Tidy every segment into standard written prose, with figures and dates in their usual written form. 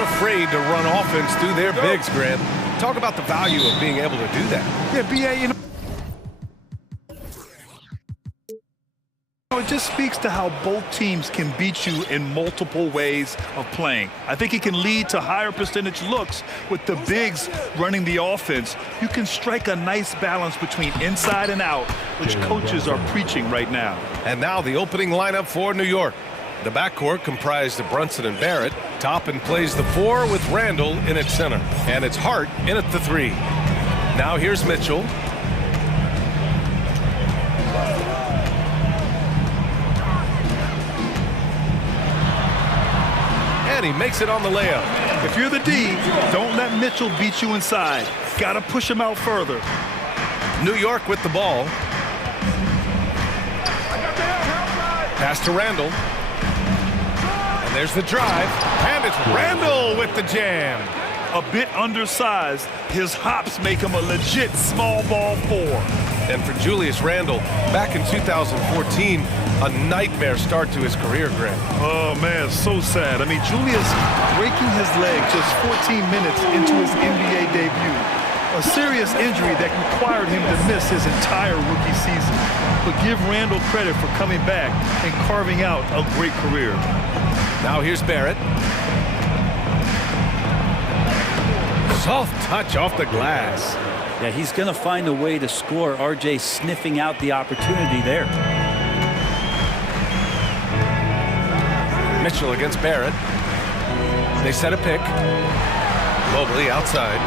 Afraid to run offense through their bigs, Grant. Talk about the value of being able to do that. Yeah, BA, you know, it just speaks to how both teams can beat you in multiple ways of playing. I think it can lead to higher percentage looks with the bigs running the offense. You can strike a nice balance between inside and out, which coaches are preaching right now. And now the opening lineup for New York. The backcourt comprised of Brunson and Barrett. Toppin plays the 4 with Randall in at center. And it's Hart in at the 3. Now here's Mitchell. And he makes it on the layup. If you're the D, don't let Mitchell beat you inside. Gotta push him out further. New York with the ball. Pass to Randall. And there's the drive. And it's Randall with the jam. A bit undersized, his hops make him a legit small ball 4. And for Julius Randle, back in 2014, a nightmare start to his career, Grant. Oh, man, so sad. I mean, Julius breaking his leg just 14 minutes into his NBA debut. A serious injury that required him to miss his entire rookie season. But give Randle credit for coming back and carving out a great career. Now here's Barrett. Soft touch off the glass. Yeah, he's going to find a way to score. RJ sniffing out the opportunity there. Mitchell against Barrett. They set a pick. Mobley outside.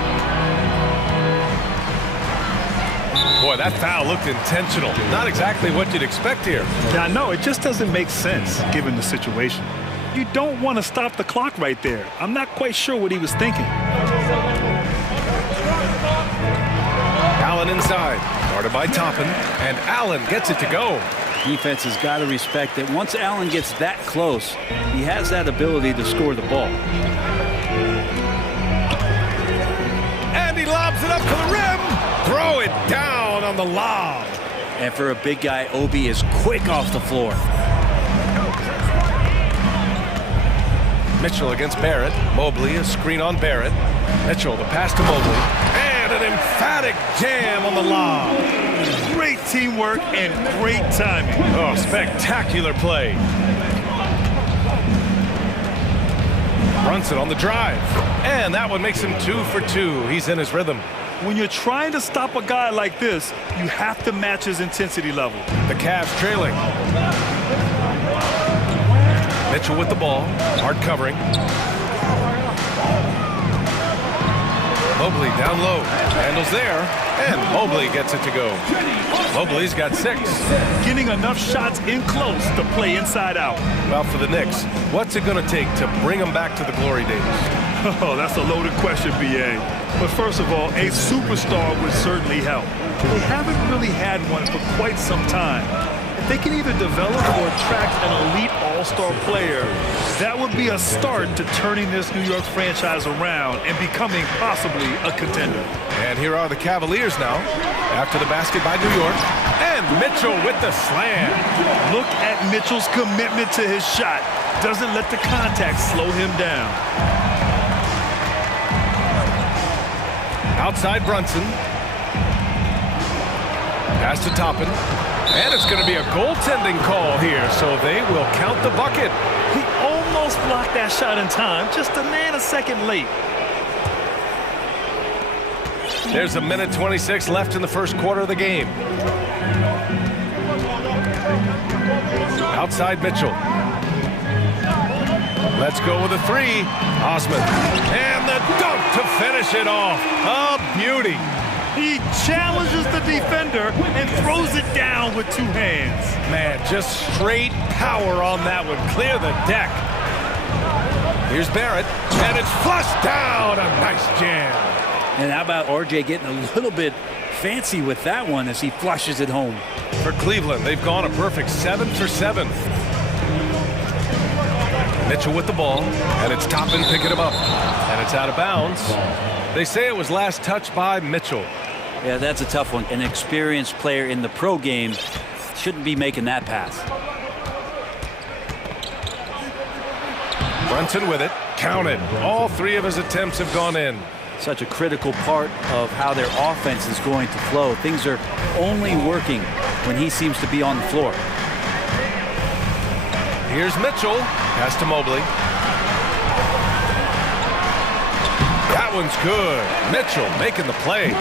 Boy, that foul looked intentional. Not exactly what you'd expect here. Yeah, no, it just doesn't make sense given the situation. You don't want to stop the clock right there. I'm not quite sure what he was thinking. Allen inside, guarded by Toppin, and Allen gets it to go. Defense has got to respect that once Allen gets that close, he has that ability to score the ball. And he lobs it up to the rim. Throw it down on the lob. And for a big guy, Obi is quick off the floor. Mitchell against Barrett. Mobley, a screen on Barrett. Mitchell, the pass to Mobley. And an emphatic jam on the lob. Great teamwork and great timing. Oh, spectacular play. Brunson on the drive. And that one makes him 2 for 2. He's in his rhythm. When you're trying to stop a guy like this, you have to match his intensity level. The Cavs trailing. Mitchell with the ball. Hard covering. Mobley down low. Randall's there. And Mobley gets it to go. Mobley's got 6. Getting enough shots in close to play inside out. Well, for the Knicks, what's it going to take to bring them back to the glory days? Oh, that's a loaded question, BA. But first of all, a superstar would certainly help. They haven't really had one for quite some time. If they can either develop or attract an elite all-star player, that would be a start to turning this New York franchise around and becoming possibly a contender. And here are the Cavaliers now, after the basket by New York. And Mitchell with the slam. Look at Mitchell's commitment to his shot. Doesn't let the contact slow him down. Outside Brunson. Pass to Toppin. And it's going to be a goaltending call here, so they will count the bucket. He almost blocked that shot in time, just a nanosecond late. There's a minute 26 left in the first quarter of the game. Outside Mitchell. Let's go with a 3. Osman. And the dunk to finish it off. A beauty. He challenges the defender and throws it down with 2 hands. Man, just straight power on that one. Clear the deck. Here's Barrett, and it's flushed down. A nice jam. And how about RJ getting a little bit fancy with that one as he flushes it home. For Cleveland, they've gone a perfect 7 for 7. Mitchell with the ball, and it's Toppin picking him up. And it's out of bounds. They say it was last touched by Mitchell. Yeah, that's a tough one. An experienced player in the pro game shouldn't be making that pass. Brunson with it. Counted. All three of his attempts have gone in. Such a critical part of how their offense is going to flow. Things are only working when he seems to be on the floor. Here's Mitchell. Pass to Mobley. That one's good. Mitchell making the play.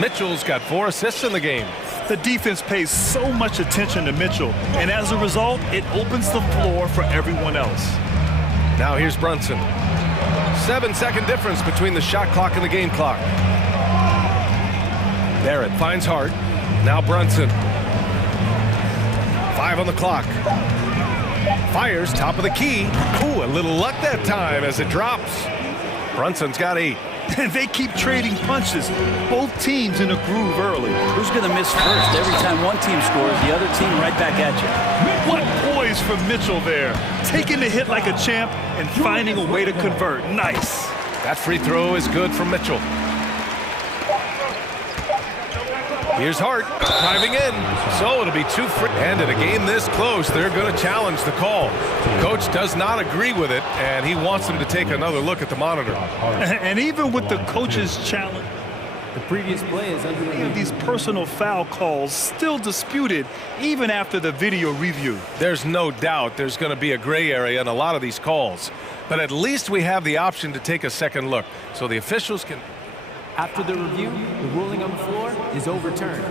Mitchell's got 4 assists in the game. The defense pays so much attention to Mitchell, and as a result, it opens the floor for everyone else. Now here's Brunson. 7-second difference between the shot clock and the game clock. Barrett finds Hart. Now Brunson. 5 on the clock. Fires top of the key. Ooh, a little luck that time as it drops. Brunson's got 8. And they keep trading punches. Both teams in a groove early. Who's going to miss first? Every time one team scores, the other team right back at you. What poise from Mitchell there. Taking the hit like a champ and finding a way to convert. Nice. That free throw is good from Mitchell. Here's Hart driving in. So it'll be 2 free. And in a game this close, they're going to challenge the call. Coach does not agree with it, and he wants them to take another look at the monitor. And even with the coach's challenge, the previous play is under these personal foul calls still disputed even after the video review. There's no doubt there's going to be a gray area in a lot of these calls. But at least we have the option to take a second look so the officials can... After the review, the ruling on the floor is overturned.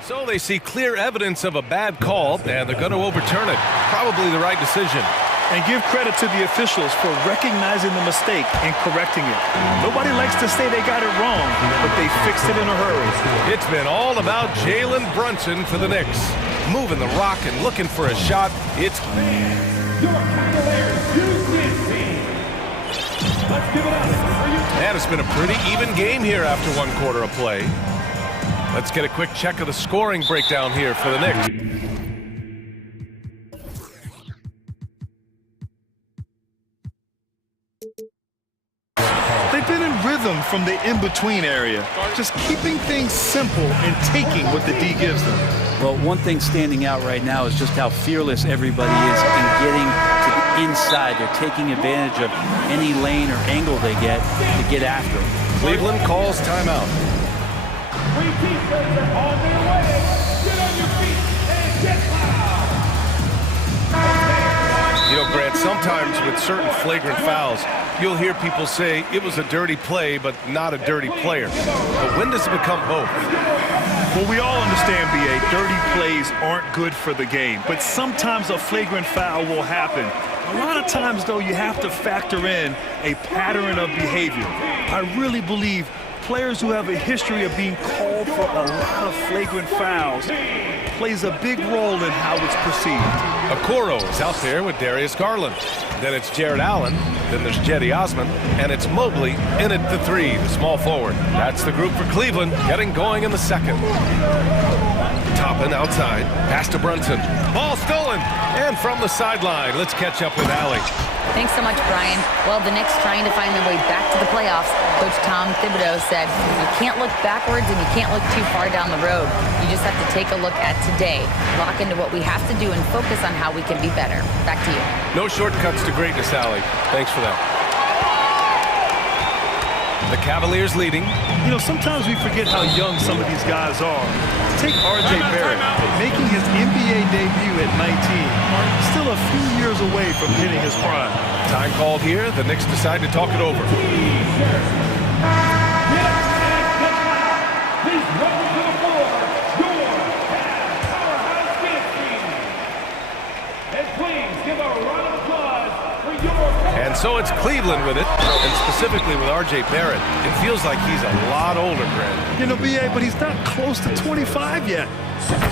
So they see clear evidence of a bad call, and they're going to overturn it. Probably the right decision. And give credit to the officials for recognizing the mistake and correcting it. Nobody likes to say they got it wrong, but they fixed it in a hurry. It's been all about Jalen Brunson for the Knicks. Moving the rock and looking for a shot. It's... Your Cavaliers use team. Let's give it up. And it's been a pretty even game here after 1 quarter of play. Let's get a quick check of the scoring breakdown here for the Knicks. They've been in rhythm from the in-between area, just keeping things simple and taking what the D gives them. Well, one thing standing out right now is just how fearless everybody is in getting to the inside. They're taking advantage of any lane or angle they get to get after them. Cleveland calls timeout. Free defense are on their way. Get on your feet and get loud. You know, Grant, sometimes with certain flagrant fouls, you'll hear people say it was a dirty play, but not a dirty player. But when does it become both? Well, we all understand, B.A., dirty plays aren't good for the game, but sometimes a flagrant foul will happen. A lot of times, though, you have to factor in a pattern of behavior. I really believe players who have a history of being called for a lot of flagrant fouls plays a big role in how it's perceived. Okoro is out there with Darius Garland. Then it's Jared Allen. Then there's Jetty Osman. And it's Mobley in at the 3, the small forward. That's the group for Cleveland, getting going in the second. Toppin outside. Pass to Brunson. Ball stolen. And from the sideline, let's catch up with Allie. Thanks so much, Brian. Well, the Knicks trying to find their way back to the playoffs. Coach Tom Thibodeau said, you can't look backwards and you can't look too far down the road. You just have to take a look at today, lock into what we have to do and focus on how we can be better. Back to you. No shortcuts to greatness, Allie. Thanks for that. The Cavaliers leading. You know, sometimes we forget how young some of these guys are. Take R.J. Barrett, making his NBA debut at 19. Still a few years away from hitting his prime. Time called here. The Knicks decide to talk it over. And so it's Cleveland with it, and specifically with R.J. Barrett. It feels like he's a lot older, Grant. You know, B.A., but he's not close to 25 yet.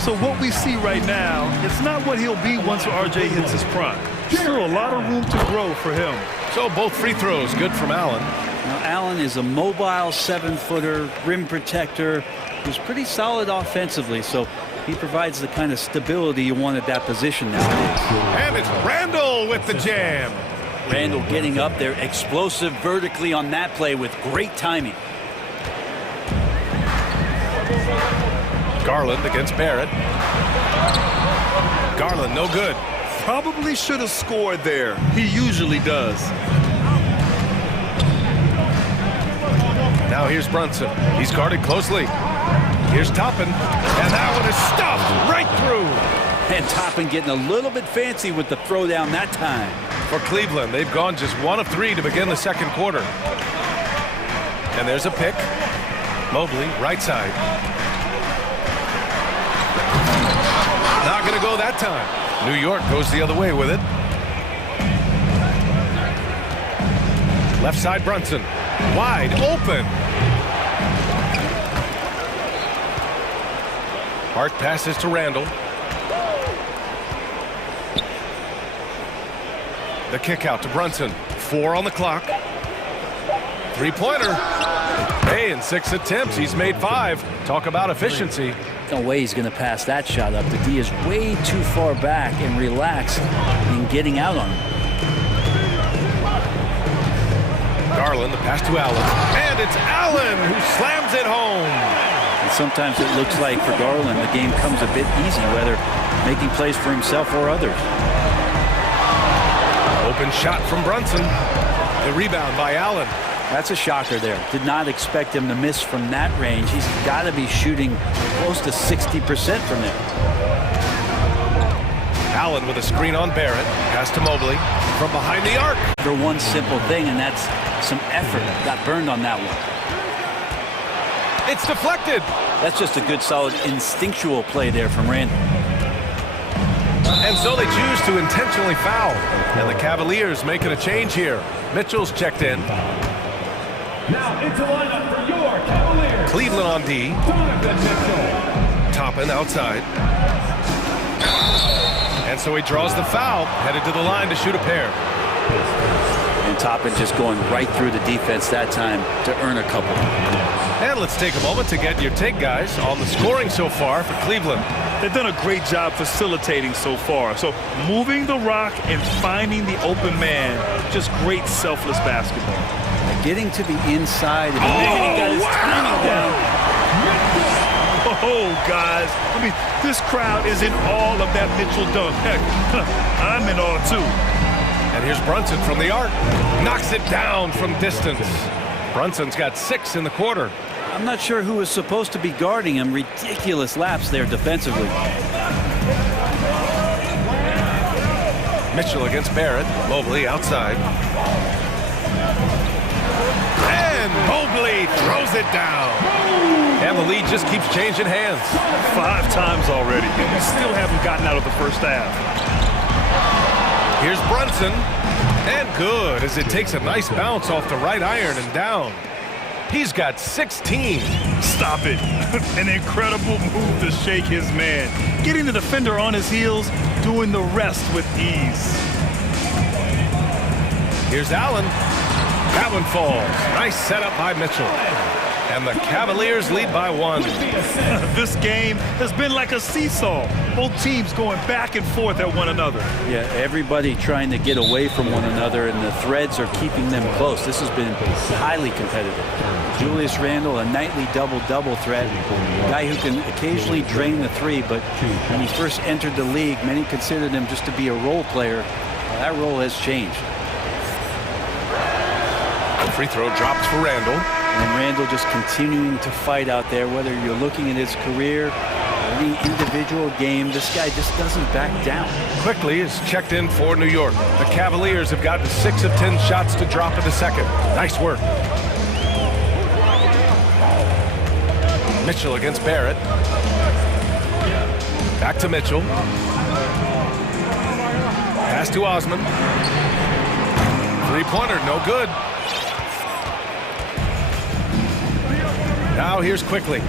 So what we see right now, it's not what he'll be once R.J. hits his prime. Still a lot of room to grow for him. So both free throws good from Allen. Now, Allen is a mobile 7-footer, rim protector, who's pretty solid offensively, so he provides the kind of stability you want at that position nowadays. And it's Randall with the jam. Randall getting up there, explosive vertically on that play with great timing. Garland against Barrett. Garland, no good. Probably should have scored there. He usually does. Now here's Brunson. He's guarded closely. Here's Toppin, and that one is stuffed right through. And Toppin getting a little bit fancy with the throwdown that time. For Cleveland, they've gone just 1 of 3 to begin the second quarter. And there's a pick. Mobley, right side. Not going to go that time. New York goes the other way with it. Left side, Brunson. Wide open. Hart passes to Randall. The kick out to Brunson. 4 on the clock. Three-pointer. Hey, in 6 attempts, he's made 5. Talk about efficiency. No way he's going to pass that shot up. The D is way too far back and relaxed in getting out on him. Garland, the pass to Allen. And it's Allen who slams it home. And sometimes it looks like for Garland, the game comes a bit easy, whether making plays for himself or others. Open shot from Brunson. The rebound by Allen. That's a shocker there. Did not expect him to miss from that range. He's got to be shooting close to 60% from there. Allen with a screen on Barrett. Pass to Mobley from behind the arc. For one simple thing, and that's some effort. Got burned on that one. It's deflected. That's just a good, solid, instinctual play there from Randall. And so they choose to intentionally foul. And the Cavaliers making a change here. Mitchell's checked in. Now into lineup for your Cavaliers. Cleveland on D. Donovan Mitchell. Toppin outside. And so he draws the foul, headed to the line to shoot a pair. And Toppin just going right through the defense that time to earn a couple. And let's take a moment to get your take, guys, on the scoring so far for Cleveland. They've done a great job facilitating so far. So moving the rock and finding the open man, just great selfless basketball. Getting to the inside. And he got his timing down. Oh, guys. I mean, this crowd is in awe of that Mitchell dunk. Heck, I'm in awe, too. And here's Brunson from the arc. Knocks it down from distance. Brunson's got 6 in the quarter. I'm not sure who was supposed to be guarding him. Ridiculous laps there defensively. Mitchell against Barrett. Mobley outside. And Mobley throws it down. And the lead just keeps changing hands. 5 times already, and we still haven't gotten out of the first half. Here's Brunson. And good, as it takes a nice bounce off the right iron and down. He's got 16. Stop it. An incredible move to shake his man. Getting the defender on his heels, doing the rest with ease. Here's Allen. That one falls. Nice setup by Mitchell. And the Cavaliers lead by 1. This game has been like a seesaw. Both teams going back and forth at one another. Yeah, everybody trying to get away from one another, and the threads are keeping them close. This has been highly competitive. Julius Randle, a nightly double-double threat. A guy who can occasionally drain the 3, but when he first entered the league, many considered him just to be a role player. That role has changed. The free throw drops for Randle. And Randall just continuing to fight out there, whether you're looking at his career or any individual game, this guy just doesn't back down. Quickly is checked in for New York. The Cavaliers have gotten 6 of 10 shots to drop in the second. Nice work. Mitchell against Barrett. Back to Mitchell. Pass to Osman. Three-pointer, no good. Now here's Quickly.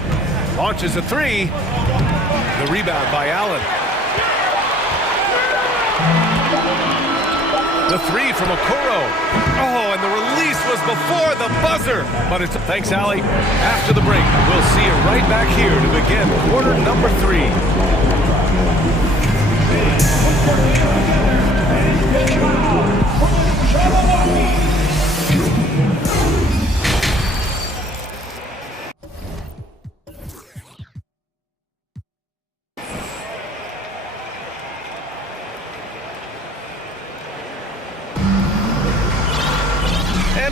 Launches a 3. The rebound by Allen. The 3 from Okoro. Oh, and the release was before the buzzer. But it's thanks, Allie. After the break, we'll see you right back here to begin quarter number 3.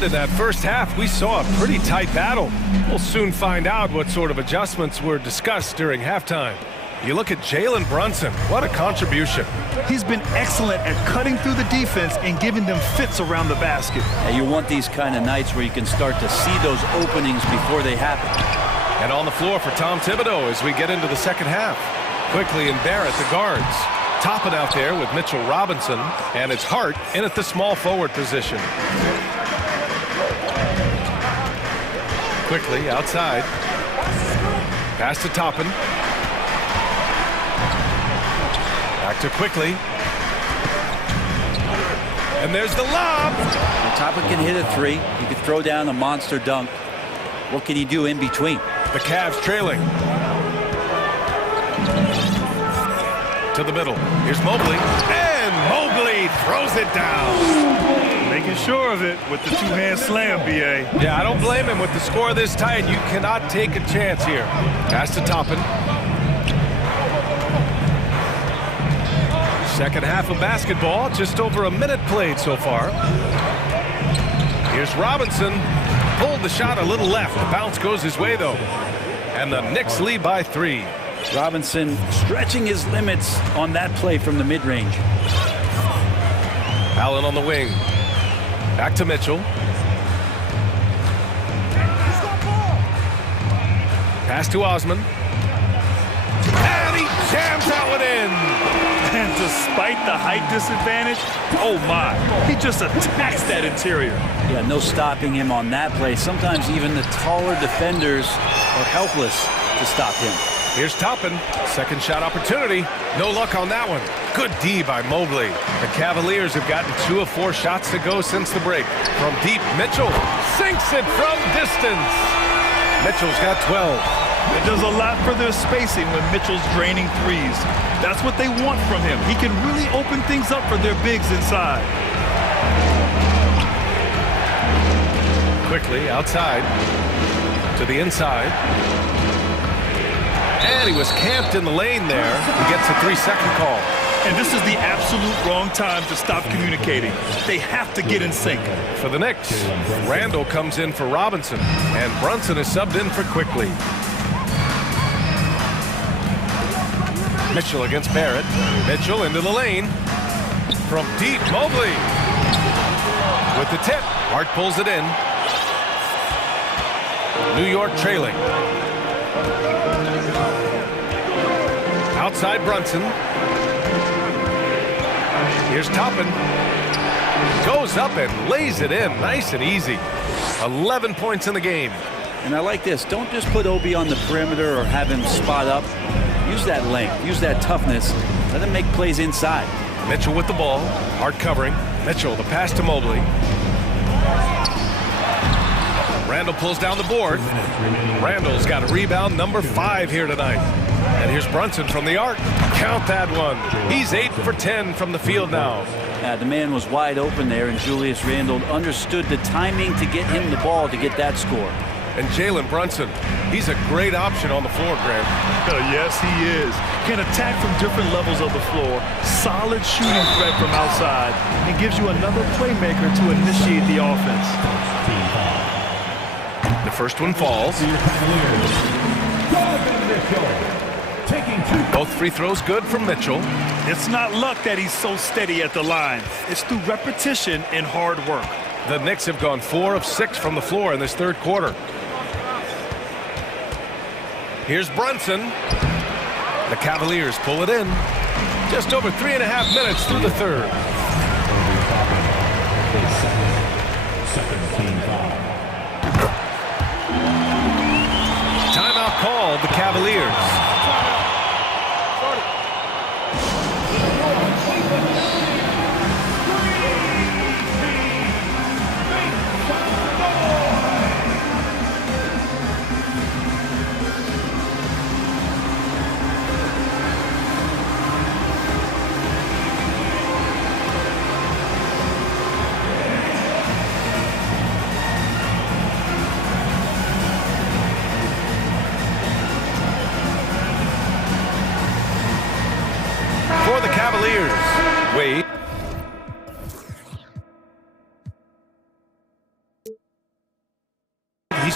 end of that first half, we saw a pretty tight battle. We'll soon find out what sort of adjustments were discussed during halftime. You look at Jalen Brunson, what a contribution. He's been excellent at cutting through the defense and giving them fits around the basket. And you want these kind of nights where you can start to see those openings before they happen. And on the floor for Tom Thibodeau as we get into the second half. Quickly and Barrett, the guards. Topping out there with Mitchell Robinson, and it's Hart in at the small forward position. Quickly outside. Pass to Toppin. Back to Quickly. And there's the lob. Well, Toppin can hit a three. He can throw down a monster dunk. What can he do in between? The Cavs trailing. To the middle. Here's Mobley. And Mobley throws it down. Making sure of it with the two-hand slam, B.A. Yeah, I don't blame him with the score this tight. You cannot take a chance here. Pass to Toppin. Second half of basketball, just over a minute played so far. Here's Robinson. Pulled the shot a little left. The bounce goes his way, though. And the Knicks lead by 3. Robinson stretching his limits on that play from the mid-range. Allen on the wing. Back to Mitchell. Pass to Osman. And he jams that one in. And despite the height disadvantage, oh my, he just attacks that interior. Yeah, no stopping him on that play. Sometimes even the taller defenders are helpless to stop him. Here's Toppin. Second shot opportunity. No luck on that one. Good D by Mobley. The Cavaliers have gotten 2 of 4 shots to go since the break. From deep, Mitchell sinks it from distance. Mitchell's got 12. It does a lot for their spacing when Mitchell's draining threes. That's what they want from him. He can really open things up for their bigs inside. Quickly outside to the inside. And he was camped in the lane there. He gets a 3-second call. And this is the absolute wrong time to stop communicating. They have to get in sync. For the Knicks, Randall comes in for Robinson, and Brunson is subbed in for Quickly. Mitchell against Barrett. Mitchell into the lane. From deep, Mobley. With the tip, Hart pulls it in. New York trailing. Outside Brunson. Here's Toppin. Goes up and lays it in. Nice and easy. 11 points in the game. And I like this. Don't just put Obi on the perimeter or have him spot up. Use that length. Use that toughness. Let him make plays inside. Mitchell with the ball. Hart covering. Mitchell, the pass to Mobley. Randall pulls down the board. Randall's got a rebound number 5 here tonight. And here's Brunson from the arc. Count that one. He's 8 for 10 from the field now. The man was wide open there, and Julius Randle understood the timing to get him the ball to get that score. And Jalen Brunson, he's a great option on the floor, Grant. Yes, he is. Can attack from different levels of the floor. Solid shooting threat from outside. And gives you another playmaker to initiate the offense. The first one falls. Both free throws good from Mitchell. It's not luck that he's so steady at the line. It's through repetition and hard work. The Knicks have gone 4 of 6 from the floor in this third quarter. Here's Brunson. The Cavaliers pull it in. Just over 3.5 minutes through the third. Timeout called the Cavaliers. For the Cavaliers, Wade.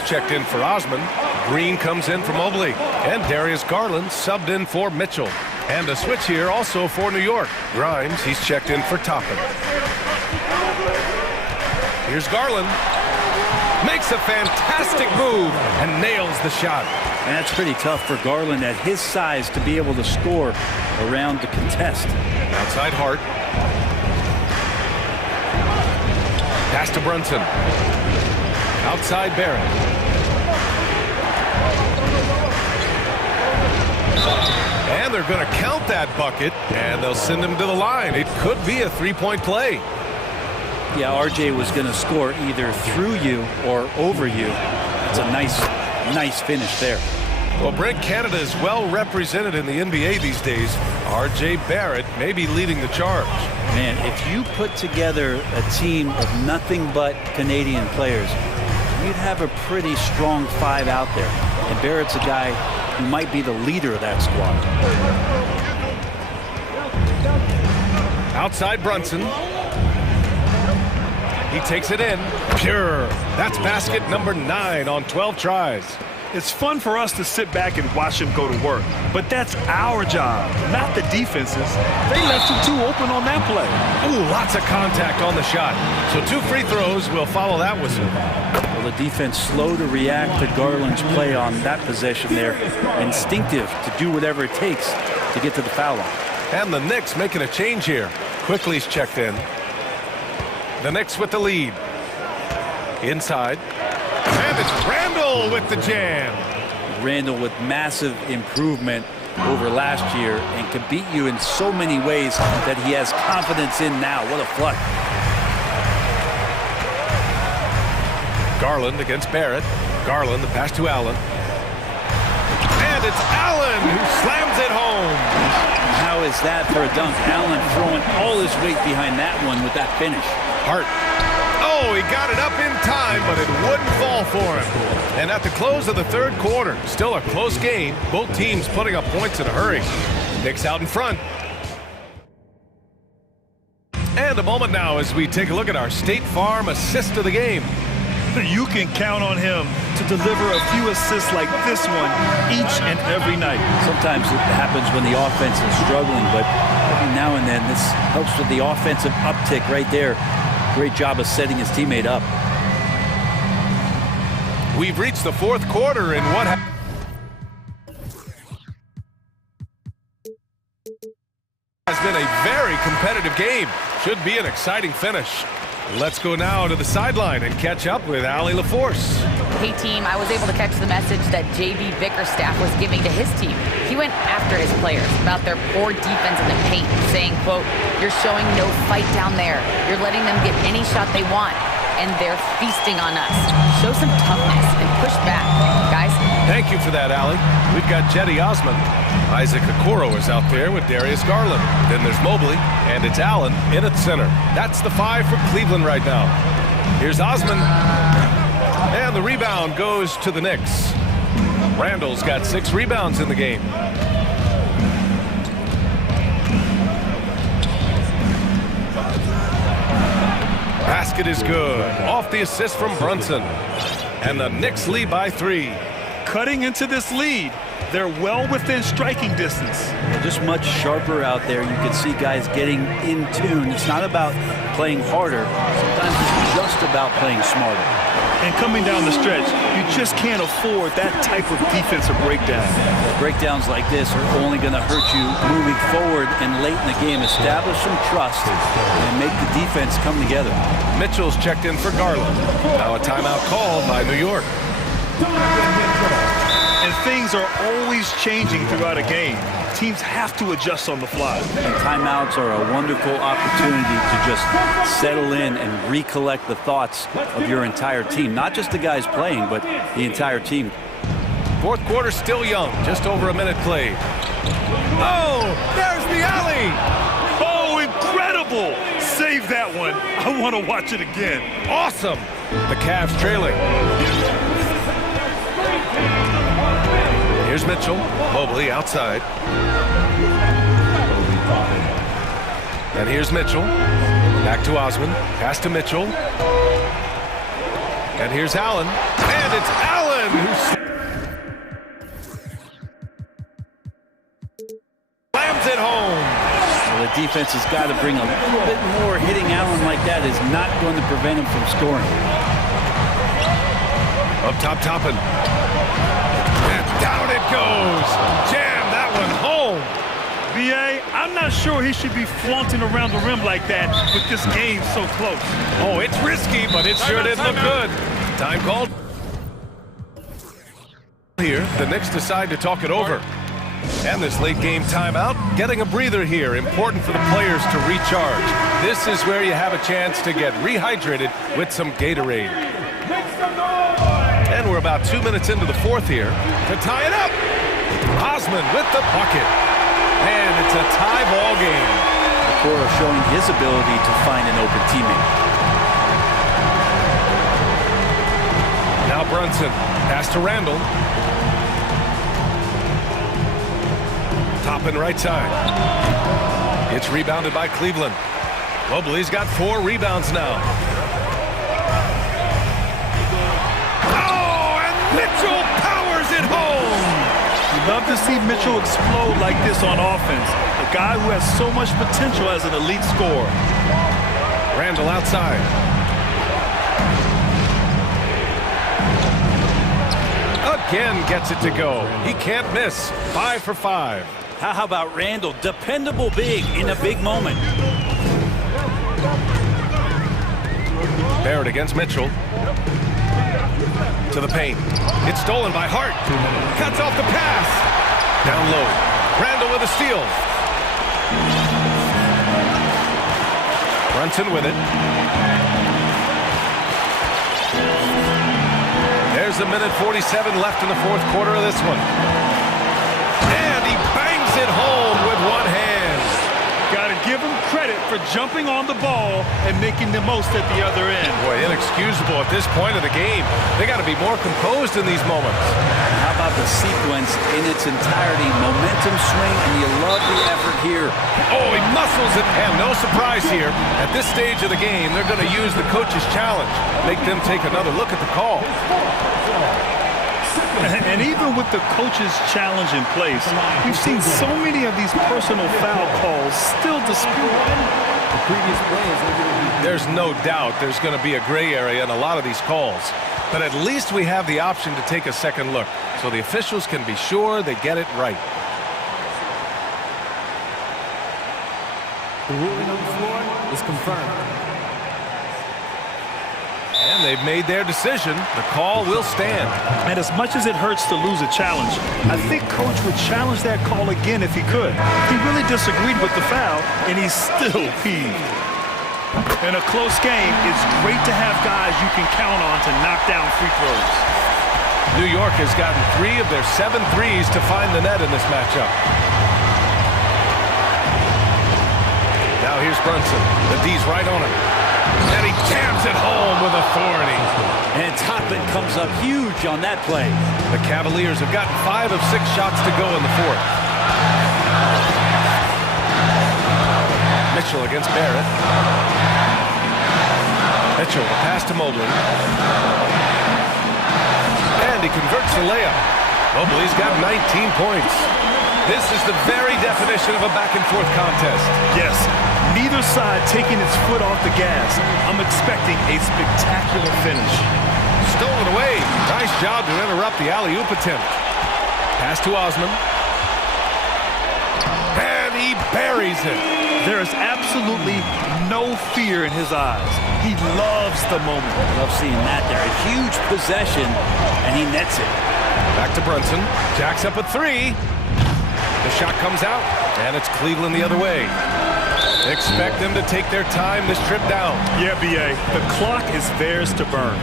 checked in for Osman. Green comes in for Mobley. And Darius Garland subbed in for Mitchell. And a switch here also for New York. Grimes, he's checked in for Toppin. Here's Garland. Makes a fantastic move and nails the shot. And that's pretty tough for Garland at his size to be able to score around the contest. Outside Hart. Pass to Brunson. Outside Barrett. And they're going to count that bucket, and they'll send him to the line. It could be a three-point play. Yeah, RJ was going to score either through you or over you. It's a nice finish there. Well, Brent, Canada is well represented in the NBA these days. RJ Barrett may be leading the charge. Man, if you put together a team of nothing but Canadian players, you'd have a pretty strong five out there. And Barrett's a guy who might be the leader of that squad. Outside Brunson. He takes it in. Pure. That's basket number 9 on 12 tries. It's fun for us to sit back and watch him go to work, but that's our job, not the defense's. They left him too open on that play. Ooh, lots of contact on the shot. So 2 free throws will follow that whistle. Well, the defense slow to react to Garland's play on that possession there. Instinctive to do whatever it takes to get to the foul line. And the Knicks making a change here. Quickly's checked in. The Knicks with the lead. Inside. And it's Randall with the jam. Randall with massive improvement over last year and can beat you in so many ways that he has confidence in now. What a flush. Garland against Barrett. Garland, the pass to Allen. And it's Allen who slams it home. How is that for a dunk? Allen throwing all his weight behind that one with that finish. Hart. Oh, he got it up in time, but it wouldn't fall for him. And at the close of the third quarter, still a close game. Both teams putting up points in a hurry. Knicks out in front. And a moment now as we take a look at our State Farm assist of the game. You can count on him to deliver a few assists like this one each and every night. Sometimes it happens when the offense is struggling, but every now and then this helps with the offensive uptick right there. Great job of setting his teammate up. We've reached the fourth quarter in what has been a very competitive game. Should be an exciting finish. Let's go now to the sideline and catch up with Allie LaForce. Hey team, I was able to catch the message that JB Bickerstaff was giving to his team. He went after his players about their poor defense in the paint, saying, quote, "You're showing no fight down there. You're letting them get any shot they want, and they're feasting on us. Show some toughness and push back, guys." Thank you for that, Allie. We've got Jetty Osman. Isaac Okoro is out there with Darius Garland. Then there's Mobley, and it's Allen in at center. That's the 5 for Cleveland right now. Here's Osman. And the rebound goes to the Knicks. Randall's got 6 rebounds in the game. Basket is good. Off the assist from Brunson. And the Knicks lead by 3. Cutting into this lead, they're well within striking distance. They're just much sharper out there. You can see guys getting in tune. It's not about playing harder. Sometimes it's just about playing smarter. And coming down the stretch, you just can't afford that type of defensive breakdown. Breakdowns like this are only going to hurt you moving forward and late in the game. Establish some trust and make the defense come together. Mitchell's checked in for Garland. Now a timeout called by New York. And things are always changing throughout a game. Teams have to adjust on the fly. And timeouts are a wonderful opportunity to just settle in and recollect the thoughts of your entire team. Not just the guys playing, but the entire team. Fourth quarter still young. Just over a minute played. Oh, there's the alley. Oh, incredible. Save that one. I want to watch it again. Awesome. The Cavs trailing. Here's Mitchell. Mobley outside. And here's Mitchell. Back to Osman. Pass to Mitchell. And here's Allen. And And it's Allen who slams it home. Well, the defense has got to bring a little bit more. Hitting Allen like that is not going to prevent him from scoring. Up top, Toppin. And down it goes. Jam that one home. BA, I'm not sure he should be flaunting around the rim like that with this game so close. Oh, it's risky, but it sure did look good. Time called. Here, the Knicks decide to talk it over. And this late game timeout, getting a breather here, important for the players to recharge. This is where you have a chance to get rehydrated with some Gatorade. And we're about 2 minutes into the fourth here to tie it up. Osman with the bucket. And it's a tie ball game. Okoro showing his ability to find an open teammate. Now Brunson, pass to Randall. Toppin right side. It's rebounded by Cleveland. Mobley's got 4 rebounds now. Oh, and Mitchell powers it home. You love to see Mitchell explode like this on offense. A guy who has so much potential as an elite scorer. Randall outside. Again gets it to go. He can't miss. 5 for 5. How about Randall? Dependable big in a big moment. Barrett against Mitchell. To the paint. It's stolen by Hart. Cuts off the pass. Down low. Randall with a steal. Brunson with it. There's a minute 47 left in the fourth quarter of this one. And he bangs it home with one hand. Got to give him credit for jumping on the ball and making the most at the other end. Boy, inexcusable at this point of the game. They got to be more composed in these moments. How about the sequence in its entirety? Momentum swing, and you love the effort here. Oh, he muscles it, and no surprise here. At this stage of the game, they're going to use the coach's challenge. Make them take another look at the call. And even with the coach's challenge in place, we've seen so many of these personal foul calls still disputed. The previous play is over. There's no doubt there's going to be a gray area in a lot of these calls. But at least we have the option to take a second look, so the officials can be sure they get it right. The ruling on the floor is confirmed. And they've made their decision. The call will stand. And as much as it hurts to lose a challenge, I think Coach would challenge that call again if he could. He really disagreed with the foul, and he's still peeved. In a close game, it's great to have guys you can count on to knock down free throws. New York has gotten 3 of their 7 threes to find the net in this matchup. Now here's Brunson. The D's right on him. And he jams it home with authority. And Toppin comes up huge on that play. The Cavaliers have gotten 5 of 6 shots to go in the fourth. Mitchell against Barrett. Mitchell, the pass to Mobley. And he converts the layup. Mobley's got 19 points. This is the very definition of a back-and-forth contest. Yes, neither side taking its foot off the gas. I'm expecting a spectacular finish. Stolen away. Nice job to interrupt the alley-oop attempt. Pass to Osman. And he buries it. There is absolutely no fear in his eyes. He loves the moment. Love seeing that there. A huge possession, and he nets it. Back to Brunson. Jacks up a 3. The shot comes out, and it's Cleveland the other way. Expect them to take their time this trip down. Yeah, B.A., the clock is theirs to burn.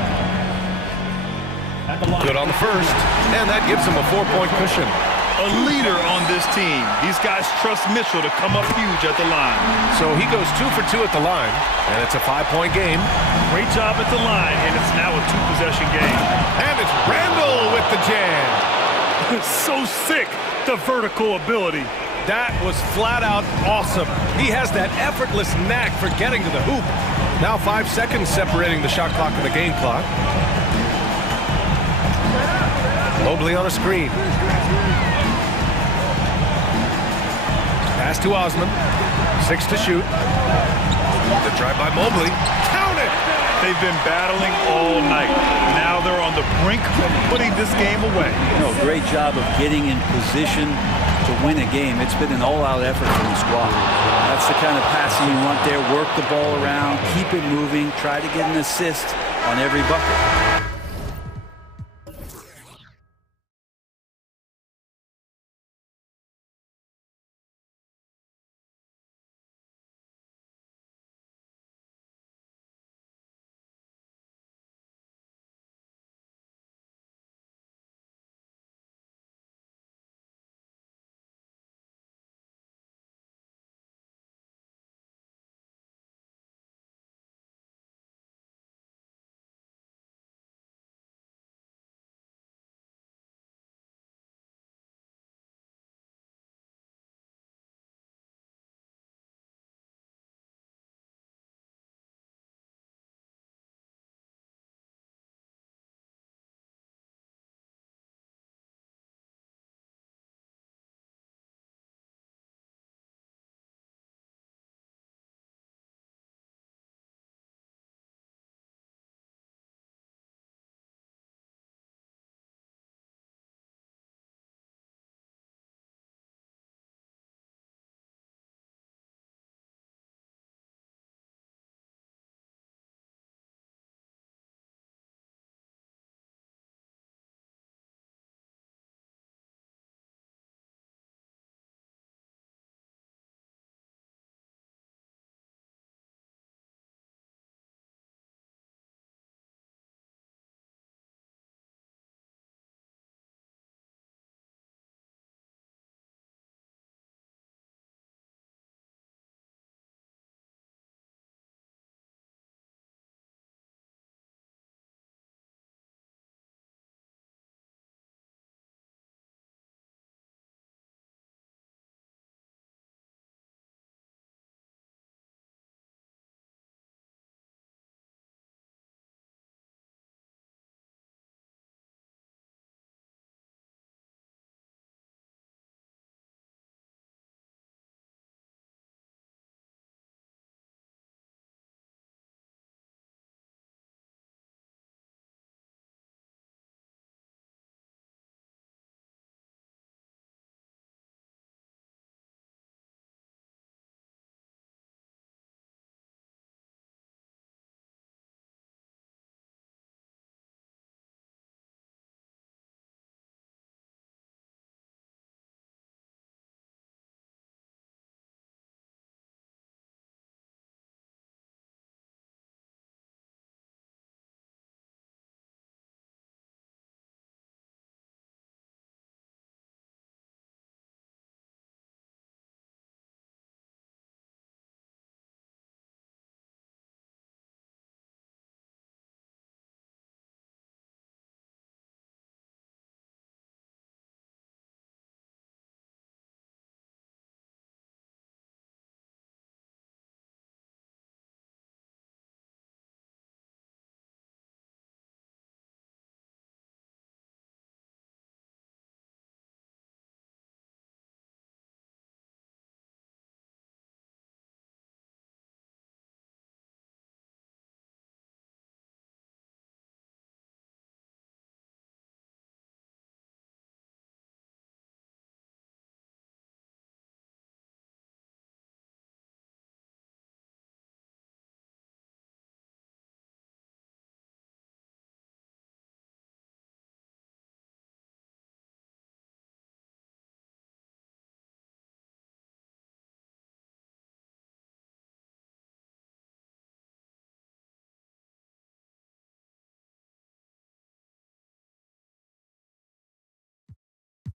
Good on the first, and that gives them a 4-point cushion. A leader on this team. These guys trust Mitchell to come up huge at the line. So he goes 2 for 2 at the line, and it's a 5-point game. Great job at the line, and it's now a 2-possession game. And it's Randall with the jam. So sick, the vertical ability. That was flat out awesome. He has that effortless knack for getting to the hoop. Now 5 seconds separating the shot clock and the game clock. Mobley on a screen. Pass to Osman. 6 to shoot. The drive by Mobley. Count it! They've been battling all night. Now they're on the brink of putting this game away. Great job of getting in position to win a game. It's been an all-out effort from the squad. That's the kind of passing you want there. Work the ball around, keep it moving, try to get an assist on every bucket.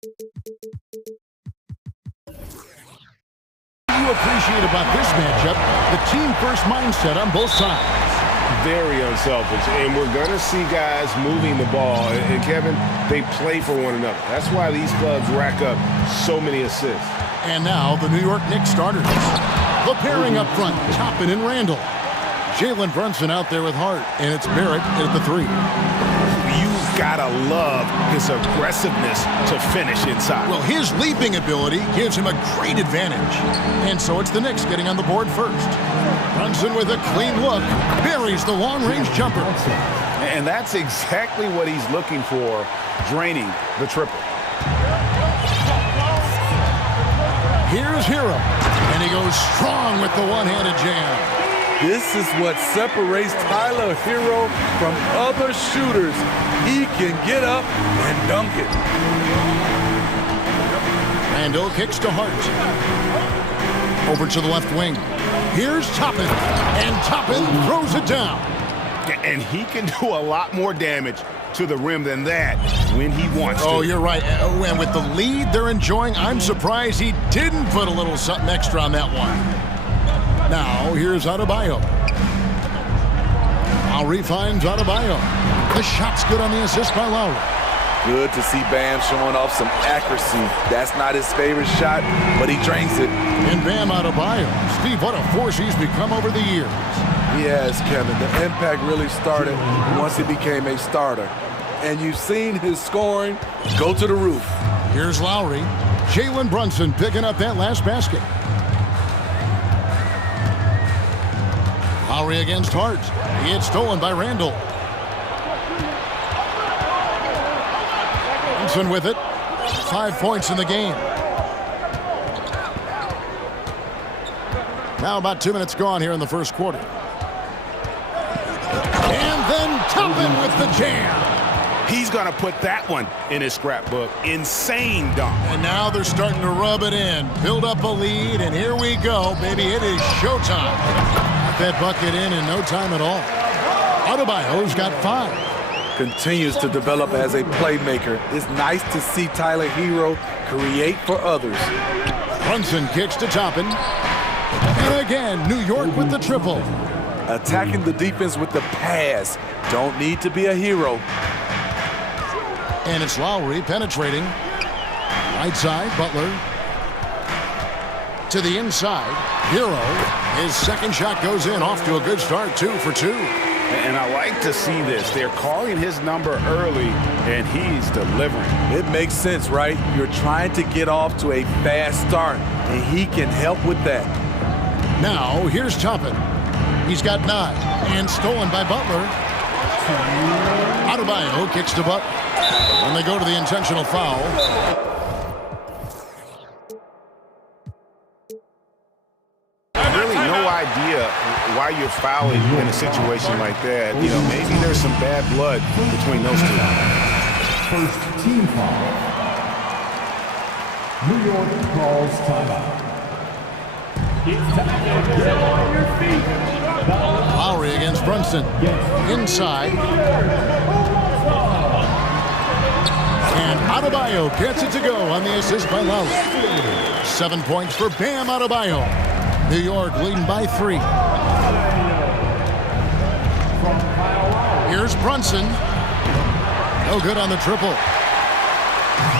You appreciate about this matchup the team-first mindset on both sides. Very unselfish, and we're going to see guys moving the ball. And Kevin, they play for one another. That's why these clubs rack up so many assists. And now the New York Knicks starters. The pairing up front, Toppin and Randall. Jalen Brunson out there with Hart, and it's Barrett at the three. You gotta love his aggressiveness to finish inside. Well, his leaping ability gives him a great advantage. And so it's the Knicks getting on the board first. Brunson with a clean look, buries the long-range jumper. And that's exactly what he's looking for, draining the triple. Here's Hero, and he goes strong with the one-handed jam. This is what separates Tyler Hero from other shooters. He can get up and dunk it. Randall kicks to Hart. Over to the left wing. Here's Toppin, and Toppin throws it down. And he can do a lot more damage to the rim than that when he wants to. Oh, you're right. And with the lead they're enjoying, I'm surprised he didn't put a little something extra on that one. Now, here's Adebayo. Lowry finds Adebayo. The shot's good on the assist by Lowry. Good to see Bam showing off some accuracy. That's not his favorite shot, but he drains it. And Bam Adebayo. Steve, what a force he's become over the years. Yes, Kevin, the impact really started once he became a starter. And you've seen his scoring go to the roof. Here's Lowry. Jalen Brunson picking up that last basket. Lowry against Hart. He gets stolen by Randall. Brunson with it. 5 points in the game. Now about 2 minutes gone here in the first quarter. And then Toppin with the jam. He's going to put that one in his scrapbook. Insane dunk. And now they're starting to rub it in. Build up a lead, and here we go, baby. It is showtime. Got that bucket in no time at all. Adebayo's got 5. Continues to develop as a playmaker. It's nice to see Tyler Hero create for others. Brunson kicks to Toppin. And again, New York with the triple. Attacking the defense with the pass. Don't need to be a hero. And it's Lowry penetrating. Right side, Butler. To the inside, Hero. His second shot goes in, off to a good start, 2 for 2. And I like to see this. They're calling his number early, and he's delivering. It makes sense, right? You're trying to get off to a fast start, and he can help with that. Now, here's Toppin. He's got 9, and stolen by Butler. Adebayo kicks to Butler. And they go to the intentional foul. Really no idea why you're fouling in a situation like that. You know, maybe there's some bad blood between those two. First team foul. New York calls timeout. It's time to get on your feet. Lowry against Brunson. Inside. And Adebayo gets it to go on the assist by Lowry. 7 points for Bam Adebayo. New York leading by 3. Here's Brunson. No good on the triple.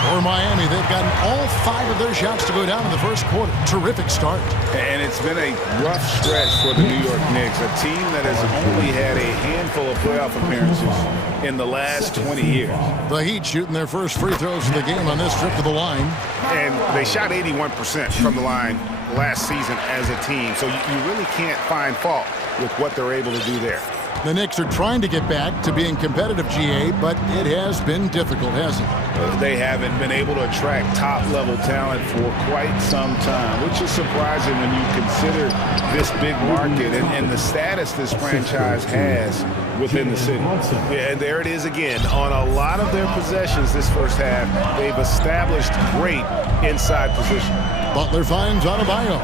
For Miami, they've gotten all 5 of their shots to go down in the first quarter. Terrific start. And it's been a rough stretch for the New York Knicks, a team that has only had a handful of playoff appearances in the last 20 years. The Heat shooting their first free throws of the game on this trip to the line. And they shot 81% from the line last season as a team, so you really can't find fault with what they're able to do there. The Knicks are trying to get back to being competitive, GA, but it has been difficult, hasn't it? They haven't been able to attract top-level talent for quite some time, which is surprising when you consider this big market and the status this franchise has within the city. Yeah, and there it is again. On a lot of their possessions this first half, they've established great inside position. Butler finds Adebayo.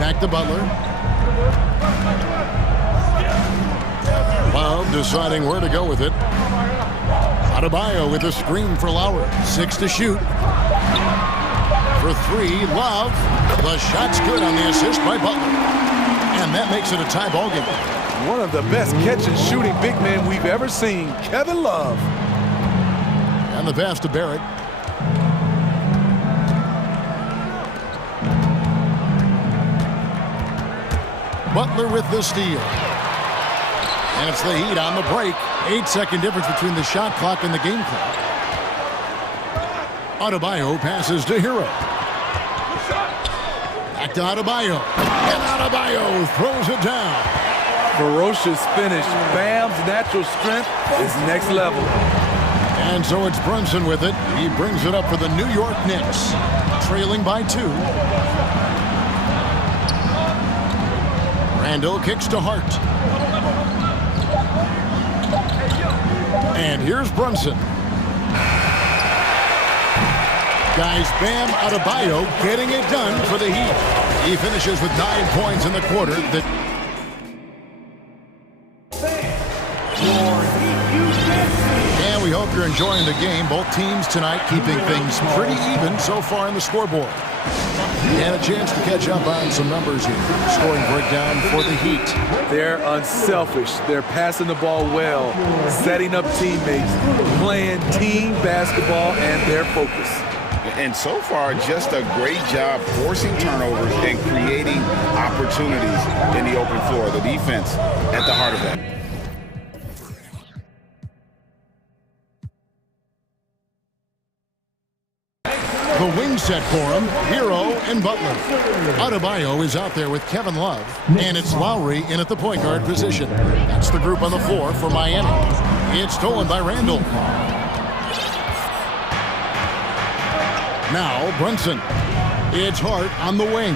Back to Butler. Love deciding where to go with it. Adebayo with a screen for Lowry. 6 to shoot. For 3, Love. The shot's good on the assist by Butler. And that makes it a tie ball game. One of the best catch and shooting big men we've ever seen, Kevin Love. And the pass to Barrett. Butler with the steal. And it's the Heat on the break. 8-second difference between the shot clock and the game clock. Adebayo passes to Hero. Back to Adebayo. And Adebayo throws it down. Ferocious finish. Bam's natural strength is next level. And so it's Brunson with it. He brings it up for the New York Knicks. Trailing by 2. Randall kicks to Hart. And here's Brunson. Guys, Bam Adebayo getting it done for the Heat. He finishes with 9 points in the quarter. And we hope you're enjoying the game. Both teams tonight keeping things pretty even so far in the scoreboard. And a chance to catch up on some numbers here. Scoring breakdown for the Heat. They're unselfish. They're passing the ball well, setting up teammates, playing team basketball, and their focus. And so far, just a great job forcing turnovers and creating opportunities in the open floor. The defense at the heart of that. The wing set for him, Hero and Butler. Adebayo is out there with Kevin Love, and it's Lowry in at the point guard position. That's the group on the floor for Miami. It's stolen by Randall. Now Brunson. It's Hart on the wing.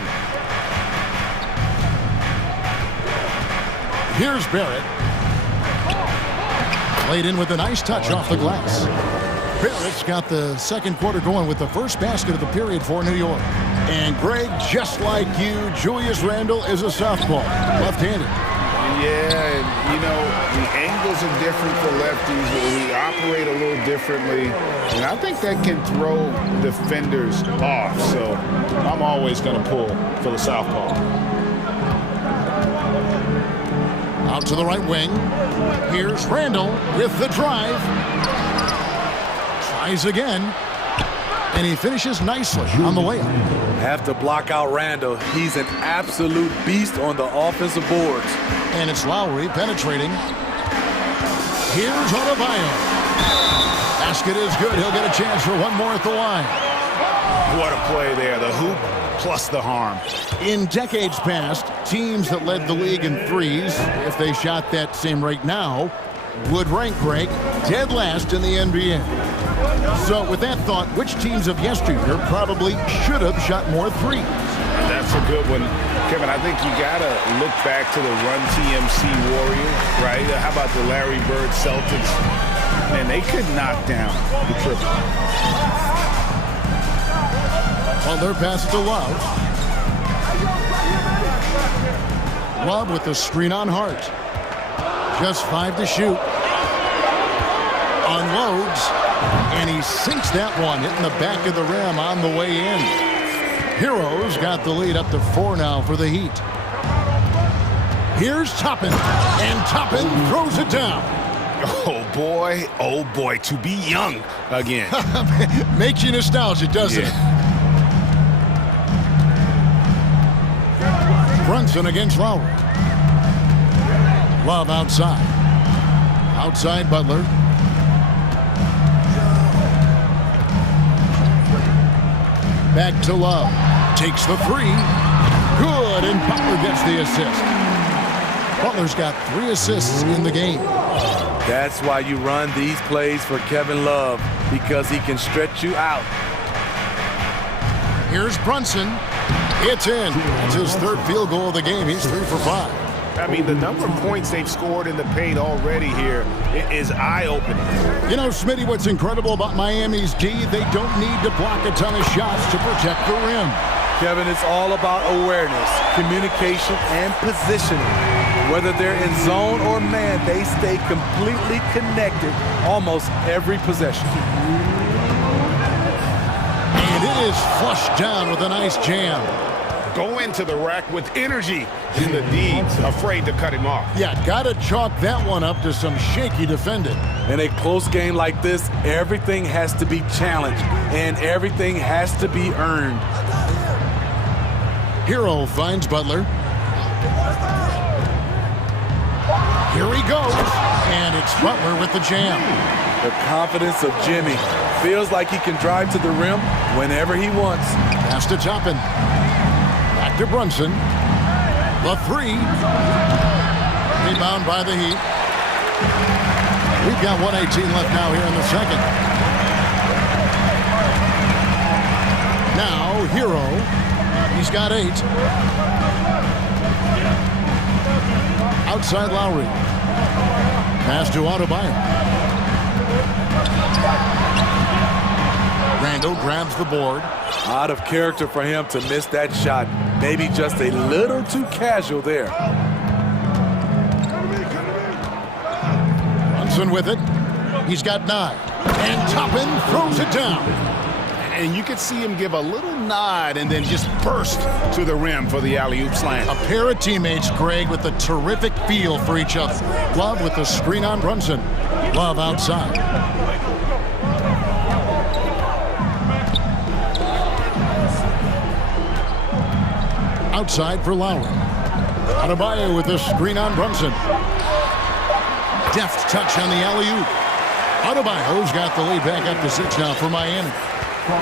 Here's Barrett. Played in with a nice touch off the glass. Barrett's got the second quarter going with the first basket of the period for New York. And Greg, just like you, Julius Randle is a southpaw, left-handed. Yeah, you know, the angles are different for lefties. We operate a little differently. And I think that can throw defenders off. So I'm always going to pull for the southpaw. Out to the right wing. Here's Randle with the drive. Tries again, and he finishes nicely on the layup. Have to block out Randall. He's an absolute beast on the offensive boards. And it's Lowry penetrating. Here's Adebayo. Basket is good. He'll get a chance for one more at the line. What a play there. The hoop plus the harm. In decades past, teams that led the league in threes, if they shot that same rate now, would rank Greg dead last in the NBA. So with that thought, which teams of yesteryear probably should have shot more threes? That's a good one. Kevin, I think you got to look back to the Run TMC Warriors, right? How about the Larry Bird Celtics? Man, they could knock down the triple. Butler pass to Love. Love with the screen on Hart. Just 5 to shoot. Unloads. And he sinks that one, hitting the back of the rim on the way in. Heroes got the lead up to 4 now for the Heat. Here's Toppin, and Toppin throws it down. Oh boy, to be young again. Makes you nostalgic, doesn't it? Brunson against Lowry. Love outside. Outside Butler. Back to Love. Takes the 3. Good, and Butler gets the assist. Butler's got 3 assists in the game. That's why you run these plays for Kevin Love, because he can stretch you out. Here's Brunson. It's in. It's his 3rd field goal of the game. He's 3 for 5. I mean, the number of points they've scored in the paint already here is eye-opening. You know, Smitty, what's incredible about Miami's D, they don't need to block a ton of shots to protect the rim. Kevin, it's all about awareness, communication, and positioning. Whether they're in zone or man, they stay completely connected almost every possession. And it is flushed down with a nice jam. Go into the rack with energy, and the D's afraid to cut him off. Yeah, gotta chalk that one up to some shaky defending. In a close game like this, everything has to be challenged, and everything has to be earned. Hero finds Butler. Here he goes. And it's Butler with the jam. The confidence of Jimmy. Feels like he can drive to the rim whenever he wants. Pass to Toppin. Back to Brunson. The three. Rebound by the Heat. We've got 1:18 left now here in the second. Now, Hero. He's got 8. Outside Lowry. Pass to Adebayo. Randall grabs the board. Out of character for him to miss that shot. Maybe just a little too casual there. Brunson with it. He's got 9. And Toppin throws it down. And you could see him give a little nod and then just burst to the rim for the alley-oop slam. A pair of teammates, Greg, with a terrific feel for each other. Love with the screen on Brunson. Love outside. Outside for Lowry. Adebayo with the screen on Brunson. Deft touch on the alley-oop. Adebayo's got the lead back up to 6 now for Miami.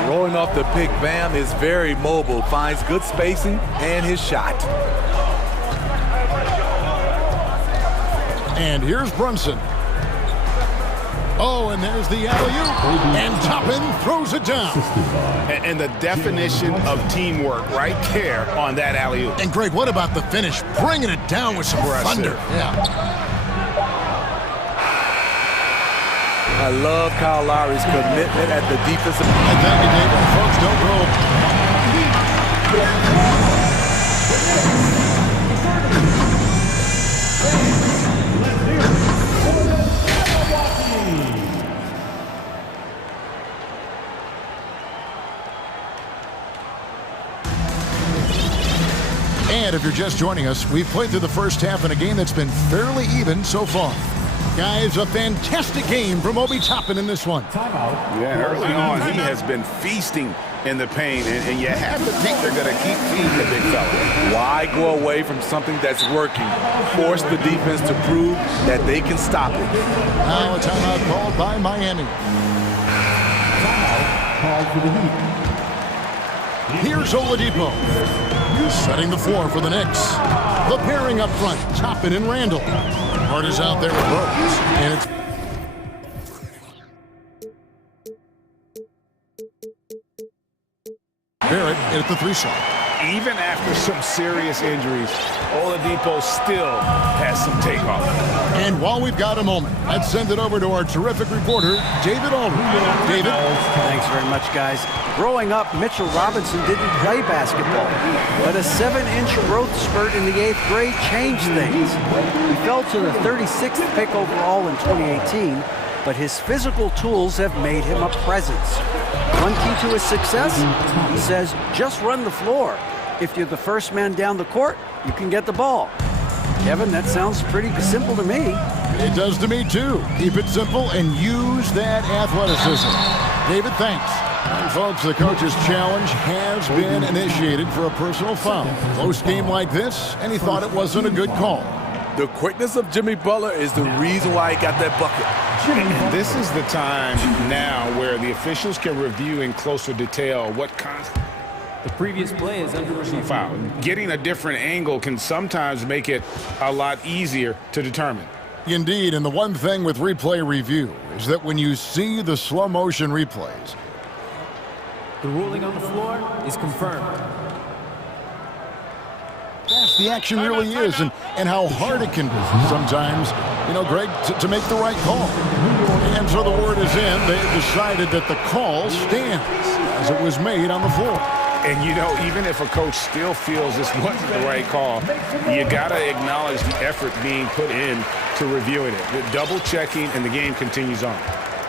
Rolling off the pick, Bam is very mobile, finds good spacing and his shot. And here's Brunson. Oh, and there's the alley-oop. And Toppin throws it down. And the definition of teamwork right there on that alley-oop. And Greg, what about the finish? Bringing it down with some thunder. Yeah. I love Kyle Lowry's commitment at the defensive. And thank you, David. Folks, don't And if you're just joining us, we've played through the first half in a game that's been fairly even so far. Guys, a fantastic game from Obi Toppin in this one. Yeah, early on, he has been feasting in the paint, and you have to think they're going to keep feeding the big fella. Why go away from something that's working? Force the defense to prove that they can stop it. Now a timeout called by Miami. Timeout called for the Heat. Here's Oladipo. Setting the floor for the Knicks. The pairing up front, Toppin and Randall. Marta's out there with Rose. And it's Barrett at the 3 shot. Even after some serious injuries, Oladipo still has some takeoff. And while we've got a moment, let's send it over to our terrific reporter, David Aldridge. David? Thanks very much, guys. Growing up, Mitchell Robinson didn't play basketball, but a 7-inch growth spurt in the 8th grade changed things. He fell to the 36th pick overall in 2018, but his physical tools have made him a presence. One key to his success, he says, just run the floor. If you're the first man down the court, you can get the ball. Kevin, that sounds pretty simple to me. It does to me, too. Keep it simple and use that athleticism. David, thanks. And folks, the coach's challenge has been initiated for a personal foul. Close game like this, and he thought it wasn't a good call. The quickness of Jimmy Butler is the reason why he got that bucket. And this is the time now where the officials can review in closer detail what The previous play is under review. foul. Getting a different angle can sometimes make it a lot easier to determine. Indeed, and the one thing with replay review is that when you see the slow motion replays, The ruling on the floor is confirmed. fast the action really is and how hard it can be sometimes, you know, Greg, to make the right call. And so the word is in. They've decided that the call stands as it was made on the floor. And, you know, even if a coach still feels this wasn't the right call, you got to acknowledge the effort being put in to reviewing it. The double checking, and the game continues on.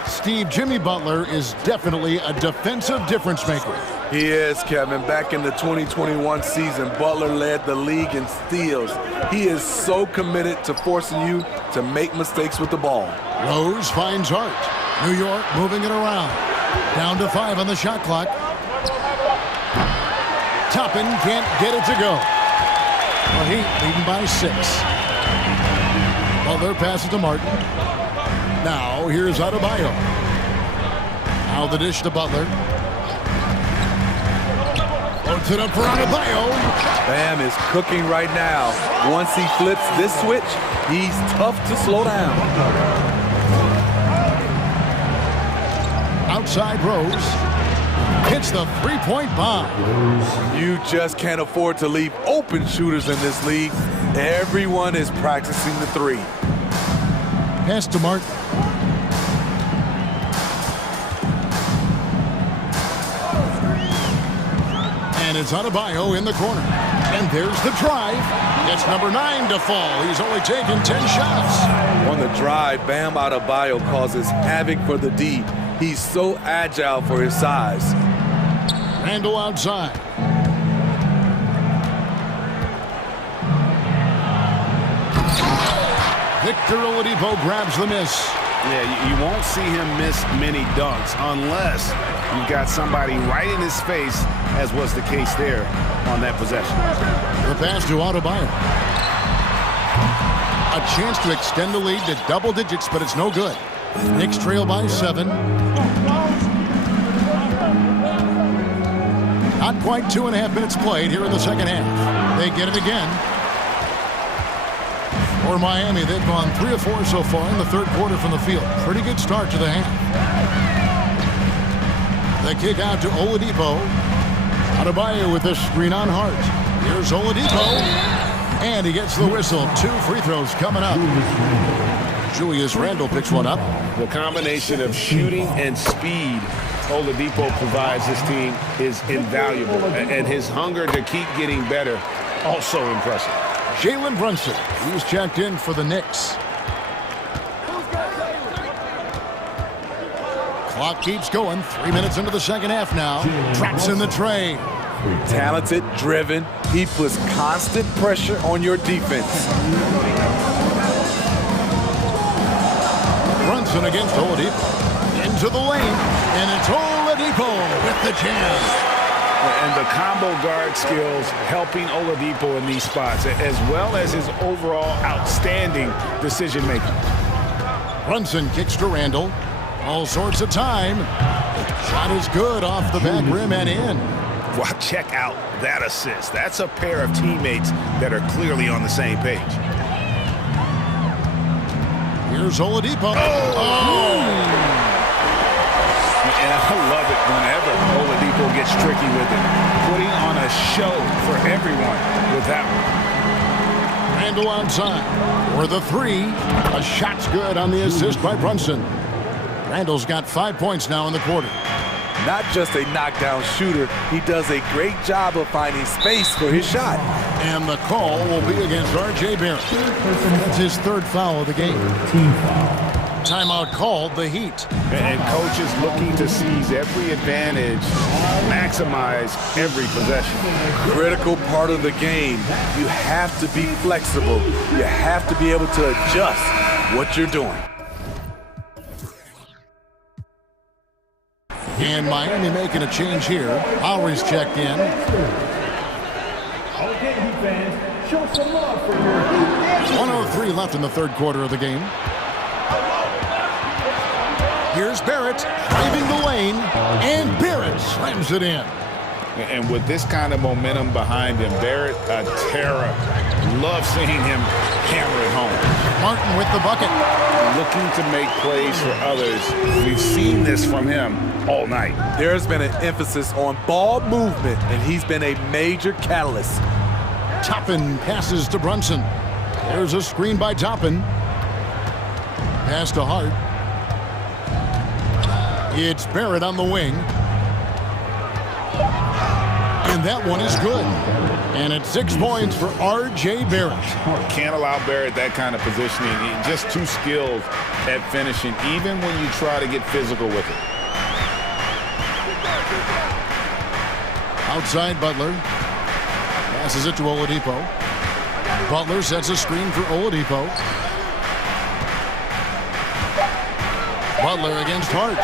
Steve, Jimmy Butler is definitely a defensive difference maker. He is, Kevin. Back in the 2021 season, Butler led the league in steals. He is so committed to forcing you to make mistakes with the ball. Rose finds Hart. New York moving it around. Down to 5 on the shot clock. Toppin can't get it to go. Well, Heat leading by 6. Butler passes to Martin. Now here's Adebayo. Now the dish to Butler. Floats it up for Adebayo. Bam is cooking right now. Once he flips this switch, he's tough to slow down. Outside Rose. Hits the three-point bomb. You just can't afford to leave open shooters in this league. Everyone is practicing the three. Pass to Martin. And it's Adebayo in the corner. And there's the drive. It's number 9 to fall. He's only taken 10 shots. On the drive, Bam Adebayo causes havoc for the D. He's so agile for his size. Randall outside. Victor Oladipo grabs the miss. Yeah, you won't see him miss many dunks unless you've got somebody right in his face, as was the case there on that possession. The pass to Adebayo. A chance to extend the lead to double digits, but it's no good. Knicks trail by 7. Not quite 2.5 minutes played here in the second half. They get it again. For Miami, they've gone 3 of 4 so far in the third quarter from the field. Pretty good start to the half. The kick out to Oladipo. Adebayo with the screen on Hart. Here's Oladipo. And he gets the whistle. 2 free throws coming up. Julius Randle picks one up. The combination of shooting and speed Oladipo provides this team is invaluable. And his hunger to keep getting better, also impressive. Jalen Brunson, he's checked in for the Knicks. Clock keeps going. 3 minutes into the second half now. Traps in the tray. Talented, driven. He puts constant pressure on your defense. Brunson against Oladipo. Into the lane. And it's Oladipo with the jam. And the combo guard skills helping Oladipo in these spots, as well as his overall outstanding decision-making. Brunson kicks to Randle. All sorts of time. Shot is good off the back rim and in. Well, check out that assist. That's a pair of teammates that are clearly on the same page. Here's Oladipo. And I love it whenever Oladipo gets tricky with it. Putting on a show for everyone with that one. Randle outside for the 3. A shot's good on the assist by Brunson. Randle's got 5 points now in the quarter. Not just a knockdown shooter, he does a great job of finding space for his shot. And the call will be against R.J. Barrett. That's his 3rd foul of the game. Timeout called, the Heat. And coaches looking to seize every advantage, maximize every possession. Critical part of the game. You have to be flexible. You have to be able to adjust what you're doing. And Miami making a change here. Lowry's checked in. Okay, Heat fans, show some love for your Heat. 1:03 left in the third quarter of the game. Here's Barrett driving the lane, and Barrett slams it in. And with this kind of momentum behind him, Barrett, a terror. Love seeing him hammer it home. Martin with the bucket. Looking to make plays for others. We've seen this from him all night. There's been an emphasis on ball movement, and he's been a major catalyst. Toppin passes to Brunson. There's a screen by Toppin. Pass to Hart. It's Barrett on the wing. And that one is good. And it's 6 points for R.J. Barrett. Can't allow Barrett that kind of positioning. He's just too skilled at finishing, even when you try to get physical with it. Outside Butler. Passes it to Oladipo. Butler sets a screen for Oladipo. Butler against Hart.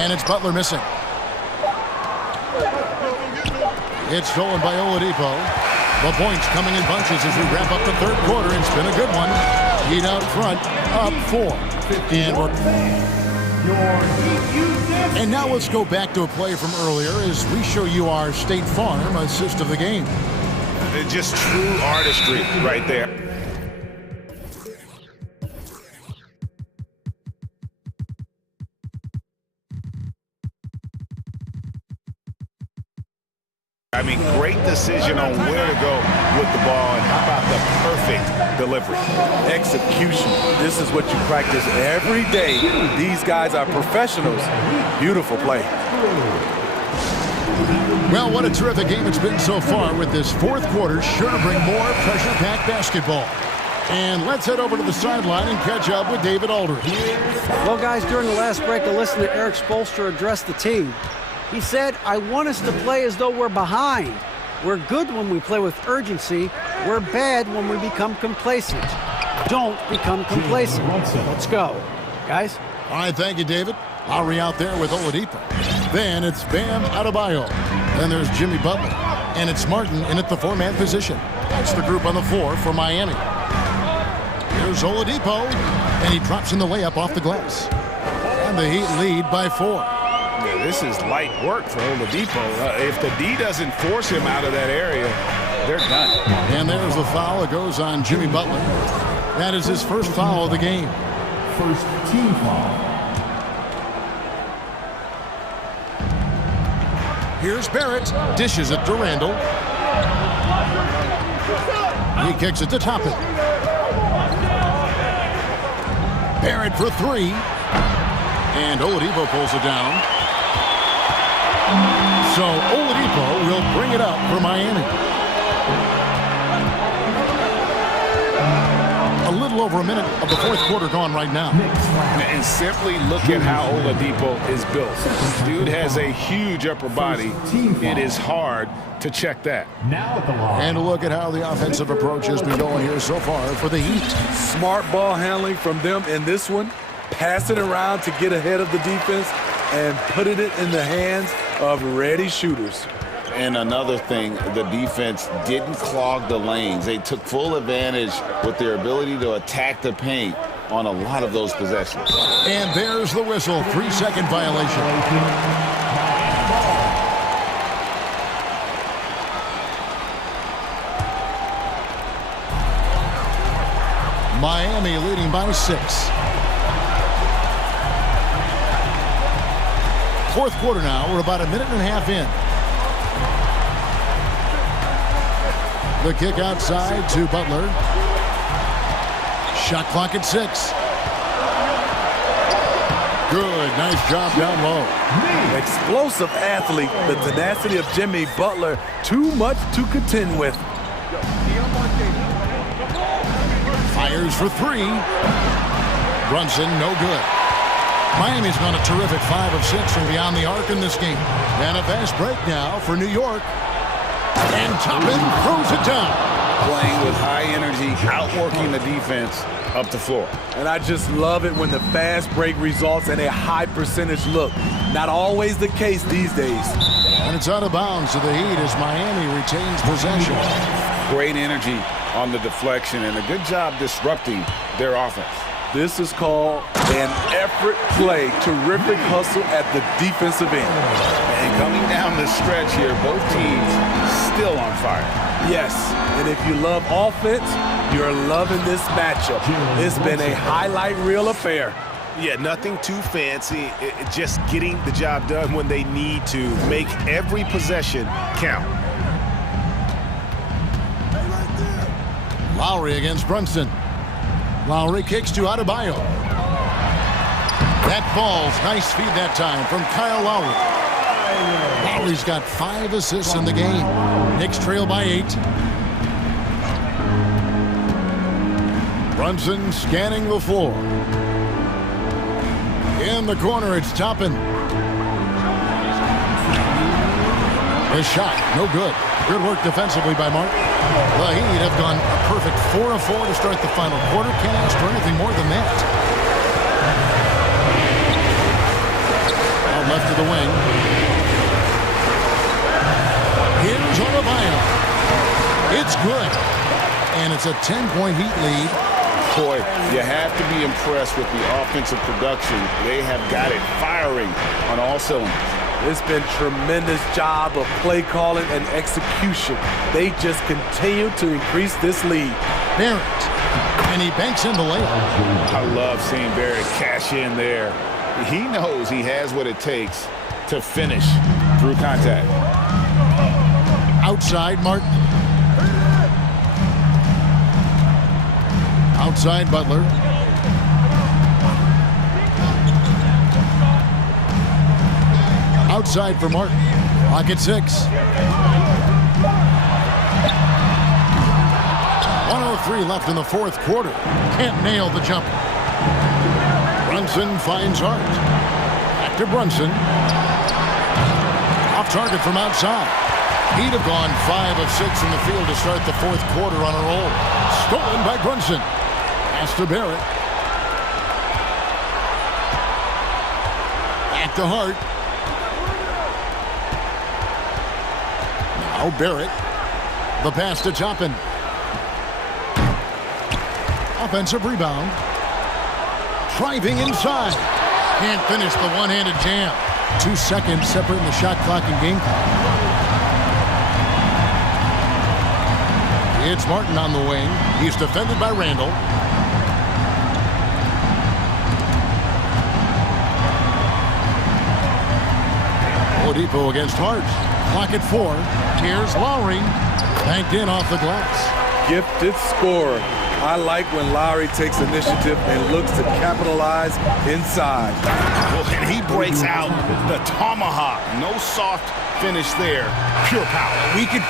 And it's Butler missing. It's stolen by Oladipo. The points coming in bunches as we wrap up the third quarter. It's been a good one. Heat out front, up 4. And now let's go back to a play from earlier as we show you our State Farm assist of the game. It's just true artistry right there. I mean, great decision on where to go with the ball, and how about the perfect delivery? Execution. This is what you practice every day. These guys are professionals. Beautiful play. Well, what a terrific game it's been so far, with this fourth quarter sure to bring more pressure-packed basketball. And let's head over to the sideline and catch up with David Aldridge. Well, guys, during the last break, I listened to Eric Spoelstra address the team. He said, I want us to play as though we're behind. We're good when we play with urgency. We're bad when we become complacent. Don't become complacent. Let's go. Guys? All right, thank you, David. Lowry out there with Oladipo. Then it's Bam Adebayo. Then there's Jimmy Butler. And it's Martin in at the 4-man position. That's the group on the floor for Miami. Here's Oladipo. And he drops in the layup off the glass. And the Heat lead by 4. Yeah, this is light work for Oladipo. If the D doesn't force him out of that area, they're done. And there's the foul. It goes on Jimmy Butler. That is his first foul of the game. First team foul. Here's Barrett. Dishes it to Randall. He kicks it to Toppin. Barrett for 3. And Oladipo pulls it down. So Oladipo will bring it up for Miami. A little over a minute of the fourth quarter gone right now. And simply look at how Oladipo is built. Dude has a huge upper body. It is hard to check that. And look at how the offensive approach has been going here so far for the Heat. Smart ball handling from them in this one. Passing around to get ahead of the defense and putting it in the hands of ready shooters. And another thing, the defense didn't clog the lanes. They took full advantage with their ability to attack the paint on a lot of those possessions. And there's the whistle. 3-second violation. Miami leading by 6. Fourth quarter now. We're about a minute and a half in. The kick outside to Butler. Shot clock at 6. Good. Nice job down low. Explosive athlete. The tenacity of Jimmy Butler. Too much to contend with. Fires for 3. Brunson, no good. Miami's gone a terrific 5 of 6 from beyond the arc in this game. And a fast break now for New York. And Toppin throws it down. Playing with high energy, outworking the defense up the floor. And I just love it when the fast break results in a high percentage look. Not always the case these days. And it's out of bounds to the Heat as Miami retains possession. Great energy on the deflection and a good job disrupting their offense. This is called an effort play. Terrific hustle at the defensive end. And coming down the stretch here, both teams still on fire. Yes, and if you love offense, you're loving this matchup. It's been a highlight reel affair. Yeah, nothing too fancy. Just getting the job done when they need to. Make every possession count. Lowry against Brunson. Lowry kicks to Adebayo. That falls. Nice feed that time from Kyle Lowry. Lowry's got 5 assists in the game. Knicks trail by 8. Brunson scanning the floor. In the corner, it's Toppin. The shot, no good. Good work defensively by Martin. The Heat have gone a perfect 4 of 4 to start the final quarter. Can't ask for anything more than that. Out left to the wing. Here's Adebayo. It's good. And it's a 10-point Heat lead. Boy, you have to be impressed with the offensive production. They have got it firing on all cylinders. It's been tremendous job of play calling and execution. They just continue to increase this lead. Barrett, and he banks in the layup. I love seeing Barrett cash in there. He knows he has what it takes to finish through contact. Outside Martin. Outside Butler. Outside for Martin. Clock at 6. 1:03 left in the fourth quarter. Can't nail the jumper. Brunson finds Hart. Back to Brunson. Off target from outside. He'd have gone 5 of 6 from the field to start the fourth quarter on a roll. Stolen by Brunson. Pass to Barrett. Back to Hart. Now Barrett. The pass to Toppin. Offensive rebound. Driving inside. Can't finish the one-handed jam. 2 seconds separating the shot clock and game clock. It's Martin on the wing. He's defended by Randall. Oladipo against Hart. Clock at 4. Here's Lowry. Banked in off the glass. Gifted scorer. I like when Lowry takes initiative and looks to capitalize inside. Well, and he breaks out the tomahawk. No soft finish there. Pure power. We could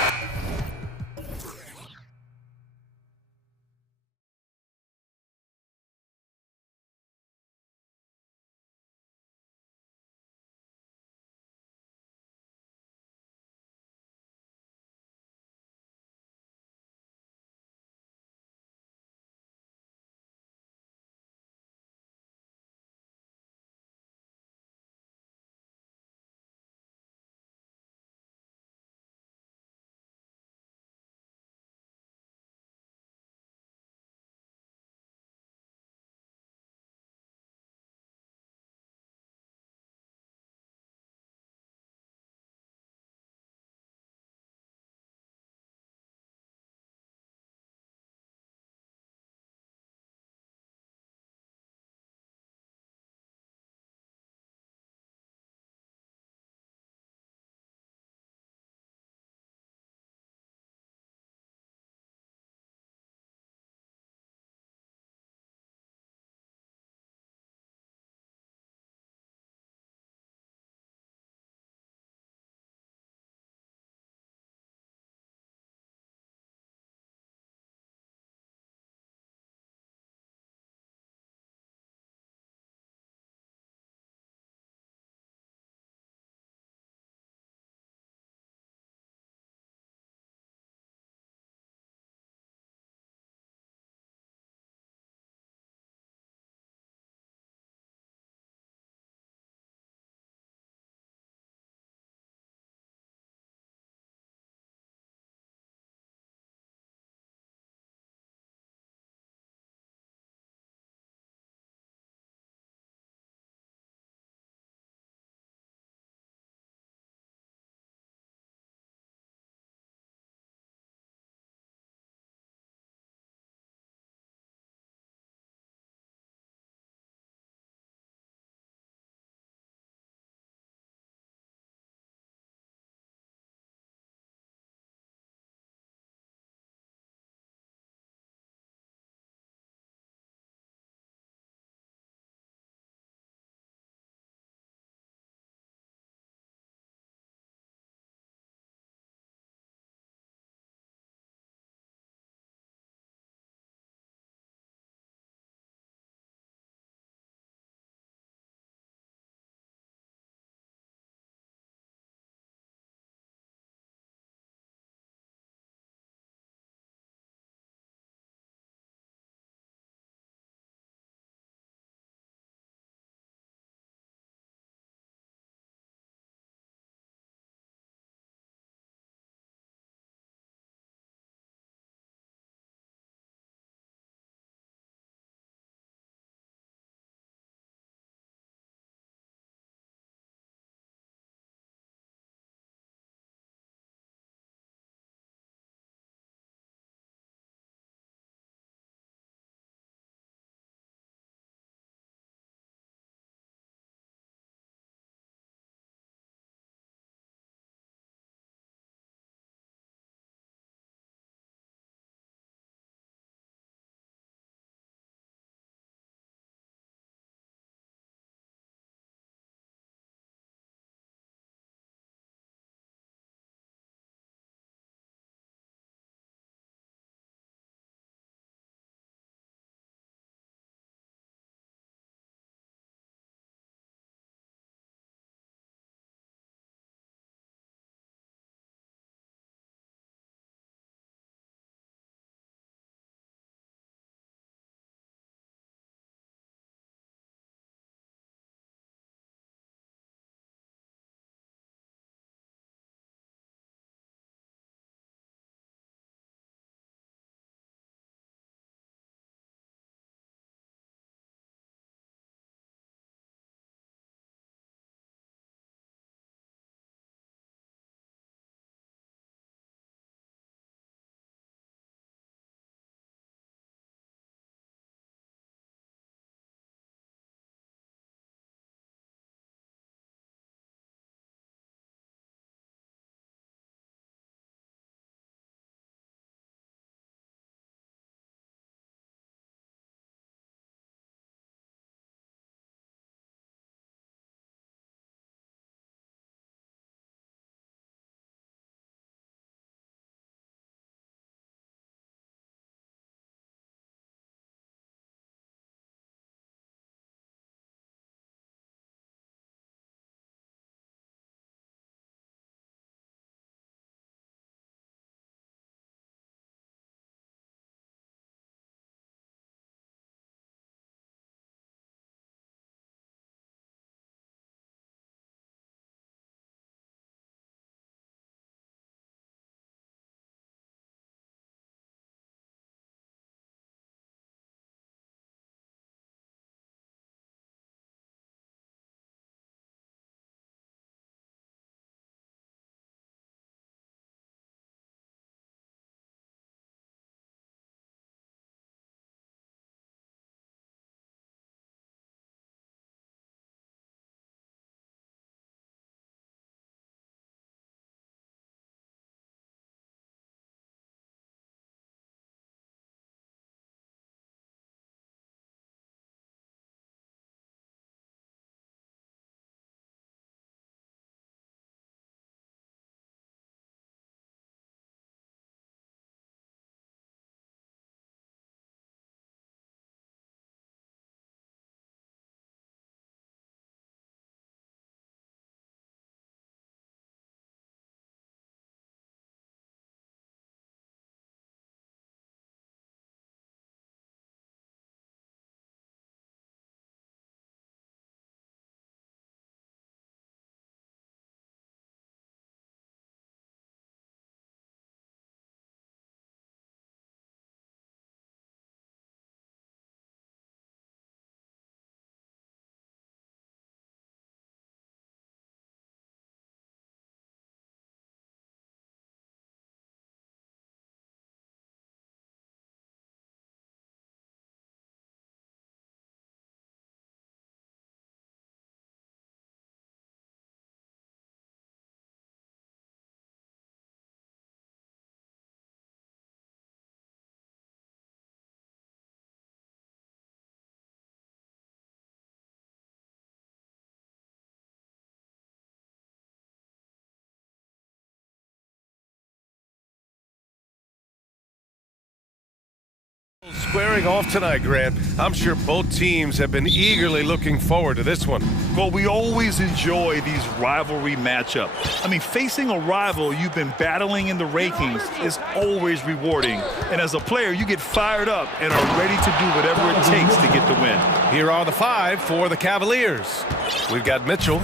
squaring off tonight, Grant. I'm sure both teams have been eagerly looking forward to this one. Well, we always enjoy these rivalry matchups. I mean, facing a rival you've been battling in the rankings is always rewarding. And as a player, you get fired up and are ready to do whatever it takes to get the win. Here are the 5 for the Cavaliers. We've got Mitchell,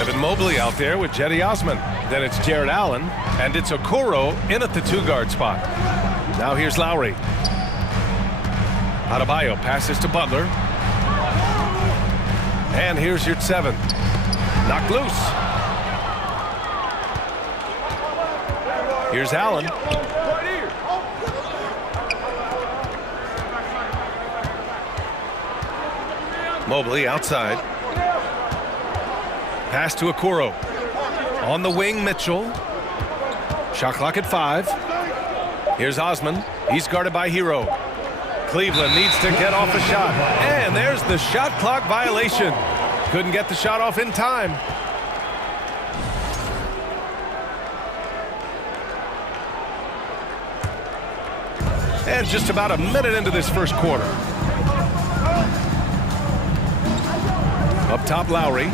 Evan Mobley out there with Jetty Osman. Then it's Jared Allen, and it's Okoro in at the 2-guard spot. Now here's Lowry. Adebayo passes to Butler. And here's your 7. Knocked loose. Here's Allen. Mobley outside. Pass to Okoro. On the wing, Mitchell. Shot clock at 5. Here's Osman. He's guarded by Hero. Cleveland needs to get off a shot. And there's the shot clock violation. Couldn't get the shot off in time. And just about a minute into this first quarter. Up top, Lowry.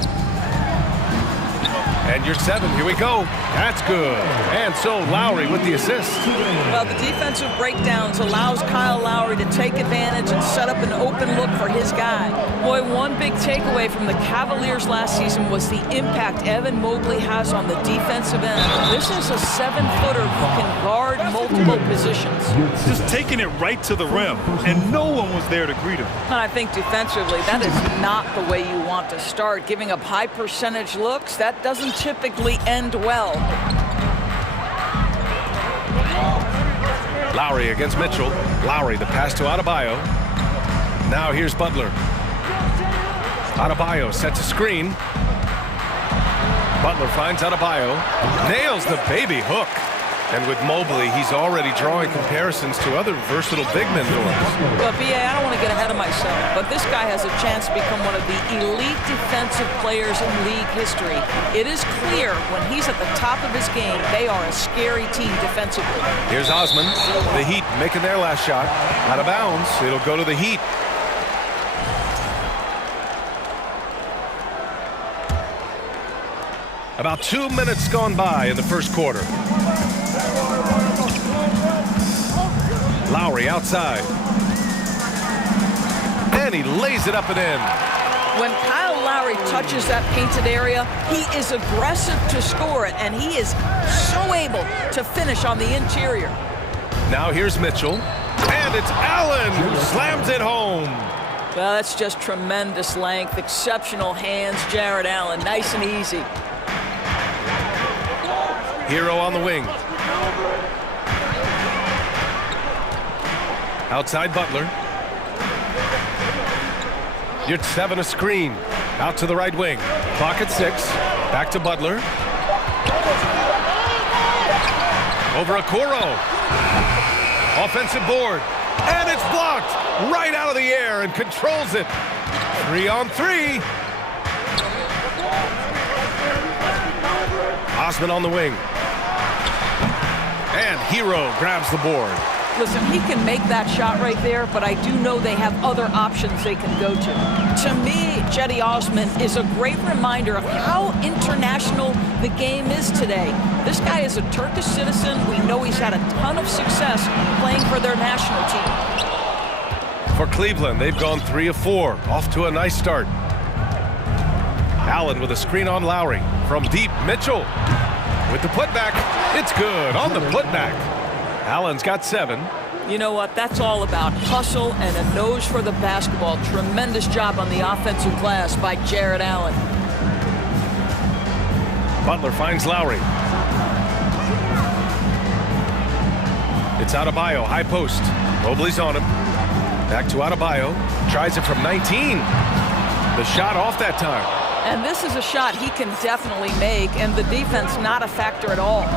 And your 7, here we go. That's good. And so Lowry with the assist. Well, the defensive breakdowns allows Kyle Lowry to take advantage and set up an open look for his guy. Boy, one big takeaway from the Cavaliers last season was the impact Evan Mobley has on the defensive end. This is a 7-footer who can guard multiple positions. Just taking it right to the rim, and no one was there to greet him. And I think defensively, that is not the way you want to start. Giving up high percentage looks, that doesn't typically end well. Lowry against Mitchell. Lowry, the pass to Adebayo. Now here's Butler. Adebayo sets a screen. Butler finds Adebayo. Nails the baby hook. And with Mobley, he's already drawing comparisons to other versatile big men doors. Well, B.A., I don't want to get ahead of myself, but this guy has a chance to become one of the elite defensive players in league history. It is clear when he's at the top of his game, they are a scary team defensively. Here's Osman. The Heat making their last shot. Out of bounds. It'll go to the Heat. About 2 minutes gone by in the first quarter. Lowry outside. And he lays it up and in. When Kyle Lowry touches that painted area, he is aggressive to score it, and he is so able to finish on the interior. Now here's Mitchell. And it's Allen who slams it home. Well, that's just tremendous length, exceptional hands, Jared Allen. Nice and easy. Hero on the wing. Outside Butler. Your 7 a screen. Out to the right wing. Clock at 6. Back to Butler. Over Okoro. Offensive board. And it's blocked right out of the air and controls it. 3 on 3. Osman on the wing. And Hero grabs the board. Listen, he can make that shot right there, but I do know they have other options they can go to. To me, Jetty Osman is a great reminder of how international the game is today. This guy is a Turkish citizen. We know he's had a ton of success playing for their national team. For Cleveland, they've gone 3 of 4. Off to a nice start. Allen with a screen on Lowry. From deep, Mitchell with the putback. It's good on the putback. Allen's got 7. You know what? That's all about hustle and a nose for the basketball. Tremendous job on the offensive glass by Jared Allen. Butler finds Lowry. It's Adebayo, high post. Mobley's on him. Back to Adebayo. Tries it from 19. The shot off that time. And this is a shot he can definitely make, and the defense not a factor at all.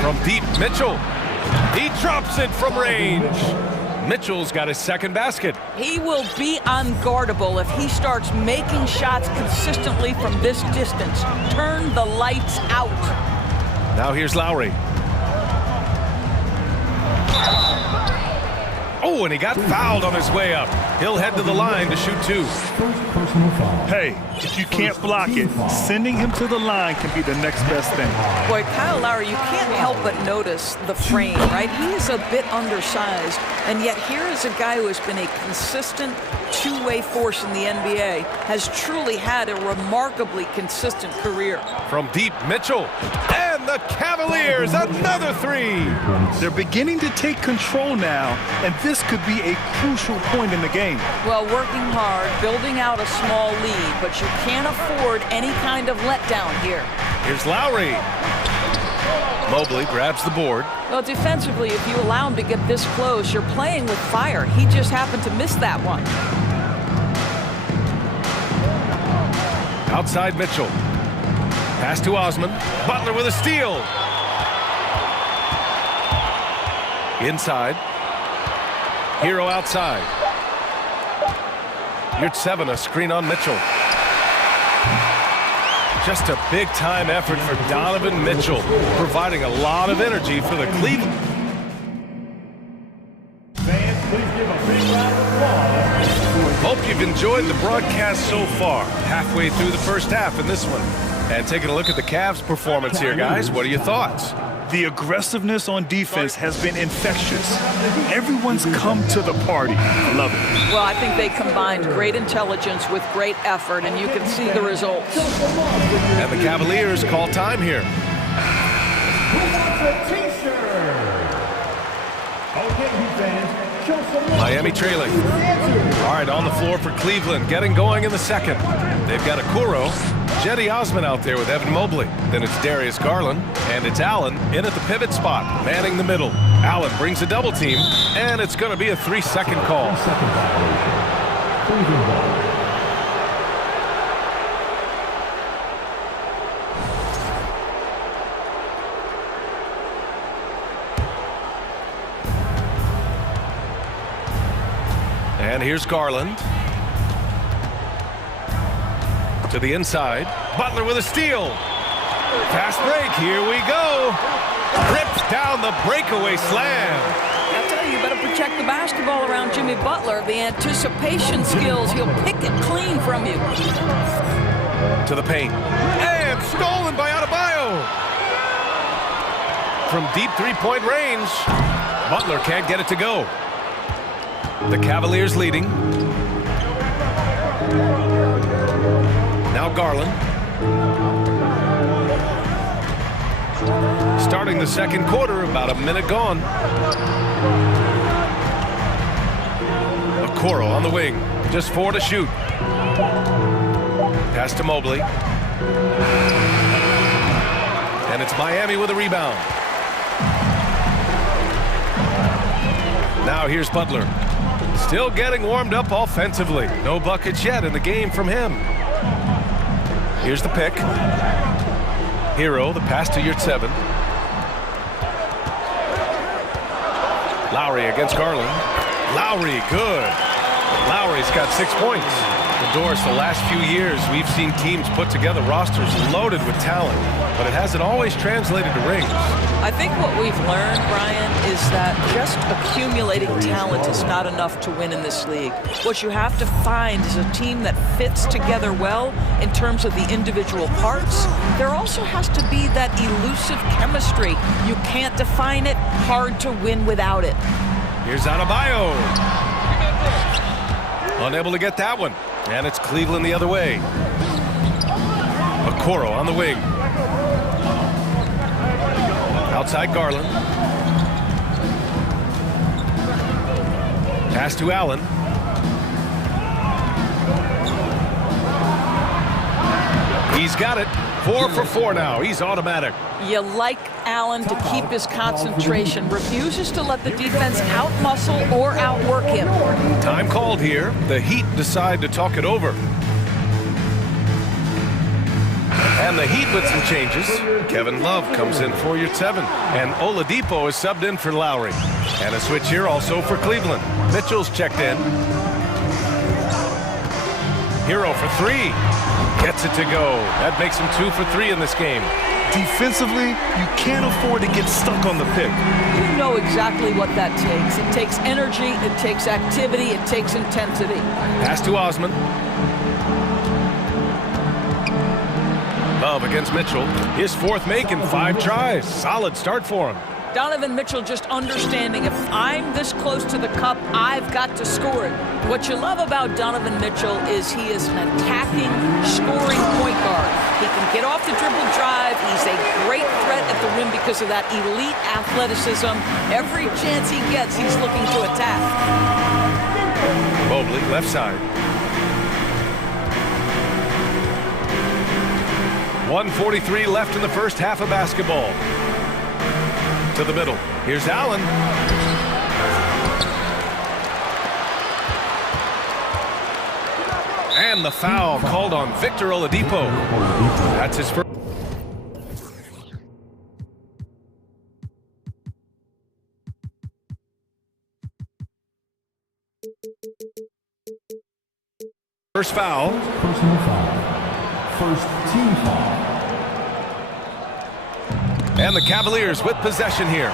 From deep, Mitchell. He drops it from range. Mitchell's got his second basket. He will be unguardable if he starts making shots consistently from this distance. Turn the lights out. Now here's Lowry. Oh, and he got fouled on his way up. He'll head to the line to shoot 2. Hey, if you can't block it, sending him to the line can be the next best thing. Boy, Kyle Lowry, you can't help but notice the frame, right? He is a bit undersized, and yet here is a guy who has been a consistent two-way force in the NBA, has truly had a remarkably consistent career. From deep, Mitchell. And the Cavaliers, another 3. They're beginning to take control now, and this could be a crucial point in the game. Well, working hard, building out a small lead, but you can't afford any kind of letdown here. Here's Lowry. Mobley grabs the board. Well, defensively, if you allow him to get this close, you're playing with fire. He just happened to miss that one. Outside Mitchell. Pass to Osman. Butler with a steal. Inside. Hero outside. Yurtseven, a screen on Mitchell. Just a big-time effort for Donovan Mitchell, providing a lot of energy for the Cleveland. Fans, please give a big round of applause. Hope you've enjoyed the broadcast so far. Halfway through the first half in this one. And taking a look at the Cavs' performance here, guys. What are your thoughts? The aggressiveness on defense has been infectious. Everyone's come to the party. I love it. Well, I think they combined great intelligence with great effort, and you can see the results. And the Cavaliers call time here. Who wants a t-shirt? Okay, you fans, show some love. Miami trailing. All right, on the floor for Cleveland, getting going in the second. They've got Okoro, Jetty Osman out there with Evan Mobley. Then it's Darius Garland, and it's Allen in at the pivot spot, manning the middle. Allen brings a double team, and it's going to be a 3-second call. And here's Garland. To the inside. Butler with a steal. Fast break. Here we go. Rips down the breakaway slam. I'll tell you, you better protect the basketball around Jimmy Butler. The anticipation skills, he'll pick it clean from you. To the paint. And stolen by Adebayo. From deep three-point range. Butler can't get it to go. The Cavaliers leading. Now Garland. Starting the second quarter, about a minute gone. Okoro on the wing, just 4 to shoot. Pass to Mobley. And it's Miami with a rebound. Now here's Butler. Still getting warmed up offensively. No buckets yet in the game from him. Here's the pick. Hero, the pass to Yurtseven. Lowry against Garland. Lowry, good. Lowry's got 6 points. Doris, the last few years, we've seen teams put together rosters loaded with talent, but it hasn't always translated to rings. I think what we've learned, Brian, is that just accumulating talent is not enough to win in this league. What you have to find is a team that fits together well in terms of the individual parts. There also has to be that elusive chemistry. You can't define it, hard to win without it. Here's Adebayo. Unable to get that one. And it's Cleveland the other way. Okoro on the wing. Outside Garland. Pass to Allen. He's got it. 4 for 4 now. He's automatic. You like Allen to keep his concentration. Refuses to let the defense outmuscle or outwork him. Time called here. The Heat decide to talk it over. And the Heat with some changes. Kevin Love comes in for Yurtseven. And Oladipo is subbed in for Lowry. And a switch here also for Cleveland. Mitchell's checked in. Hero for 3. Gets it to go. That makes him 2 for 3 in this game. Defensively, you can't afford to get stuck on the pick. You know exactly what that takes. It takes energy, it takes activity, it takes intensity. Pass to Osman. Love against Mitchell. His 4th make in 5 tries. Solid start for him. Donovan Mitchell just understanding, if I'm this close to the cup, I've got to score it. What you love about Donovan Mitchell is he is an attacking, scoring point guard. He can get off the dribble drive. He's a great threat at the rim because of that elite athleticism. Every chance he gets, he's looking to attack. Mobley, left side. 1:43 left in the first half of basketball. To the middle. Here's Allen. And the foul called on Victor Oladipo. That's his first. First foul. Personal foul. First team foul. And the Cavaliers with possession here.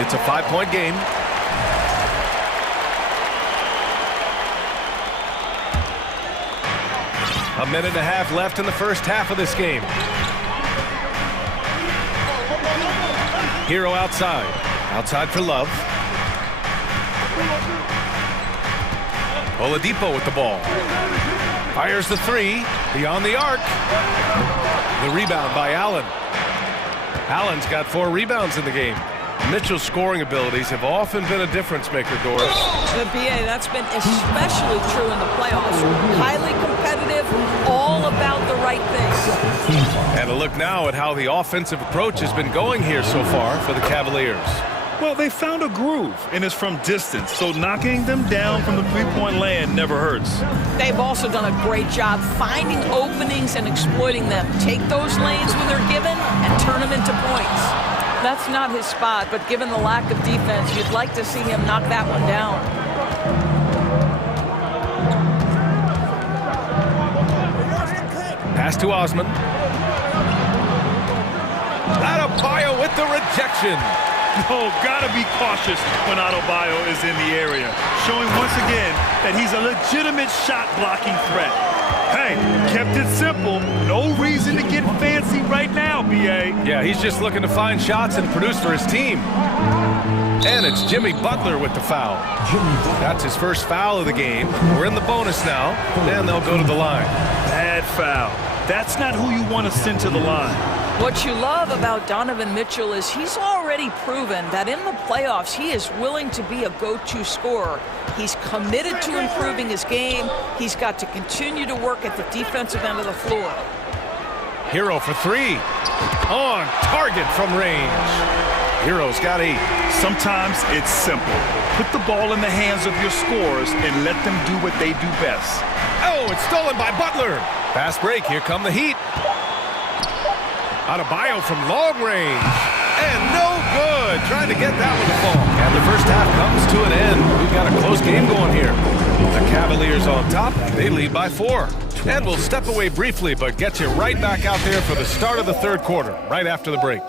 It's a 5-point game. A minute and a half left in the first half of this game. Hero outside. Outside for Love. Oladipo with the ball. Fires the 3. Beyond the arc. The rebound by Allen. Allen's got 4 rebounds in the game. Mitchell's scoring abilities have often been a difference maker, Doris. The BA, that's been especially true in the playoffs. Highly competitive, all about the right things. And a look now at how the offensive approach has been going here so far for the Cavaliers. Well, they found a groove, and it's from distance, so knocking them down from the three-point land never hurts. They've also done a great job finding openings and exploiting them. Take those lanes when they're given and turn them into points. That's not his spot, but given the lack of defense, you'd like to see him knock that one down. Pass to Osman. Adebayo with the rejection. Oh, gotta be cautious when Adebayo is in the area, showing once again that he's a legitimate shot-blocking threat. Hey, kept it simple. No reason to get fancy right now, B.A. Yeah, he's just looking to find shots and produce for his team. And it's Jimmy Butler with the foul. That's his first foul of the game. We're in the bonus now, and they'll go to the line. Bad foul. That's not who you want to send to the line. What you love about Donovan Mitchell is he's already proven that in the playoffs he is willing to be a go-to scorer. He's committed to improving his game. He's got to continue to work at the defensive end of the floor. Hero for 3. On target from range. Hero's got 8. Sometimes it's simple. Put the ball in the hands of your scorers and let them do what they do best. Oh, it's stolen by Butler. Fast break. Here come the Heat. Adebayo from long range. And no good. Trying to get that one to fall. And the first half comes to an end. We've got a close game going here. The Cavaliers on top. They lead by 4. And we'll step away briefly, but get you right back out there for the start of the third quarter, right after the break.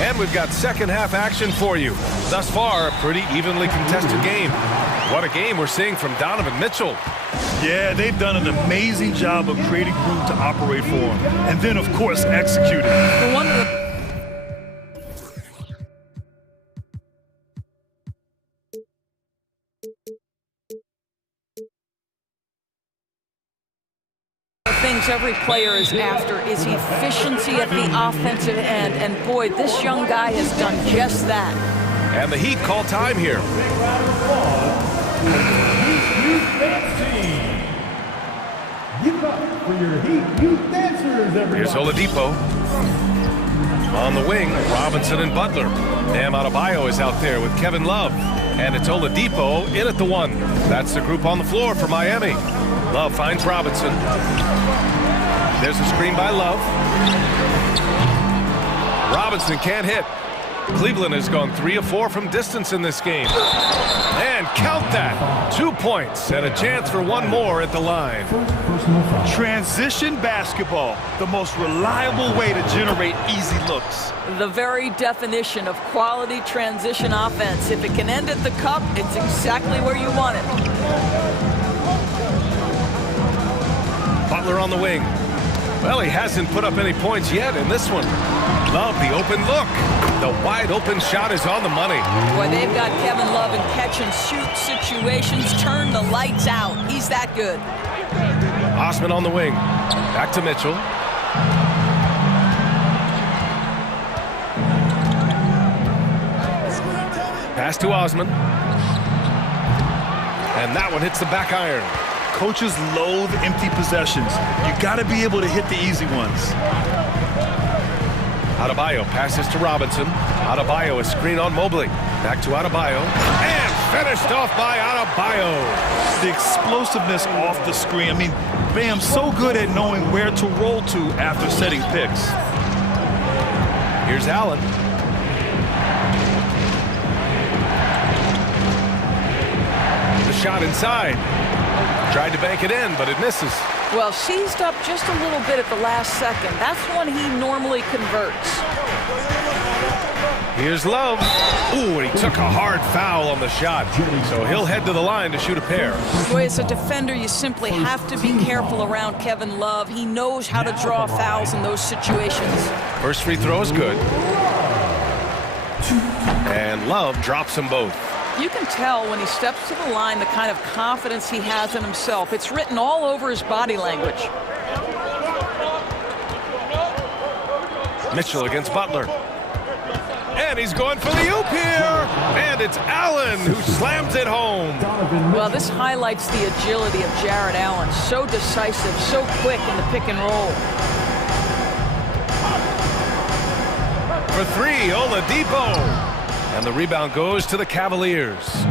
And we've got second half action for you. Thus far, a pretty evenly contested game. What a game we're seeing from Donovan Mitchell. Yeah, they've done an amazing job of creating room to operate for him. And then, of course, executing. One of the things every player is after is efficiency at the offensive end. And boy, this young guy has done just that. And the Heat call time here. Here's Oladipo. On the wing, Robinson and Butler. Bam Adebayo is out there with Kevin Love. And it's Oladipo in at the 1. That's the group on the floor for Miami. Love finds Robinson. There's a screen by Love. Robinson can't hit. Cleveland has gone 3 of 4 from distance in this game. And count that. 2 points and a chance for one more at the line. Transition basketball, the most reliable way to generate easy looks. The very definition of quality transition offense. If it can end at the cup, it's exactly where you want it. Butler on the wing. Well, he hasn't put up any points yet in this one. Love the open look. The wide open shot is on the money. Boy, they've got Kevin Love in catch and shoot situations. Turn the lights out. He's that good. Osman on the wing. Back to Mitchell. Pass to Osman. And that one hits the back iron. Coaches loathe empty possessions. You got to be able to hit the easy ones. Adebayo passes to Robinson. Adebayo is screen on Mobley. Back to Adebayo. And finished off by Adebayo. The explosiveness off the screen. I mean, Bam's so good at knowing where to roll to after setting picks. Here's Allen. The shot inside. Tried to bank it in, but it misses. Well, seized up just a little bit at the last second. That's when he normally converts. Here's Love. Ooh, and he took a hard foul on the shot. So he'll head to the line to shoot a pair. Boy, as a defender, you simply have to be careful around Kevin Love. He knows how to draw fouls in those situations. First free throw is good. And Love drops them both. You can tell when he steps to the line the kind of confidence he has in himself. It's written all over his body language. Mitchell against Butler. And he's going for the oop here. And it's Allen who slams it home. Well, this highlights the agility of Jared Allen. So decisive, so quick in the pick and roll. For three, Oladipo. And the rebound goes to the Cavaliers.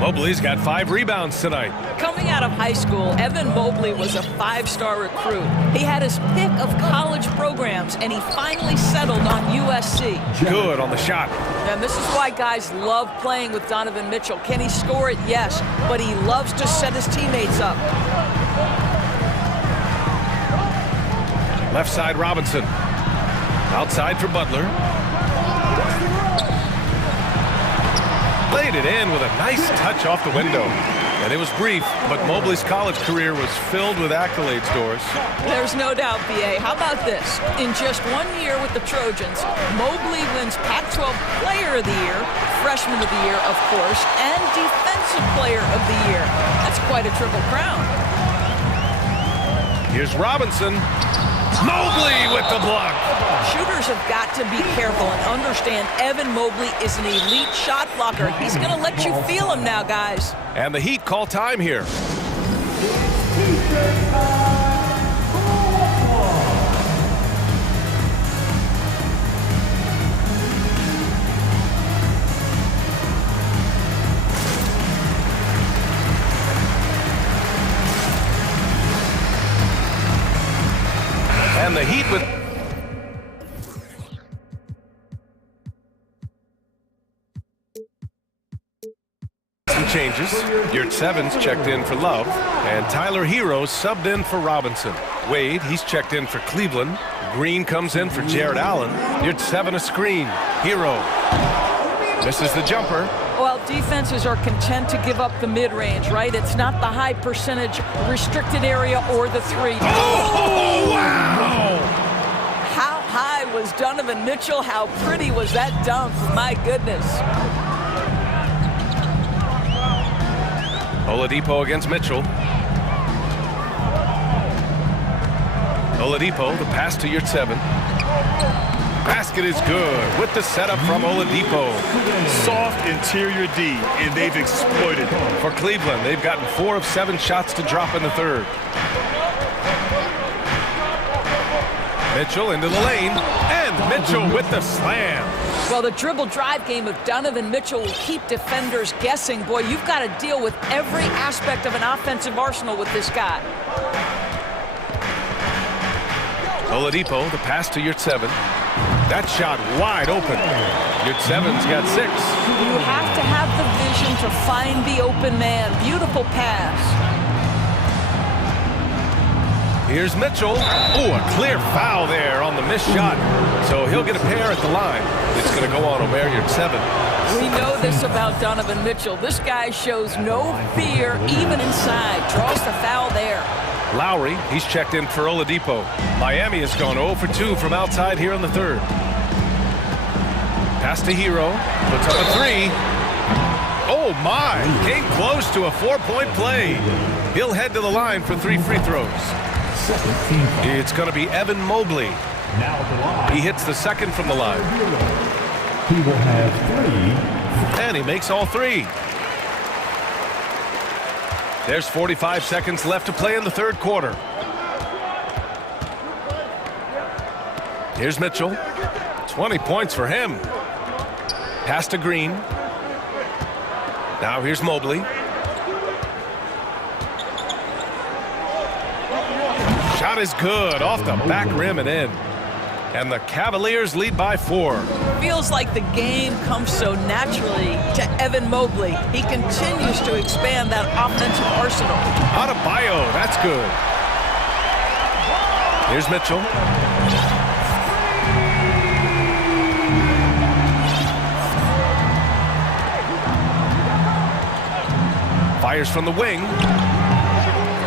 Mobley's got 5 rebounds tonight. Coming out of high school, Evan Mobley was a 5-star recruit. He had his pick of college programs, and he finally settled on USC. Good on the shot. And this is why guys love playing with Donovan Mitchell. Can he score it? Yes, but he loves to set his teammates up. Left side, Robinson. Outside for Butler. Played it in with a nice touch off the window. And it was brief, but Mobley's college career was filled with accolades, Doris. There's no doubt, B.A. How about this? In just 1 year with the Trojans, Mobley wins Pac-12 Player of the Year, Freshman of the Year, of course, and Defensive Player of the Year. That's quite a triple crown. Here's Robinson. Mobley with the block. Shooters have got to be careful and understand Evan Mobley is an elite shot blocker. He's going to let you feel him now, guys. And the Heat call time here. And the Heat with some changes. Yurt Seven's checked in for Love, and Tyler Hero subbed in for Robinson. Wade, he's checked in for Cleveland. Green comes in for Jared Allen. Yurt Seven a screen. Hero misses the jumper. Well, defenses are content to give up the mid-range, right? It's not the high percentage restricted area or the three. Oh, wow! How high was Donovan Mitchell? How pretty was that dunk? My goodness. Oladipo against Mitchell. Oladipo, the pass to Yurt Seven. Basket is good with the setup from Oladipo. Soft interior D, and they've exploited. For Cleveland, they've gotten 4 of 7 shots to drop in the third. Mitchell into the lane, and Mitchell with the slam. Well, the dribble drive game of Donovan Mitchell will keep defenders guessing. Boy, you've got to deal with every aspect of an offensive arsenal with this guy. Oladipo, the pass to Yurt Seven. That shot wide open. Yurt Seven's got 6. You have to have the vision trying to find the open man. Beautiful pass. Here's Mitchell. Oh, a clear foul there on the missed shot. So he'll get a pair at the line. It's going to go on O'Marion 7. We know this about Donovan Mitchell. This guy shows no fear, even inside. Draws the foul there. Lowry, he's checked in for Oladipo. Miami has gone 0 for 2 from outside here in the third. Pass to Hero. Puts up a 3. Oh, my. Came close to a 4-point play. He'll head to the line for 3 free throws. It's going to be Evan Mobley. He hits the second from the line. He will have 3. And he makes all 3. There's 45 seconds left to play in the third quarter. Here's Mitchell. 20 points for him. Pass to Green. Now here's Mobley. Shot is good, off the back rim and in. And the Cavaliers lead by 4. Feels like the game comes so naturally to Evan Mobley. He continues to expand that offensive arsenal. Adebayo, that's good. Here's Mitchell. Fires from the wing.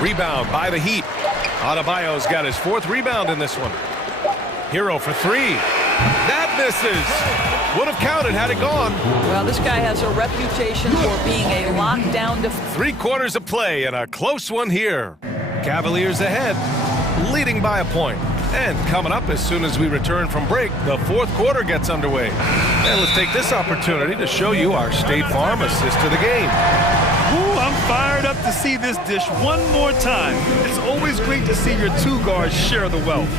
Rebound by the Heat. Adebayo's got his 4th rebound in this one. Hero for 3. That misses. Would have counted had it gone. Well, this guy has a reputation for being a lockdown defender. 3 quarters of play and a close one here. Cavaliers ahead, leading by a point. And coming up as soon as we return from break, the 4th quarter gets underway. And let's take this opportunity to show you our State Farm assist to the game. Ooh, I'm fired up to see this dish one more time. It's always great to see your 2 guards share the wealth.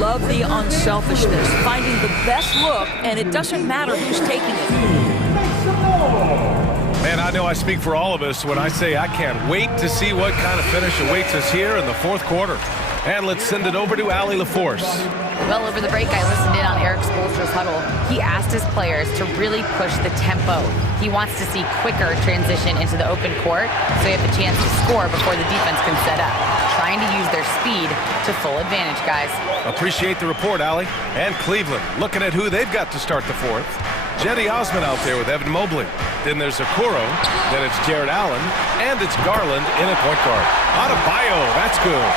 Love the unselfishness, finding the best look, and it doesn't matter who's taking it. Man, I know I speak for all of us when I say I can't wait to see what kind of finish awaits us here in the 4th quarter. And let's send it over to Allie LaForce. Well, over the break, I listened in on Eric Spoelstra's huddle. He asked his players to really push the tempo. He wants to see quicker transition into the open court so you have a chance to score before the defense can set up. Trying to use their speed to full advantage, guys. Appreciate the report, Allie. And Cleveland, looking at who they've got to start the 4th. Jetty Osman out there with Evan Mobley. Then there's Okoro. Then it's Jared Allen. And it's Garland in at point guard. Adebayo, that's good.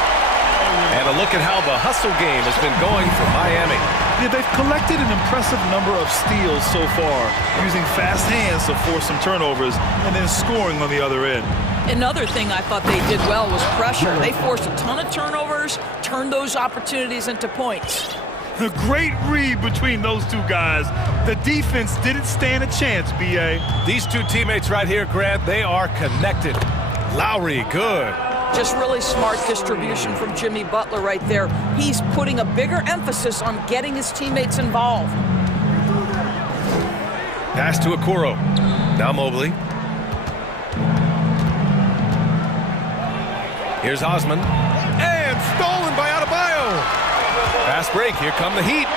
And a look at how the hustle game has been going for Miami. Yeah, they've collected an impressive number of steals so far, using fast hands to force some turnovers and then scoring on the other end. Another thing I thought they did well was pressure. They forced a ton of turnovers, turned those opportunities into points. A great read between those 2 guys. The defense didn't stand a chance, B.A. These 2 teammates right here, Grant, they are connected. Lowry, good. Just really smart distribution from Jimmy Butler right there. He's putting a bigger emphasis on getting his teammates involved. Pass to Okoro. Now Mobley. Here's Osman. And stolen by Adebayo. Fast break. Here come the Heat.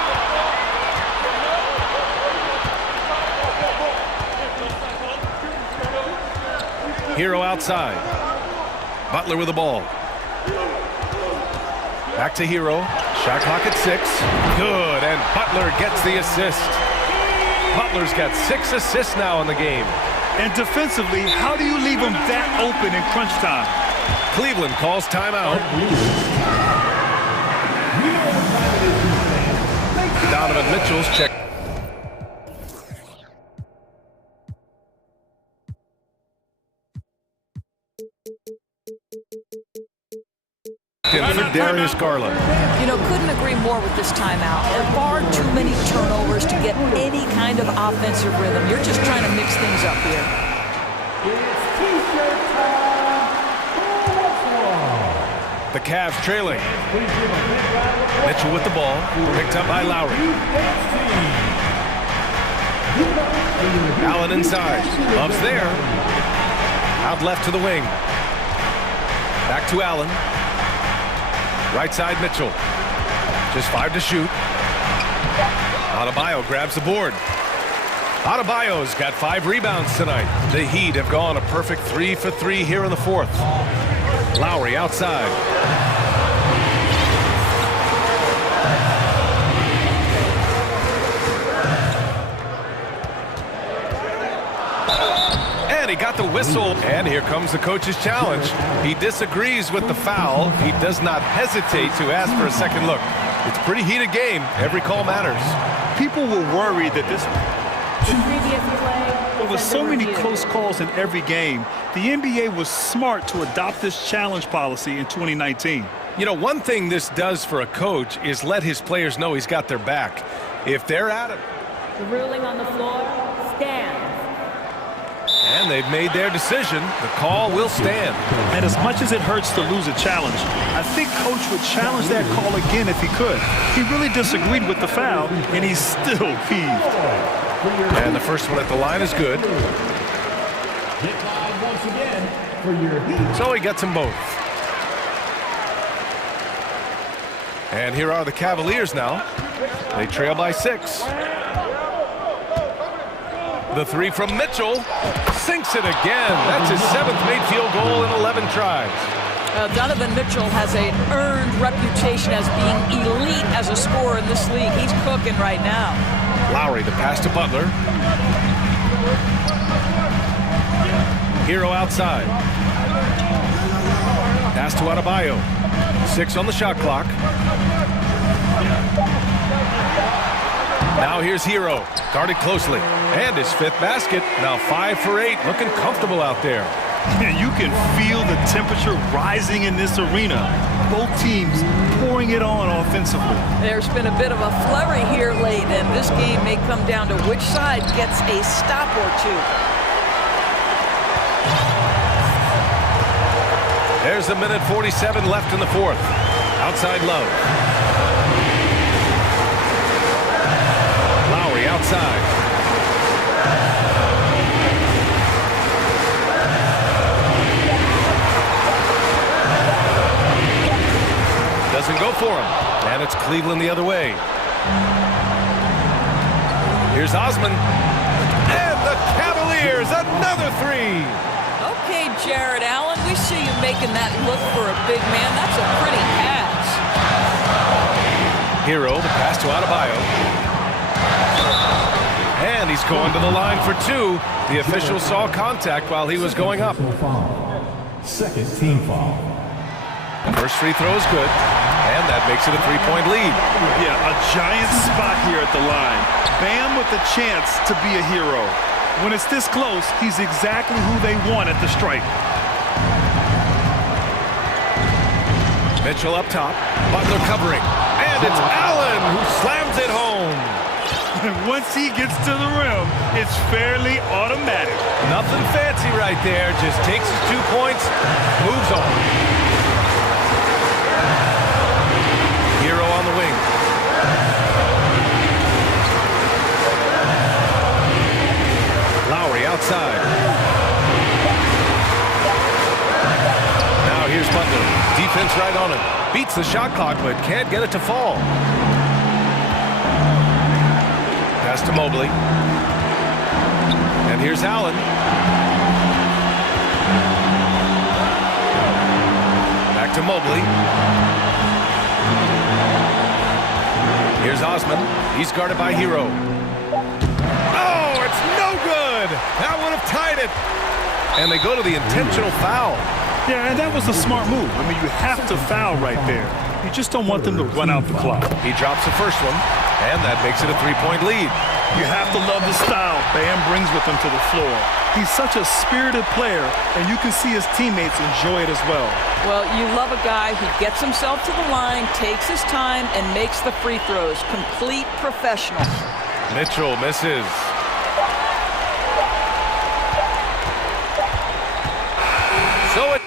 Hero outside. Butler with the ball. Back to Hero. Shot clock at 6. Good, and Butler gets the assist. Butler's got 6 assists now in the game. And defensively, how do you leave them that open in crunch time? Cleveland calls timeout. Donovan Mitchell's check. For Darius Garland. You know, couldn't agree more with this timeout. There are far too many turnovers to get any kind of offensive rhythm. You're just trying to mix things up here. The Cavs trailing. Mitchell with the ball, picked up by Lowry. Allen inside. Love's there. Out left to the wing. Back to Allen. Right side Mitchell. Just 5 to shoot. Adebayo grabs the board. Adebayo's got 5 rebounds tonight. The Heat have gone a perfect 3 for 3 here in the fourth. Lowry outside. And he got the whistle. And here comes the coach's challenge. He disagrees with the foul. He does not hesitate to ask for a second look. It's a pretty heated game. Every call matters. People were worried that this... There were so many close calls in every game. The NBA was smart to adopt this challenge policy in 2019. You know, one thing this does for a coach is let his players know he's got their back. If they're at it. The ruling on the floor stands. And they've made their decision. The call will stand. And as much as it hurts to lose a challenge, I think Coach would challenge that call again if he could. He really disagreed with the foul, and he's still peeved. And the first one at the line is good. So he gets them both. And here are the Cavaliers now. They trail by 6. The 3 from Mitchell. Sinks it again. That's his 7th made field goal in 11 tries. Donovan Mitchell has an earned reputation as being elite as a scorer in this league. He's cooking right now. Lowry, the pass to Butler. Hero outside. Pass to Adebayo. 6 on the shot clock. Now here's Hero, guarded closely. And his 5th basket, now 5 for 8, looking comfortable out there. And you can feel the temperature rising in this arena. Both teams pouring it on offensively. There's been a bit of a flurry here late, and this game may come down to which side gets a stop or two. There's a minute 47 left in the fourth. Outside Love. Lowry outside. Doesn't go for him. And it's Cleveland the other way. Here's Osman. And the Cavaliers, another 3. Okay, Jared Allen, we see you making that look for a big man. That's a pretty pass. Hero, the pass to Adebayo. And he's going to the line for 2. The official saw contact while he was going up. Second team foul. The first free throw is good. And that makes it a 3-point lead. Yeah, a giant spot here at the line. Bam with the chance to be a hero. When it's this close, he's exactly who they want at the stripe. Mitchell up top. Butler covering. And it's Allen who slams it home. And once he gets to the rim, it's fairly automatic. Nothing fancy right there. Just takes his 2 points, moves on. Hero on the wing. Lowry outside. Now here's Butler. Defense right on him. Beats the shot clock, but can't get it to fall. Pass to Mobley. And here's Allen. Back to Mobley. Here's Osman. He's guarded by Hero. Oh, it's no good! That would have tied it. And they go to the intentional foul. Yeah, and that was a smart move. I mean, you have to foul right there. You just don't want them to run out the clock. He drops the first one, and that makes it a 3-point lead. You have to love the style Bam brings with him to the floor. He's such a spirited player, and you can see his teammates enjoy it as well. Well, you love a guy who gets himself to the line, takes his time, and makes the free throws. Complete professional. Mitchell misses. So it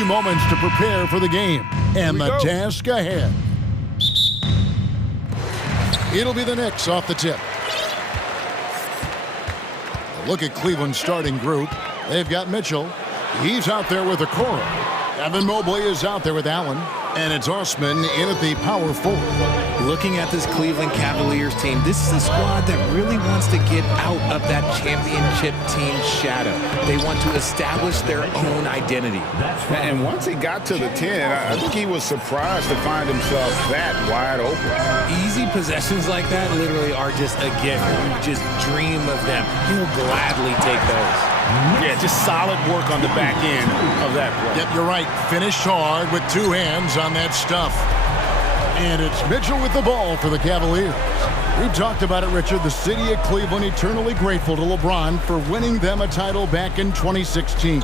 few moments to prepare for the game and the task ahead. It'll be the Knicks off the tip. Look at Cleveland's starting group. They've got Mitchell. He's out there with Okoro. Evan Mobley is out there with Allen. And it's Osman in at the power forward. Looking at this Cleveland Cavaliers team, this is a squad that really wants to get out of that championship team shadow. They want to establish their own identity. And once he got to the 10, I think he was surprised to find himself that wide open. Easy possessions like that literally are just a gift. You just dream of them. He'll gladly take those. Yeah, just solid work on the back end of that play. Yep, you're right. Finished hard with two hands on that stuff. And it's Mitchell with the ball for the Cavaliers. We talked about it, Richard. The city of Cleveland eternally grateful to LeBron for winning them a title back in 2016.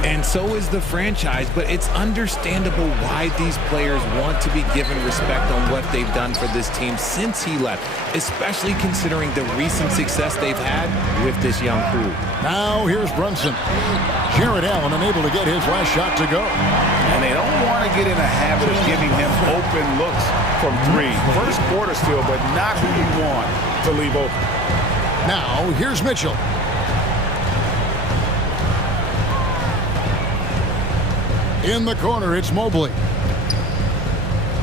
And so is the franchise, but it's understandable why these players want to be given respect on what they've done for this team since he left, especially considering the recent success they've had with this young crew. Now here's Brunson. Jared Allen unable to get his last shot to go. And they don't want to get in a habit of giving him open looks from three. First quarter still, but not who you want to leave open. Now here's Mitchell. In the corner, it's Mobley.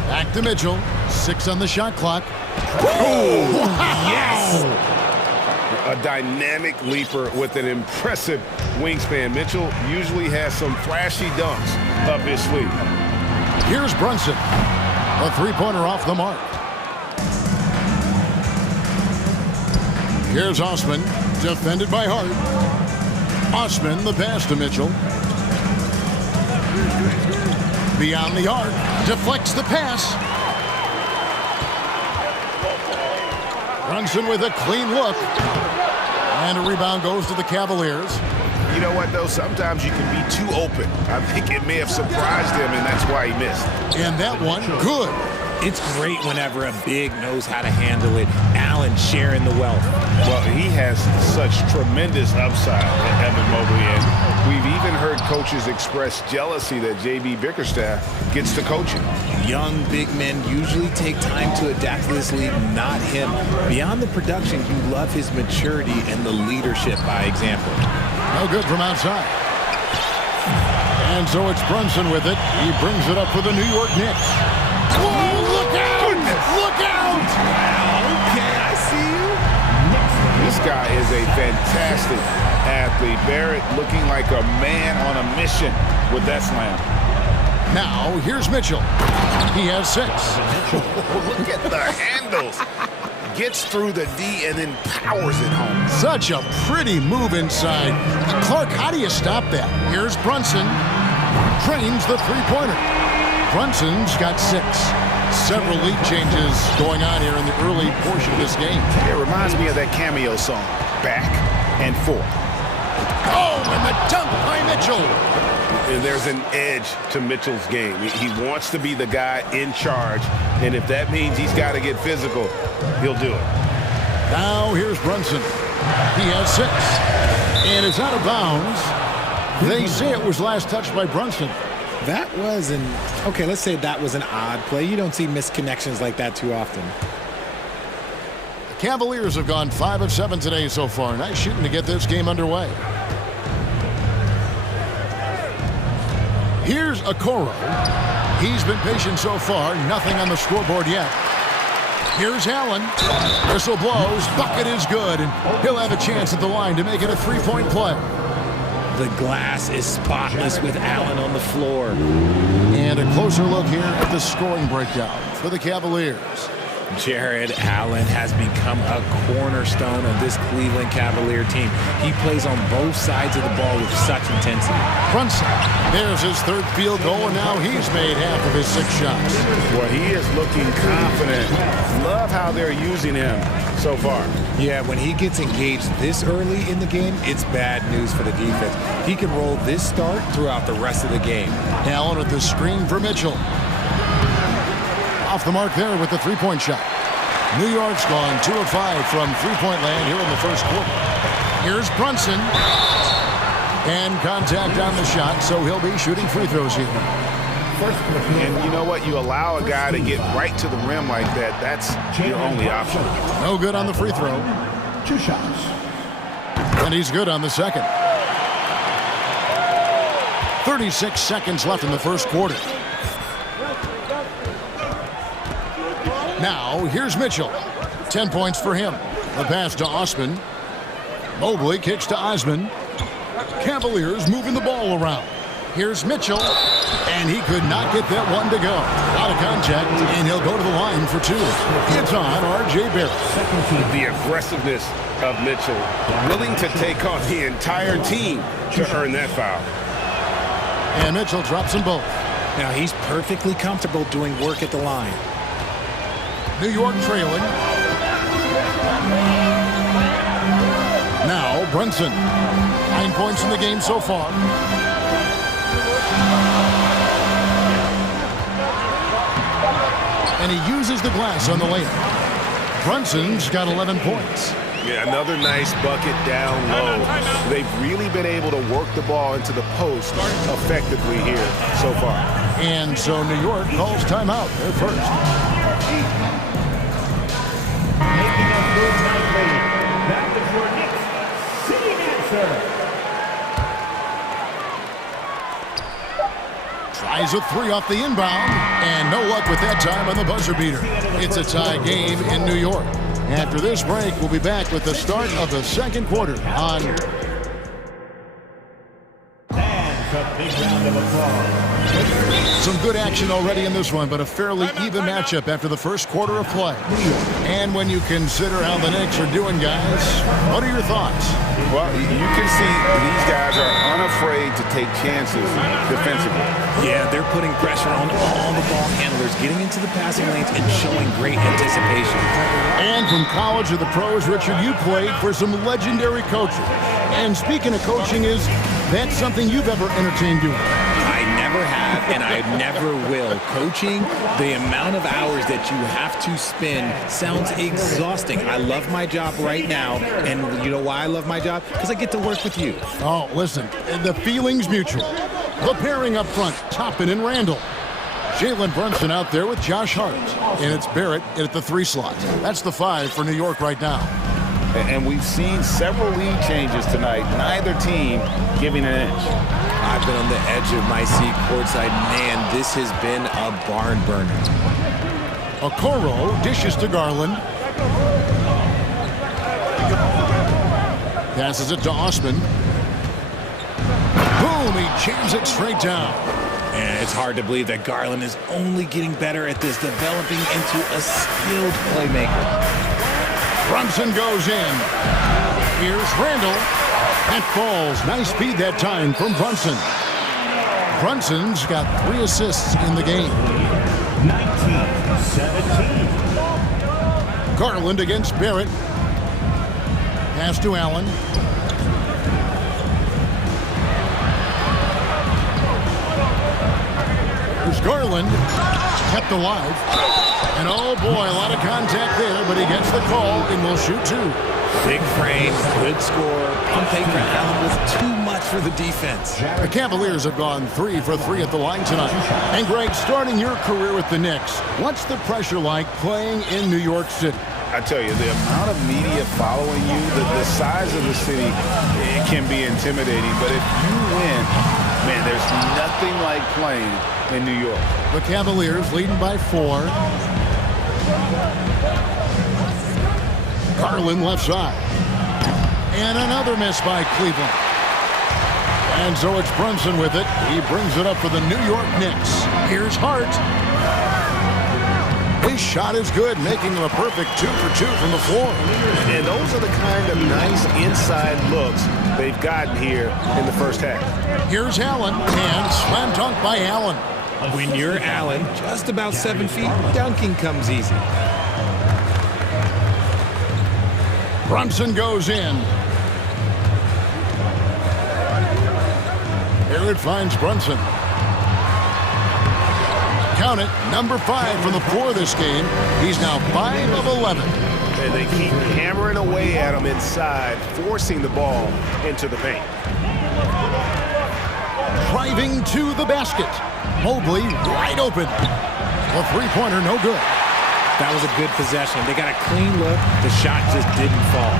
Back to Mitchell. 6 on the shot clock. Oh, yes! A dynamic leaper with an impressive wingspan. Mitchell usually has some flashy dunks up his sleeve. Here's Brunson. A three-pointer off the mark. Here's Osman. Defended by Hart. Osman, the pass to Mitchell. Beyond the arc, deflects the pass. Brunson with a clean look. And a rebound goes to the Cavaliers. You know what, though? Sometimes you can be too open. I think it may have surprised him, and that's why he missed. And that one, good. It's great whenever a big knows how to handle it. Allen sharing the wealth. Well, he has such tremendous upside, Evan Mobley, and we've even heard coaches express jealousy that J.B. Bickerstaff gets to coaching. Young big men usually take time to adapt to this league, not him. Beyond the production, you love his maturity and the leadership by example. No good from outside. And so it's Brunson with it. He brings it up for the New York Knicks. Whoa, look out! Goodness. Look out! Wow, okay, I see you. This guy is a fantastic athlete. Barrett looking like a man on a mission with that slam. Now, here's Mitchell. He has 6. Look at the handles. Gets through the D and then powers it home. Such a pretty move inside. Clark, how do you stop that? Here's Brunson. Trains the three-pointer. Brunson's got 6. Several lead changes going on here in the early portion of this game. It reminds me of that cameo song, Back and Forth. Oh, and the dunk by Mitchell. And there's an edge to Mitchell's game. He wants to be the guy in charge, and if that means he's got to get physical, he'll do it. Now here's Brunson. He has 6. And it's out of bounds. They say it was last touched by Brunson. That was okay, let's say that was an odd play. You don't see misconnections like that too often. The Cavaliers have gone 5 of 7 today so far. Nice shooting to get this game underway. Here's Okoro. He's been patient so far. Nothing on the scoreboard yet. Here's Allen. Whistle blows. Bucket is good. And he'll have a chance at the line to make it a three-point play. The glass is spotless with Allen on the floor. And a closer look here at the scoring breakdown for the Cavaliers. Jared Allen has become a cornerstone of this Cleveland Cavalier team. He plays on both sides of the ball with such intensity. Brunson, there's his 3rd field goal, and now he's made half of his 6 shots. Well, he is looking confident. Love how they're using him so far. Yeah, when he gets engaged this early in the game, it's bad news for the defense. He can roll this start throughout the rest of the game. Allen with the screen for Mitchell. Off the mark there with the three-point shot. New York's gone 2 of 5 from three-point land here in the first quarter. Here's Brunson. And contact on the shot, so he'll be shooting free throws here. And you know what? You allow a guy to get right to the rim like that, that's your only option. No good on the free throw. 2 shots. And he's good on the second. 36 seconds left in the first quarter. Now, here's Mitchell. 10 points for him. The pass to Osman. Mobley kicks to Osman. Cavaliers moving the ball around. Here's Mitchell. And he could not get that one to go. Out of contact, and he'll go to the line for 2. It's on R.J. Barrett. The aggressiveness of Mitchell, willing to take on the entire team to earn that foul. And Mitchell drops them both. Now he's perfectly comfortable doing work at the line. New York trailing. Now Brunson. 9 points in the game so far. And he uses the glass on the layup. Brunson's got 11 points. Yeah, another nice bucket down low. They've really been able to work the ball into the post effectively here so far. And so New York calls timeout. They're first. Making us move nicely. That is your next singing answer. Tries a 3 off the inbound, and no luck with that time on the buzzer beater. It's a tie game in New York. After this break, we'll be back with the start of the second quarter on... And a big round of applause. Some good action already in this one, but a fairly even matchup after the first quarter of play. And when you consider how the Knicks are doing, guys, what are your thoughts? Well, you can see these guys are unafraid to take chances defensively. Yeah, they're putting pressure on all the ball handlers, getting into the passing lanes and showing great anticipation. And from college to the pros, Richard, you played for some legendary coaches. And speaking of coaching, is that something you've ever entertained doing? I never have, and I never will. Coaching, the amount of hours that you have to spend sounds exhausting. I love my job right now, and you know why I love my job? Because I get to work with you. Oh, listen, the feeling's mutual. The pairing up front, Toppin and Randall. Jalen Brunson out there with Josh Hart. And it's Barrett at the 3 slot. That's the 5 for New York right now. And we've seen several lead changes tonight. Neither team giving an inch. I've been on the edge of my seat courtside. Man, this has been a barn burner. Okoro dishes to Garland. Passes it to Osman. Boom, he jams it straight down. And it's hard to believe that Garland is only getting better at this, developing into a skilled playmaker. Brunson goes in. Here's Randall. That falls. Nice speed that time from Brunson. Brunson's got 3 assists in the game. 19-17. Garland against Barrett. Pass to Allen. Here's Garland. Kept alive. And oh boy, a lot of contact there, but he gets the call and will shoot 2. Big frame, good score. On paper, Allen was too much for the defense. The Cavaliers have gone 3 for 3 at the line tonight. And Greg, starting your career with the Knicks, what's the pressure like playing in New York City? I tell you, the amount of media following you, the size of the city, it can be intimidating. But if you win, man, there's nothing like playing in New York. The Cavaliers leading by 4. Garland left side. And another miss by Cleveland. And so it's Brunson with it. He brings it up for the New York Knicks. Here's Hart. His shot is good, making him a perfect 2 for 2 from the floor. And those are the kind of nice inside looks they've gotten here in the first half. Here's Allen, and slam dunk by Allen. When you're Allen, just about 7 feet, dunking comes easy. Brunson goes in. Barrett finds Brunson. Count it, number 5 from the floor this game. He's now 5 of 11. And they keep hammering away at him inside, forcing the ball into the paint. Driving to the basket. Mobley wide open. The three-pointer no good. That was a good possession. They got a clean look. The shot just didn't fall.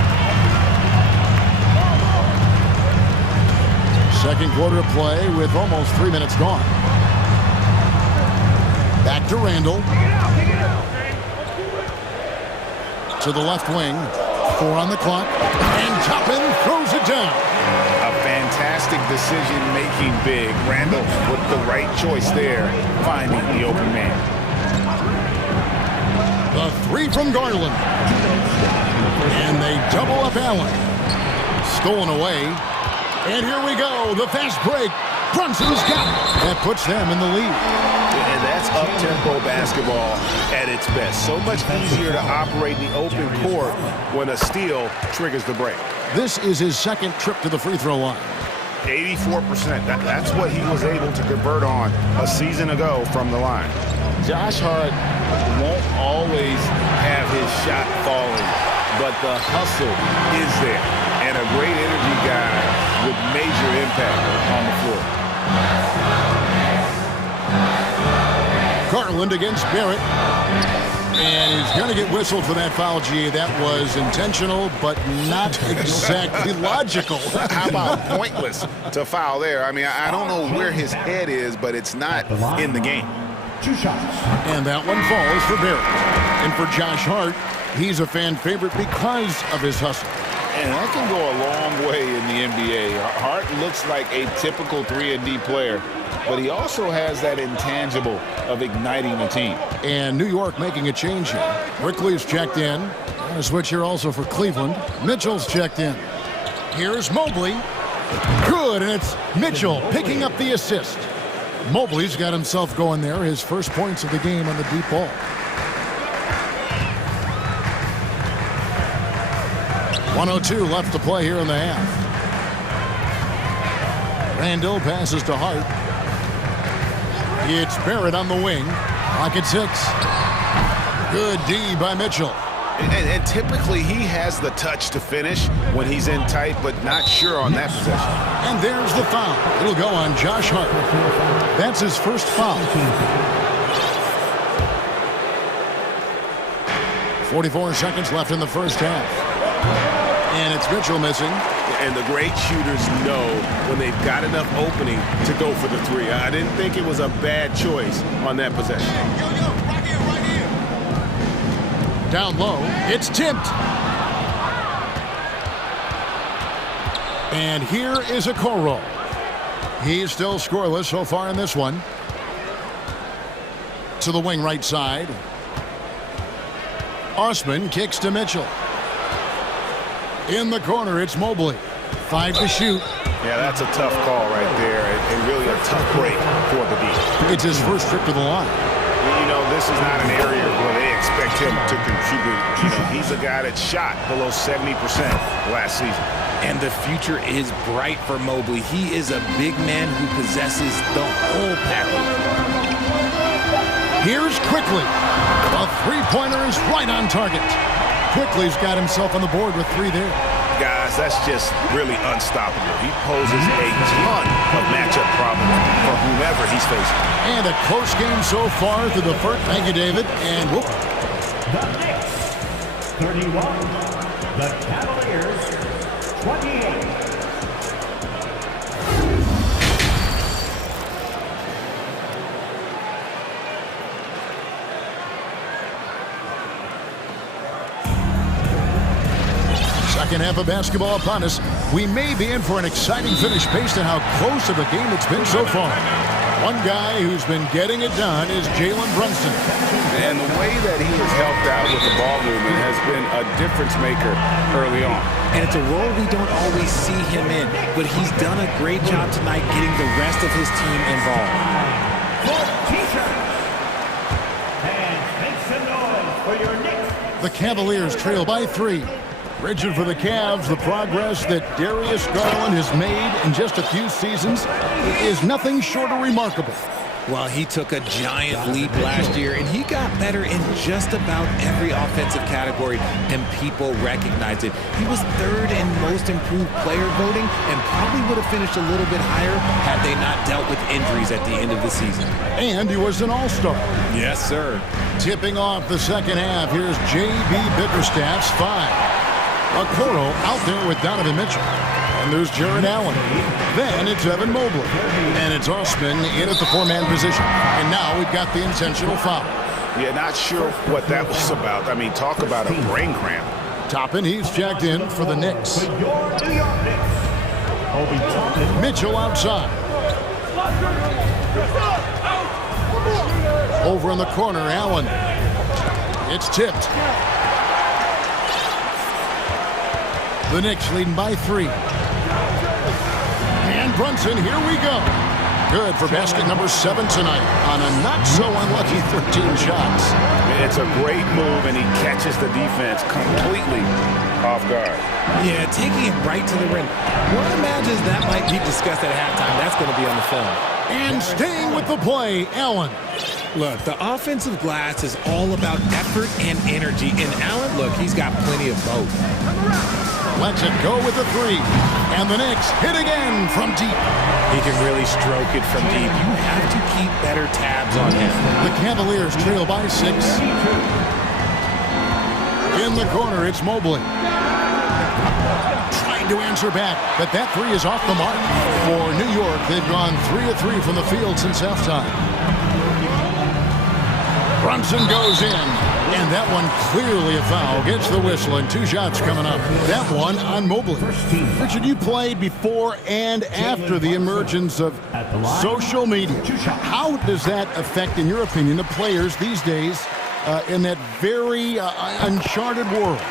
Second quarter of play with almost 3 minutes gone. Back to Randall. To the left wing. 4 on the clock. And Toppin throws it down. A fantastic decision-making big. Randall with the right choice there, finding the open man. The three from Garland. And they double up Allen. Stolen away. And here we go. The fast break. Brunson's got it. That puts them in the lead. And that's up-tempo basketball at its best. So much easier to operate the open court when a steal triggers the break. This is his second trip to the free throw line. 84%. That's what he was able to convert on a season ago from the line. Josh Hart won't always have his shot falling, but the hustle is there. And a great energy guy with major impact on the floor. Garland against Barrett. And he's going to get whistled for that foul, G. That was intentional, but not exactly logical. How about pointless to foul there? I mean, I don't know where his head is, but it's not in the game. 2 shots. And that one falls for Barrett. And for Josh Hart, he's a fan favorite because of his hustle. And that can go a long way in the NBA. Hart looks like a typical 3-and-D player, but he also has that intangible of igniting the team. And New York making a change here. Brickley's checked in. A switch here also for Cleveland. Mitchell's checked in. Here's Mobley. Good, and it's Mitchell picking up the assist. Mobley's got himself going there. His first points of the game on the deep ball. .102 left to play here in the half. Randall passes to Hart. It's Barrett on the wing. Clock at 6. Good D by Mitchell. And typically he has the touch to finish when he's in tight, but not sure on that possession. And there's the foul. It'll go on Josh Hart. That's his first foul. 44 seconds left in the first half. And it's Mitchell missing. And the great shooters know when they've got enough opening to go for the three. I didn't think it was a bad choice on that possession. Down low, it's tipped. And here is Okoro. He's still scoreless so far in this one. To the wing right side. Osman kicks to Mitchell. In the corner, it's Mobley. 5 to shoot. Yeah, that's a tough call right there, and really a tough break for the D. It's his first trip to the line. You know, this is not an area where they expect him to contribute. You know, he's a guy that shot below 70% last season. And the future is bright for Mobley. He is a big man who possesses the whole package. Here's Quickly. A three-pointer is right on target. Quickly's got himself on the board with 3 there. Guys, that's just really unstoppable. He poses a ton of matchup problems for whomever he's facing. And a close game so far through the first. Thank you, David. And whoop. The Knicks, 31. The Cavaliers, 28. Second half of basketball upon us. We may be in for an exciting finish based on how close of a game it's been so far. One guy who's been getting it done is Jalen Brunson. And the way that he has helped out with the ball movement has been a difference maker early on. And it's a role we don't always see him in, but he's done a great job tonight getting the rest of his team involved. And make some noise for your Knicks. The Cavaliers trail by 3. Rigid for the Cavs, the progress that Darius Garland has made in just a few seasons is nothing short of remarkable. Well, he took a giant leap last year, and he got better in just about every offensive category, and people recognized it. He was third in most improved player voting and probably would have finished a little bit higher had they not dealt with injuries at the end of the season. And he was an all-star. Yes, sir. Tipping off the second half, here's J.B. Bickerstaff's 5. Okoro out there with Donovan Mitchell. And there's Jared Allen. Then it's Evan Mobley. And it's Osman in at the 4-man position. And now we've got the intentional foul. Yeah, not sure what that was about. I mean, talk about a brain cramp. Toppin, he's checked in for the Knicks. Mitchell outside. Over in the corner, Allen. It's tipped. The Knicks leading by 3. And Brunson, here we go. Good for basket number 7 tonight on a not-so-unlucky 13 shots. It's a great move, and he catches the defense completely off guard. Yeah, taking it right to the rim. One imagines that might be discussed at halftime. That's going to be on the film. And staying with the play, Allen. Look, the offensive glass is all about effort and energy. And Allen, look, he's got plenty of both. Lets it go with the 3. And the Knicks hit again from deep. He can really stroke it from deep. You have to keep better tabs on him. The Cavaliers trail by 6. In the corner, it's Mobley. Trying to answer back, but that 3 is off the mark. For New York, they've gone 3 of 3 from the field since halftime. Brunson goes in, and that one clearly a foul. Gets the whistle, and 2 shots coming up. That one on Mobley. Richard, you played before and after the emergence of social media. How does that affect, in your opinion, the players these days in that very uncharted world?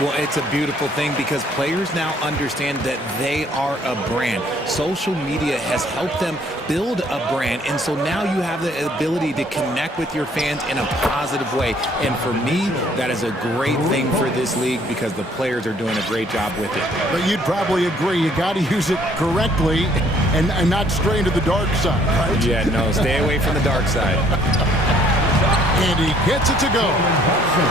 Well, it's a beautiful thing because players now understand that they are a brand. Social media has helped them build a brand, and so now you have the ability to connect with your fans in a positive way. And for me, that is a great thing for this league because the players are doing a great job with it. But you'd probably agree you got to use it correctly and not stray into the dark side, right? Yeah, no, stay away from the dark side. And he gets it to go.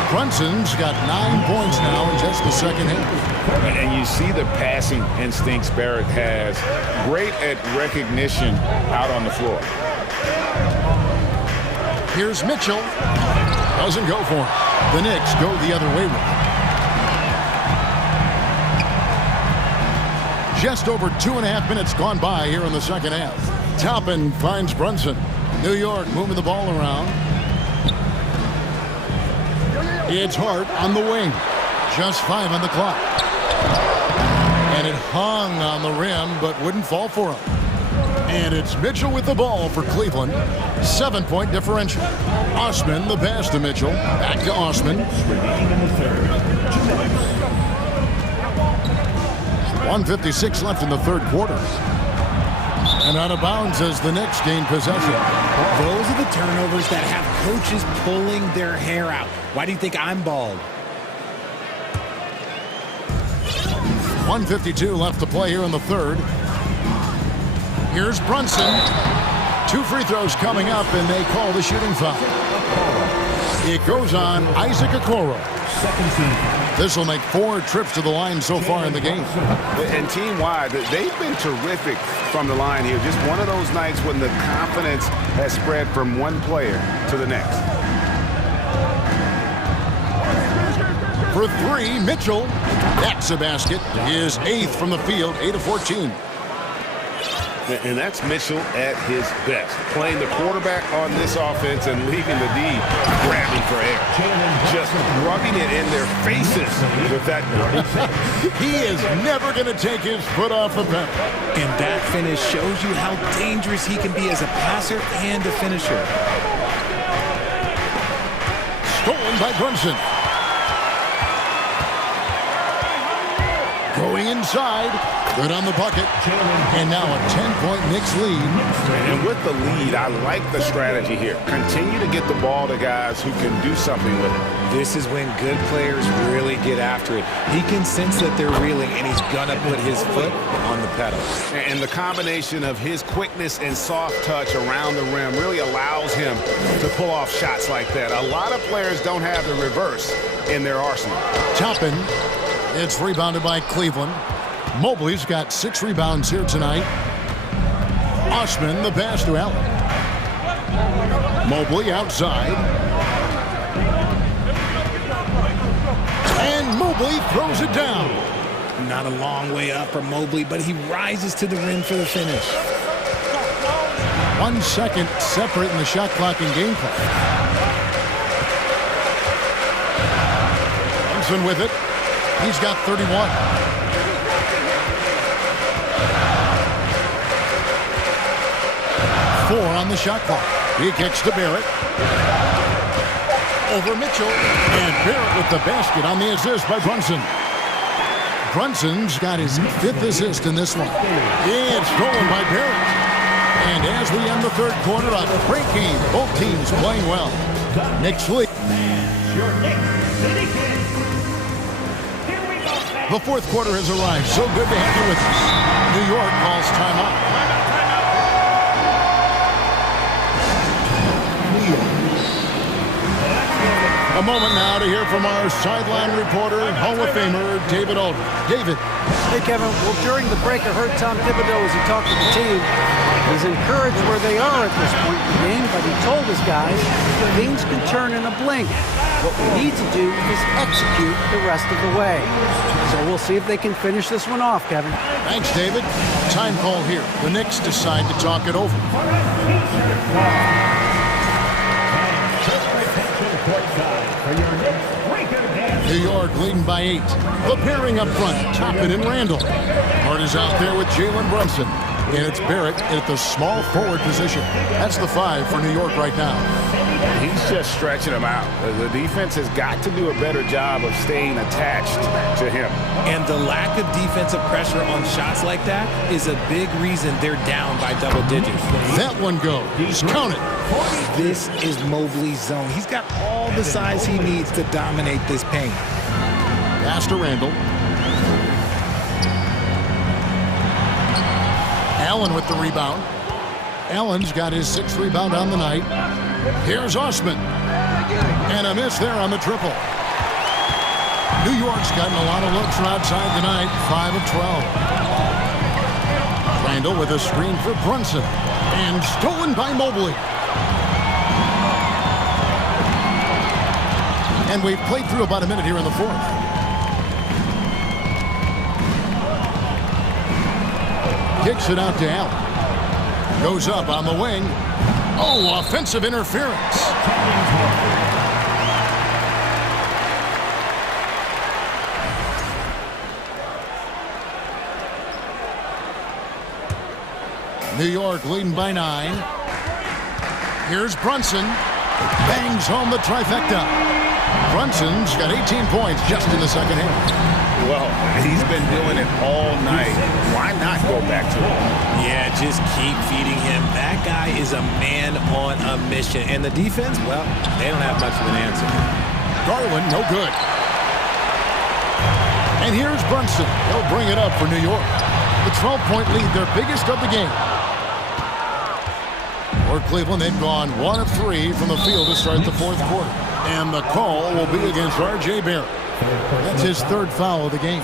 Brunson's got 9 points now in just the second half. And you see the passing instincts Barrett has. Great at recognition out on the floor. Here's Mitchell. Doesn't go for him. The Knicks go the other way with it. Just over 2.5 minutes gone by here in the second half. Toppin finds Brunson. New York moving the ball around. It's Hart on the wing. Just 5 on the clock. And it hung on the rim, but wouldn't fall for him. And it's Mitchell with the ball for Cleveland. 7-point differential. Osman, the pass to Mitchell. Back to Osman. 1:56 left in the third quarter. And out of bounds as the Knicks gain possession. Those are the turnovers that have coaches pulling their hair out. Why do you think I'm bald? 1:52 left to play here in the third. Here's Brunson. 2 free throws coming up, and they call the shooting foul. It goes on Isaac Okoro. This will make 4 trips to the line so far in the game. And team-wide, they've been terrific from the line here. Just one of those nights when the confidence has spread from one player to the next. For 3, Mitchell. That's a basket. His 8th from the field, 8 of 14. And that's Mitchell at his best. Playing the quarterback on this offense and leaving the D grabbing for air. Just rubbing it in their faces with that. He is never going to take his foot off the pedal. And that finish shows you how dangerous he can be as a passer and a finisher. Stolen by Brunson. Going inside. Good on the bucket. And now a 10-point Knicks lead. And with the lead, I like the strategy here. Continue to get the ball to guys who can do something with it. This is when good players really get after it. He can sense that they're reeling, and he's going to put his foot on the pedal. And the combination of his quickness and soft touch around the rim really allows him to pull off shots like that. A lot of players don't have the reverse in their arsenal. Toppin. It's rebounded by Cleveland. Mobley's got 6 rebounds here tonight. Osman, the pass to Allen. Mobley outside. And Mobley throws it down. Not a long way up for Mobley, but he rises to the rim for the finish. 1 second separating the shot clock and game clock. Thompson with it. He's got 31. Four on the shot clock. He kicks to Barrett. Over Mitchell. And Barrett with the basket on the assist by Brunson. Brunson's got his 5th assist in this one. It's stolen by Barrett. And as we end the third quarter, a great game. Both teams playing well. Knicks lead. The fourth quarter has arrived. So good to have you with us. New York calls timeout. A moment now to hear from our sideline reporter, Hall of Famer David Aldridge. David. Hey, Kevin. Well, during the break, I heard Tom Thibodeau as he talked to the team. He's encouraged where they are at this point in the game, but he told his guys things can turn in a blink. What we need to do is execute the rest of the way. So we'll see if they can finish this one off, Kevin. Thanks, David. Time call here. The Knicks decide to talk it over. New York leading by 8. The pairing up front, Toppin and Randall. Hart is out there with Jalen Brunson. And it's Barrett at the small forward position. That's the 5 for New York right now. He's just stretching him out. The defense has got to do a better job of staying attached to him. And the lack of defensive pressure on shots like that is a big reason they're down by double digits. That one goes. He's counted. This is Mobley's zone. He's got all the size he needs to dominate this paint. Pass to Randall. Allen with the rebound. Allen's got his 6th rebound on the night. Here's Osman. And a miss there on the triple. New York's gotten a lot of looks from outside tonight. 5 of 12. Randall with a screen for Brunson. And stolen by Mobley. And we've played through about a minute here in the fourth. Kicks it out to Allen. Goes up on the wing. Oh, offensive interference. New York leading by 9. Here's Brunson. Bangs home the trifecta. Brunson's got 18 points just in the second half. Well, he's been doing it all night. Why not go back to it? Yeah, just keep feeding him. That guy is a man on a mission. And the defense, well, they don't have much of an answer. Garland, no good. And here's Brunson. He'll bring it up for New York. The 12-point lead, their biggest of the game. For Cleveland, they've gone 1 of 3 from the field to start the fourth quarter. And the call will be against R.J. Barrett. That's his 3rd foul of the game.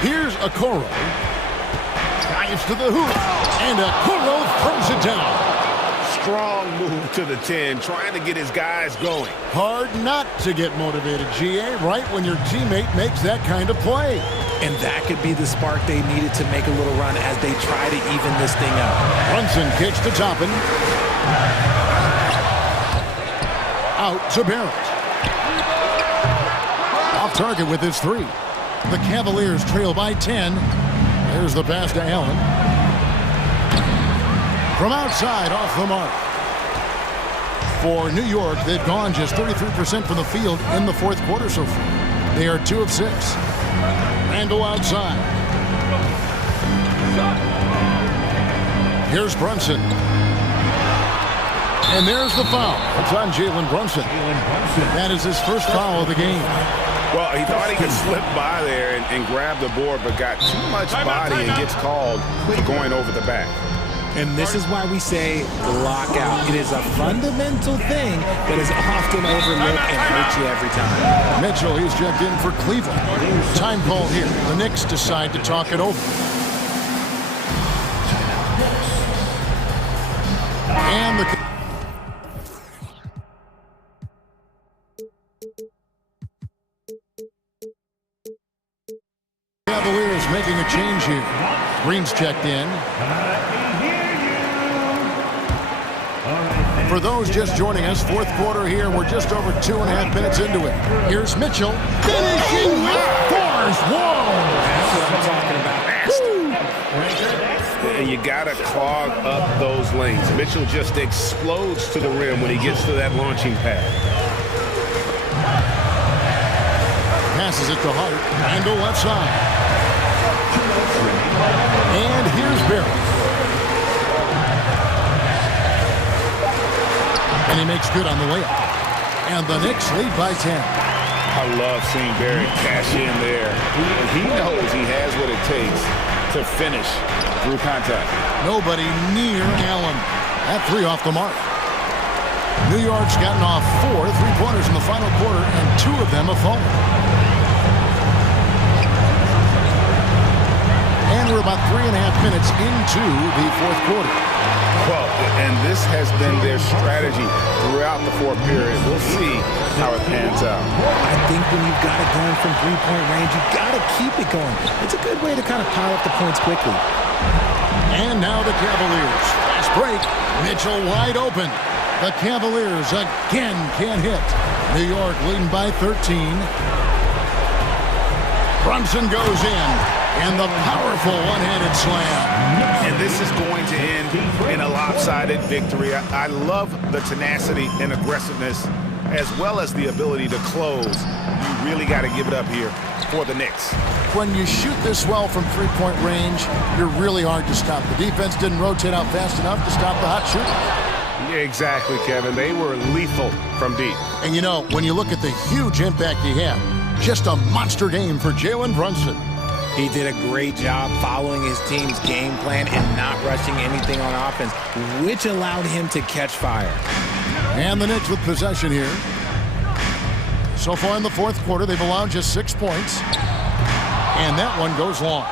Here's Okoro. Dives to the hoop. And Okoro throws it down. Strong move to the 10, trying to get his guys going. Hard not to get motivated, GA, right when your teammate makes that kind of play. And that could be the spark they needed to make a little run as they try to even this thing up. Brunson kicks to Toppin. Out to Barrett. Off target with his 3. The Cavaliers trail by 10. There's the pass to Allen. From outside, off the mark. For New York, they've gone just 33% from the field in the fourth quarter so far. They are 2 of 6. Randall outside. Here's Brunson. And there's the foul. It's on Jalen Brunson. That is his first foul of the game. Well, he thought he could slip by there and grab the board, but got too much body and gets called for going over the back. And this is why we say lockout. It is a fundamental thing that is often overlooked and hurts you every time. Mitchell, he's checked in for Cleveland. Time call here. The Knicks decide to talk it over. And the Cavaliers making a change here. Green's checked in. For those just joining us, fourth quarter here. We're just over 2.5 minutes into it. Here's Mitchell finishing with force. Whoa! That's what I'm talking about. And you gotta clog up those lanes. Mitchell just explodes to the rim when he gets to that launching pad. Passes it to Hart. Randall left side. And here's Barrett. And he makes good on the layup. And the Knicks lead by 10. I love seeing Barrett cash in there. And he knows he has what it takes to finish through contact. Nobody near Allen. That 3 off the mark. New York's gotten off 4 3-pointers in the final quarter, and 2 of them have fallen. And we're about 3.5 minutes into the fourth quarter. Well, and this has been their strategy throughout the fourth period. We'll see how it pans out. I think when you've got it going from 3-point range, you've got to keep it going. It's a good way to kind of pile up the points quickly. And now the Cavaliers. Fast break. Mitchell wide open. The Cavaliers again can't hit. New York leading by 13. Brunson goes in. And the powerful one-handed slam. And this is going to end in a lopsided victory. I love the tenacity and aggressiveness as well as the ability to close. You really got to give it up here for the Knicks. When you shoot this well from 3-point range, you're really hard to stop. The defense didn't rotate out fast enough to stop the hot shooting. Yeah, exactly, Kevin. They were lethal from deep. And you know, when you look at the huge impact he had, just a monster game for Jalen Brunson. He did a great job following his team's game plan and not rushing anything on offense, which allowed him to catch fire. And the Knicks with possession here. So far in the fourth quarter, they've allowed just 6 points. And that one goes long.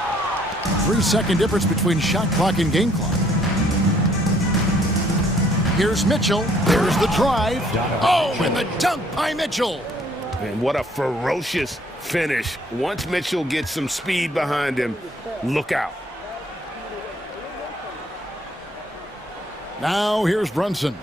3-second difference between shot clock and game clock. Here's Mitchell. There's the drive. Oh, and the dunk by Mitchell. And what a ferocious finish. Once Mitchell gets some speed behind him, look out. Now here's Brunson.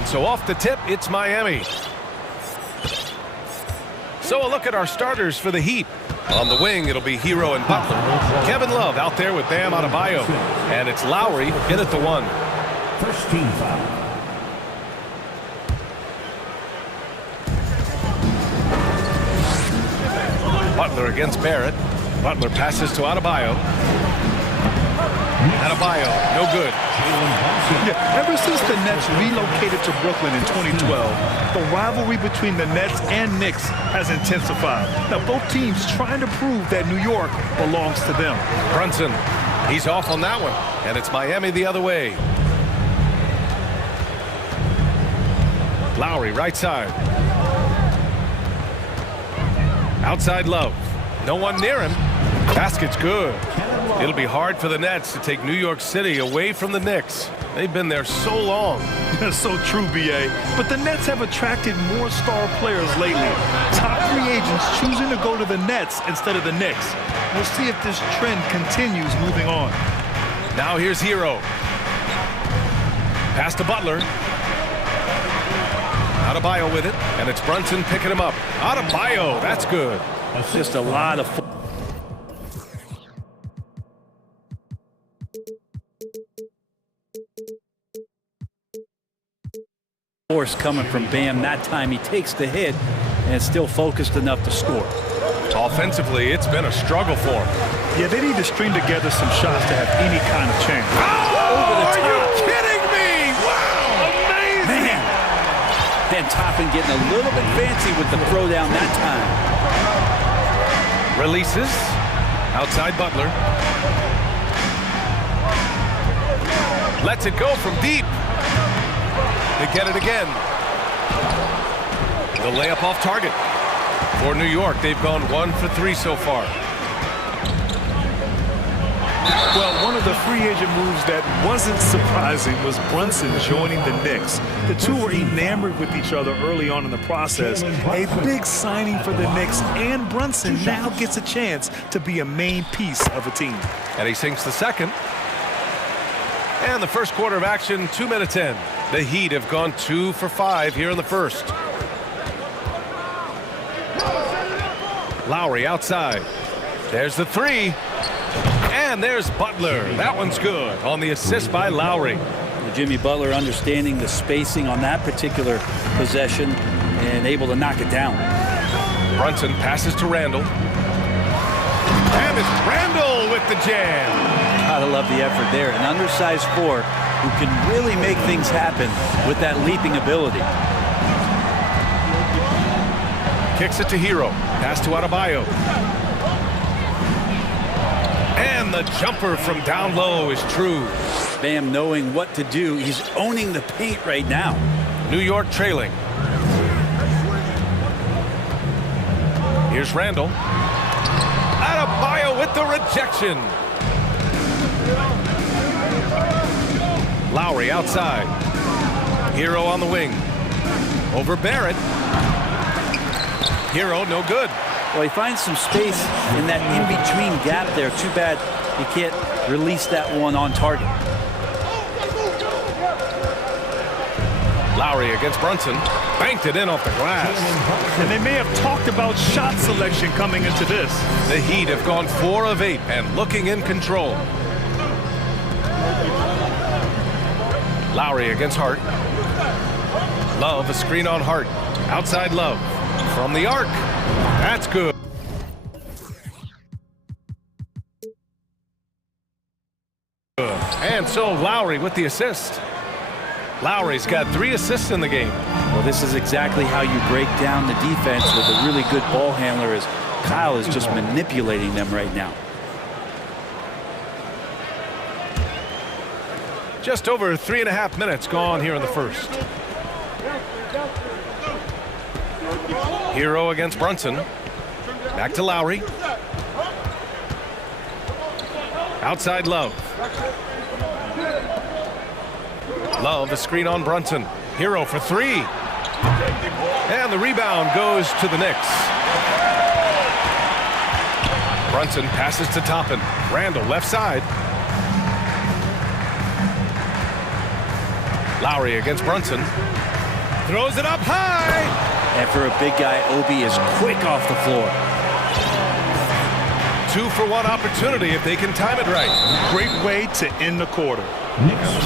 And so off the tip, it's Miami. So a look at our starters for the Heat. On the wing, it'll be Hero and Butler. Kevin Love out there with Bam Adebayo. And it's Lowry in at the 1. First team foul. Butler against Barrett. Butler passes to Adebayo. Adebayo, no good. Yeah, ever since the Nets relocated to Brooklyn in 2012, the rivalry between the Nets and Knicks has intensified. Now, both teams trying to prove that New York belongs to them. Brunson, he's off on that one, and it's Miami the other way. Lowry, right side. Outside Love. No one near him. Basket's good. It'll be hard for the Nets to take New York City away from the Knicks. They've been there so long. That's so true, B.A. But the Nets have attracted more star players lately. Top free agents choosing to go to the Nets instead of the Knicks. We'll see if this trend continues moving on. Now here's Hero. Pass to Butler. Adebayo with it, and it's Brunson picking him up. Adebayo, that's good. Just a lot of force coming from Bam. That time he takes the hit and still focused enough to score. Offensively, it's been a struggle for him. Yeah, they need to string together some shots to have any kind of chance. Oh, are you kidding me? Wow! Amazing! Man. Then Toppin getting a little bit fancy with the throwdown that time. Releases. Outside Butler. Lets it go from deep. They get it again. The layup off target. For New York, they've gone 1 for 3 so far. Well, one of the free agent moves that wasn't surprising was Brunson joining the Knicks. The two were enamored with each other early on in the process. A big signing for the Knicks, and Brunson now gets a chance to be a main piece of a team. And he sinks the second. And the first quarter of action, 2 minutes in. The Heat have gone 2 for 5 here in the first. Lowry outside. There's the 3. And there's Butler. That one's good on the assist by Lowry. Jimmy Butler understanding the spacing on that particular possession and able to knock it down. Brunson passes to Randall. And it's Randall with the jam. Gotta love the effort there. An undersized 4 who can really make things happen with that leaping ability. Kicks it to Hero. Pass to Adebayo. And the jumper from down low is true. Bam knowing what to do. He's owning the paint right now. New York trailing. Here's Randall. Adebayo with the rejection. Lowry outside. Hero on the wing. Over Barrett. Hero no good. Well, he finds some space in that in-between gap there. Too bad he can't release that one on target. Lowry against Brunson. Banked it in off the glass. And they may have talked about shot selection coming into this. The Heat have gone 4 of 8 and looking in control. Lowry against Hart. Love, a screen on Hart. Outside Love. From the arc. That's good. And so Lowry with the assist. Lowry's got 3 assists in the game. Well, this is exactly how you break down the defense with a really good ball handler, as Kyle is just manipulating them right now. Just over 3.5 minutes gone here in the first. Hero against Brunson. Back to Lowry. Outside Love. Love, the screen on Brunson. Hero for 3. And the rebound goes to the Knicks. Brunson passes to Toppin. Randall left side. Lowry against Brunson. Throws it up high. And for a big guy, Obi is quick off the floor. 2-for-1 opportunity if they can time it right. Great way to end the quarter.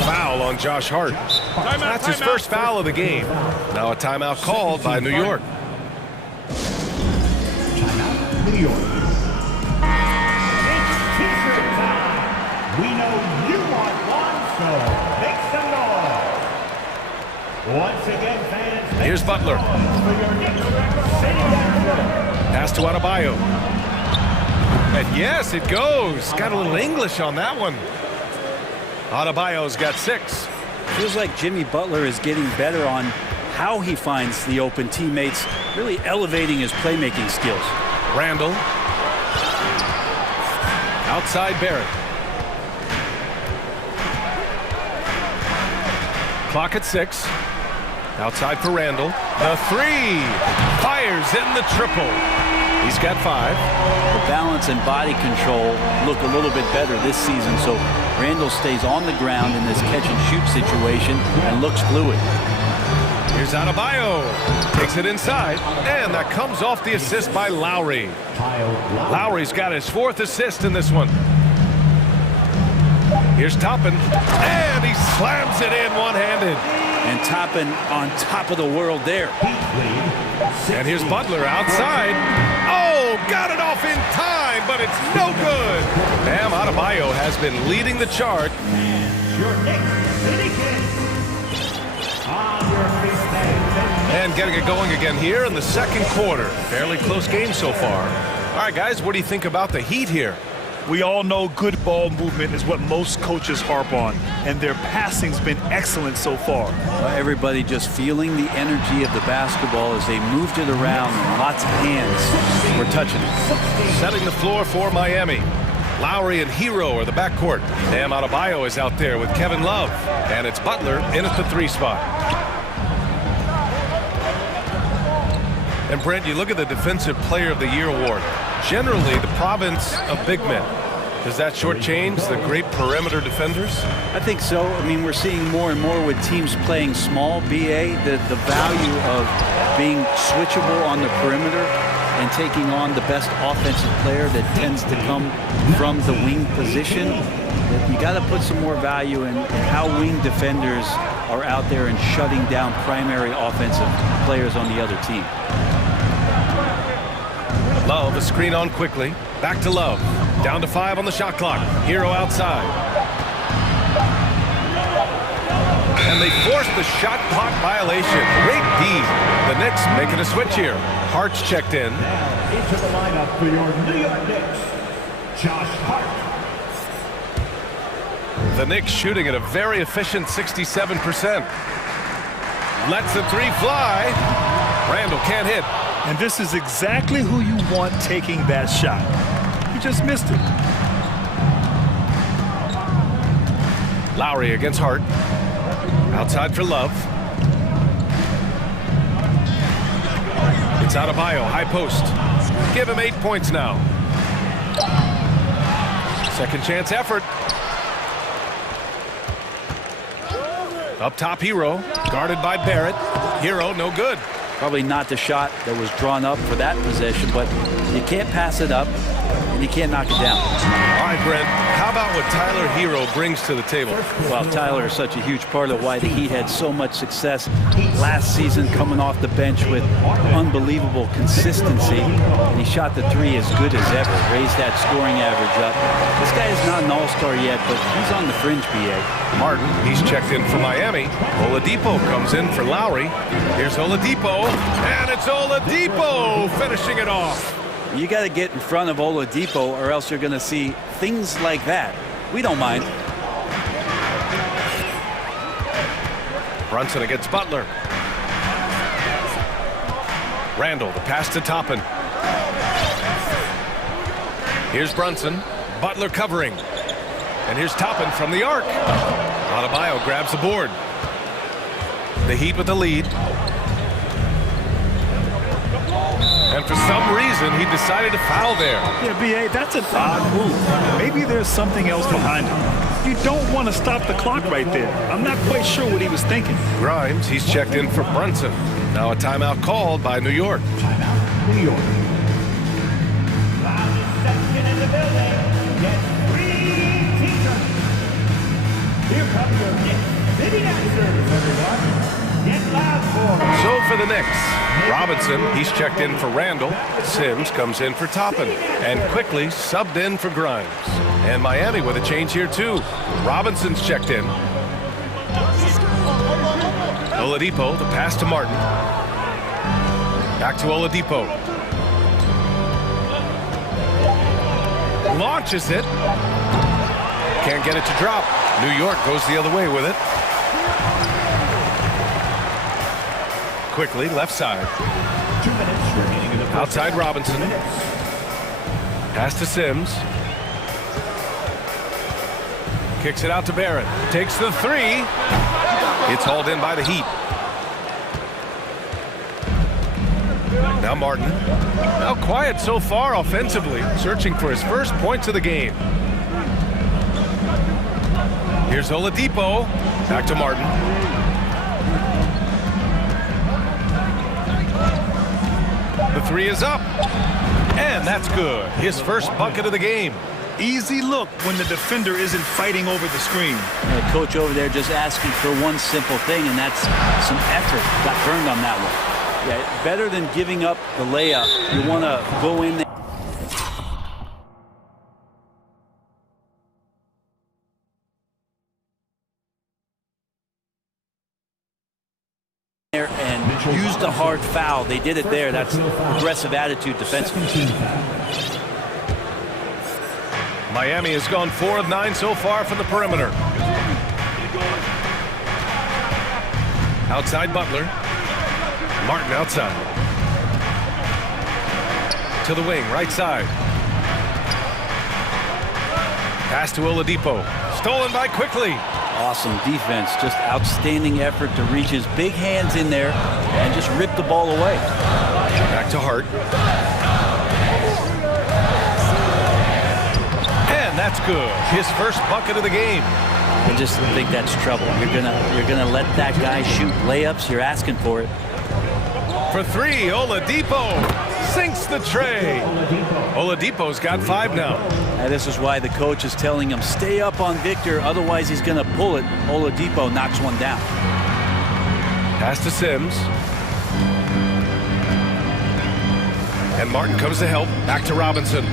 Foul on Josh Hart. That's his first foul of the game. Now a timeout called by New York. Timeout, New York. It's t-shirt time. We know you want one, so make some noise. Once again, fans. Here's Butler. Pass to Adebayo. And yes, it goes. Got a little English on that one. Adebayo's got 6. Feels like Jimmy Butler is getting better on how he finds the open teammates, really elevating his playmaking skills. Randall. Outside Barrett. Clock at 6. Outside for Randall. The 3. Fires in the triple. He's got 5. The balance and body control look a little bit better this season, so Randall stays on the ground in this catch-and-shoot situation and looks fluid. Here's Adebayo. Takes it inside, and that comes off the assist by Lowry. Lowry's got his 4th assist in this one. Here's Toppin, and he slams it in one-handed. And Toppin on top of the world there. And here's Butler outside. Oh, got it off in time, but it's no good. Bam Adebayo has been leading the charge. And getting it going again here in the second quarter. Fairly close game so far. All right, guys, what do you think about the Heat here? We all know good ball movement is what most coaches harp on, and their passing's been excellent so far. Everybody just feeling the energy of the basketball as they moved it around, and lots of hands were touching it. Setting the floor for Miami. Lowry and Hero are the backcourt. Bam Adebayo is out there with Kevin Love, and it's Butler in at the 3 spot. And Brent, you look at the Defensive Player of the Year award. Generally, the province of big men. Does that shortchange the great perimeter defenders? I think so. I mean, we're seeing more and more with teams playing small, BA, the value of being switchable on the perimeter and taking on the best offensive player that tends to come from the wing position. You got to put some more value in how wing defenders are out there and shutting down primary offensive players on the other team. Love, a screen on quickly. Back to Love. Down to 5 on the shot clock. Hero outside. And they force the shot clock violation. Great D. The Knicks making a switch here. Hart's checked in. Into the lineup for your New York Knicks, Josh Hart. The Knicks shooting at a very efficient 67%. Lets the 3 fly. Randall can't hit. And this is exactly who you want taking that shot. He just missed it. Lowry against Hart. Outside for Love. It's Adebayo, high post. Give him 8 points now. Second chance effort. Up top, Hero. Guarded by Barrett. Hero, no good. Probably not the shot that was drawn up for that possession, but you can't pass it up, and you can't knock it down. All right, Brent, how about what Tyler Hero brings to the table? Well, Tyler is such a huge part of why the Heat had so much success last season, coming off the bench with unbelievable consistency. And he shot the 3 as good as ever, raised that scoring average up. This guy is not an all-star yet, but he's on the fringe, BA. Martin, he's checked in for Miami. Oladipo comes in for Lowry. Here's Oladipo, and it's Oladipo finishing it off. You got to get in front of Oladipo, or else you're going to see things like that. We don't mind. Brunson against Butler. Randall, the pass to Toppin. Here's Brunson. Butler covering. And here's Toppin from the arc. Adebayo grabs the board. The Heat with the lead. And for some reason, he decided to foul there. Yeah, B.A., that's an odd move. Maybe there's something else behind it. You don't want to stop the clock right there. I'm not quite sure what he was thinking. Grimes, he's checked in for Brunson. Now a timeout called by New York. New York. Section in the building. Get free t-shirts. Here comes your City answers, everyone. Get loud for them. So for the Knicks, Robinson, he's checked in for Randall. Sims comes in for Toppin. And quickly subbed in for Grimes. And Miami with a change here too. Robinson's checked in. Oladipo, the pass to Martin. Back to Oladipo. Launches it. Can't get it to drop. New York goes the other way with it. Quickly, left side. 2 minutes remaining in the first. Outside Robinson. Pass to Sims. Kicks it out to Barrett. Takes the three. It's hauled in by the Heat. Now Martin. Now quiet so far offensively. Searching for his first points of the game. Here's Oladipo. Back to Martin. The three is up. And that's good. His first bucket of the game. Easy look when the defender isn't fighting over the screen. The coach over there just asking for one simple thing, and that's some effort. Got burned on that one. Yeah, better than giving up the layup. You want to go in there and use the hard foul. They did it there. That's aggressive attitude defensively. Miami has gone 4 of 9 so far from the perimeter. Outside Butler. Martin outside. To the wing, right side. Pass to Oladipo. Stolen by Quickly. Awesome defense. Just outstanding effort to reach his big hands in there and just rip the ball away. Back to Hart. And that's good. His first bucket of the game. I just think that's trouble. You're gonna let that guy shoot layups. You're asking for it. For three, Oladipo sinks the tray. Oladipo's got 5 now. And this is why the coach is telling him stay up on Victor, otherwise he's going to pull it. Oladipo knocks one down. Pass to Sims. And Martin comes to help. Back to Robinson.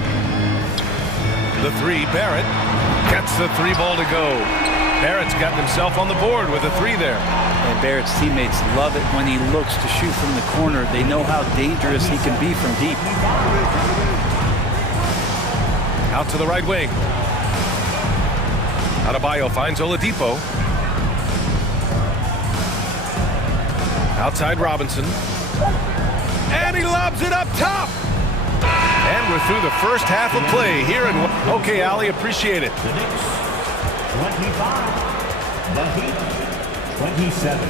The three, Barrett gets the 3 ball to go. Barrett's gotten himself on the board with a 3 there. And Barrett's teammates love it when he looks to shoot from the corner. They know how dangerous he can be from deep. Out to the right wing. Adebayo finds Oladipo. Outside Robinson. And he lobs it up top. And we're through the first half of play here in... Okay, Ali, appreciate it. The Knicks, 25. The Heat, 27.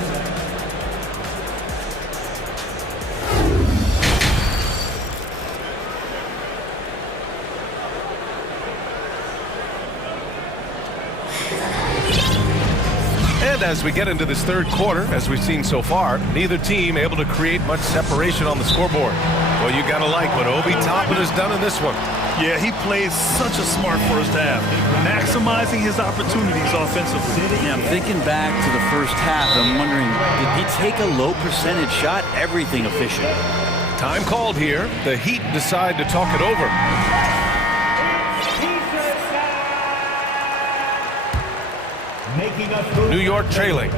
And as we get into this third quarter, as we've seen so far, neither team able to create much separation on the scoreboard. Well, you gotta like what Obi Toppin has done in this one. Yeah, he played such a smart first half, maximizing his opportunities offensively. Yeah, I'm thinking back to the first half. I'm wondering, did he take a low percentage shot? Everything efficient. Time called here. The Heat decide to talk it over. New York trailing.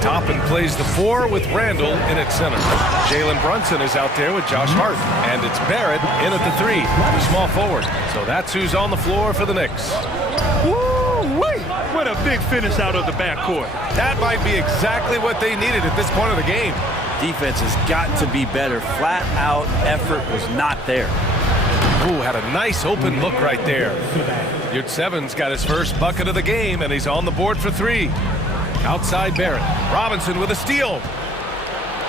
Toppin plays the 4 with Randall in at center. Jalen Brunson is out there with Josh Hart. And it's Barrett in at the 3, the small forward. So that's who's on the floor for the Knicks. Woo-wee! What a big finish out of the backcourt. That might be exactly what they needed at this point of the game. Defense has got to be better. Flat out effort was not there. Ooh, had a nice open look right there. Yurtseven's got his first bucket of the game, and he's on the board for 3. Outside Barrett. Robinson with a steal.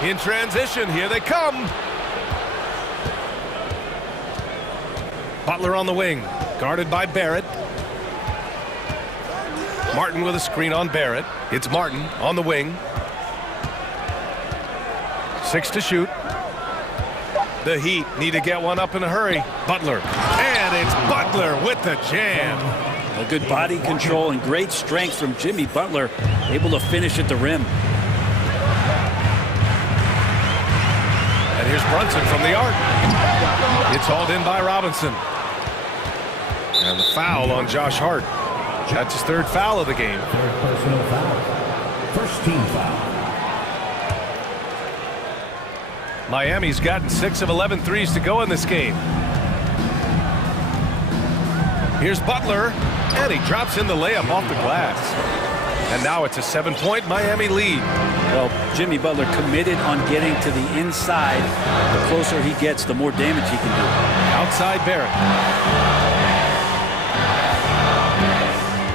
In transition, here they come. Butler on the wing, guarded by Barrett. Martin with a screen on Barrett. It's Martin on the wing. 6 to shoot. The Heat need to get one up in a hurry. Butler. And it's Butler with the jam. A good body control and great strength from Jimmy Butler, able to finish at the rim. And here's Brunson from the arc. It's hauled in by Robinson. And the foul on Josh Hart. That's his 3rd foul of the game. Personal foul. First team foul. Miami's gotten 6 of 11 threes to go in this game. Here's Butler, and he drops in the layup off the glass. And now it's a 7-point Miami lead. Well, Jimmy Butler committed on getting to the inside. The closer he gets, the more damage he can do. Outside Barrett.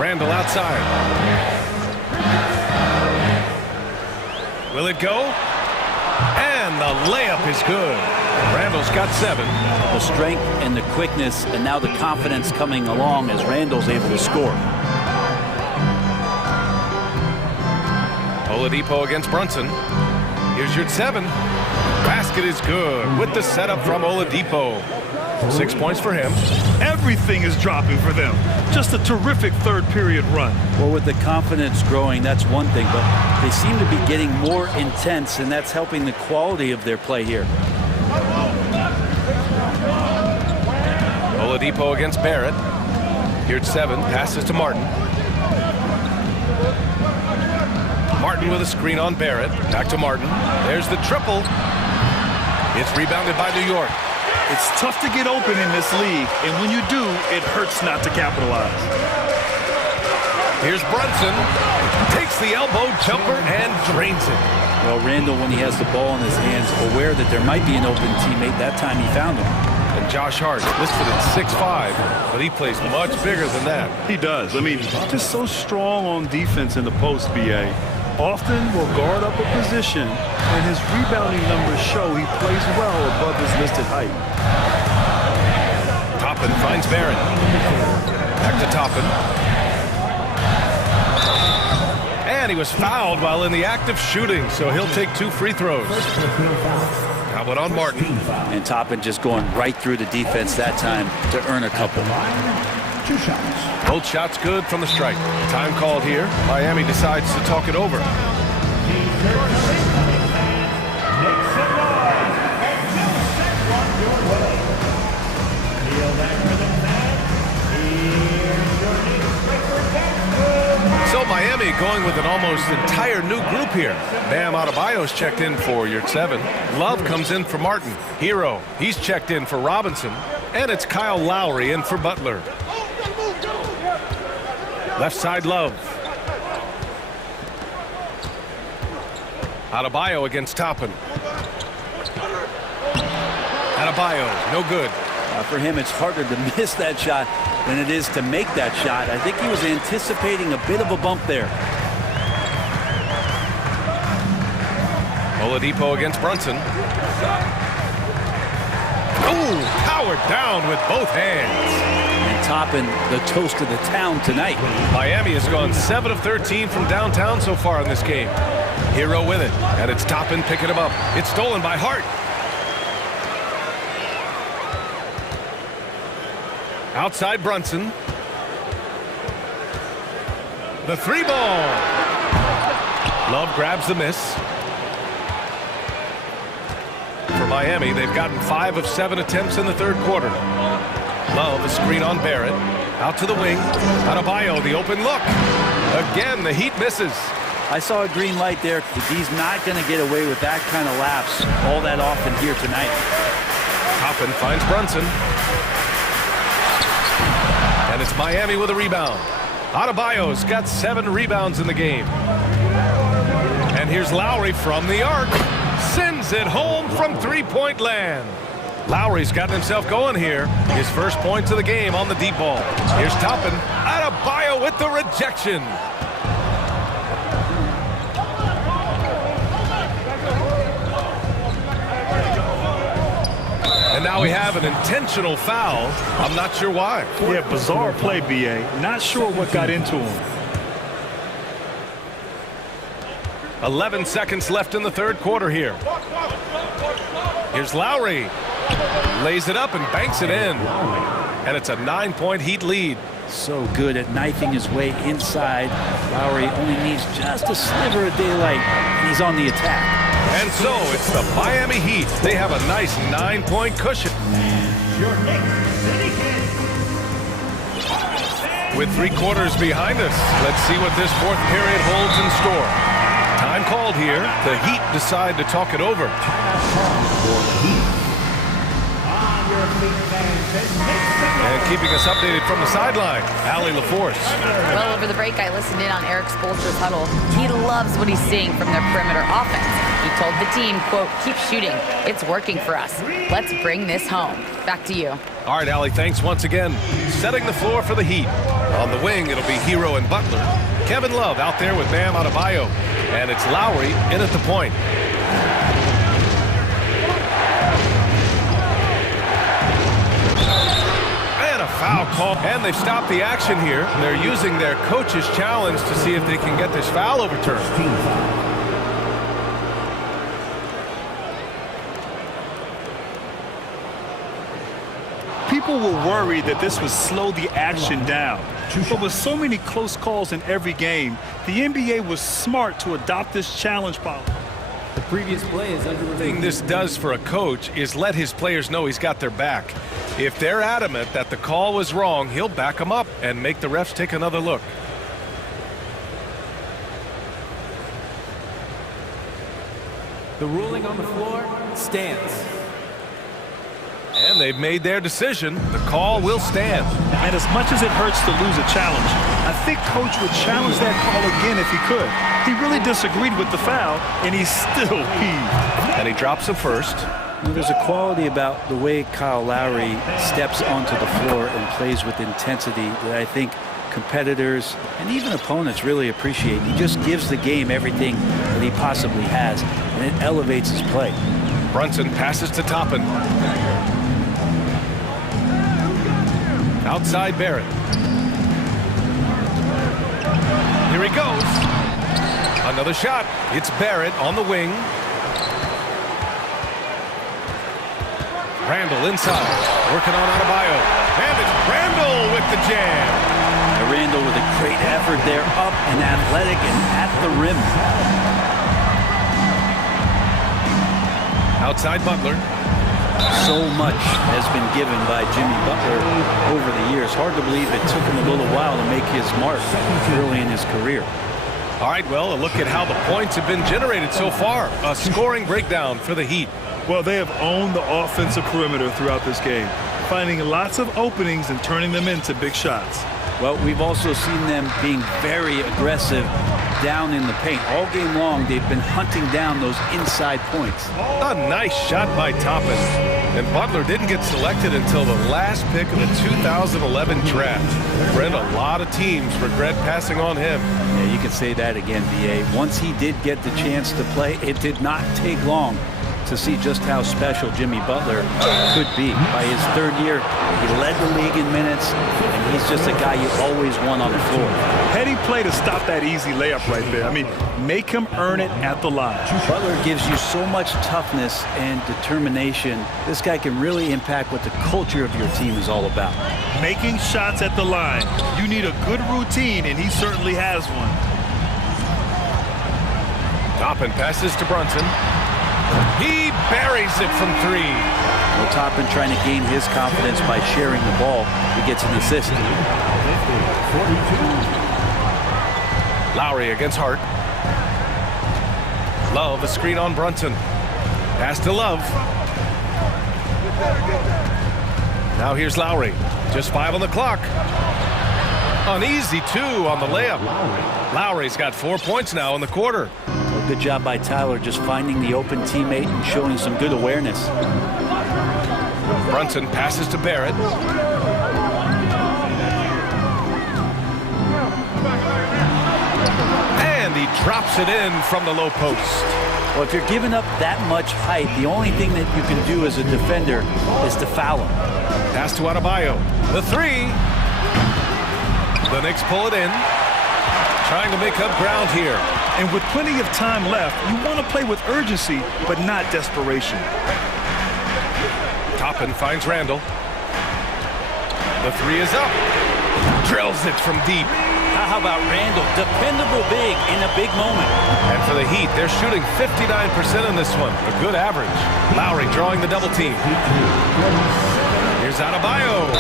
Randall outside. Will it go? And the layup is good. Randall's got 7. The strength and the quickness, and now the confidence coming along as Randall's able to score. Oladipo against Brunson. Here's your 7. Basket is good with the setup from Oladipo. 6 points for him. Everything is dropping for them. Just a terrific 3rd period run. Well, with the confidence growing, that's one thing, but they seem to be getting more intense, and that's helping the quality of their play here. Oladipo against Barrett. Here's 7. Passes to Martin. Martin with a screen on Barrett. Back to Martin. There's the triple. It's rebounded by New York. It's tough to get open in this league, and when you do, it hurts not to capitalize. Here's Brunson. Takes the elbow jumper and drains it. Well, Randall, when he has the ball in his hands, aware that there might be an open teammate, that time he found him. And Josh Hart listed at 6'5", but he plays much bigger than that. He does. I mean, just so strong on defense in the post, BA. Often will guard up a position, and his rebounding numbers show he plays well above his listed height. Toppin finds Barrett. Back to Toppin. And he was fouled while in the act of shooting, so he'll take 2 free throws. How about on Martin? And Toppin just going right through the defense that time to earn a couple. 2 shots. Both shots good from the stripe. Time called here. Miami decides to talk it over. So Miami going with an almost entire new group here. Bam Adebayo's checked in for your 7. Love comes in for Martin. Hero, he's checked in for Robinson. And it's Kyle Lowry in for Butler. Left side, Love. Adebayo against Toppin. Adebayo, no good. For him, it's harder to miss that shot than it is to make that shot. I think he was anticipating a bit of a bump there. Oladipo against Brunson. Oh, powered down with both hands. And Toppin, the toast of the town tonight. Miami has gone 7 of 13 from downtown so far in this game. Hero with it, and it's Toppin picking him up. It's stolen by Hart. Outside Brunson. The 3 ball. Love grabs the miss. For Miami, they've gotten 5 of 7 attempts in the 3rd quarter. Love, a screen on Barrett. Out to the wing. Adebayo, the open look. Again, the Heat misses. I saw a green light there. He's not going to get away with that kind of lapse all that often here tonight. Toppin finds Brunson. And it's Miami with a rebound. Adebayo's got 7 rebounds in the game. And here's Lowry from the arc. Sends it home from 3-point land. Lowry's gotten himself going here. His first points of the game on the deep ball. Here's Toppin. Adebayo with the rejection. And now we have an intentional foul. I'm not sure why. Yeah, bizarre play, BA. Not sure what got into him. 11 seconds left in the third quarter here. Here's Lowry. Lays it up and banks it in. And it's a 9-point Heat lead. So good at knifing his way inside. Lowry only needs just a sliver of daylight, and he's on the attack. And so it's the Miami Heat. They have a nice 9-point cushion. With 3 quarters behind us, let's see what this fourth period holds in store. Time called here. The Heat decide to talk it over. And keeping us updated from the sideline, Allie LaForce. Well, over the break, I listened in on Eric Spoelstra's huddle. He loves what he's seeing from their perimeter offense. He told the team, quote, keep shooting. It's working for us. Let's bring this home. Back to you. All right, Allie, thanks once again. Setting the floor for the Heat. On the wing, it'll be Hero and Butler. Kevin Love out there with Bam Adebayo. And it's Lowry in at the point. Foul call, and they've stopped the action here. They're using their coach's challenge to see if they can get this foul overturned. People were worried that this would slow the action down. But with so many close calls in every game, the NBA was smart to adopt this challenge policy. The previous play is under review. The thing this does for a coach is let his players know he's got their back. If they're adamant that the call was wrong, he'll back them up and make the refs take another look. The ruling on the floor stands. And they've made their decision. The call will stand. And as much as it hurts to lose a challenge, I think Coach would challenge that call again if he could. He really disagreed with the foul, and he still heaved. And he drops it first. Well, there's a quality about the way Kyle Lowry steps onto the floor and plays with intensity that I think competitors and even opponents really appreciate. He just gives the game everything that he possibly has, and it elevates his play. Brunson passes to Toppin. Outside Barrett. Here he goes. Another shot. It's Barrett on the wing. Randall inside, working on Adebayo. And it's Randall with the jam. Randall with a great effort there, up and athletic and at the rim. Outside Butler. So much has been given by Jimmy Butler over the years. Hard to believe it took him a little while to make his mark early in his career. All right, well, a look at how the points have been generated so far. A scoring breakdown for the Heat. Well, they have owned the offensive perimeter throughout this game, finding lots of openings and turning them into big shots. Well, we've also seen them being very aggressive down in the paint. All game long, they've been hunting down those inside points. A nice shot by Toppin. And Butler didn't get selected until the last pick of the 2011 draft. Brent, a lot of teams regret passing on him. Yeah, you can say that again, B.A. Once he did get the chance to play, it did not take long to see just how special Jimmy Butler could be. By his third year, he led the league in minutes, and he's just a guy you always want on the floor. Heady play to stop that easy layup right there. I mean, make him earn it at the line. Butler gives you so much toughness and determination. This guy can really impact what the culture of your team is all about. Making shots at the line. You need a good routine, and he certainly has one. Toppin passes to Brunson. He buries it from three. Well, Toppin trying to gain his confidence by sharing the ball. He gets an assist. Lowry against Hart. Love, a screen on Brunson. Pass to Love. Now here's Lowry. Just 5 on the clock. An easy 2 on the layup. Lowry's got 4 points now in the quarter. Well, good job by Tyler just finding the open teammate and showing some good awareness. Brunson passes to Barrett. And he drops it in from the low post. Well, if you're giving up that much height, the only thing that you can do as a defender is to foul him. Pass to Adebayo. The 3. The Knicks pull it in. trying to make up ground here. And with plenty of time left, you want to play with urgency, but not desperation. Toppin finds Randall. The three is up. Drills it from deep. How about Randall? Dependable big in a big moment. And for the Heat, they're shooting 59% in this one. A good average. Lowry drawing the double team. Here's Adebayo.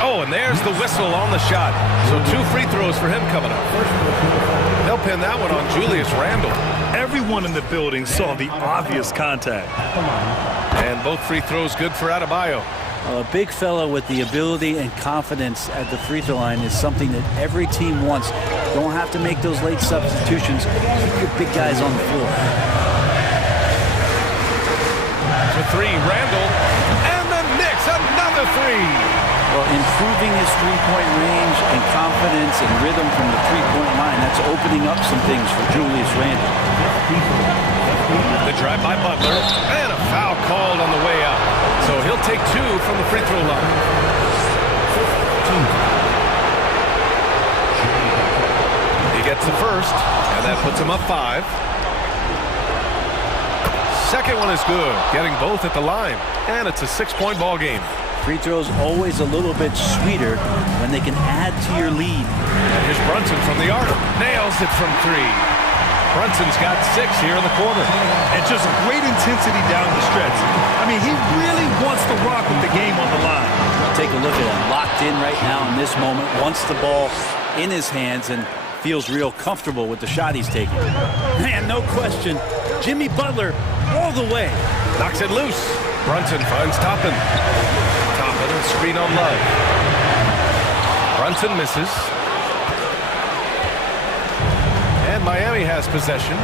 Oh, and there's the whistle on the shot. So 2 free throws for him coming up. They'll pin that one on Julius Randall. Everyone in the building saw the obvious contact. And both free throws good for Adebayo. A big fella with the ability and confidence at the free throw line is something that every team wants. Don't have to make those late substitutions. Keep your big guys on the floor. For 3, Randall. And the Knicks, another 3. Well, improving his three-point range and confidence and rhythm from the three-point line, that's opening up some things for Julius Randall. The drive by Butler, and a foul called on the way out. So he'll take 2 from the free throw line. He gets the first, and that puts him up 5. Second one is good, getting both at the line, and it's a 6-point ball game. Free throws always a little bit sweeter when they can add to your lead. And here's Brunson from the arc, nails it from 3. Brunson's got 6 here in the quarter. And just great intensity down the stretch. I mean, he really wants to rock with the game on the line. Take a look at him, locked in right now in this moment, wants the ball in his hands and feels real comfortable with the shot he's taking. Man, no question, Jimmy Butler all the way. Knocks it loose. Brunson finds Toppin. Toppin and screen on Love. Brunson misses. And Miami has possession.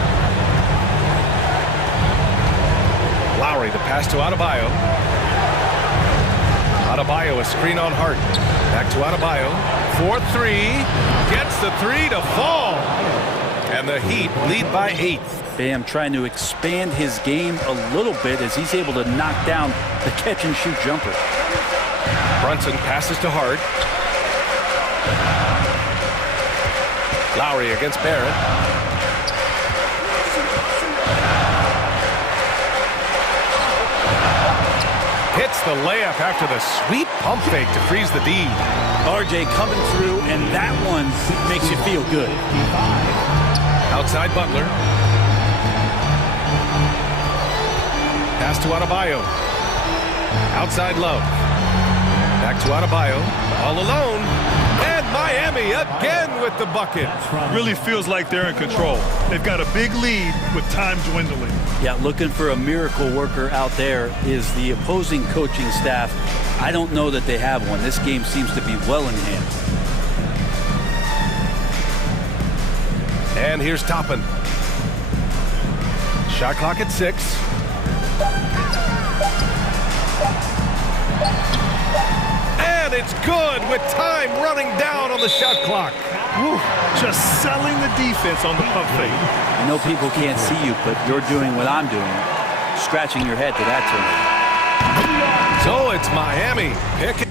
Lowry, the pass to Adebayo. Adebayo, a screen on Hart. Back to Adebayo. 4-3. Gets the 3 to fall. And the Heat lead by 8. Bam trying to expand his game a little bit as he's able to knock down the catch-and-shoot jumper. Brunson passes to Hart. Lowry against Barrett. Hits the layup after the sweet pump fake to freeze the D. RJ coming through, and that one makes you feel good. Outside Butler. Pass to Adebayo. Outside Love. Back to Adebayo. All alone. And Miami again with the bucket. Really feels like they're in control. They've got a big lead with time dwindling. Yeah, looking for a miracle worker out there is the opposing coaching staff. I don't know that they have one. This game seems to be well in hand. And here's Toppin. Shot clock at 6. And it's good with time running down on the shot clock. Woo, just selling the defense on the pump fake. I know people can't see you, but you're doing what I'm doing. Scratching your head to that turn. So it's Miami picking.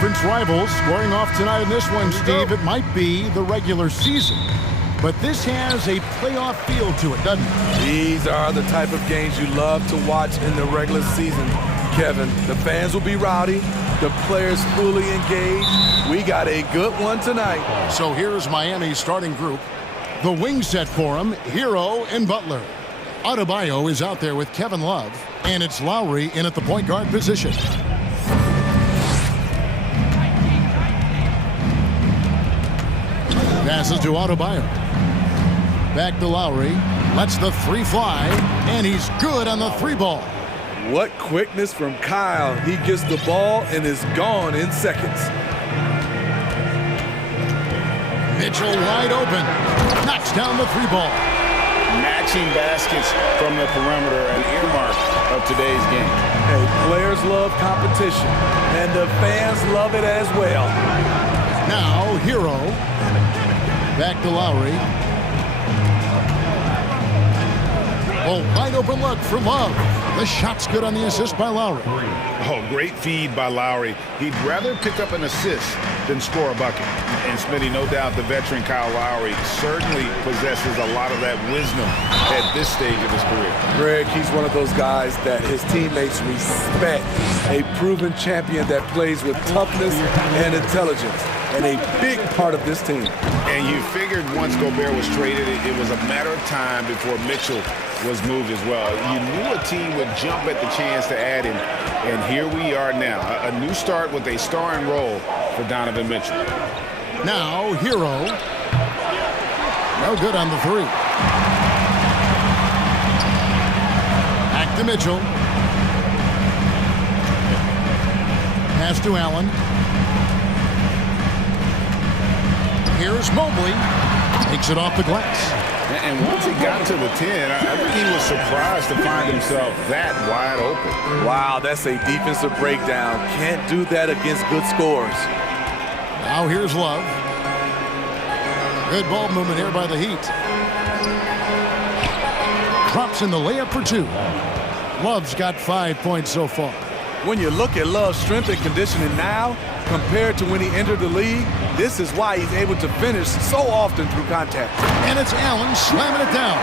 conference rivals squaring off tonight in this one, Steve. It might be the regular season, but this has a playoff feel to it, doesn't it? These are the type of games you love to watch in the regular season, Kevin. The fans will be rowdy, the players fully engaged. We got a good one tonight. So here's Miami's starting group. The wing set for him, Hero and Butler. Adebayo is out there with Kevin Love, and it's Lowry in at the point guard position. Passes to Adebayo. Back to Lowry. Lets the three fly, and he's good on the three ball. What quickness from Kyle. He gets the ball and is gone in seconds. Mitchell wide open. Knocks down the three ball. Matching baskets from the perimeter, an earmark of today's game. Hey, players love competition, and the fans love it as well. Now, Hero. Back to Lowry. Oh, wide open look for Love. The shot's good on the assist by Lowry. Oh, great feed by Lowry. He'd rather pick up an assist than score a bucket. And Smitty, no doubt the veteran Kyle Lowry certainly possesses a lot of that wisdom at this stage of his career. Greg, he's one of those guys that his teammates respect. A proven champion that plays with toughness and intelligence. And a big part of this team. And you figured once Gobert was traded, it was a matter of time before Mitchell was moved as well. You knew a team would jump at the chance to add him, and here we are now. A new start with a starring role for Donovan Mitchell. Now, Hero. No good on the three. Back to Mitchell. Pass to Allen. Here's Mobley. Takes it off the glass. And once he got to the 10, I think he was surprised to find himself that wide open. Wow, that's a defensive breakdown. Can't do that against good scores. Now here's Love. Good ball movement here by the Heat. Drops in the layup for two. Love's got 5 points so far. When you look at Love's strength and conditioning now compared to when he entered the league, this is why he's able to finish so often through contact. And it's Allen slamming it down.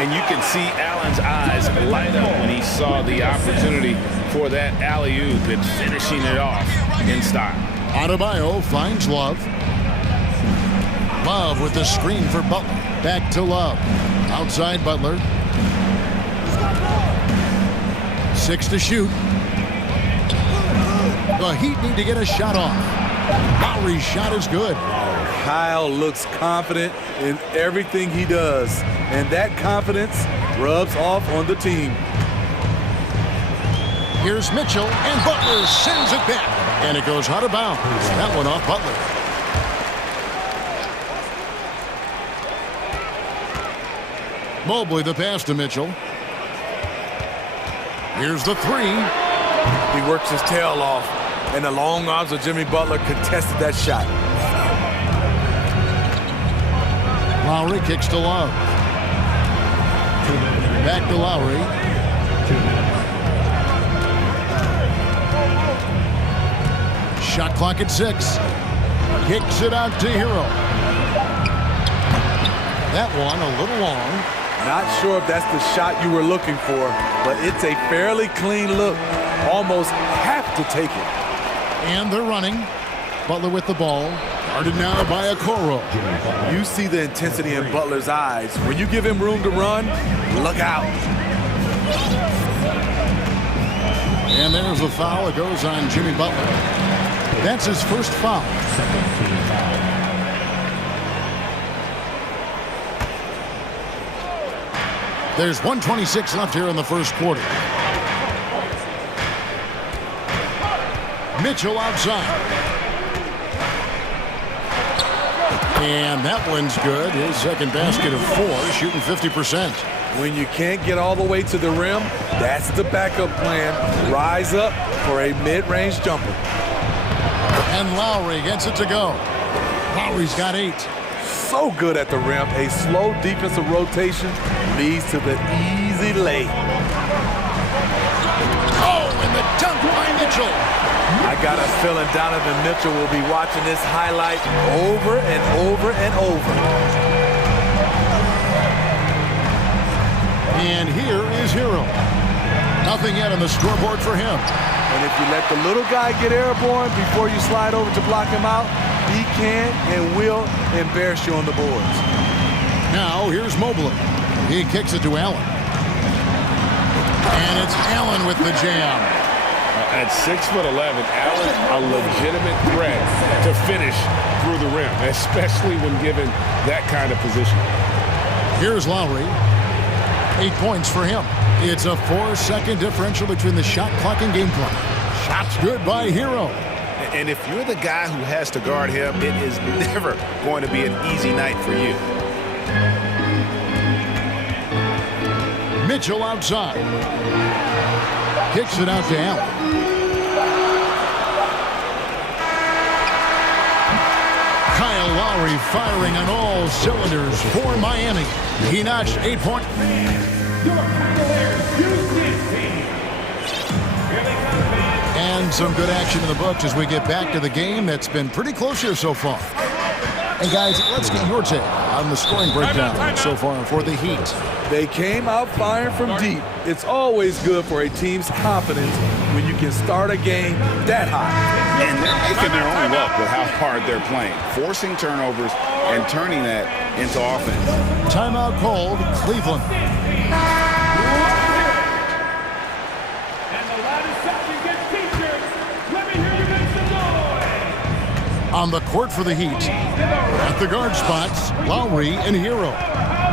And you can see Allen's eyes light up when he saw the opportunity for that alley-oop and finishing it off in style. Adebayo finds Love. Love with the screen for Butler. Back to Love. Outside Butler. 6 to shoot. The Heat need to get a shot off. Lowry's shot is good. Kyle looks confident in everything he does, and that confidence rubs off on the team. Here's Mitchell, and Butler sends it back. And it goes out of bounds. That one off Butler. Mobley the pass to Mitchell. Here's the three. He works his tail off, and the long arms of Jimmy Butler contested that shot. Lowry kicks to Love. Back to Lowry. Shot clock at 6. Kicks it out to Hero. That one a little long. Not sure if that's the shot you were looking for, but it's a fairly clean look. Almost have to take it. And they're running. Butler with the ball. Guarded now by Okoro. You see the intensity in Butler's eyes. When you give him room to run, look out. And there's the foul. It goes on Jimmy Butler. That's his first foul. There's 1:26 left here in the first quarter. Mitchell outside. And that one's good. His second basket of 4, shooting 50%. When you can't get all the way to the rim, that's the backup plan. Rise up for a mid-range jumper. And Lowry gets it to go. Lowry's got 8. So good at the rim. A slow defensive rotation leads to the easy lay. Oh, and the dunk by Mitchell. Mitchell. I got a feeling Donovan Mitchell will be watching this highlight over and over and over. And here is Hero. Nothing yet on the scoreboard for him. And if you let the little guy get airborne before you slide over to block him out, he can and will embarrass you on the boards. Now here's Mobley. He kicks it to Allen. And it's Allen with the jam. At 6'11", Allen a legitimate threat to finish through the rim, especially when given that kind of position. Here's Lowry. 8 points for him. It's a 4-second differential between the shot clock and game clock. Shots good by Hero. And if you're the guy who has to guard him, it is never going to be an easy night for you. Mitchell outside. Kicks it out to Allen. Kyle Lowry firing on all cylinders for Miami. He notched 8 points. And some good action in the books as we get back to the game that's been pretty close here so far. And guys, let's get your take on the scoring breakdown so far for the Heat. They came out firing from deep. It's always good for a team's confidence when you can start a game that high. And they're making their own luck with how hard they're playing, forcing turnovers and turning that into offense. Timeout called, Cleveland. On the court for the Heat. At the guard spots, Lowry and Hero.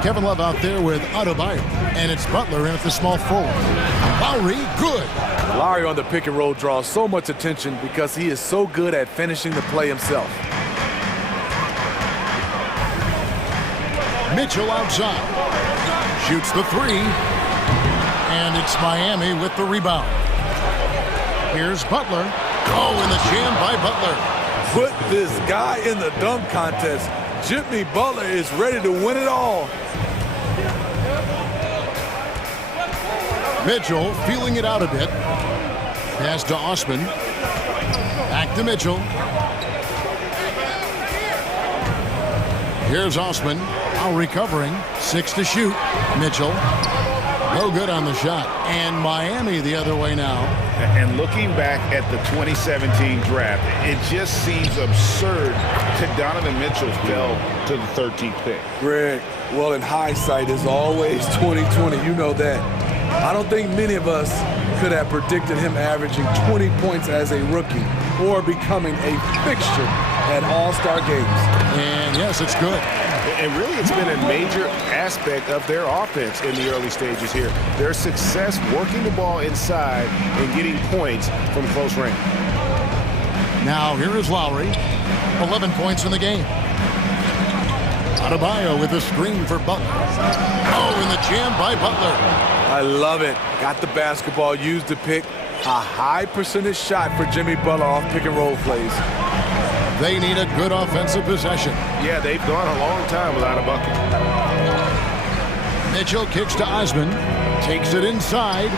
Kevin Love out there with Adebayo. And it's Butler in at the small forward. Lowry, good. Lowry on the pick and roll draws so much attention because he is so good at finishing the play himself. Mitchell outside. Shoots the three. And it's Miami with the rebound. Here's Butler. Oh, and the jam by Butler. Put this guy in the dunk contest. Jimmy Butler is ready to win it all. Mitchell feeling it out a bit. Pass to Osman. Back to Mitchell. Here's Osman. Now recovering. 6 to shoot. Mitchell. No good on the shot. And Miami the other way now. And looking back at the 2017 draft, it just seems absurd that Donovan Mitchell fell to the 13th pick. Greg, well, in hindsight, is always 20/20. You know that. I don't think many of us could have predicted him averaging 20 points as a rookie or becoming a fixture at All-Star games. And yes, it's good. And really, it's been a major aspect of their offense in the early stages here. Their success working the ball inside and getting points from close range. Now here is Lowry. 11 points in the game. Adebayo with a screen for Butler. Oh, and the jam by Butler. I love it. Got the basketball, used to pick a high percentage shot for Jimmy Butler off pick and roll plays. They need a good offensive possession. Yeah, they've gone a long time without a bucket. Mitchell kicks to Osman. Takes it inside.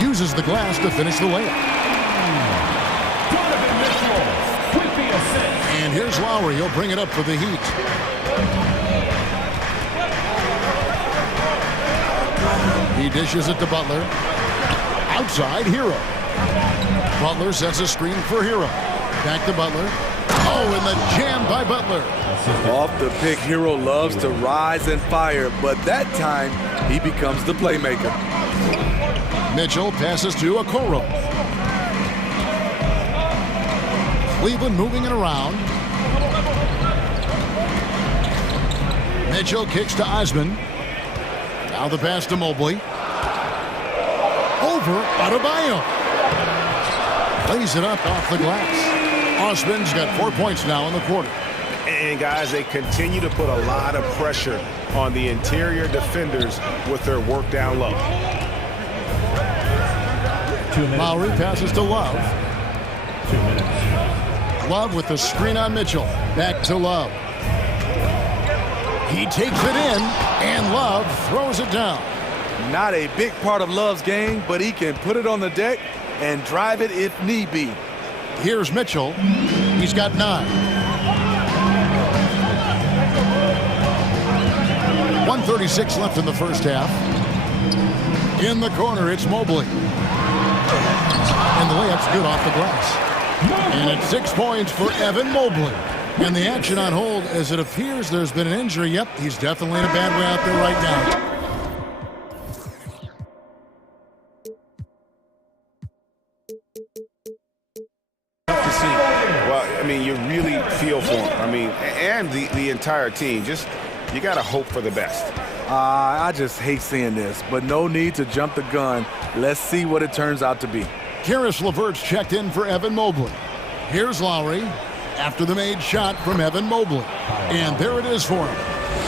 Uses the glass to finish the layup. And here's Lowry. He'll bring it up for the Heat. He dishes it to Butler. Outside, Hero. Butler sets a screen for Hero. Back to Butler. Oh, and the jam by Butler. Off the pick, Hero loves to rise and fire, but that time he becomes the playmaker. Mitchell passes to Okoro. Cleveland moving it around. Mitchell kicks to Osman. Now the pass to Mobley. Over Adebayo. Lays it up off the glass. Osman's got 4 points now in the quarter. And guys, they continue to put a lot of pressure on the interior defenders with their work down low. Lowry passes to Love. 2 minutes. Love with the screen on Mitchell. Back to Love. He takes it in, and Love throws it down. Not a big part of Love's game, but he can put it on the deck and drive it if need be. Here's Mitchell. He's got 9. 1:36 left in the first half. In the corner, it's Mobley. And the layup's good off the glass. And it's 6 points for Evan Mobley. And the action on hold as it appears there's been an injury. Yep, he's definitely in a bad way out there right now. Well, I mean, you really feel for him. I mean, and the entire team. Just, you got to hope for the best. I just hate seeing this, but no need to jump the gun. Let's see what it turns out to be. Karis LeVert's checked in for Evan Mobley. Here's Lowry after the made shot from Evan Mobley. And there it is for him.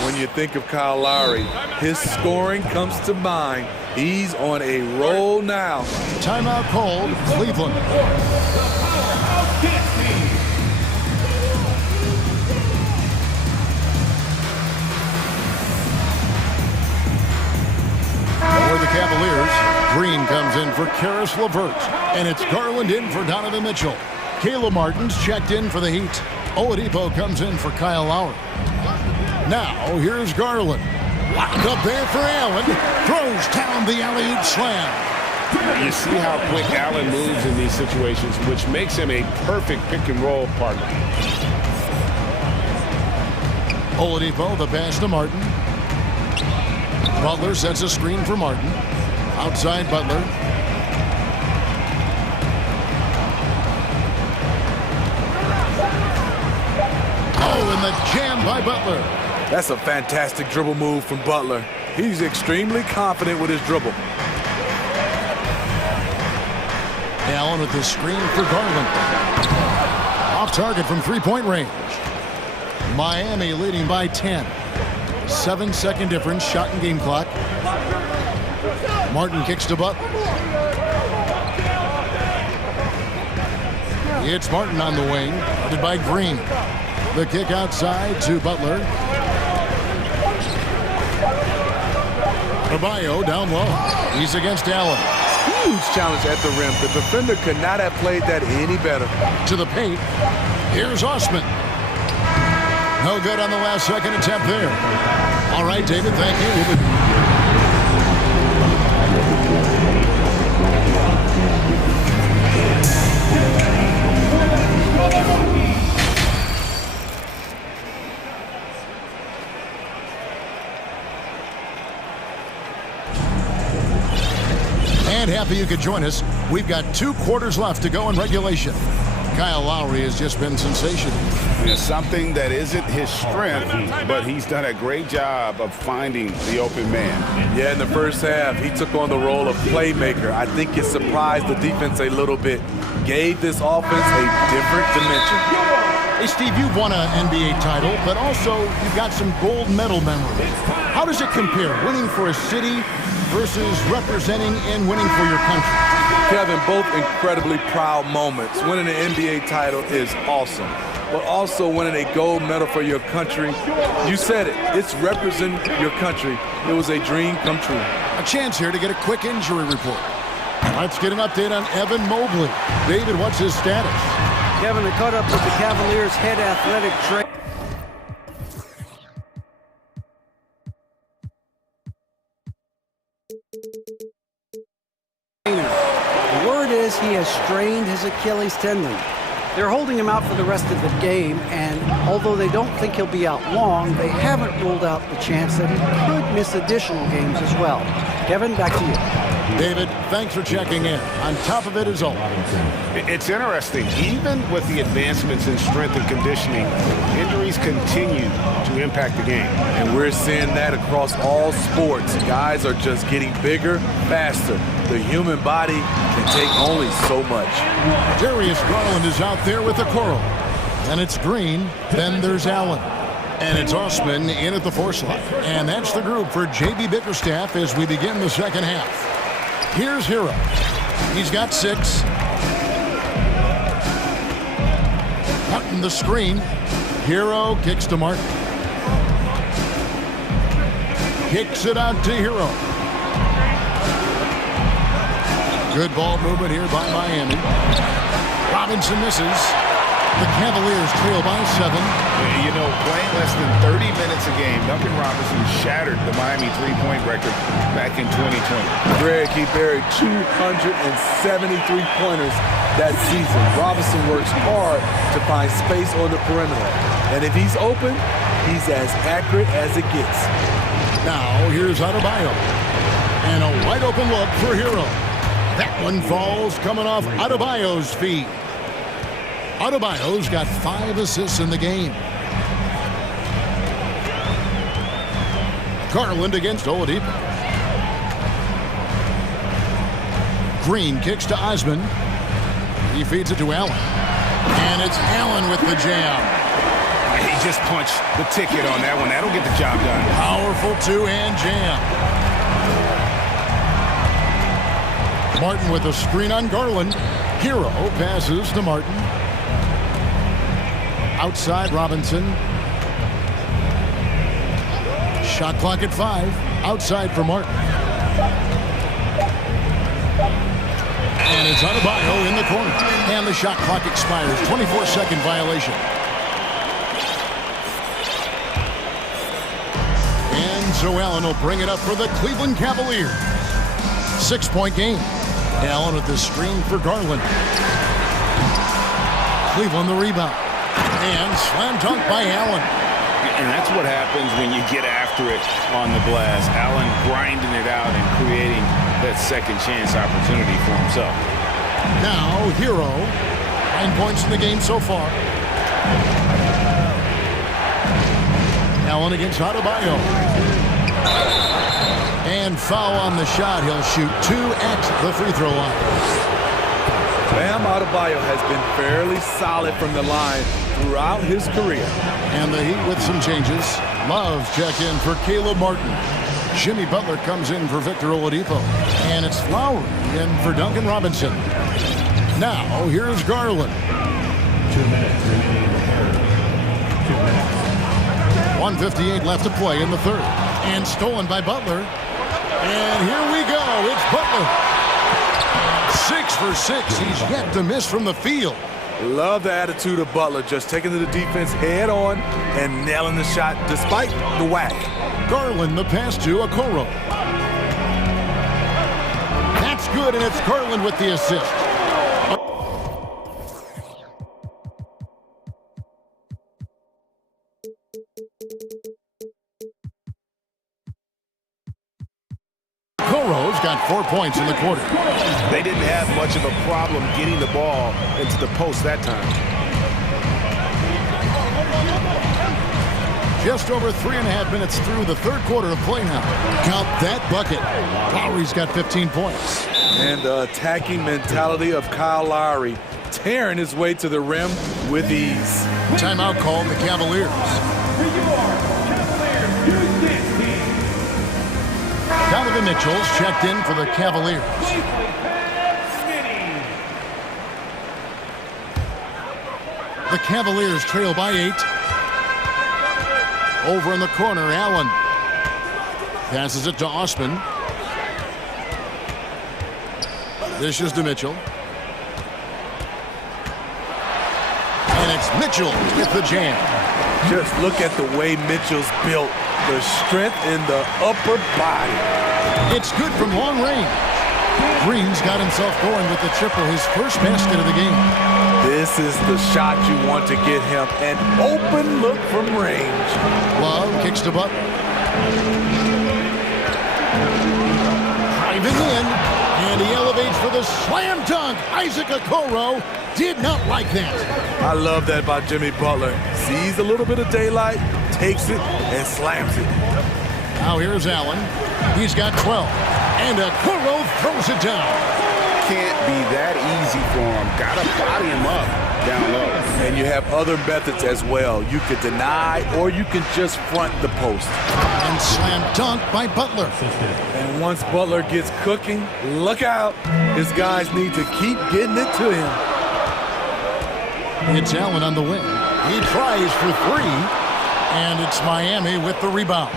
When you think of Kyle Lowry, his scoring comes to mind. He's on a roll now. Timeout called, Cleveland. For the Cavaliers, Green comes in for Karis LeVert. And it's Garland in for Donovan Mitchell. Caleb Martin's checked in for the Heat. Oladipo comes in for Kyle Lowry. Now, here's Garland. Locked up there for Allen. Throws down the alley-oop slam. You see how quick Allen moves in these situations, which makes him a perfect pick-and-roll partner. Oladipo, the pass to Martin. Butler sets a screen for Martin. Outside Butler. Oh, and the jam by Butler. That's a fantastic dribble move from Butler. He's extremely confident with his dribble. Allen with the screen for Garland. Off target from three-point range. Miami leading by 10. 7-second difference, shot and game clock. Martin kicks to Butler. It's Martin on the wing, guarded by Green. The kick outside to Butler. Adebayo down low. He's against Allen. Huge challenge at the rim. The defender could not have played that any better. To the paint. Here's Osman. No good on the last second attempt there. All right, David, thank you. And happy you could join us. We've got 2 quarters left to go in regulation. Kyle Lowry has just been sensational. It's something that isn't his strength, but he's done a great job of finding the open man. Yeah, in the first half, he took on the role of playmaker. I think it surprised the defense a little bit. Gave this offense a different dimension. Hey, Steve, you've won an NBA title, but also you've got some gold medal memories. How does it compare, winning for a city versus representing and winning for your country? Kevin, both incredibly proud moments. Winning an NBA title is awesome, but also winning a gold medal for your country, you said it, it's representing your country. It was a dream come true. A chance here to get a quick injury report. Let's get an update on Evan Mobley. David, what's his status? Kevin, they caught up with the Cavaliers' head athletic trainer. The word is he has strained his Achilles tendon. They're holding him out for the rest of the game, and although they don't think he'll be out long, they haven't ruled out the chance that he could miss additional games as well. Kevin, back to you. David, thanks for checking in. On top of it is all. It's interesting. Even with the advancements in strength and conditioning, injuries continue to impact the game. And we're seeing that across all sports. Guys are just getting bigger, faster. The human body can take only so much. Darius Garland is out there with the coral. Then it's Green. Then there's Allen. And it's Osman in at the 4 slot. And that's the group for J.B. Bickerstaff as we begin the second half. Here's Hero. He's got 6. Martin the screen. Hero kicks to Martin. Kicks it out to Hero. Good ball movement here by Miami. Robinson misses. The Cavaliers trail by 7. You know, playing less than 30 minutes a game, Duncan Robinson shattered the Miami three-point record back in 2020. Greg, he buried 273 pointers that season. Robinson works hard to find space on the perimeter. And if he's open, he's as accurate as it gets. Now, here's Adebayo. And a wide open look for Hero. That one falls coming off Adebayo's feet. Adebayo's got 5 assists in the game. Garland against Oladipo. Green kicks to Osman. He feeds it to Allen. And it's Allen with the jam. He just punched the ticket on that one. That'll get the job done. Powerful two-hand jam. Martin with a screen on Garland. Hero passes to Martin. Outside Robinson. Shot clock at 5. Outside for Martin. And it's Adebayo in the corner. And the shot clock expires. 24-second violation. And so Allen will bring it up for the Cleveland Cavaliers. 6-point game. Allen with the screen for Garland. Cleveland the rebound. And slam dunk by Allen. And that's what happens when you get after it on the glass. Allen grinding it out and creating that second chance opportunity for himself. Now, Hero. 9 points in the game so far. Allen against Adebayo. And foul on the shot. He'll shoot 2 at the free throw line. Bam Adebayo has been fairly solid from the line throughout his career. And the Heat with some changes. Love check in for Caleb Martin. Jimmy Butler comes in for Victor Oladipo. And it's Lowry in for Duncan Robinson. Now, here's Garland. 2 minutes remaining in the third. 2 minutes. 1:58 left to play in the third. And stolen by Butler. And here we go. It's Butler. 6 for 6. He's yet to miss from the field. Love the attitude of Butler, just taking to the defense head on and nailing the shot despite the whack. Garland the pass to Okoro. That's good, and it's Garland with the assist. Okoro's got 4 points in the quarter. They didn't have much of a problem getting the ball into the post that time. Just over 3.5 minutes through the third quarter of play now. Count that bucket. Lowry's got 15 points. And the attacking mentality of Kyle Lowry, tearing his way to the rim with ease. Timeout called the Cavaliers. Donovan Mitchell's checked in for the Cavaliers. The Cavaliers trail by 8. Over in the corner, Allen passes it to Osman. Dishes to Mitchell. And it's Mitchell with the jam. Just look at the way Mitchell's built. The strength in the upper body. It's good from long range. Green's got himself going with the triple, his first basket of the game. This is the shot you want to get him. An open look from range. Love kicks to Butler. Driving in, and he elevates for the slam dunk. Isaac Okoro did not like that. I love that by Jimmy Butler. Sees a little bit of daylight, takes it, and slams it. Now here's Allen. He's got 12. And Okoro throws it down. Can't be that easy for him. Gotta body him up down low. And you have other methods as well. You could deny or you can just front the post. And slam dunk by Butler. And once Butler gets cooking, look out. His guys need to keep getting it to him. It's Allen on the wing. He tries for 3. And it's Miami with the rebound.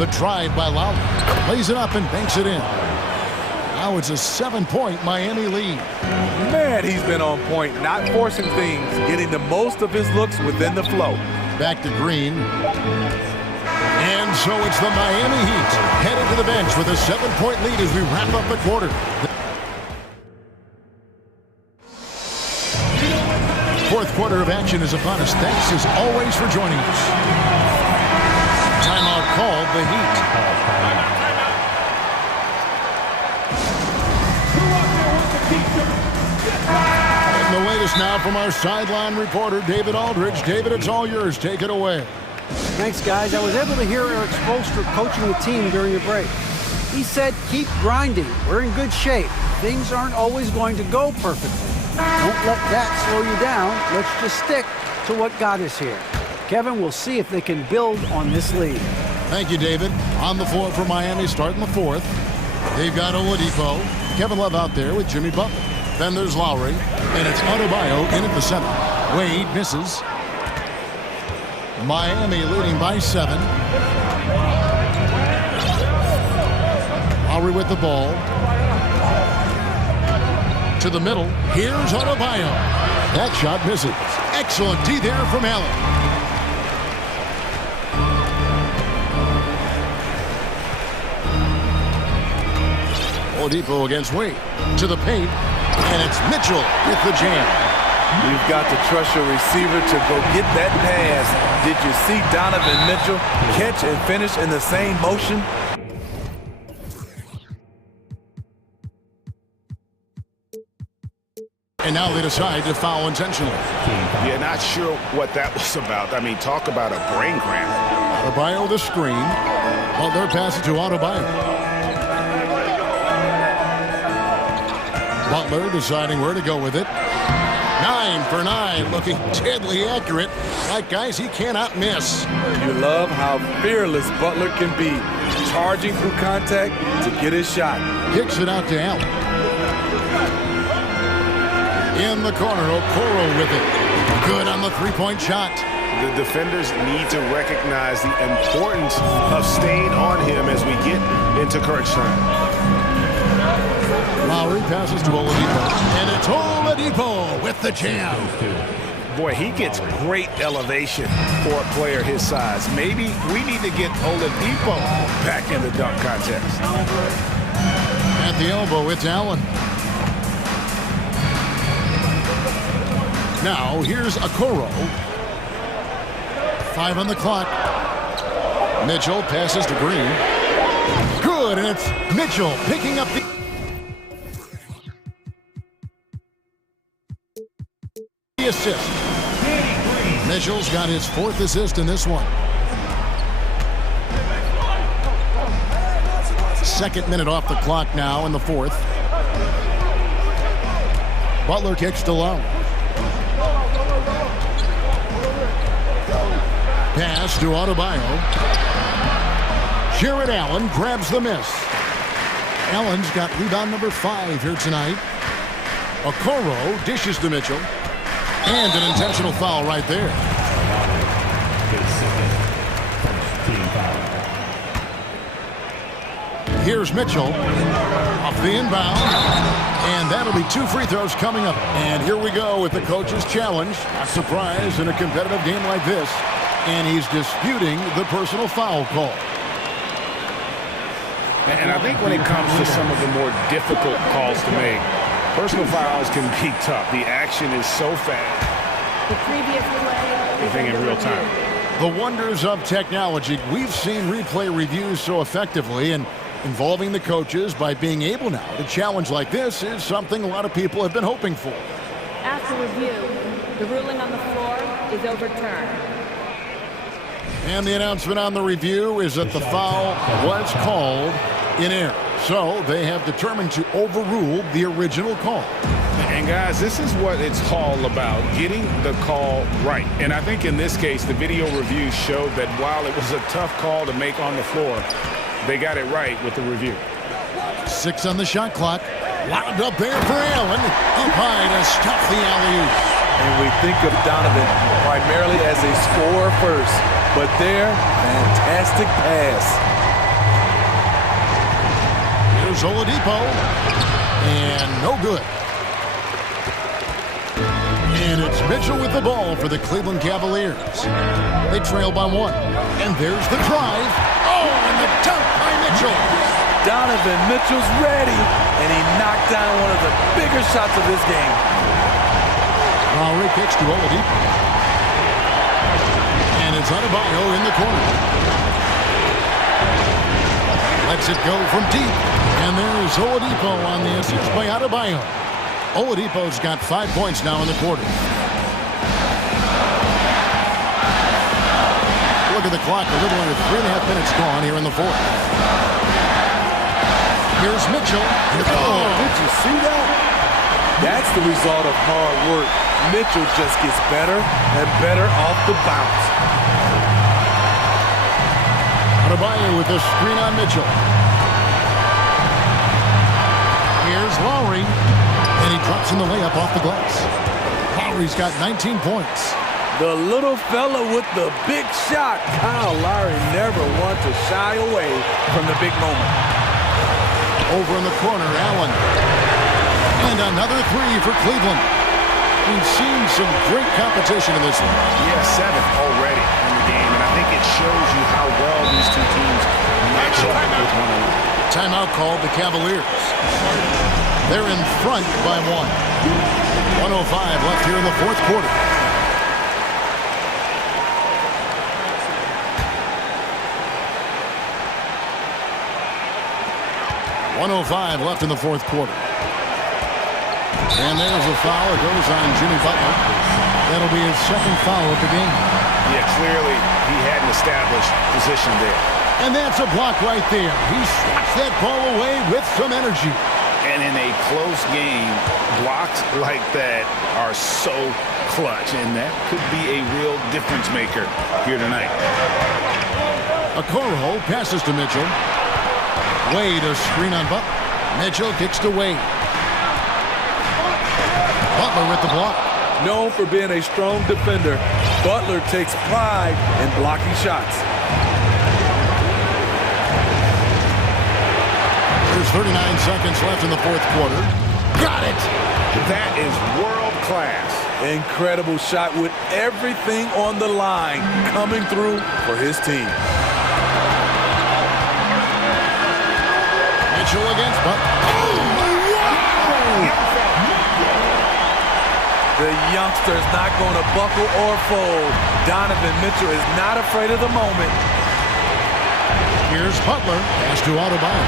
The drive by Lowry. Lays it up and banks it in. Now it's a 7-point Miami lead. Man, he's been on point, not forcing things, getting the most of his looks within the flow. Back to Green. And so it's the Miami Heat headed to the bench with a 7-point lead as we wrap up the quarter. Fourth quarter of action is upon us. Thanks as always for joining us. Timeout called the Heat. And the latest now from our sideline reporter, David Aldridge. David, it's all yours. Take it away. Thanks, guys. I was able to hear Eric Spoelstra coaching the team during the break. He said, keep grinding. We're in good shape. Things aren't always going to go perfectly. Don't let that slow you down. Let's just stick to what got us here. Kevin, we'll see if they can build on this lead. Thank you, David. On the floor for Miami starting the fourth. They've got Oladipo. Kevin Love out there with Jimmy Butler. Then there's Lowry. And it's Adebayo in at the center. Wade misses. Miami leading by 7. Lowry with the ball. To the middle. Here's Adebayo. That shot misses. Excellent D there from Allen. Oladipo against Wade. To the paint. And it's Mitchell with the jam. You've got to trust your receiver to go get that pass. Did you see Donovan Mitchell catch and finish in the same motion? And now they decide to foul intentionally. Yeah, not sure what that was about. I mean, talk about a brain cramp. Adebayo the screen. Butler passes to Adebayo. Butler deciding where to go with it. 9 for 9, looking deadly accurate. Like guys he cannot miss. You love how fearless Butler can be, charging through contact to get his shot. Kicks it out to Allen. In the corner, Okoro with it. Good on the three-point shot. The defenders need to recognize the importance of staying on him as we get into crunch time. Lowry passes to Oladipo. And it's Oladipo with the jam. Boy, he gets great elevation for a player his size. Maybe we need to get Oladipo back in the dunk contest. At the elbow, it's Allen. Now, here's Okoro. 5 on the clock. Mitchell passes to Green. Good, and it's Mitchell picking up the assist. Mitchell's got his 4th assist in this one. 2nd minute off the clock now in the 4th. Butler kicks to Love. Pass to Adebayo. Jared Allen grabs the miss. Allen's got rebound number 5 here tonight. Okoro dishes to Mitchell. And an intentional foul right there. Here's Mitchell. Off the inbound. And that'll be 2 free throws coming up. And here we go with the coach's challenge. A surprise in a competitive game like this. And he's disputing the personal foul call. And I think when it comes to some of the more difficult calls to make, personal fouls can be tough. The action is so fast. The previous play. Everything in real time. The wonders of technology. We've seen replay reviews so effectively, and involving the coaches by being able now to challenge like this is something a lot of people have been hoping for. After review, the ruling on the floor is overturned. And the announcement on the review is that the foul was called in error. So they have determined to overrule the original call. And guys, this is what it's all about, getting the call right. And I think in this case, the video review showed that while it was a tough call to make on the floor, they got it right with the review. 6 on the shot clock. Lobbed up there for Allen. Up high to stuff the alley-oop. And we think of Donovan primarily as a scorer first. But there, fantastic pass. Here's Oladipo. And no good. And it's Mitchell with the ball for the Cleveland Cavaliers. They trail by 1. And there's the drive. Oh, and the dunk by Mitchell. Donovan Mitchell's ready, and he knocked down one of the bigger shots of this game. Lowry kicks to Oladipo. And it's Adebayo in the corner. Lets it go from deep. And there's Oladipo on the assist by Adebayo. Oladipo's got 5 points now in the quarter. Look at the clock. A little under 3.5 minutes gone here in the fourth. Here's Mitchell. Oh, did you see that? That's the result of hard work. Mitchell just gets better and better off the bounce. Adebayo with the screen on Mitchell. Here's Lowry. And he drops in the layup off the glass. Lowry's got 19 points. The little fella with the big shot. Kyle Lowry never wants to shy away from the big moment. Over in the corner, Allen. And another 3 for Cleveland. We've seen some great competition in this one. Yeah, 7 already in the game, and I think it shows you how well these two teams match up with one another. Timeout called the Cavaliers. They're in front by 1. 1:05 left here in the fourth quarter. .105 left in the fourth quarter. And there's a foul. It goes on Jimmy Butler. That'll be his second foul of the game. Yeah, clearly he had an established position there. And that's a block right there. He swats that ball away with some energy. And in a close game, blocks like that are so clutch, and that could be a real difference maker here tonight. Okoro passes to Mitchell. Wade a screen on Butler. Mitchell kicks to Wade. Butler with the block. Known for being a strong defender, Butler takes pride in blocking shots. There's 39 seconds left in the fourth quarter. Got it! That is world class. Incredible shot with everything on the line coming through for his team. Mitchell against Butler. Oh, wow! The youngster's not going to buckle or fold. Donovan Mitchell is not afraid of the moment. Here's Butler. Pass to Adebayo.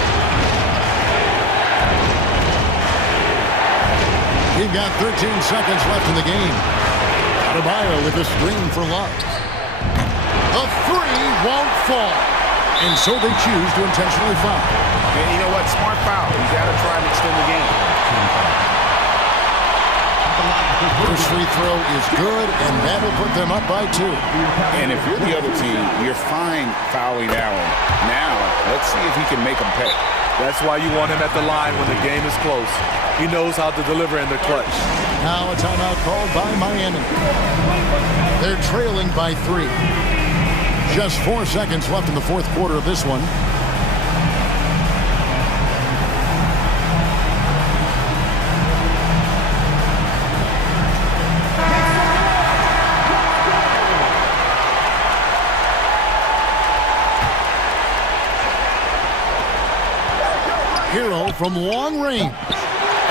We've got 13 seconds left in the game. Adebayo with a screen for Love. The 3 won't fall. And so they choose to intentionally foul. And you know what? Smart foul. You got to try and extend the game. First free throw is good, and that'll put them up by 2. And if you're the other team, you're fine fouling Allen. Now, let's see if he can make them pay. That's why you want him at the line when the game is close. He knows how to deliver in the clutch. Now a timeout called by Miami. They're trailing by 3. Just 4 seconds left in the fourth quarter of this one. Hero from long range.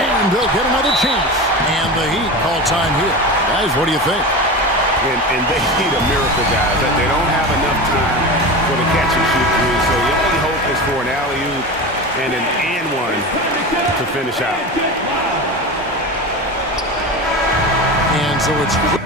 And they'll get another chance. And the Heat call time here. Guys, what do you think? And they need a miracle, guys. They don't have enough time for the catch and shoot three. So the only hope is for an alley-oop and an and-one to finish out. And so it's...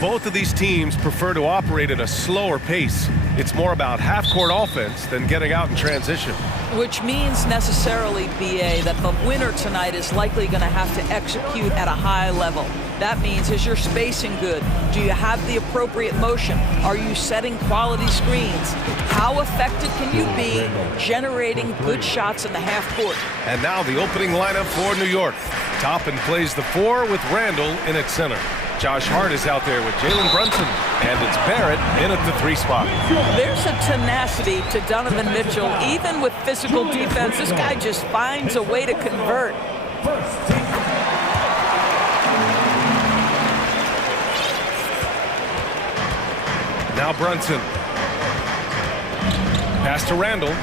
Both of these teams prefer to operate at a slower pace. It's more about half-court offense than getting out in transition. Which means necessarily, BA, that the winner tonight is likely going to have to execute at a high level. That means, is your spacing good? Do you have the appropriate motion? Are you setting quality screens? How effective can you be generating good shots in the half court? And now the opening lineup for New York. Toppin plays the 4 with Randall in at center. Josh Hart is out there with Jalen Brunson, and it's Barrett in at the 3 spot. There's a tenacity to Donovan Mitchell, even with physical defense. This guy just finds a way to convert. Now Brunson. Pass to Randall.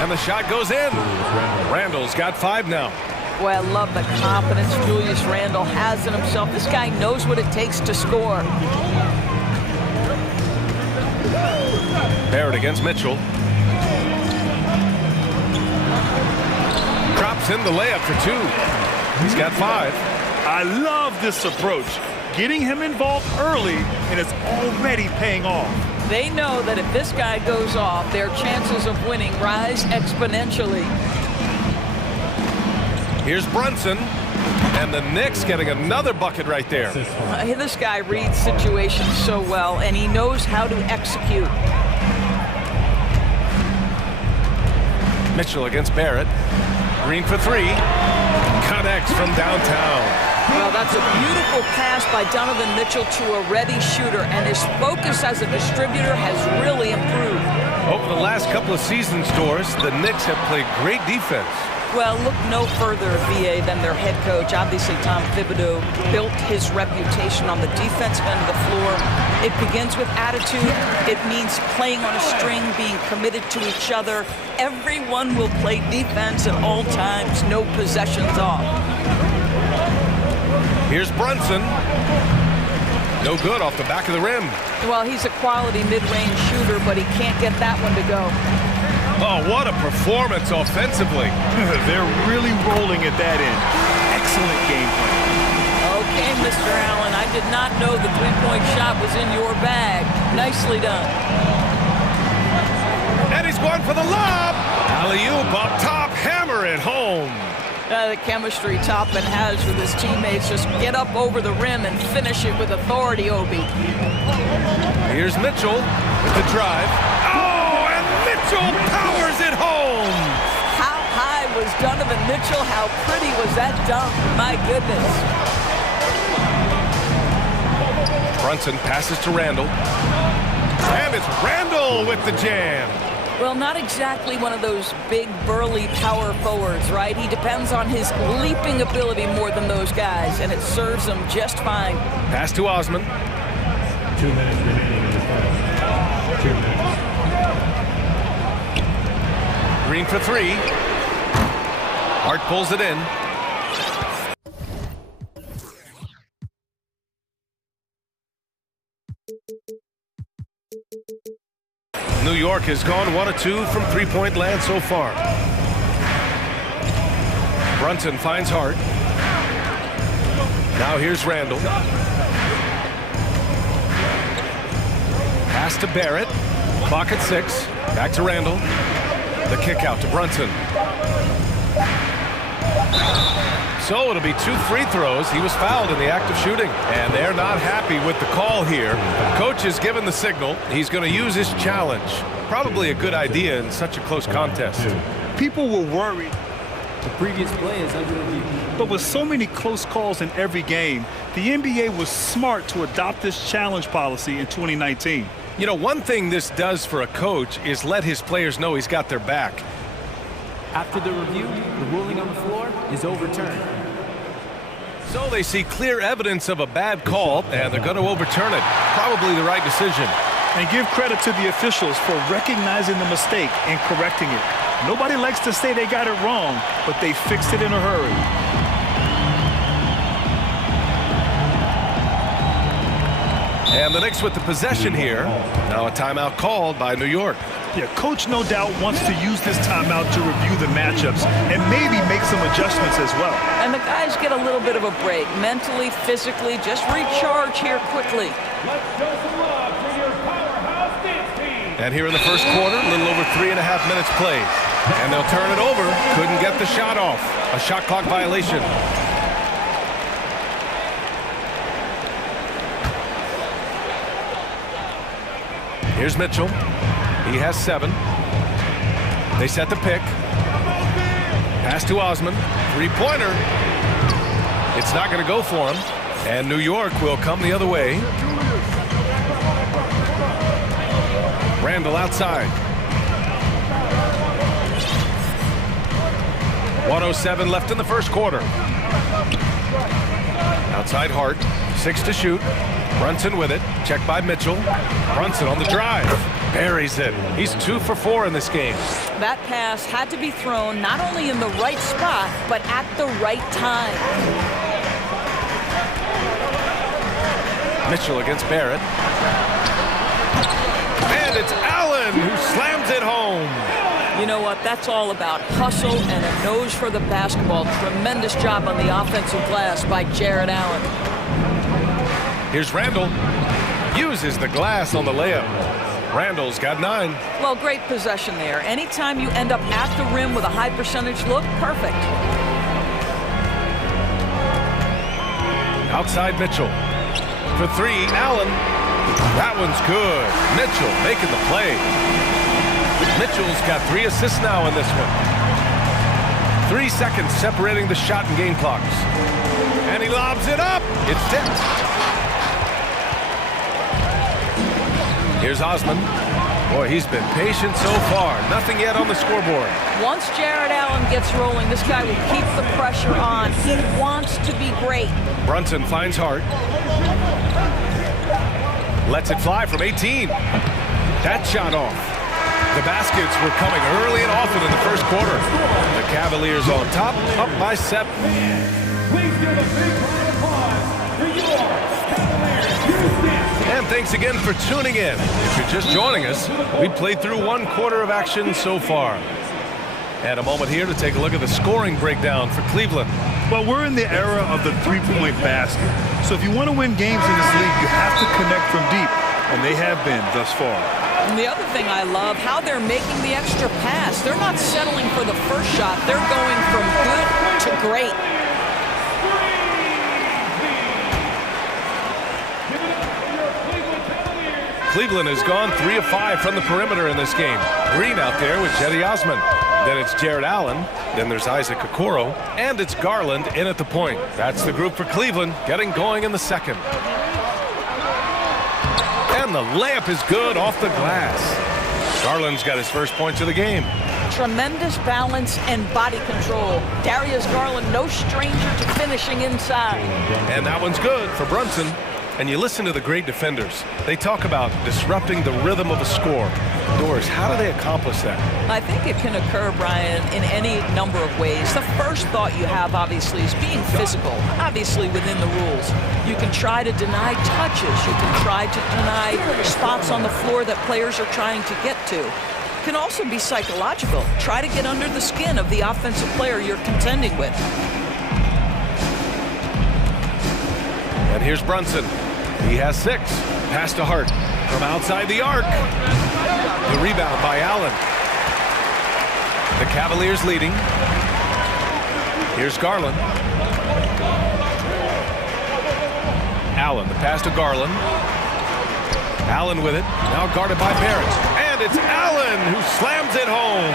And the shot goes in. Randall's got 5 now. Boy, I love the confidence Julius Randle has in himself. This guy knows what it takes to score. Barrett against Mitchell. Drops in the layup for 2. He's got 5. I love this approach. Getting him involved early, and it's already paying off. They know that if this guy goes off, their chances of winning rise exponentially. Here's Brunson, and the Knicks getting another bucket right there. This guy reads situations so well, and he knows how to execute. Mitchell against Barrett. Green for 3. Connects from downtown. Well, that's a beautiful pass by Donovan Mitchell to a ready shooter, and his focus as a distributor has really improved. Over the last couple of seasons, Doris, the Knicks have played great defense. Well, look no further, VA, than their head coach. Obviously, Tom Thibodeau built his reputation on the defensive end of the floor. It begins with attitude. It means playing on a string, being committed to each other. Everyone will play defense at all times, no possessions off. Here's Brunson. No good off the back of the rim. Well, he's a quality mid-range shooter, but he can't get that one to go. Oh, what a performance offensively. They're really rolling at that end. Excellent game plan. Okay, Mr. Allen, I did not know the three-point shot was in your bag. Nicely done. And he's going for the lob. Alley-oop up top, hammer it home. The chemistry Toppin has with his teammates. Just get up over the rim and finish it with authority, Obi. Here's Mitchell with the drive. Oh, and Mitchell powers it home. How high was Donovan Mitchell? How pretty was that dunk? My goodness. Brunson passes to Randall. And it's Randall with the jam. Well, not exactly one of those big, burly power forwards, right? He depends on his leaping ability more than those guys, and it serves him just fine. Pass to Osman. 2 minutes remaining in the final. 2 minutes. Green for 3. Hart pulls it in. New York has gone 1 of 2 from three-point land so far. Brunson finds Hart. Now here's Randall. Pass to Barrett. Clock at 6. Back to Randall. The kick out to Brunson. So it'll be 2 free throws. He was fouled in the act of shooting. And they're not happy with the call here. Coach has given the signal. He's going to use his challenge. Probably a good idea in such a close contest. People were worried. The previous play is under review. But with so many close calls in every game, the NBA was smart to adopt this challenge policy in 2019. You know, one thing this does for a coach is let his players know he's got their back. After the review, the ruling on the floor is overturned. So they see clear evidence of a bad call, and they're going to overturn it. Probably the right decision. And give credit to the officials for recognizing the mistake and correcting it. Nobody likes to say they got it wrong, but they fixed it in a hurry. And the Knicks with the possession here. Now a timeout called by New York. Yeah, coach no doubt wants to use this timeout to review the matchups and maybe make some adjustments as well. And the guys get a little bit of a break, mentally, physically, just recharge here quickly. Let's show some love to your powerhouse dance team. And here in the first quarter, a little over 3.5 minutes played. And they'll turn it over. Couldn't get the shot off. A shot clock violation. Here's Mitchell. He has 7. They set the pick. Pass to Osman. Three-pointer. It's not going to go for him. And New York will come the other way. Randall outside. 1:07 left in the first quarter. Outside Hart. 6 to shoot. Brunson with it. Checked by Mitchell. Brunson on the drive. Buries it. He's 2 for 4 in this game. That pass had to be thrown not only in the right spot, but at the right time. Mitchell against Barrett. And it's Allen who slams it home. You know what? That's all about hustle and a nose for the basketball. Tremendous job on the offensive glass by Jared Allen. Here's Randall. Uses the glass on the layup. Randall's got 9. Well, great possession there. Anytime you end up at the rim with a high percentage look, perfect. Outside Mitchell. For 3, Allen. That one's good. Mitchell making the play. Mitchell's got 3 assists now in this one. 3 seconds separating the shot and game clocks. And he lobs it up. It's tipped. Here's Osman. Boy, he's been patient so far. Nothing yet on the scoreboard. Once Jared Allen gets rolling, this guy will keep the pressure on. He wants to be great. Brunson finds Hart. Lets it fly from 18. That shot off. The baskets were coming early and often in the first quarter. The Cavaliers on top, up by 7. Please give a big round of applause for your Cavaliers Houston. And thanks again for tuning in. If you're just joining us, we played through 1 quarter of action so far. And a moment here to take a look at the scoring breakdown for Cleveland. Well, we're in the era of the three-point basket. So if you want to win games in this league, you have to connect from deep. And they have been thus far. And the other thing I love, how they're making the extra pass. They're not settling for the first shot. They're going from good to great. Cleveland has gone 3 of 5 from the perimeter in this game. Green out there with Cedi Osman. Then it's Jared Allen. Then there's Isaac Okoro. And it's Garland in at the point. That's the group for Cleveland, getting going in the second. And the layup is good off the glass. Garland's got his first points of the game. Tremendous balance and body control. Darius Garland, no stranger to finishing inside. And that one's good for Brunson. And you listen to the great defenders. They talk about disrupting the rhythm of a score. Doris, how do they accomplish that? I think it can occur, Brian, in any number of ways. The first thought you have, obviously, is being physical, obviously within the rules. You can try to deny touches. You can try to deny spots on the floor that players are trying to get to. It can also be psychological. Try to get under the skin of the offensive player you're contending with. And here's Brunson. He has 6. Pass to Hart from outside the arc. The rebound by Allen. The Cavaliers leading. Here's Garland. Allen, the pass to Garland. Allen with it. Now guarded by Barrett. And it's Allen who slams it home.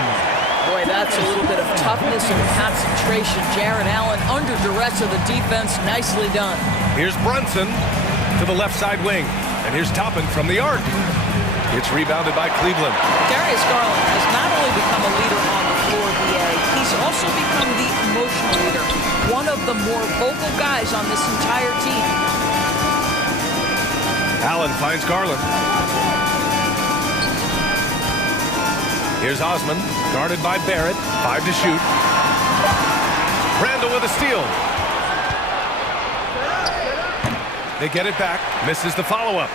Boy, that's a little bit of toughness and concentration. Jared Allen under duress of the defense. Nicely done. Here's Brunson to the left side wing. And here's Toppin from the arc. It's rebounded by Cleveland. Darius Garland has not only become a leader on the floor, BA, he's also become the emotional leader. One of the more vocal guys on this entire team. Allen finds Garland. Here's Osman, guarded by Barrett. 5 to shoot. Randall with a steal. They get it back. Misses the follow-up.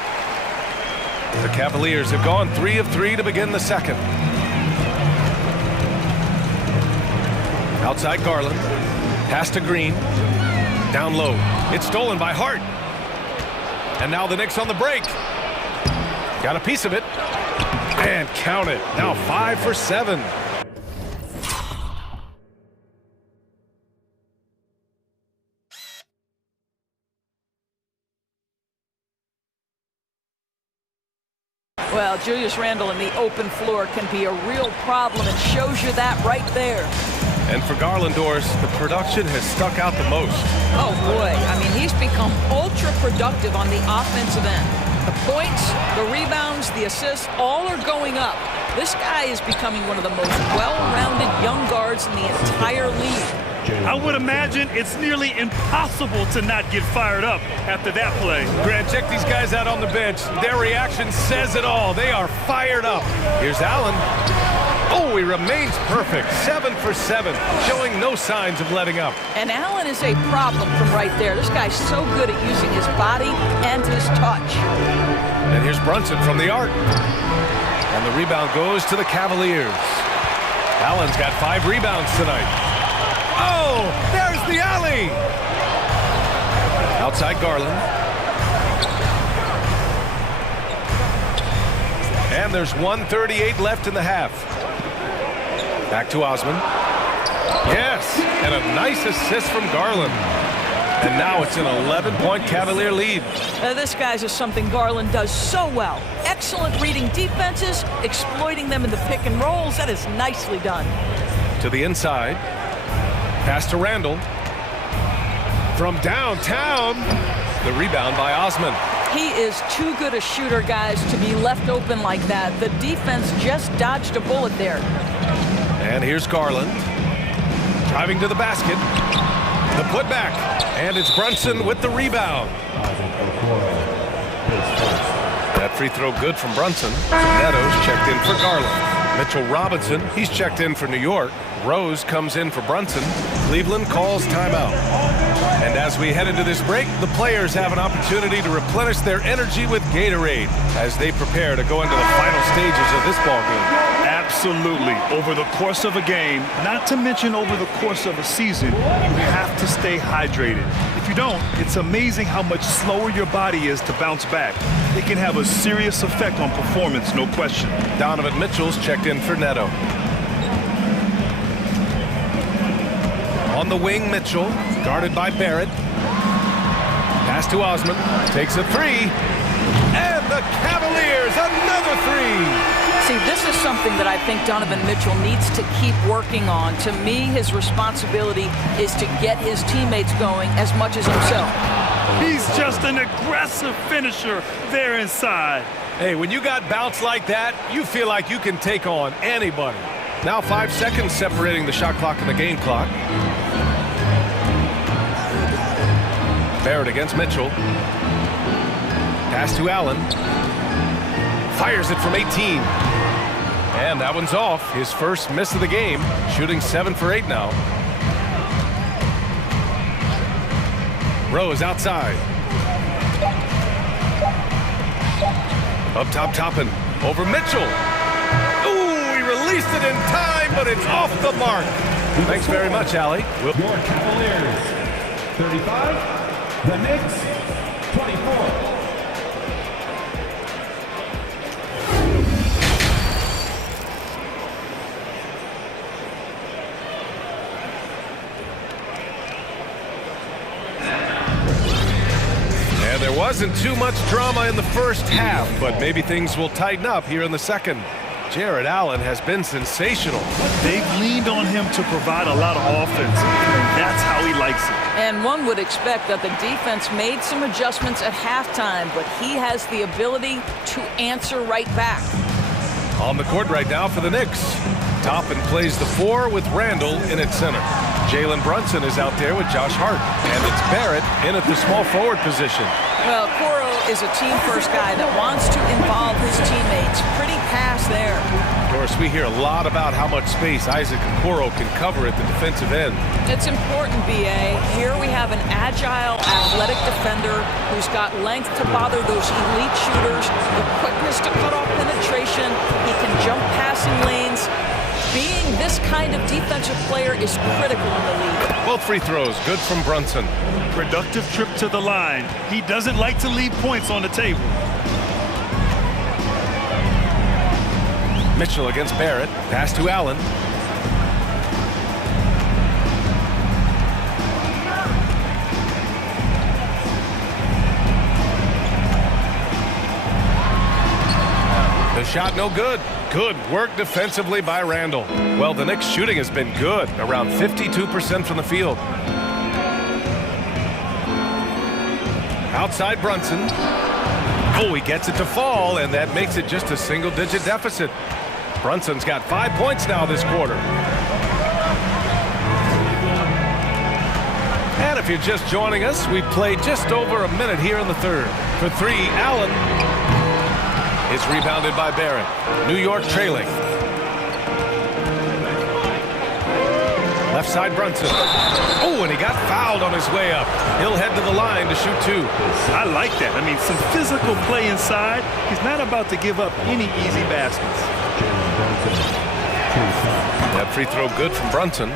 The Cavaliers have gone 3 of 3 to begin the second. Outside Garland. Pass to Green. Down low. It's stolen by Hart. And now the Knicks on the break. Got a piece of it. And count it. Now 5 for 7. Well, Julius Randle in the open floor can be a real problem and shows you that right there. And for Garlandors, the production has stuck out the most. Oh, boy. I mean, he's become ultra productive on the offensive end. The points, the rebounds, the assists, all are going up. This guy is becoming one of the most well-rounded young guards in the entire league. I would imagine it's nearly impossible to not get fired up after that play. Grant, check these guys out on the bench. Their reaction says it all. They are fired up. Here's Allen. Oh, he remains perfect. 7 for 7, showing no signs of letting up. And Allen is a problem from right there. This guy's so good at using his body and his touch. And here's Brunson from the arc. And the rebound goes to the Cavaliers. Allen's got 5 rebounds tonight. Oh, there's the alley. Outside Garland. And there's 1:38 left in the half. Back to Osman. Yes, and a nice assist from Garland. And now it's an 11-point Cavalier lead. This, guys, is something Garland does so well. Excellent reading defenses, exploiting them in the pick and rolls. That is nicely done. To the inside. Pass to Randle. From downtown. The rebound by Osman. He is too good a shooter, guys, to be left open like that. The defense just dodged a bullet there. And here's Garland. Driving to the basket. The putback. And it's Brunson with the rebound. That free throw good from Brunson. Neto's checked in for Garland. Mitchell Robinson, he's checked in for New York. Rose comes in for Brunson. Cleveland calls timeout. And as we head into this break, the players have an opportunity to replenish their energy with Gatorade as they prepare to go into the final stages of this ballgame. Absolutely. Over the course of a game, not to mention over the course of a season, you have to stay hydrated. If you don't, it's amazing how much slower your body is to bounce back. It can have a serious effect on performance, no question. Donovan Mitchell's checked in for Neto. On the wing, Mitchell, guarded by Barrett. Pass to Osman, takes a 3. And the Cavaliers, another 3. See, this is something that I think Donovan Mitchell needs to keep working on. To me, his responsibility is to get his teammates going as much as himself. He's just an aggressive finisher there inside. Hey, when you got bounce like that, you feel like you can take on anybody. Now 5 seconds separating the shot clock and the game clock. Barrett against Mitchell. Pass to Allen. Fires it from 18. And that one's off. His first miss of the game. Shooting 7 for 8 now. Rose outside. Up top, Toppin. Over Mitchell. Ooh, he released it in time, but it's off the mark. Thanks very much, Allie. Your Cavaliers, 35. The Knicks, 24. And there wasn't too much drama in the first half, but maybe things will tighten up here in the second. Jared Allen has been sensational. They've leaned on him to provide a lot of offense, and that's how he likes it. And one would expect that the defense made some adjustments at halftime, but he has the ability to answer right back. On the court right now for the Knicks. Toppin plays the 4 with Randle in at center. Jalen Brunson is out there with Josh Hart. And it's Barrett in at the small forward position. Well, Coro, is a team-first guy that wants to involve his teammates. Pretty pass there. Of course, we hear a lot about how much space Isaac Okoro can cover at the defensive end. It's important, B.A. Here we have an agile, athletic defender who's got length to bother those elite shooters, the quickness to cut off penetration. He can jump passing lanes. Being this kind of defensive player is critical in the league. Both free throws, good from Brunson. Productive trip to the line. He doesn't like to leave points on the table. Mitchell against Barrett. Pass to Allen. The shot no good. Good work defensively by Randall. Well, the Knicks' shooting has been good, around 52% from the field. Outside Brunson. Oh, he gets it to fall, and that makes it just a single-digit deficit. Brunson's got 5 points now this quarter. And if you're just joining us, we've played just over a minute here in the third. For three, Allen. It's rebounded by Barrett. New York trailing. Left side Brunson. Oh, and he got fouled on his way up. He'll head to the line to shoot two. I like that. I mean, some physical play inside. He's not about to give up any easy baskets. That free throw good from Brunson.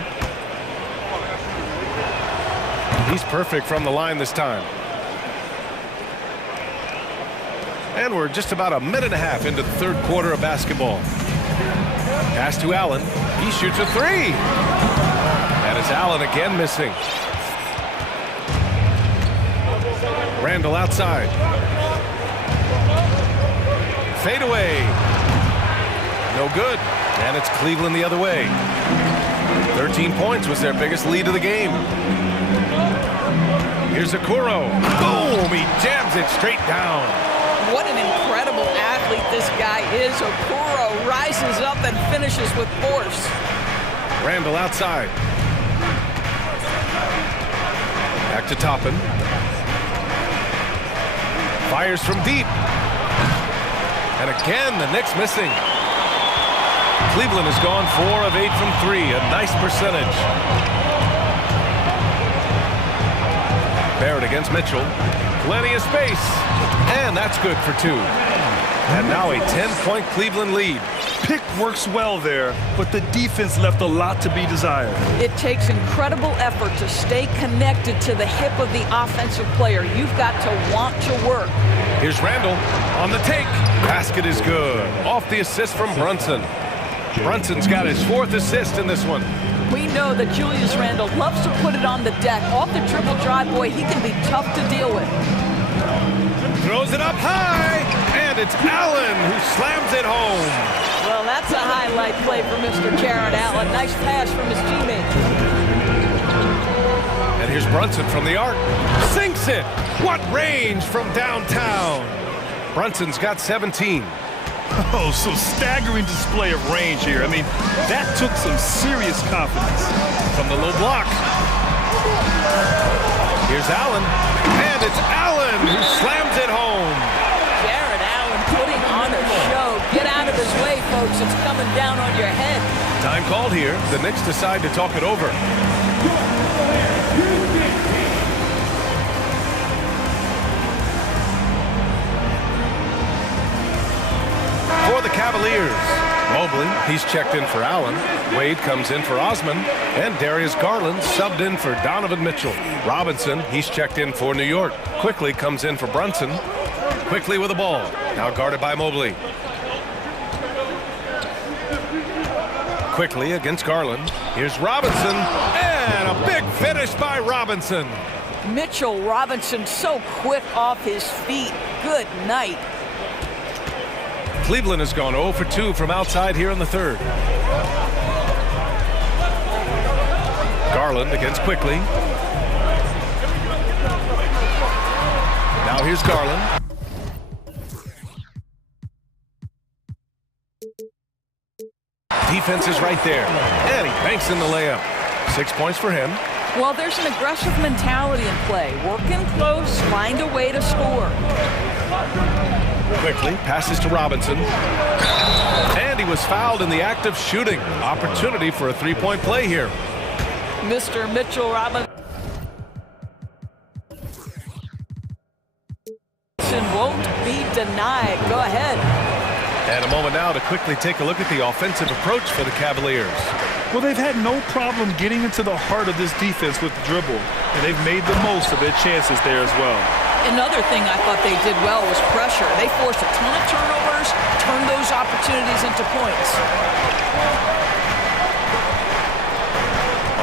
He's perfect from the line this time. And we're just about a minute and a half into the third quarter of basketball. Pass to Allen. He shoots a three. And it's Allen again missing. Randall outside. Fade away. No good. And it's Cleveland the other way. 13 points was their biggest lead of the game. Here's Okoro. Boom! He jams it straight down. What an incredible athlete this guy is. Okoro rises up and finishes with force. Randall outside. Back to Toppin. Fires from deep. And again, the Knicks missing. Cleveland has gone 4 of 8 from 3. A nice percentage. Barrett against Mitchell. Plenty of space. And that's good for 2. And now a 10-point Cleveland lead. Pick works well there, but the defense left a lot to be desired. It takes incredible effort to stay connected to the hip of the offensive player. You've got to want to work. Here's Randall on the take. Basket is good. Off the assist from Brunson. Brunson's got his 4th assist in this one. We know that Julius Randle loves to put it on the deck. Off the dribble drive, boy, he can be tough to deal with. Throws it up high, and it's Allen who slams it home. Well, that's a highlight play for Mr. Jared Allen. Nice pass from his teammate. And here's Brunson from the arc. Sinks it. What range from downtown. Brunson's got 17. Oh, so staggering display of range here. I mean, that took some serious confidence. From the low block. Here's Allen. And it's Allen who slams it home. Jared Allen putting on a show. Get out of his way, folks. It's coming down on your head. Time called here. The Knicks decide to talk it over. For the Cavaliers, Mobley, he's checked in for Allen. Wade comes in for Osman. And Darius Garland subbed in for Donovan Mitchell. Robinson, he's checked in for New York. Quickly comes in for Brunson. Quickly with the ball. Now guarded by Mobley. Quickly against Garland. Here's Robinson. And a big finish by Robinson. Mitchell Robinson so quick off his feet. Good night. Cleveland has gone 0 for 2 from outside here in the third. Garland against Quickly. Now here's Garland. Defense is right there. And he banks in the layup. 6 points for him. Well, there's an aggressive mentality in play. Working close, find a way to score. Quickly passes to Robinson. And he was fouled in the act of shooting. Opportunity for a three-point play here. Mr. Mitchell Robinson won't be denied. Go ahead. And a moment now to quickly take a look at the offensive approach for the Cavaliers. Well, they've had no problem getting into the heart of this defense with the dribble, and they've made the most of their chances there as well. Another thing I thought they did well was pressure. They forced a ton of turnovers, turned those opportunities into points.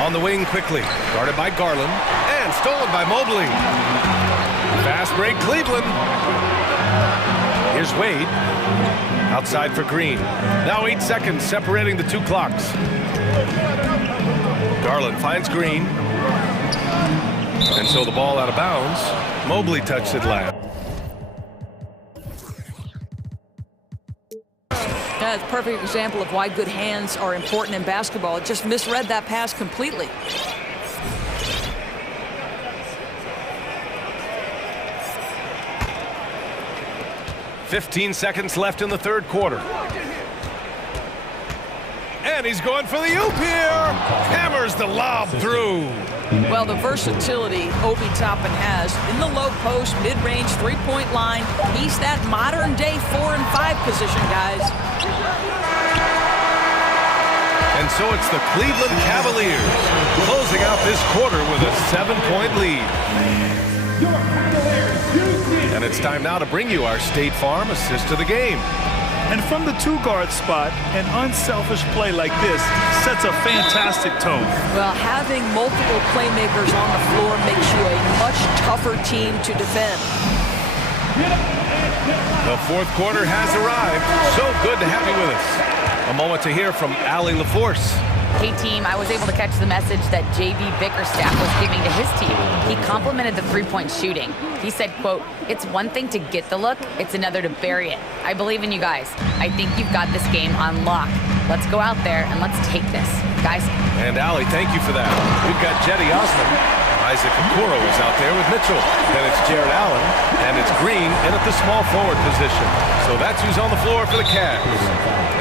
On the wing quickly, guarded by Garland, and stolen by Mobley. Fast break, Cleveland. Here's Wade. Outside for Green. Now 8 seconds separating the two clocks. Garland finds Green. And so the ball out of bounds. Mobley touched it last. That's a perfect example of why good hands are important in basketball. It just misread that pass completely. "15 seconds left in the third quarter. And he's going for the oop here. Hammers the lob through. Well, the versatility Obi Toppin has in the low post, mid-range, three-point line. He's that modern-day 4 and 5 position, guys. And so it's the Cleveland Cavaliers closing out this quarter with a 7-point lead. And it's time now to bring you our State Farm assist of the game. And from the two-guard spot, an unselfish play like this sets a fantastic tone. Well, having multiple playmakers on the floor makes you a much tougher team to defend. The fourth quarter has arrived. So good to have you with us. A moment to hear from Allie LaForce. Hey team, I was able to catch the message that JB Bickerstaff was giving to his team. He complimented the three-point shooting. He said, quote, "It's one thing to get the look, it's another to bury it. I believe in you guys. I think you've got this game on lock. Let's go out there and let's take this." Guys. And Allie, thank you for that. We've got Jetty Osmond. Isaac Okoro is out there with Mitchell. Then it's Jared Allen, and it's Green in at the small forward position. So that's who's on the floor for the Cavs.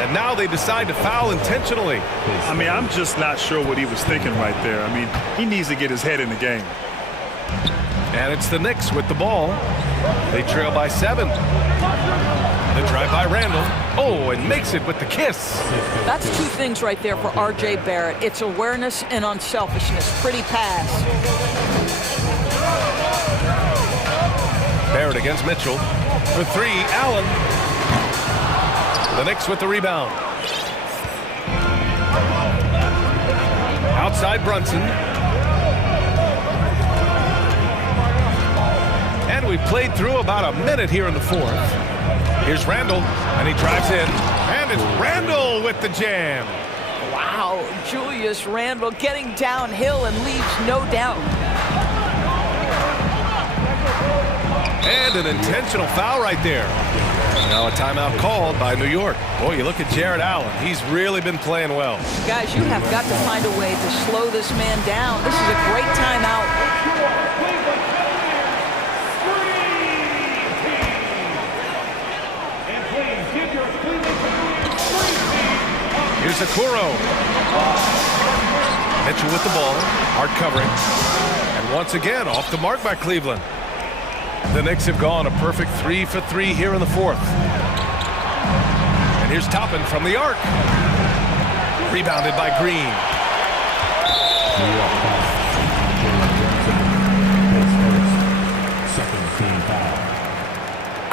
And now they decide to foul intentionally. I mean, I'm just not sure what he was thinking right there. I mean, he needs to get his head in the game. And it's the Knicks with the ball. They trail by 7. The drive by Randall. Oh, and makes it with the kiss. That's two things right there for R.J. Barrett. It's awareness and unselfishness. Pretty pass. Barrett against Mitchell. For 3, Allen. The Knicks with the rebound. Outside Brunson. And we played through about a minute here in the fourth. Here's Randall, and he drives in. And it's Randall with the jam. Wow, Julius Randall getting downhill and leaves no doubt. And an intentional foul right there. Now a timeout called by New York. Boy, you look at Jared Allen. He's really been playing well. Guys, you have got to find a way to slow this man down. This is a great timeout. Here's Okoro. Mitchell with the ball. Hard covering. And once again, off the mark by Cleveland. The Knicks have gone a perfect 3 for 3 here in the fourth. And here's Toppin from the arc. Rebounded by Green.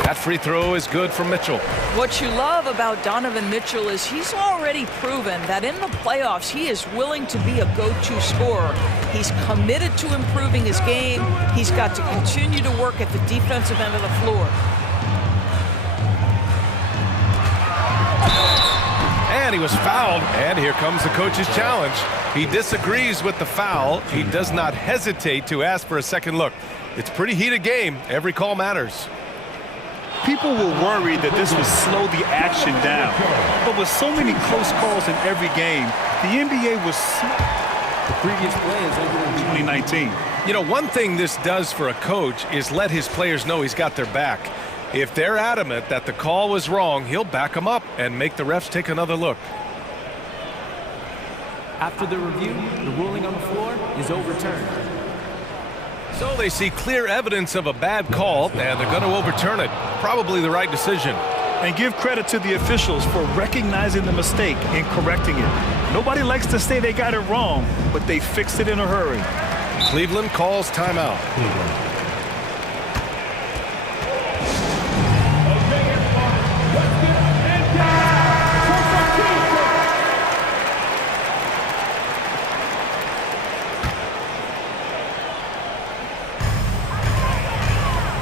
That free throw is good from Mitchell. What you love about Donovan Mitchell is he's already proven that in the playoffs he is willing to be a go-to scorer. He's committed to improving his game. He's got to continue to work at the defensive end of the floor. And he was fouled. And here comes the coach's challenge. He disagrees with the foul. He does not hesitate to ask for a second look. It's a pretty heated game. Every call matters. People were worried that this would slow the action down. But with so many close calls in every game, the NBA was The previous play is over in 2019. You know, one thing this does for a coach is let his players know he's got their back. If they're adamant that the call was wrong, he'll back them up and make the refs take another look. After the review, the ruling on the floor is overturned. So they see clear evidence of a bad call, and they're going to overturn it. Probably the right decision. And give credit to the officials for recognizing the mistake and correcting it. Nobody likes to say they got it wrong, but they fixed it in a hurry. Cleveland calls timeout.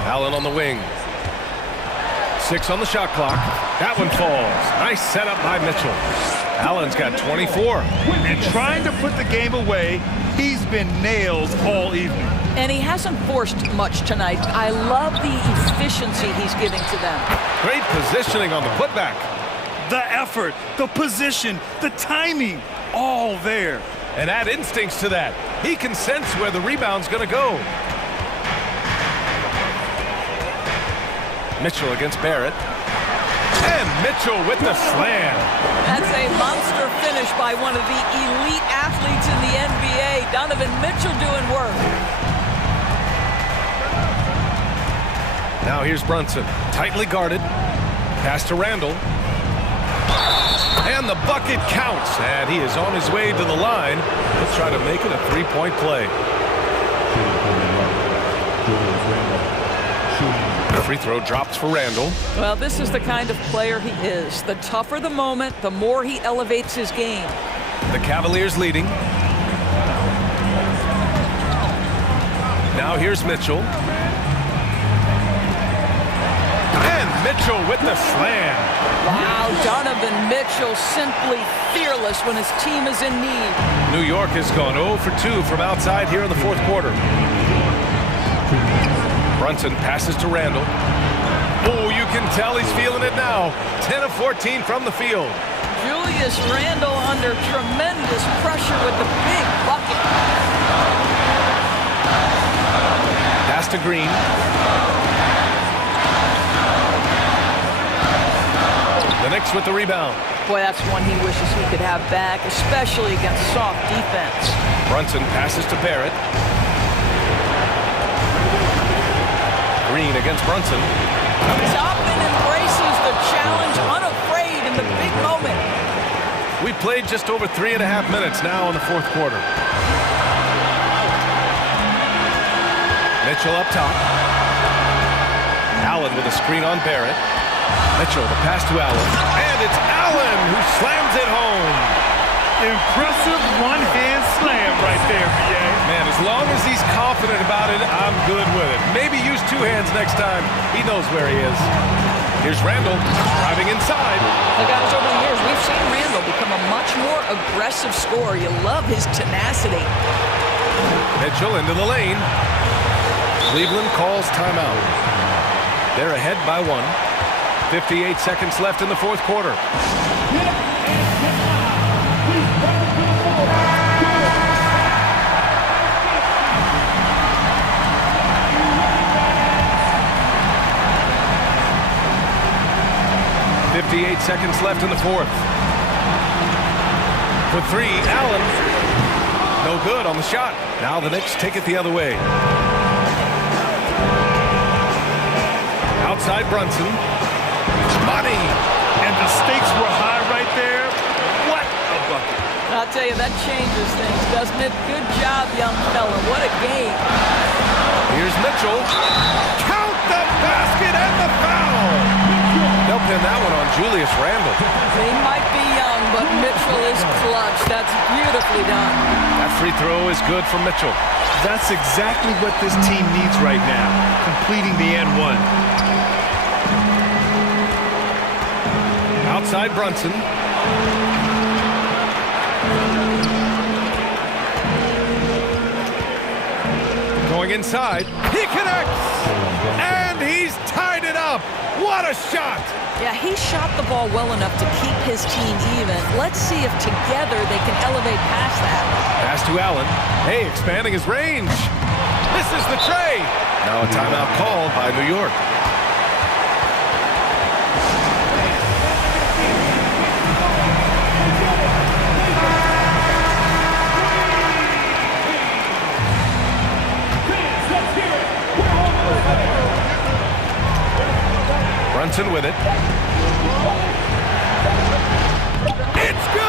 Allen on the wing. 6 on the shot clock. That one falls. Nice setup by Mitchell. Allen's got 24. And trying to put the game away, he's been nailed all evening. And he hasn't forced much tonight. I love the efficiency he's giving to them. Great positioning on the putback. The effort, the position, the timing, all there. And add instincts to that. He can sense where the rebound's going to go. Mitchell against Barrett. And Mitchell with the slam. That's a monster finish by one of the elite athletes in the NBA. Donovan Mitchell doing work. Now here's Brunson. Tightly guarded. Pass to Randall. And the bucket counts. And he is on his way to the line. He'll try to make it a three-point play. Free throw drops for Randall. Well, this is the kind of player he is. The tougher the moment, the more he elevates his game. The Cavaliers leading. Now here's Mitchell. And Mitchell with the slam. Wow, Donovan Mitchell simply fearless when his team is in need. New York has gone 0 for 2 from outside here in the fourth quarter. Brunson passes to Randall. Oh, you can tell he's feeling it now. 10 of 14 from the field. Julius Randle under tremendous pressure with the big bucket. Pass to Green. The Knicks with the rebound. Boy, that's one he wishes he could have back, especially against soft defense. Brunson passes to Barrett. Green against Brunson. Toppin embraces the challenge, unafraid in the big moment. We played just over 3.5 minutes now in the fourth quarter. Mitchell up top. Allen with a screen on Barrett. Mitchell, the pass to Allen. And it's Allen who slams it home. Impressive one-hand slam right there, B.A. Man, as long as he's confident about it, I'm good with it. Maybe use 2 hands next time. He knows where he is. Here's Randall driving inside. The guys over the years, we've seen Randall become a much more aggressive scorer. You love his tenacity. Mitchell into the lane. Cleveland calls timeout. They're ahead by 1. 58 seconds left in the fourth quarter. 58 seconds left in the fourth. For 3, Allen. No good on the shot. Now the Knicks take it the other way. Outside Brunson. Money. And the stakes were high right there. What a bucket. I'll tell you, that changes things, doesn't it? Good job, young fella. What a game. Here's Mitchell. Count the basket and the foul. They'll pin that one on Julius Randle. He might be young, but Mitchell is clutch. That's beautifully done. That free throw is good for Mitchell. That's exactly what this team needs right now, completing the and one. Outside Brunson. Going inside. He connects! And he's tied it up! up. What a shot! Yeah, he shot the ball well enough to keep his team even. Let's see if together they can elevate past that. Pass to Allen. Hey, expanding his range. Misses the tray. Now a timeout called by New York. Brunson with it. It's good!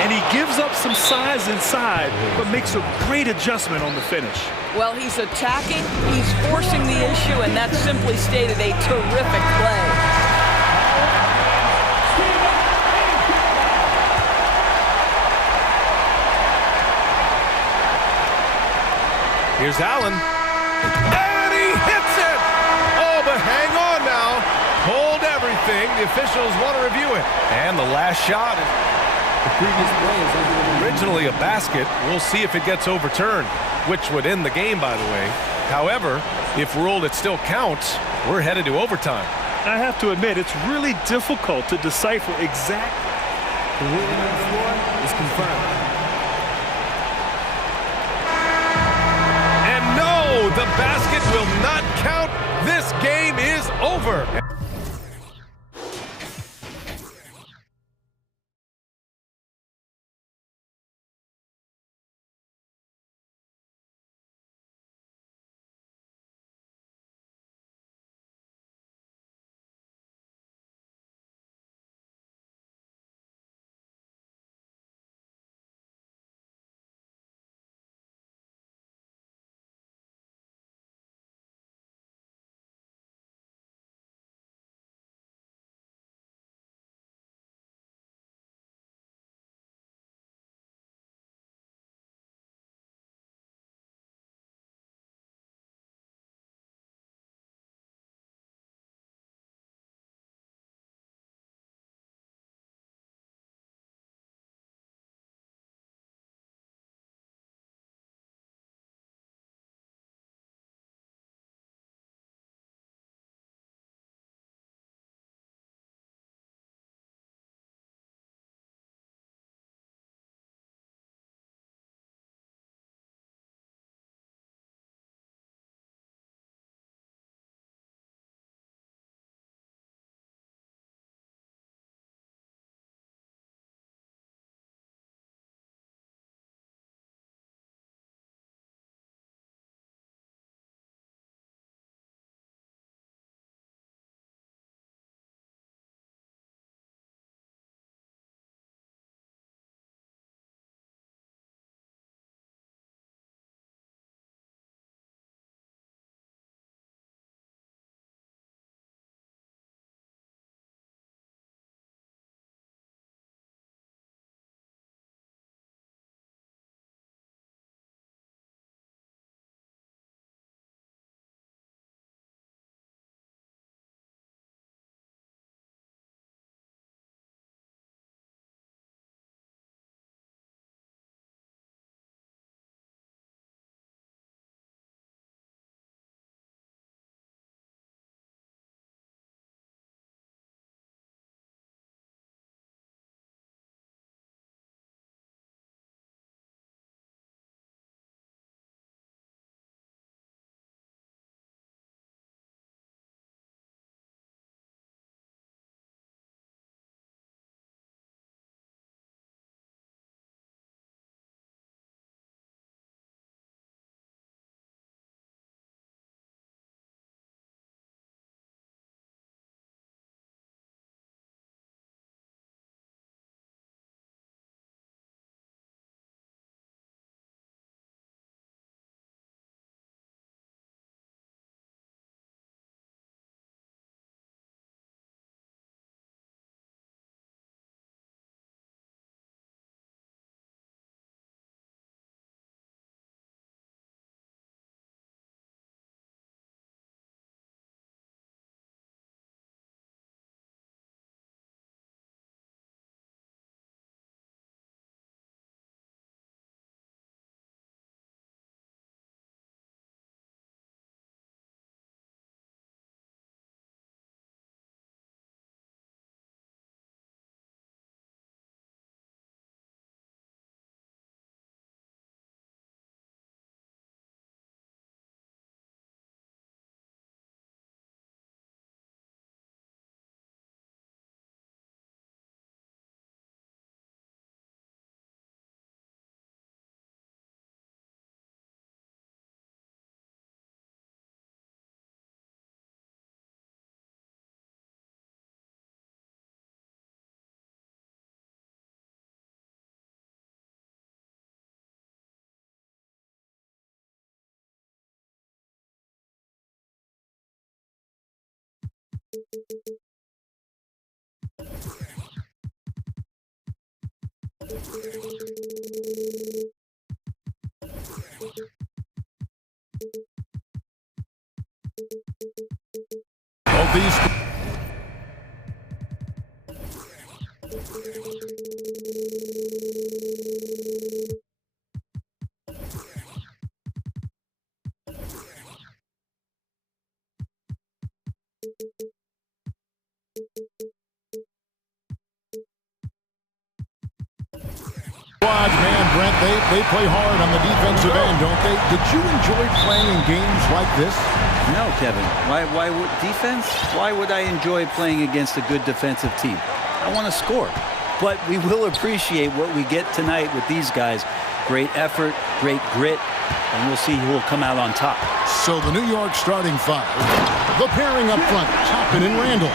And he gives up some size inside, but makes a great adjustment on the finish. Well, he's attacking, he's forcing the issue, and that's simply stated a terrific play. Here's Allen. And he hits it! Oh, but hang on now. Hold everything. The officials want to review it. And the last shot is The previous play is originally a basket. We'll see if it gets overturned, which would end the game, by the way. However, if ruled it still counts, we're headed to overtime. I have to admit, it's really difficult to decipher exactly. The ruling on the floor is confirmed. And no, the basket will not count. This game is over. Squads, man, Brent, they play hard on the defensive end, don't they? Did you enjoy playing in games like this? No, Kevin. Why would defense? Why would I enjoy playing against a good defensive team? I want to score. But we will appreciate what we get tonight with these guys. Great effort, great grit, and we'll see who will come out on top. So the New York starting five. The pairing up front, Toppin and Randall.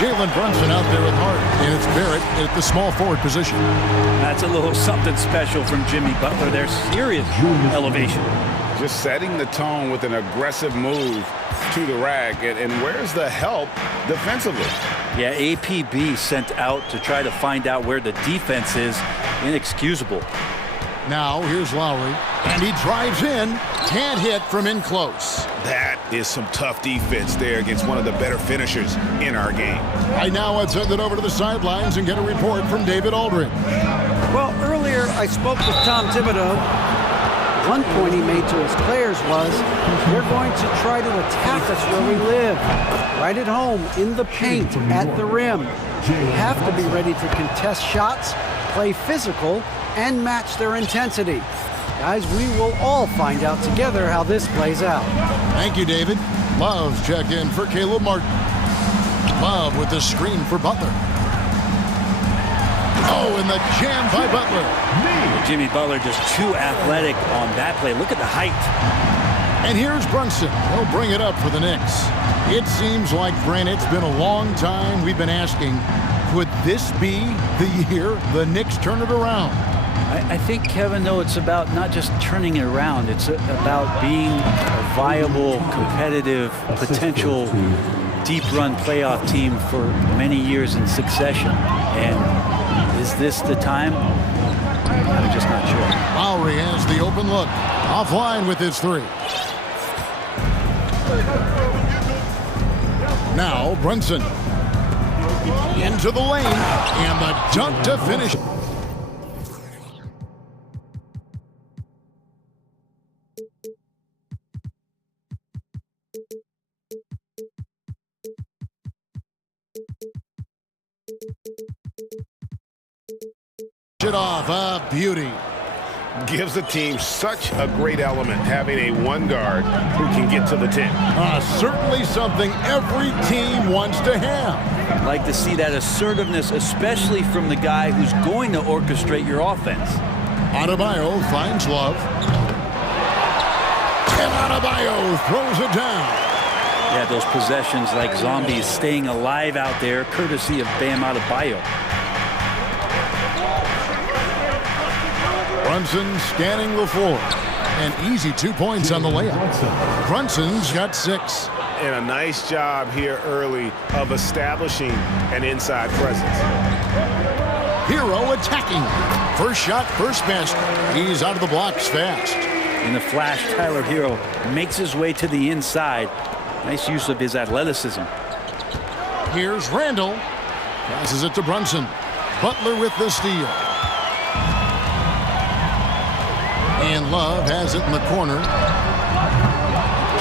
Jalen Brunson out there with Hart, and it's Barrett at the small forward position. That's a little something special from Jimmy Butler. There's serious elevation. Just setting the tone with an aggressive move to the rack. And where's the help defensively? Yeah, APB sent out to try to find out where the defense is. Inexcusable. Now here's Lowry, and he drives in. Can't hit from in close. That is some tough defense there against one of the better finishers in our game. Right now, I'd send it over to the sidelines and get a report from David Aldridge. Well, earlier I spoke with Tom Thibodeau. One point he made to his players was, we're going to try to attack us where we live. Right at home, in the paint, at the rim. We have to be ready to contest shots, play physical, and match their intensity. Guys, we will all find out together how this plays out. Thank you, David. Love's check in for Caleb Martin. Love with the screen for Butler. Oh, and the jam by Butler. Jimmy Butler just too athletic on that play. Look at the height. And here's Brunson. He'll bring it up for the Knicks. It seems like, Brent, it's been a long time we've been asking, could this be the year the Knicks turn it around? I think, Kevin, though, it's about not just turning it around. It's about being a viable, competitive, potential deep run playoff team for many years in succession. And is this the time? I'm just not sure. Lowry has the open look. Offline with his three. Now Brunson. Into the lane. And the dunk to finish. It off, a beauty. Gives the team such a great element having a one guard who can get to the 10. Certainly something every team wants to have. I'd like to see that assertiveness, especially from the guy who's going to orchestrate your offense. Adebayo finds Love. And Adebayo throws it down. Yeah, those possessions like zombies staying alive out there, courtesy of Bam Adebayo. Brunson scanning the floor. And easy 2 points on the layup. Brunson's got 6. And a nice job here early of establishing an inside presence. Hero attacking. First shot, first basket. He's out of the blocks fast. In the flash, Tyler Hero makes his way to the inside. Nice use of his athleticism. Here's Randall. Passes it to Brunson. Butler with the steal. And Love has it in the corner.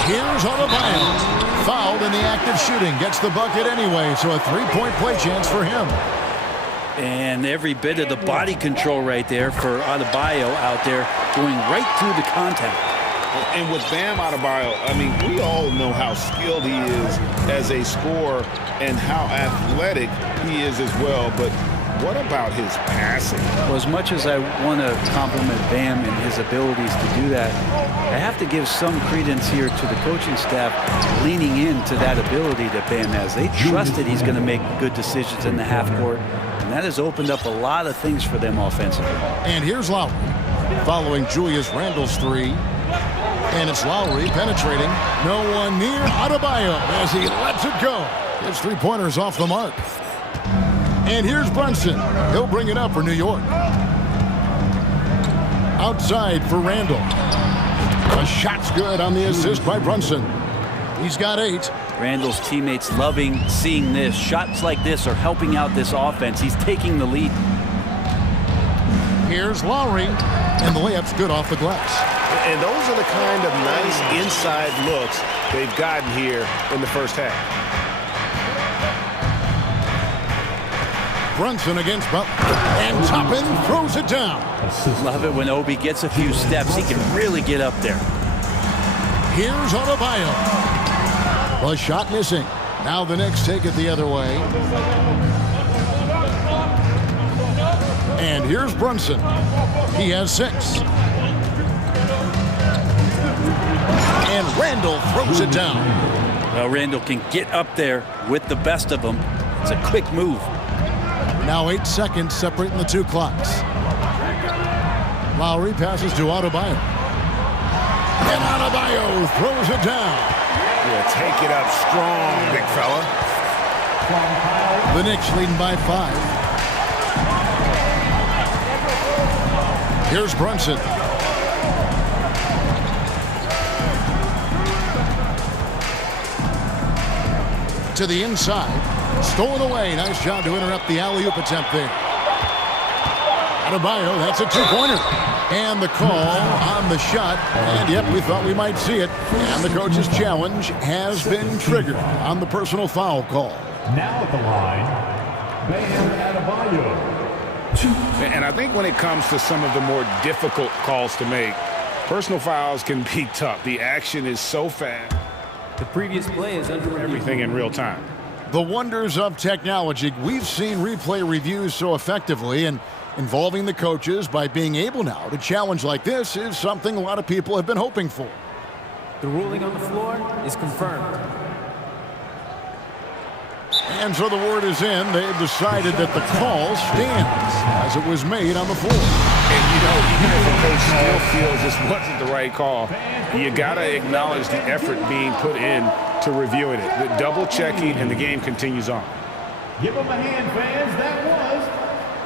Here's Adebayo. Fouled in the act of shooting. Gets the bucket anyway, so a three-point play chance for him. And every bit of the body control right there for Adebayo out there, going right through the contact. And with Bam Adebayo, I mean, we all know how skilled he is as a scorer and how athletic he is as well, but what about his passing? Well, as much as I want to compliment Bam and his abilities to do that, I have to give some credence here to the coaching staff leaning into that ability that Bam has. They trusted he's going to make good decisions in the half court, and that has opened up a lot of things for them offensively. And here's Lowry following Julius Randle's three. And it's Lowry penetrating. No one near Adebayo as he lets it go. His three-pointer's off the mark. And here's Brunson. He'll bring it up for New York. Outside for Randall. A shot's good on the assist by Brunson. He's got 8. Randall's teammates loving seeing this. Shots like this are helping out this offense. He's taking the lead. Here's Lowry, and the layup's good off the glass. And those are the kind of nice inside looks they've gotten here in the first half. Brunson against Butler, and Toppin throws it down. Love it when Obi gets a few steps. He can really get up there. Here's Adebayo. The shot missing. Now the Knicks take it the other way. And here's Brunson. He has 6. And Randall throws it down. Well, Randall can get up there with the best of them. It's a quick move. Now 8 seconds separating the two clocks. Lowry passes to Adebayo. And Adebayo throws it down. Yeah, take it up strong, big fella. The Knicks leading by 5. Here's Brunson. To the inside. Stolen away. Nice job to interrupt the alley-oop attempt there. Adebayo, that's a two-pointer. And the call on the shot. And yep, we thought we might see it. And the coach's challenge has been triggered on the personal foul call. Now at the line, Bam Adebayo. And I think when it comes to some of the more difficult calls to make, personal fouls can be tough. The action is so fast. The previous play is under review. Everything in real time. The wonders of technology. We've seen replay reviews so effectively, and involving the coaches by being able now to challenge like this is something a lot of people have been hoping for. The ruling on the floor is confirmed. And so the word is in. They've decided that the call stands as it was made on the floor. And you know, even if a coach still feels this wasn't the right call, you got to acknowledge the effort being put in to reviewing it. The double checking, and the game continues on. Give them a hand, fans. That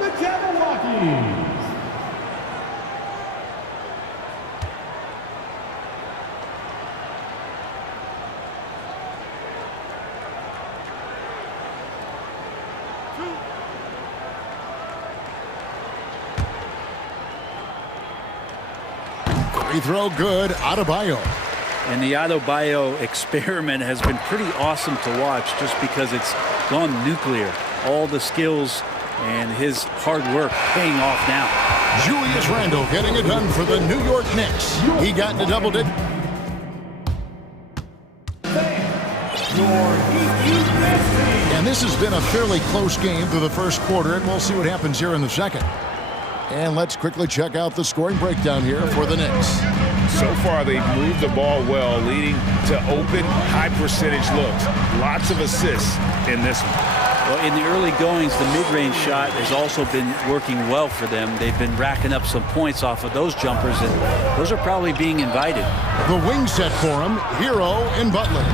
was the Jabberwockies. Free throw good, Adebayo. And the Adebayo experiment has been pretty awesome to watch just because it's gone nuclear. All the skills and his hard work paying off now. Julius Randle getting it done for the New York Knicks. He got into double digits. And this has been a fairly close game through the first quarter, and we'll see what happens here in the second. And let's quickly check out the scoring breakdown here for the Knicks. So far, they've moved the ball well, leading to open, high-percentage looks. Lots of assists in this one. Well, in the early goings, the mid-range shot has also been working well for them. They've been racking up some points off of those jumpers, and those are probably being invited. The wing set for him, Hero and Butler.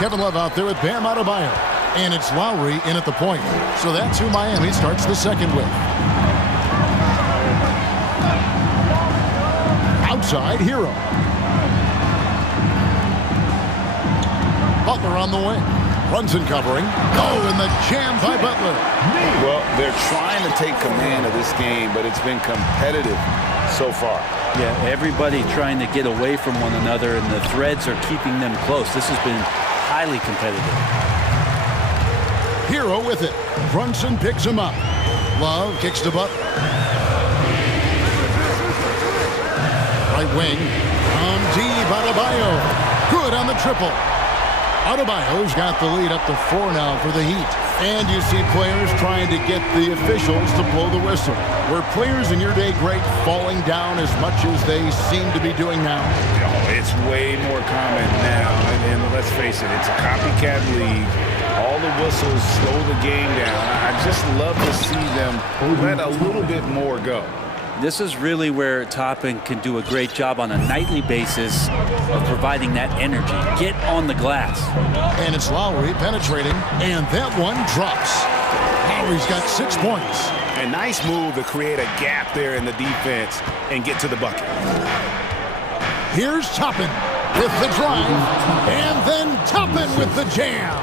Kevin Love out there with Bam Adebayo. And it's Lowry in at the point. So that's who Miami starts the second with. Outside, Hero. Butler on the wing. Brunson covering. Oh, and the jam by Butler. Well, they're trying to take command of this game, but it's been competitive so far. Yeah, everybody trying to get away from one another, and the threads are keeping them close. This has been highly competitive. Hero with it. Brunson picks him up. Love kicks to Butler. Right wing. Deep, Adebayo. Good on the triple. Adebayo's got the lead up to 4 now for the Heat. And you see players trying to get the officials to blow the whistle. Were players in your day great falling down as much as they seem to be doing now? Oh, it's way more common now. And let's face it, it's a copycat league. All the whistles slow the game down. I just love to see them let a little bit more go. This is really where Toppin can do a great job on a nightly basis of providing that energy. Get on the glass. And it's Lowry penetrating, and that one drops. Lowry's got 6 points. A nice move to create a gap there in the defense and get to the bucket. Here's Toppin with the drive, and then Toppin with the jam.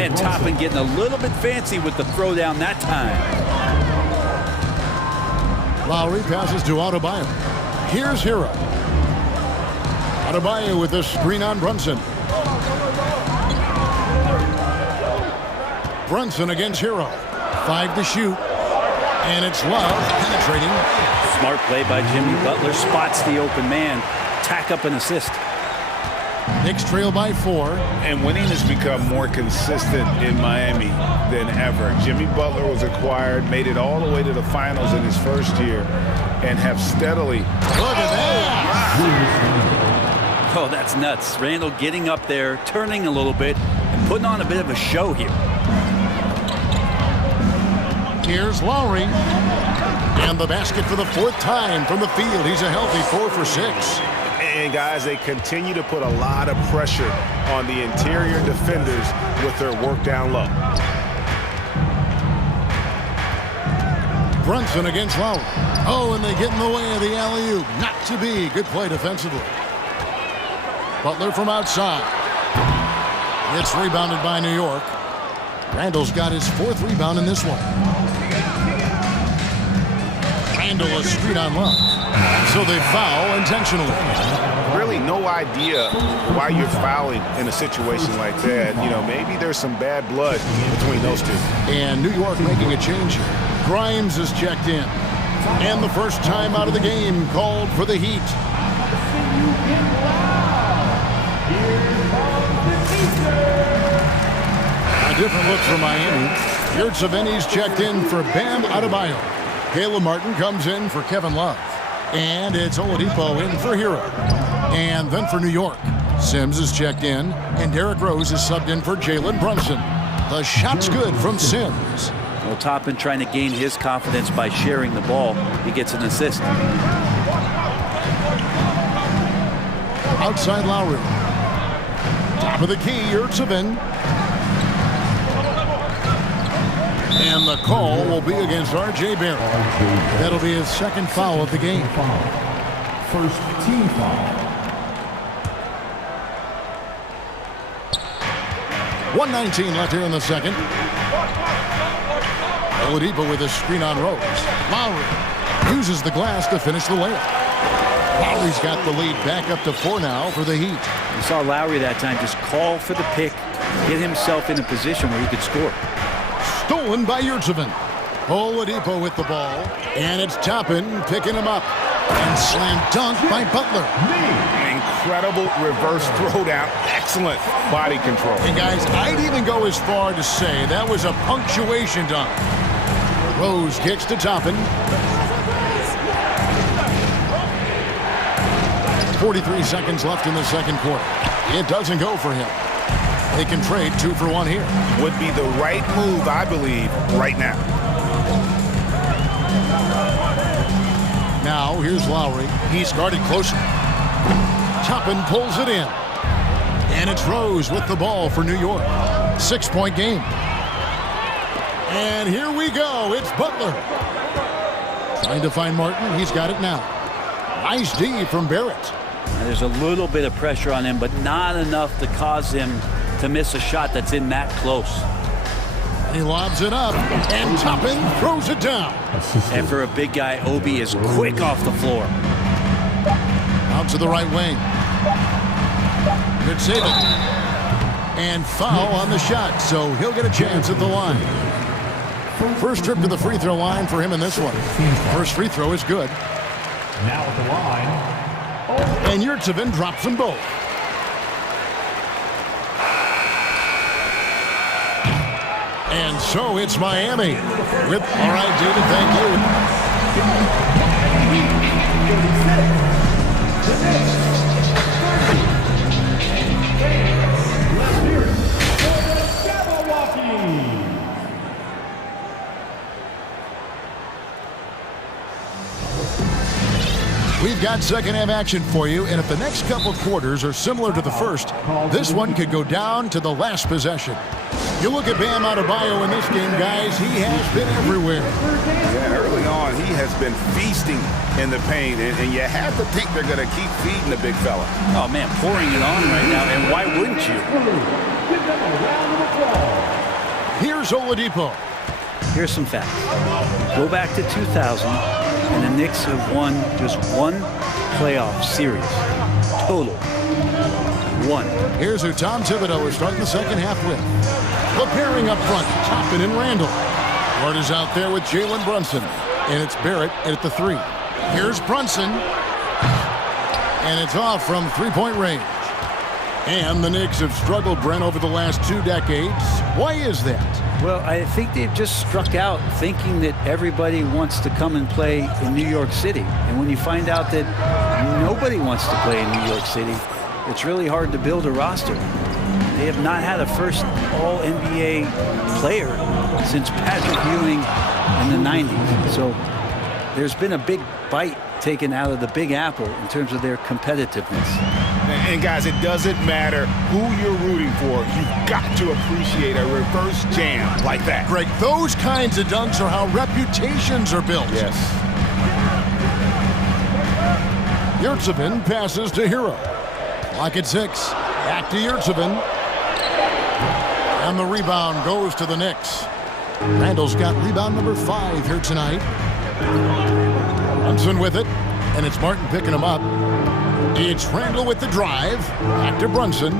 And Toppin getting a little bit fancy with the throwdown that time. Lowry passes to Adebayo. Here's Hero. Adebayo with a screen on Brunson. Brunson against Hero. 5 to shoot. And it's Love penetrating. Smart play by Jimmy Butler. Spots the open man. Tack up an assist. Knicks trail by 4. And winning has become more consistent in Miami than ever. Jimmy Butler was acquired, made it all the way to the finals in his first year, and have steadily... Look at that! Oh, that's nuts. Randall getting up there, turning a little bit, and putting on a bit of a show here. Here's Lowry. And the basket for the 4th time from the field. He's a healthy 4 for 6. And guys, they continue to put a lot of pressure on the interior defenders with their work down low. Brunson against Lowry. Oh, and they get in the way of the alley-oop. Not to be. Good play defensively. Butler from outside. It's rebounded by New York. Randall's got his 4th rebound in this one. Randall a screen on Love. So they foul intentionally. Really no idea why you're fouling in a situation like that. You know, maybe there's some bad blood between those two. And New York making a change here. Grimes is checked in. And the first time out of the game called for the Heat. A different look for Miami. Yurtseveni's checked in for Bam Adebayo. Caleb Martin comes in for Kevin Love. And it's Oladipo in for Hero. And then for New York, Sims is checked in, and Derrick Rose is subbed in for Jalen Brunson. The shot's good from Sims. Well, Toppin trying to gain his confidence by sharing the ball. He gets an assist. Outside Lowry. Top of the key, Yurtseven. And the call will be against R.J. Barrett. That'll be his 2nd foul of the game. First team foul. 1:19 left here in the 2nd. Oladipo with a screen on Rose. Lowry uses the glass to finish the layup. Lowry's got the lead back up to 4 now for the Heat. You saw Lowry that time just call for the pick, get himself in a position where he could score. Stolen by Yurtseven. Oladipo with the ball. And it's Toppin picking him up. And slam dunk by Butler. Incredible reverse throwdown. Excellent body control. And guys, I'd even go as far to say that was a punctuation dunk. Rose kicks to Toppin. 43 seconds left in the 2nd quarter. It doesn't go for him. They can trade 2 for 1 here. Would be the right move, I believe, right now. Now, here's Lowry. He's guarded closer. Toppin pulls it in. And it's Rose with the ball for New York. 6-point game. And here we go. It's Butler. Trying to find Martin. He's got it now. Nice D from Barrett. There's a little bit of pressure on him, but not enough to cause him to miss a shot that's in that close. He lobs it up, and Toppin throws it down. And for a big guy, Obi is quick off the floor. Out to the right wing. Good save it. And foul on the shot, so he'll get a chance at the line. First trip to the free throw line for him in this one. First free throw is good. Now at the line. And Yurtseven drops them both. And so it's Miami. All right, David, thank We've got second half action for you, and if the next couple quarters are similar to the first, this one could go down to the last possession. You look at Bam Adebayo in this game, guys, he has been everywhere. Yeah, early on, he has been feasting in the paint, and you have to think they're going to keep feeding the big fella. Oh, man, pouring it on right now, and why wouldn't you? Here's Oladipo. Here's some facts. Go back to 2000, and the Knicks have won just one playoff series. Total. One. Here's who Tom Thibodeau is starting the second half with. The pairing up front, Toppin and Randall. Ward is out there with Jalen Brunson, and it's Barrett at the 3. Here's Brunson, and it's off from three-point range. And the Knicks have struggled, Brent, over the last 2 decades. Why is that? Well, I think they've just struck out thinking that everybody wants to come and play in New York City. And when you find out that nobody wants to play in New York City, it's really hard to build a roster. They have not had a first All-NBA player since Patrick Ewing in the 90s. So there's been a big bite taken out of the Big Apple in terms of their competitiveness. And guys, it doesn't matter who you're rooting for. You've got to appreciate a reverse jam like that. Greg, those kinds of dunks are how reputations are built. Yes. Yurtsevin passes to Hero. Clock at 6. Back to Yurtsevin. And the rebound goes to the Knicks. Randall's got rebound number 5 here tonight. Brunson with it, and it's Martin picking him up. It's Randall with the drive. Back to Brunson.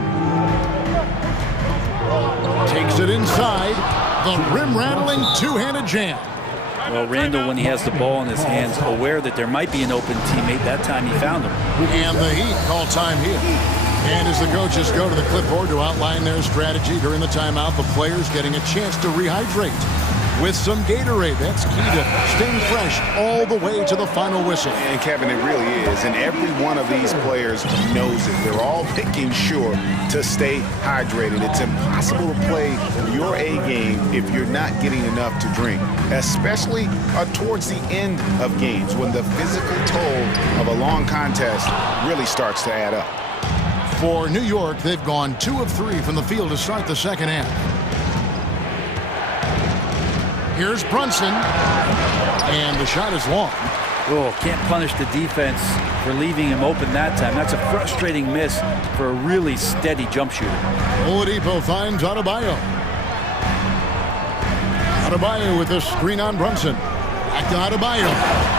Takes it inside. The rim-rattling two-handed jam. Well, Randall, when he has the ball in his hands, aware that there might be an open teammate, that time he found him. And the Heat call time here. And as the coaches go to the clipboard to outline their strategy during the timeout, the players getting a chance to rehydrate with some Gatorade. That's key to staying fresh all the way to the final whistle. And Kevin, it really is. And every one of these players knows it. They're all making sure to stay hydrated. It's impossible to play your A game if you're not getting enough to drink, especially towards the end of games when the physical toll of a long contest really starts to add up. For New York, they've gone 2 of 3 from the field to start the second half. Here's Brunson, and the shot is long. Oh, can't punish the defense for leaving him open that time. That's a frustrating miss for a really steady jump shooter. Oladipo finds Adebayo. Adebayo with a screen on Brunson. Back to Adebayo,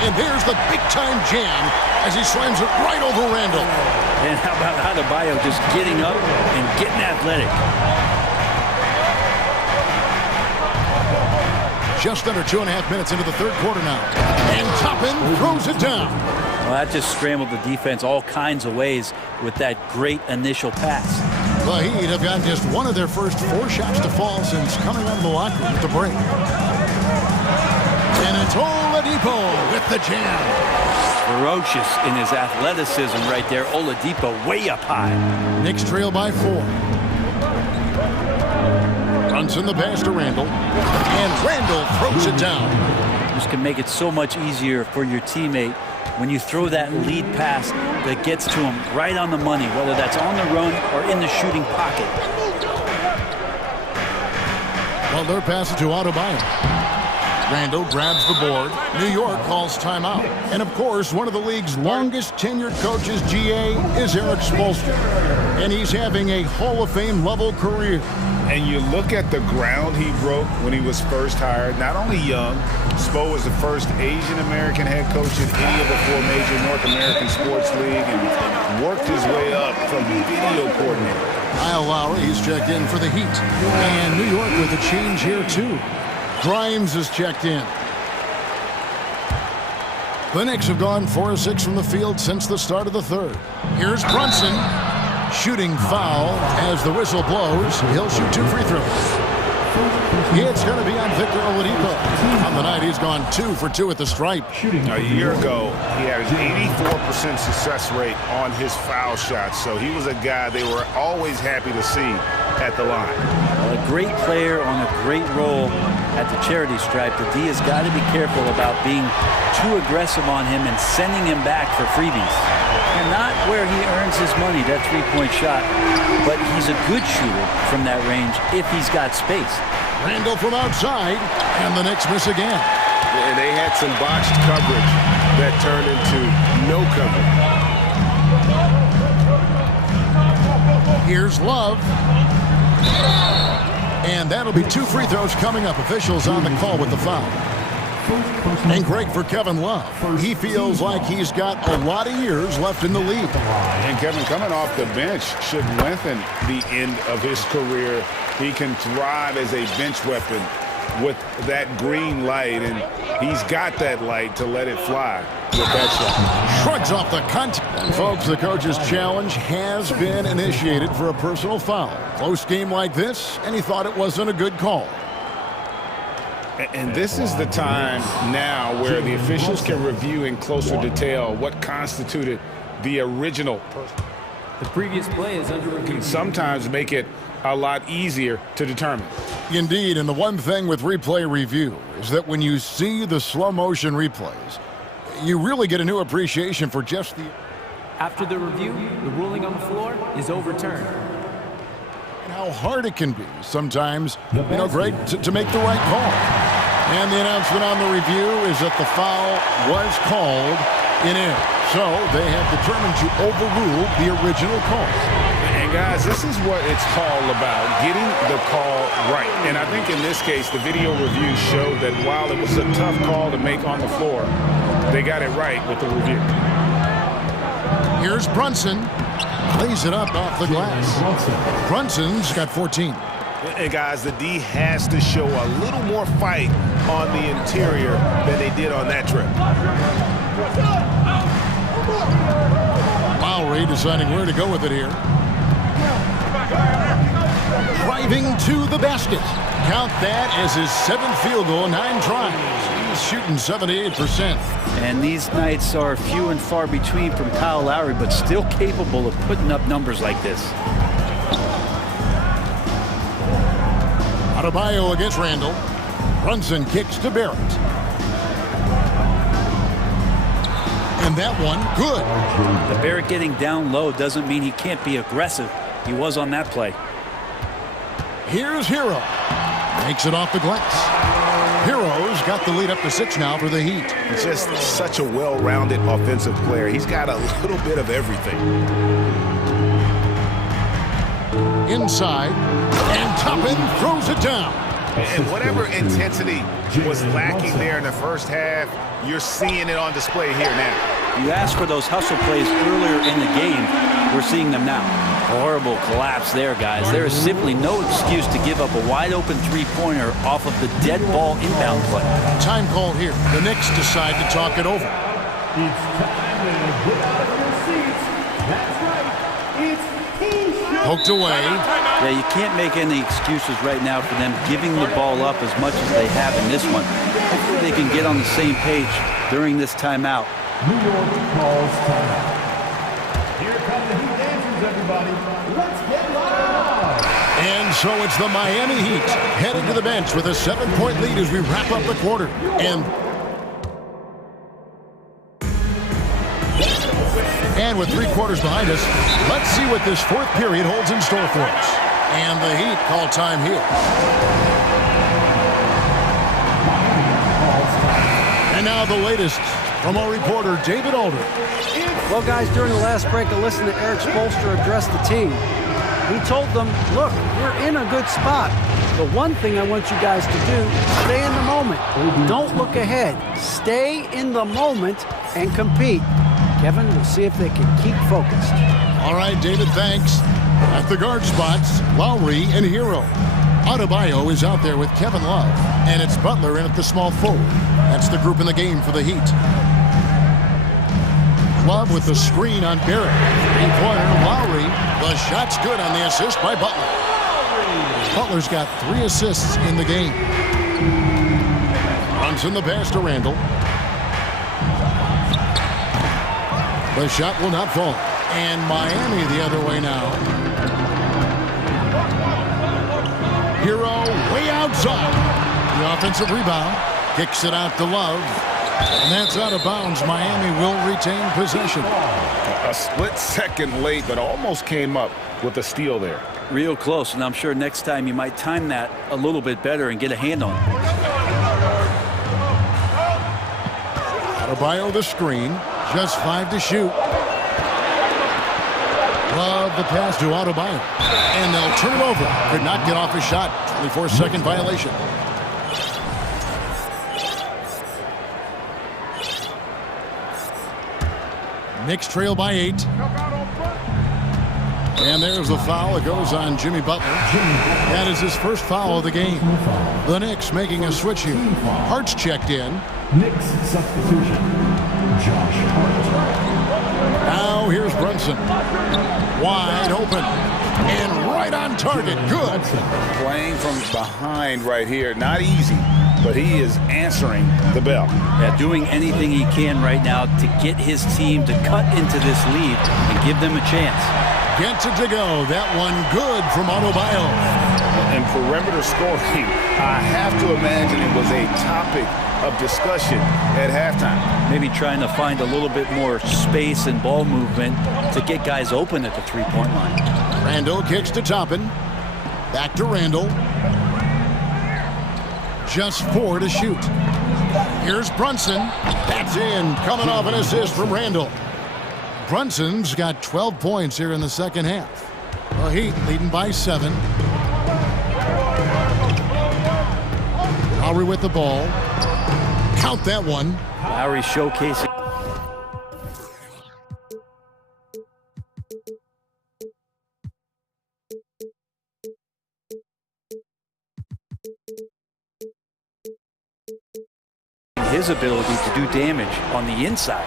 and there's the big-time jam as he slams it right over Randall. And how about Adebayo just getting up and getting athletic? Just under 2.5 minutes into the third quarter now. And Toppin throws it down. Well, that just scrambled the defense all kinds of ways with that great initial pass. The Heat have gotten just one of their first 4 shots to fall since coming out of the locker room at the break. And it's Oladipo with the jam. Ferocious in his athleticism right there. Oladipo way up high. Knicks trail by 4. Brunson the pass to Randall. And Randall throws it down. This can make it so much easier for your teammate when you throw that lead pass that gets to him right on the money, whether that's on the run or in the shooting pocket. Well, they're passing to Adebayo. Randall grabs the board. New York calls timeout. And, of course, one of the league's longest tenured coaches, GA, is Eric Spoelstra. And he's having a Hall of Fame level career. And you look at the ground he broke when he was first hired. Not only young, Spo was the first Asian-American head coach in any of the 4 major North American sports league and worked his way up from video coordinator. Kyle Lowry, he's checked in for the Heat. And New York with a change here, too. Grimes is checked in. The Knicks have gone 4 of 6 from the field since the start of the third. Here's Brunson. Shooting foul as the whistle blows. He'll shoot 2 free throws. It's going to be on Victor Oladipo. On the night, he's gone 2 for 2 at the stripe. A year ago, he had an 84% success rate on his foul shots, so he was a guy they were always happy to see at the line. A great player on a great role. at the charity stripe, the D has got to be careful about being too aggressive on him and sending him back for freebies. And not where he earns his money, that three-point shot, but he's a good shooter from that range if he's got space. Randall from outside, and the Knicks miss again. And they had some botched coverage that turned into no coverage. Here's Love. And that'll be 2 free throws coming up. Officials on the call with the foul. And great for Kevin Love. He feels like he's got a lot of years left in the league. And Kevin, coming off the bench should lengthen the end of his career. He can thrive as a bench weapon with that green light, and he's got that light to let it fly with that shot. Shrugs off the contact. And folks, the coach's challenge has been initiated for a personal foul. Close game like this, and he thought it wasn't a good call. And this is the time now where the officials can review in closer detail what constituted the original. The previous play is under review. Can sometimes make it a lot easier to determine. Indeed, and the one thing with replay review is that when you see the slow motion replays, you really get a new appreciation for just the... After the review, the ruling on the floor is overturned. And how hard it can be sometimes, great to make the right call. And the announcement on the review is that the foul was called in error. So they have determined to overrule the original call. And guys, this is what it's all about, getting the call right. And I think in this case, the video review showed that while it was a tough call to make on the floor, they got it right with the review. Here's Brunson. Lays it up off the glass. Brunson's got 14. And guys, the D has to show a little more fight on the interior than they did on that trip. Lowry deciding where to go with it here. Driving to the basket. Count that as his 7th field goal, 9 tries. He's shooting 78%. And these nights are few and far between from Kyle Lowry, but still capable of putting up numbers like this. Adebayo against Randall. Brunson kicks to Barrett. And that one, good. The Barrett getting down low doesn't mean he can't be aggressive. He was on that play. Here's Hero. Makes it off the glass. Hero's got the lead up to 6 now for the Heat. Just such a well-rounded offensive player. He's got a little bit of everything. Inside, and Toppin throws it down. And whatever intensity was lacking there in the first half, you're seeing it on display here now. You asked for those hustle plays earlier in the game. We're seeing them now. Horrible collapse there, guys. There is simply no excuse to give up a wide-open three-pointer off of the dead ball inbound play. Time call here. The Knicks decide to talk it over. It's time to get out of your seats. That's right. It's team show. Poked away. Yeah, you can't make any excuses right now for them giving the ball up as much as they have in this one. Hopefully they can get on the same page during this timeout. New York calls timeout. Here come the Heat dancers, everybody. Let's get live. And so it's the Miami Heat heading to the bench with a 7-point lead as we wrap up the quarter. And with 3 quarters behind us, let's see what this 4th period holds in store for us. And the Heat call time here. And now the latest from our reporter, David Aldridge. Well, guys, during the last break, I listened to Eric Spoelstra address the team. He told them, look, we're in a good spot. The one thing I want you guys to do, stay in the moment. Don't look ahead. Stay in the moment and compete. Kevin, we'll see if they can keep focused. All right, David, thanks. At the guard spots, Lowry and Hero. Adebayo is out there with Kevin Love, and it's Butler in at the small forward. That's the group in the game for the Heat. Love with the screen on Barrett. 3-pointer, Lowry. The shot's good on the assist by Butler. Butler's got 3 assists in the game. Brunson the pass to Randall. The shot will not fall. And Miami the other way now. Hero way outside. The offensive rebound. Kicks it out to Love. And that's out of bounds. Miami will retain possession. A split second late, but almost came up with a steal there. Real close, and I'm sure next time you might time that a little bit better and get a hand on it. Adebayo the screen. Just 5 to shoot. Love the pass to Adebayo. And they'll turn it over. Could not get off his shot. 24-second violation. Knicks trail by 8. And there's the foul. It goes on Jimmy Butler. That is his first foul of the game. The Knicks making a switch here. Hart's checked in. Knicks substitution. Josh Hart. Now here's Brunson. Wide open. And right on target. Good. Playing from behind right here. Not easy, but he is answering the bell. Yeah, doing anything he can right now to get his team to cut into this lead and give them a chance. Gets it to go. That one good from Adebayo. And perimeter scoring, I have to imagine it was a topic of discussion at halftime. Maybe trying to find a little bit more space and ball movement to get guys open at the three-point line. Randall kicks to Toppin. Back to Randall. Just 4 to shoot. Here's Brunson. That's in. Coming off an assist from Randall. Brunson's got 12 points here in the second half. The Heat leading by 7. Lowry with the ball. Count that one. Lowry showcasing. His ability to do damage on the inside.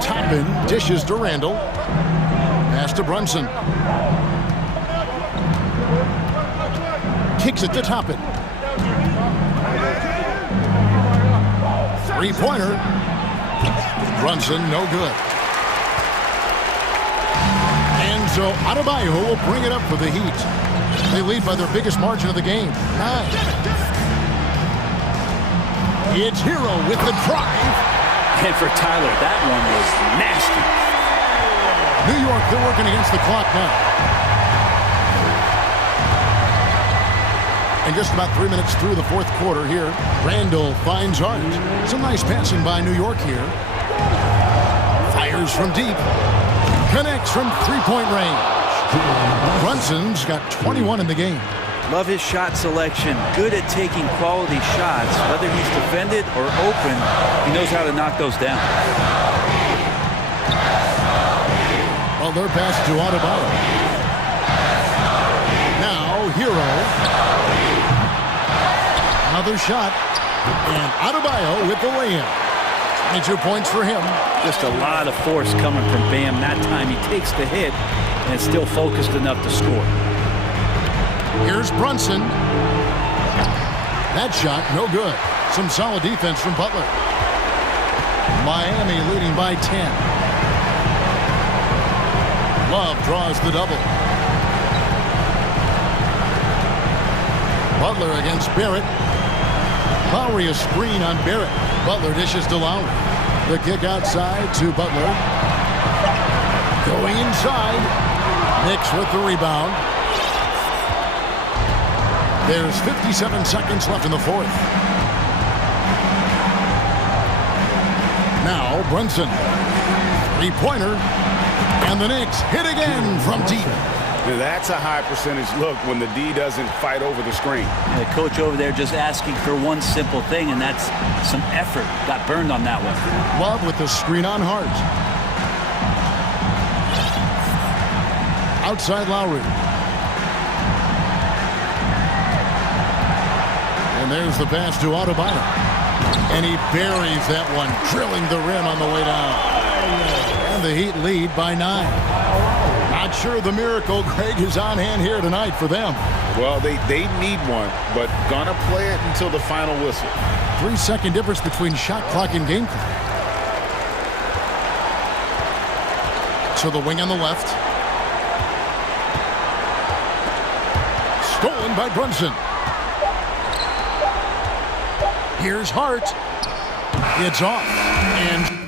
Toppin dishes to Randall. Pass to Brunson. Kicks it to Toppin. Three-pointer. Brunson, no good. And so Adebayo will bring it up for the Heat. They lead by their biggest margin of the game, 9. It's Hero with the drive. And for Tyler, that one was nasty. New York, they're working against the clock now. And just about 3 minutes through the fourth quarter here, Randall finds Hart. Some nice passing by New York here. Fires from deep. Connects from three-point range. Brunson's got 21 in the game. Love his shot selection. Good at taking quality shots. Whether he's defended or open, he knows how to knock those down. Well, they're pass to Adebayo. Now, Hero. Another shot. And Adebayo with the lay-in. 22 points for him. Just a lot of force coming from Bam. That time he takes the hit and is still focused enough to score. Here's Brunson. That shot, no good. Some solid defense from Butler. Miami leading by 10. Love draws the double. Butler against Barrett. Lowry a screen on Barrett. Butler dishes to Lowry. The kick outside to Butler. Going inside. Knicks with the rebound. There's 57 seconds left in the fourth. Now Brunson. Three-pointer. And the Knicks hit again from deep. That's a high percentage look when the D doesn't fight over the screen. The coach over there just asking for one simple thing, and that's some effort. Got burned on that one. Love with the screen on Hart. Outside Lowry. And there's the pass to Adebayo. And he buries that one, drilling the rim on the way down. And the Heat lead by 9. Not sure the miracle, Greg, is on hand here tonight for them. Well, they need one, but gonna play it until the final whistle. 3-second difference between shot clock and game clock. So the wing on the left. Stolen in by Brunson. Here's Hart. It's off. And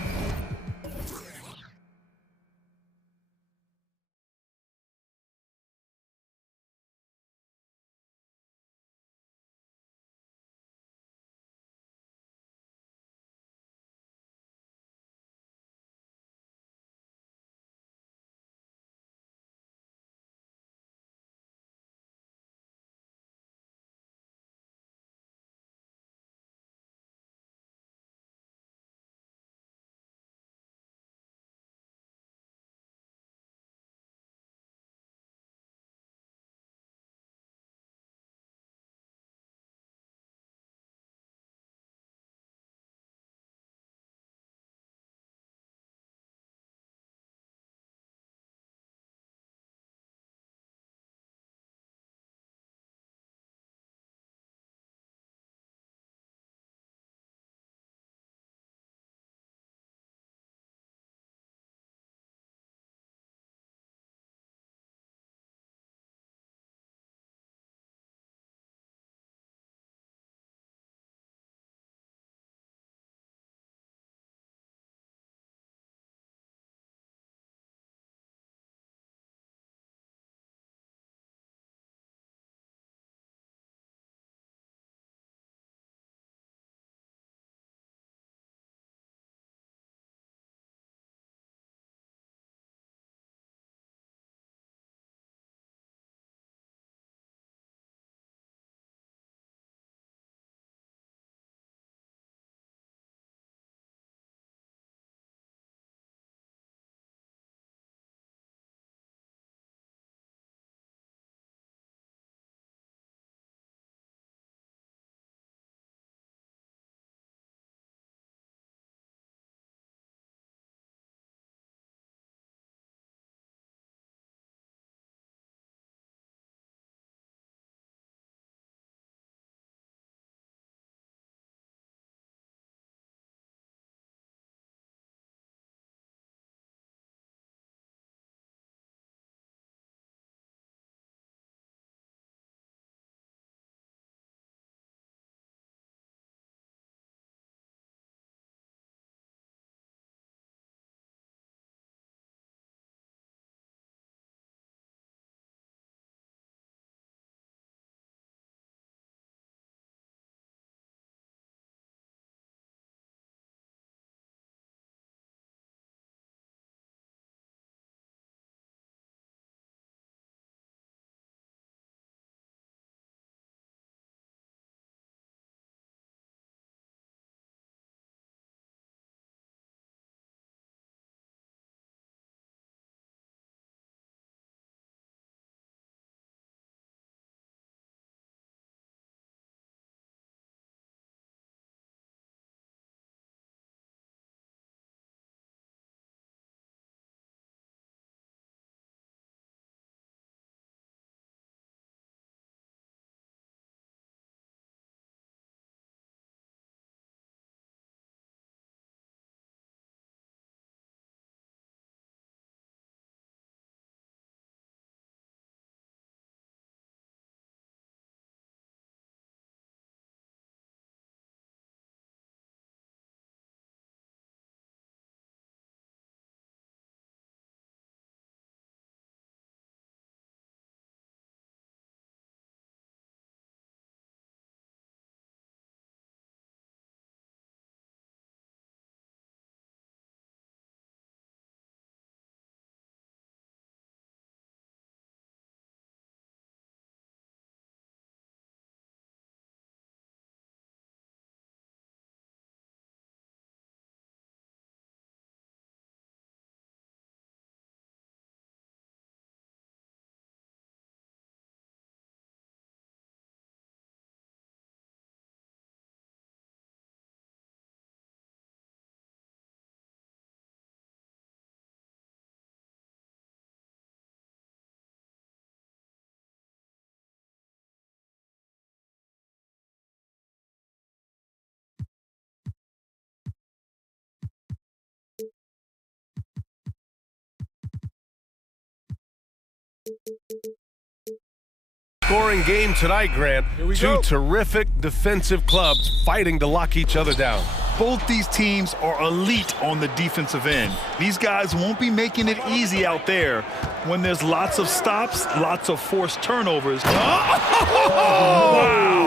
high-scoring game tonight, Grant. Two terrific defensive clubs fighting to lock each other down. Both these teams are elite on the defensive end. These guys won't be making it easy out there when there's lots of stops, lots of forced turnovers. Wow!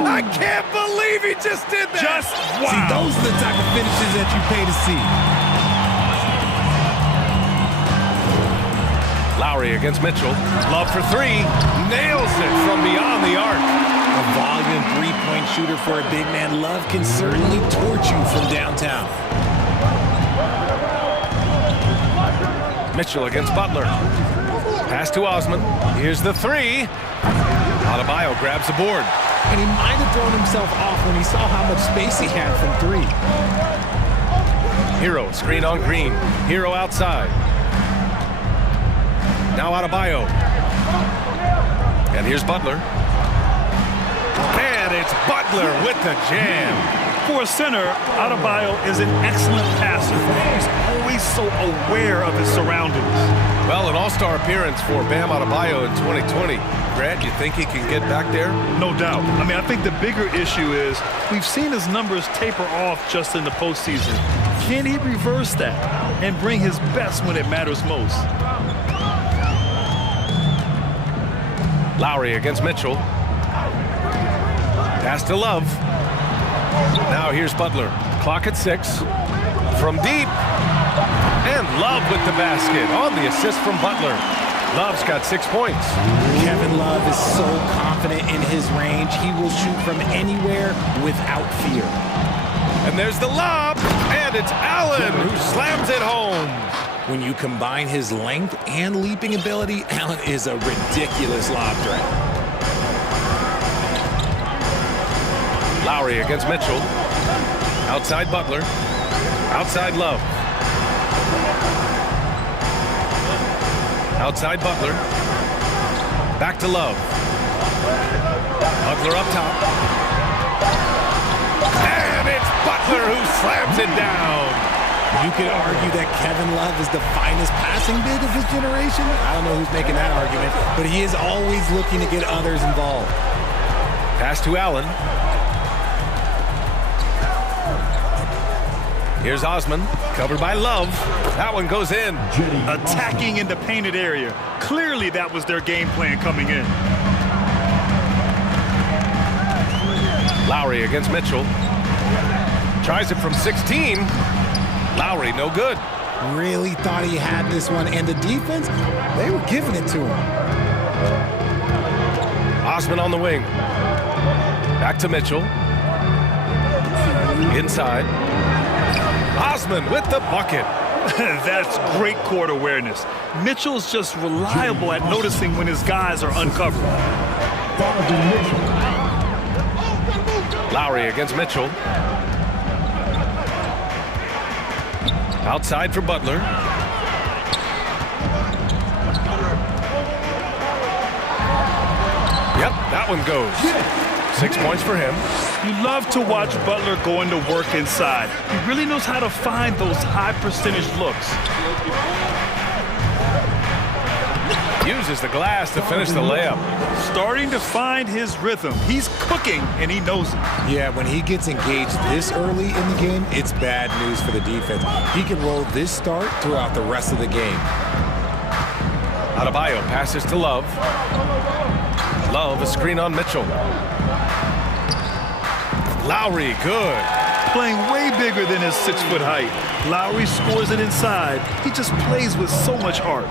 I can't believe he just did that! Just wow! See, those are the type of finishes that you pay to see. Lowry against Mitchell. Love for three. Nails it from beyond the arc. A volume three-point shooter for a big man. Love can certainly torch you from downtown. Mitchell against Butler. Pass to Osman. Here's the three. Adebayo grabs the board. And he might have thrown himself off when he saw how much space he had from three. Hero, screen on Green. Hero outside. Now Adebayo. And here's Butler. And it's Butler with the jam. For a center, Adebayo is an excellent passer. He's always so aware of his surroundings. Well, an all-star appearance for Bam Adebayo in 2020. Grant, you think he can get back there? No doubt. I mean, I think the bigger issue is we've seen his numbers taper off just in the postseason. Can he reverse that and bring his best when it matters most? Lowry against Mitchell. Pass to Love. Now here's Butler. Clock at 6. From deep. And Love with the basket on the assist from Butler. Love's got 6 points. Kevin Love is so confident in his range. He will shoot from anywhere without fear. And there's the lob. And it's Allen who slams it home. When you combine his length and leaping ability, Allen is a ridiculous lob threat. Lowry against Mitchell. Outside Butler. Outside Love. Outside Butler. Back to Love. Butler up top. And it's Butler who slams it down. You could argue that Kevin Love is the finest passing big of his generation. I don't know who's making that argument, but he is always looking to get others involved. Pass to Allen. Here's Osman, covered by Love. That one goes in. Attacking in the painted area. Clearly that was their game plan coming in. Lowry against Mitchell. Tries it from 16. Lowry, no good. Really thought he had this one, and the defense, they were giving it to him. Osman on the wing. Back to Mitchell. Inside. Osman with the bucket. That's great court awareness. Mitchell's just reliable at noticing when his guys are uncovered. Lowry against Mitchell. Outside for Butler. Yep, that one goes. 6 points for him. You love to watch Butler going to work inside. He really knows how to find those high percentage looks. Uses the glass to finish the layup. Starting to find his rhythm. He's cooking, and he knows it. Yeah, when he gets engaged this early in the game, it's bad news for the defense. He can roll this start throughout the rest of the game. Adebayo passes to Love. Love, a screen on Mitchell. Lowry, good. Playing way bigger than his 6-foot height. Lowry scores it inside. He just plays with so much heart.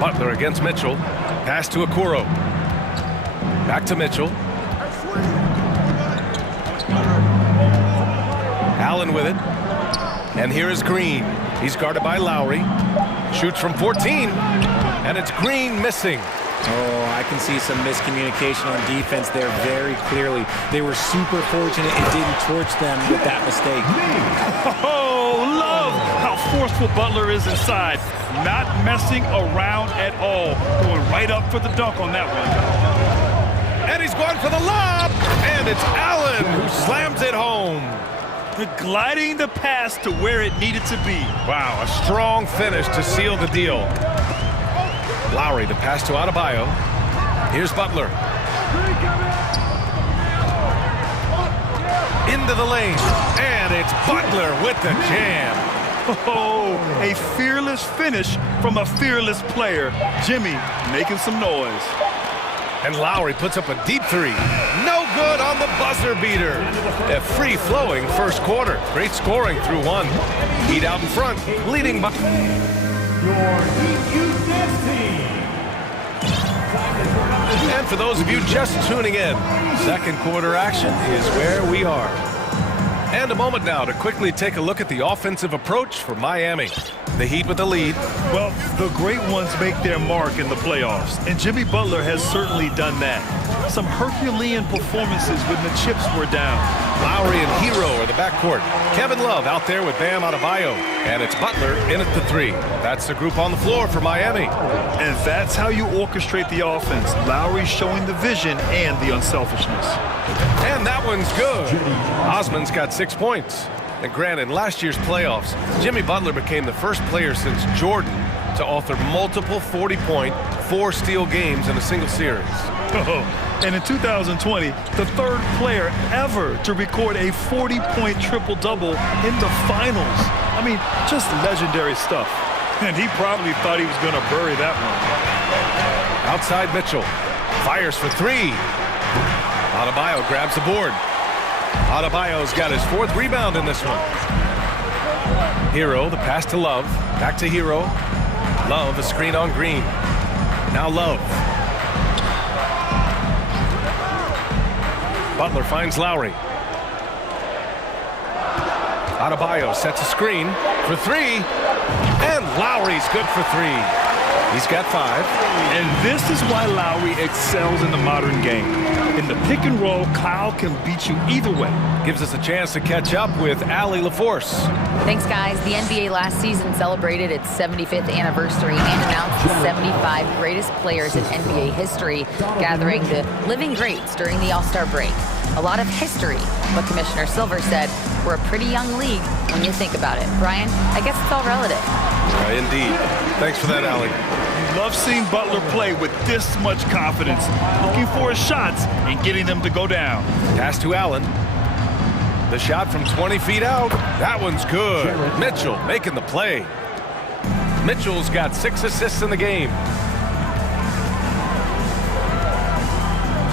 Butler against Mitchell. Pass to Okoro. Back to Mitchell. Allen with it. And here is Green. He's guarded by Lowry. Shoots from 14. And it's Green missing. Oh, I can see some miscommunication on defense there very clearly. They were super fortunate it didn't torch them with that mistake. Oh, love how forceful Butler is inside. Not messing around at all. Going right up for the dunk on that one. And he's going for the lob. And it's Allen who slams it home. Gliding the pass to where it needed to be. Wow, a strong finish to seal the deal. Lowry, the pass to Adebayo. Here's Butler. Into the lane, and it's Butler with the jam. Oh, a fearless finish from a fearless player. Jimmy making some noise. And Lowry puts up a deep three. No good on the buzzer beater. A free-flowing first quarter. Great scoring through one. Heat out in front, leading by... Your Heat team. And for those of you just tuning in, second quarter action is where we are. And a moment now to quickly take a look at the offensive approach for Miami. The Heat with the lead. Well, the great ones make their mark in the playoffs, and Jimmy Butler has certainly done that. Some Herculean performances when the chips were down. Lowry and Hero are the backcourt. Kevin Love out there with Bam Adebayo. And it's Butler in at the three. That's the group on the floor for Miami. And that's how you orchestrate the offense. Lowry showing the vision and the unselfishness. And that one's good. Osman's got 6 points. And granted, in last year's playoffs, Jimmy Butler became the first player since Jordan to author multiple 40-point, 4-steal games in a single series. And in 2020, the third player ever to record a 40-point triple-double in the finals. I mean, just legendary stuff. And he probably thought he was going to bury that one. Outside Mitchell. Fires for three. Adebayo grabs the board. Adebayo's got his 4th rebound in this one. Hero, the pass to Love. Back to Hero. Love, a screen on Green. Now Love. Butler finds Lowry. Adebayo sets a screen for three. And Lowry's good for three. He's got 5. And this is why Lowry excels in the modern game. In the pick and roll, Kyle can beat you either way. Gives us a chance to catch up with Allie LaForce. Thanks, guys. The NBA last season celebrated its 75th anniversary and announced the 75 greatest players in NBA history, gathering the living greats during the All-Star break. A lot of history, but Commissioner Silver said we're a pretty young league when you think about it. Brian, I guess it's all relative. Indeed. Thanks for that, Allie. Love seeing Butler play with this much confidence, looking for his shots and getting them to go down. Pass to Allen. The shot from 20 feet out. That one's good. Mitchell making the play. Mitchell's got 6 assists in the game.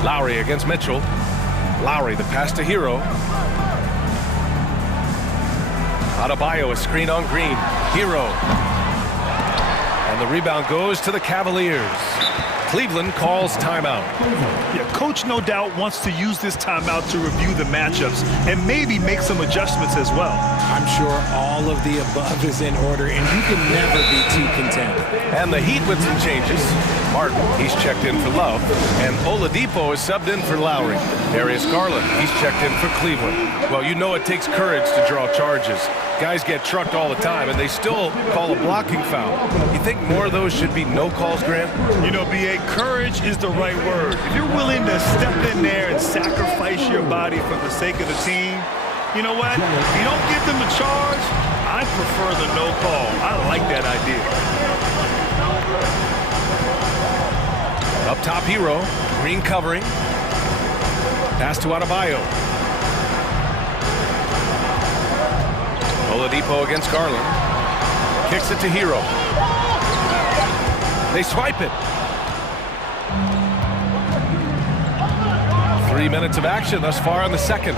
Lowry against Mitchell. Lowry, the pass to Hero. Adebayo, a screen on Green. Hero. And the rebound goes to the Cavaliers. Cleveland calls timeout. Yeah, coach no doubt wants to use this timeout to review the matchups and maybe make some adjustments as well. I'm sure all of the above is in order, and you can never be too content. And the Heat with some changes. Martin, he's checked in for Love. And Oladipo is subbed in for Lowry. Darius Garland, he's checked in for Cleveland. Well, you know it takes courage to draw charges. Guys get trucked all the time, and they still call a blocking foul. You think more of those should be no calls, Grant? You know, B.A., courage is the right word. If you're willing to step in there and sacrifice your body for the sake of the team, you know what? If you don't give them a charge, I prefer the no call. I like that idea. Up top, Hero. Green covering. Pass to Adebayo. Oladipo against Garland. Kicks it to Hero. They swipe it. 3 minutes of action thus far in the second.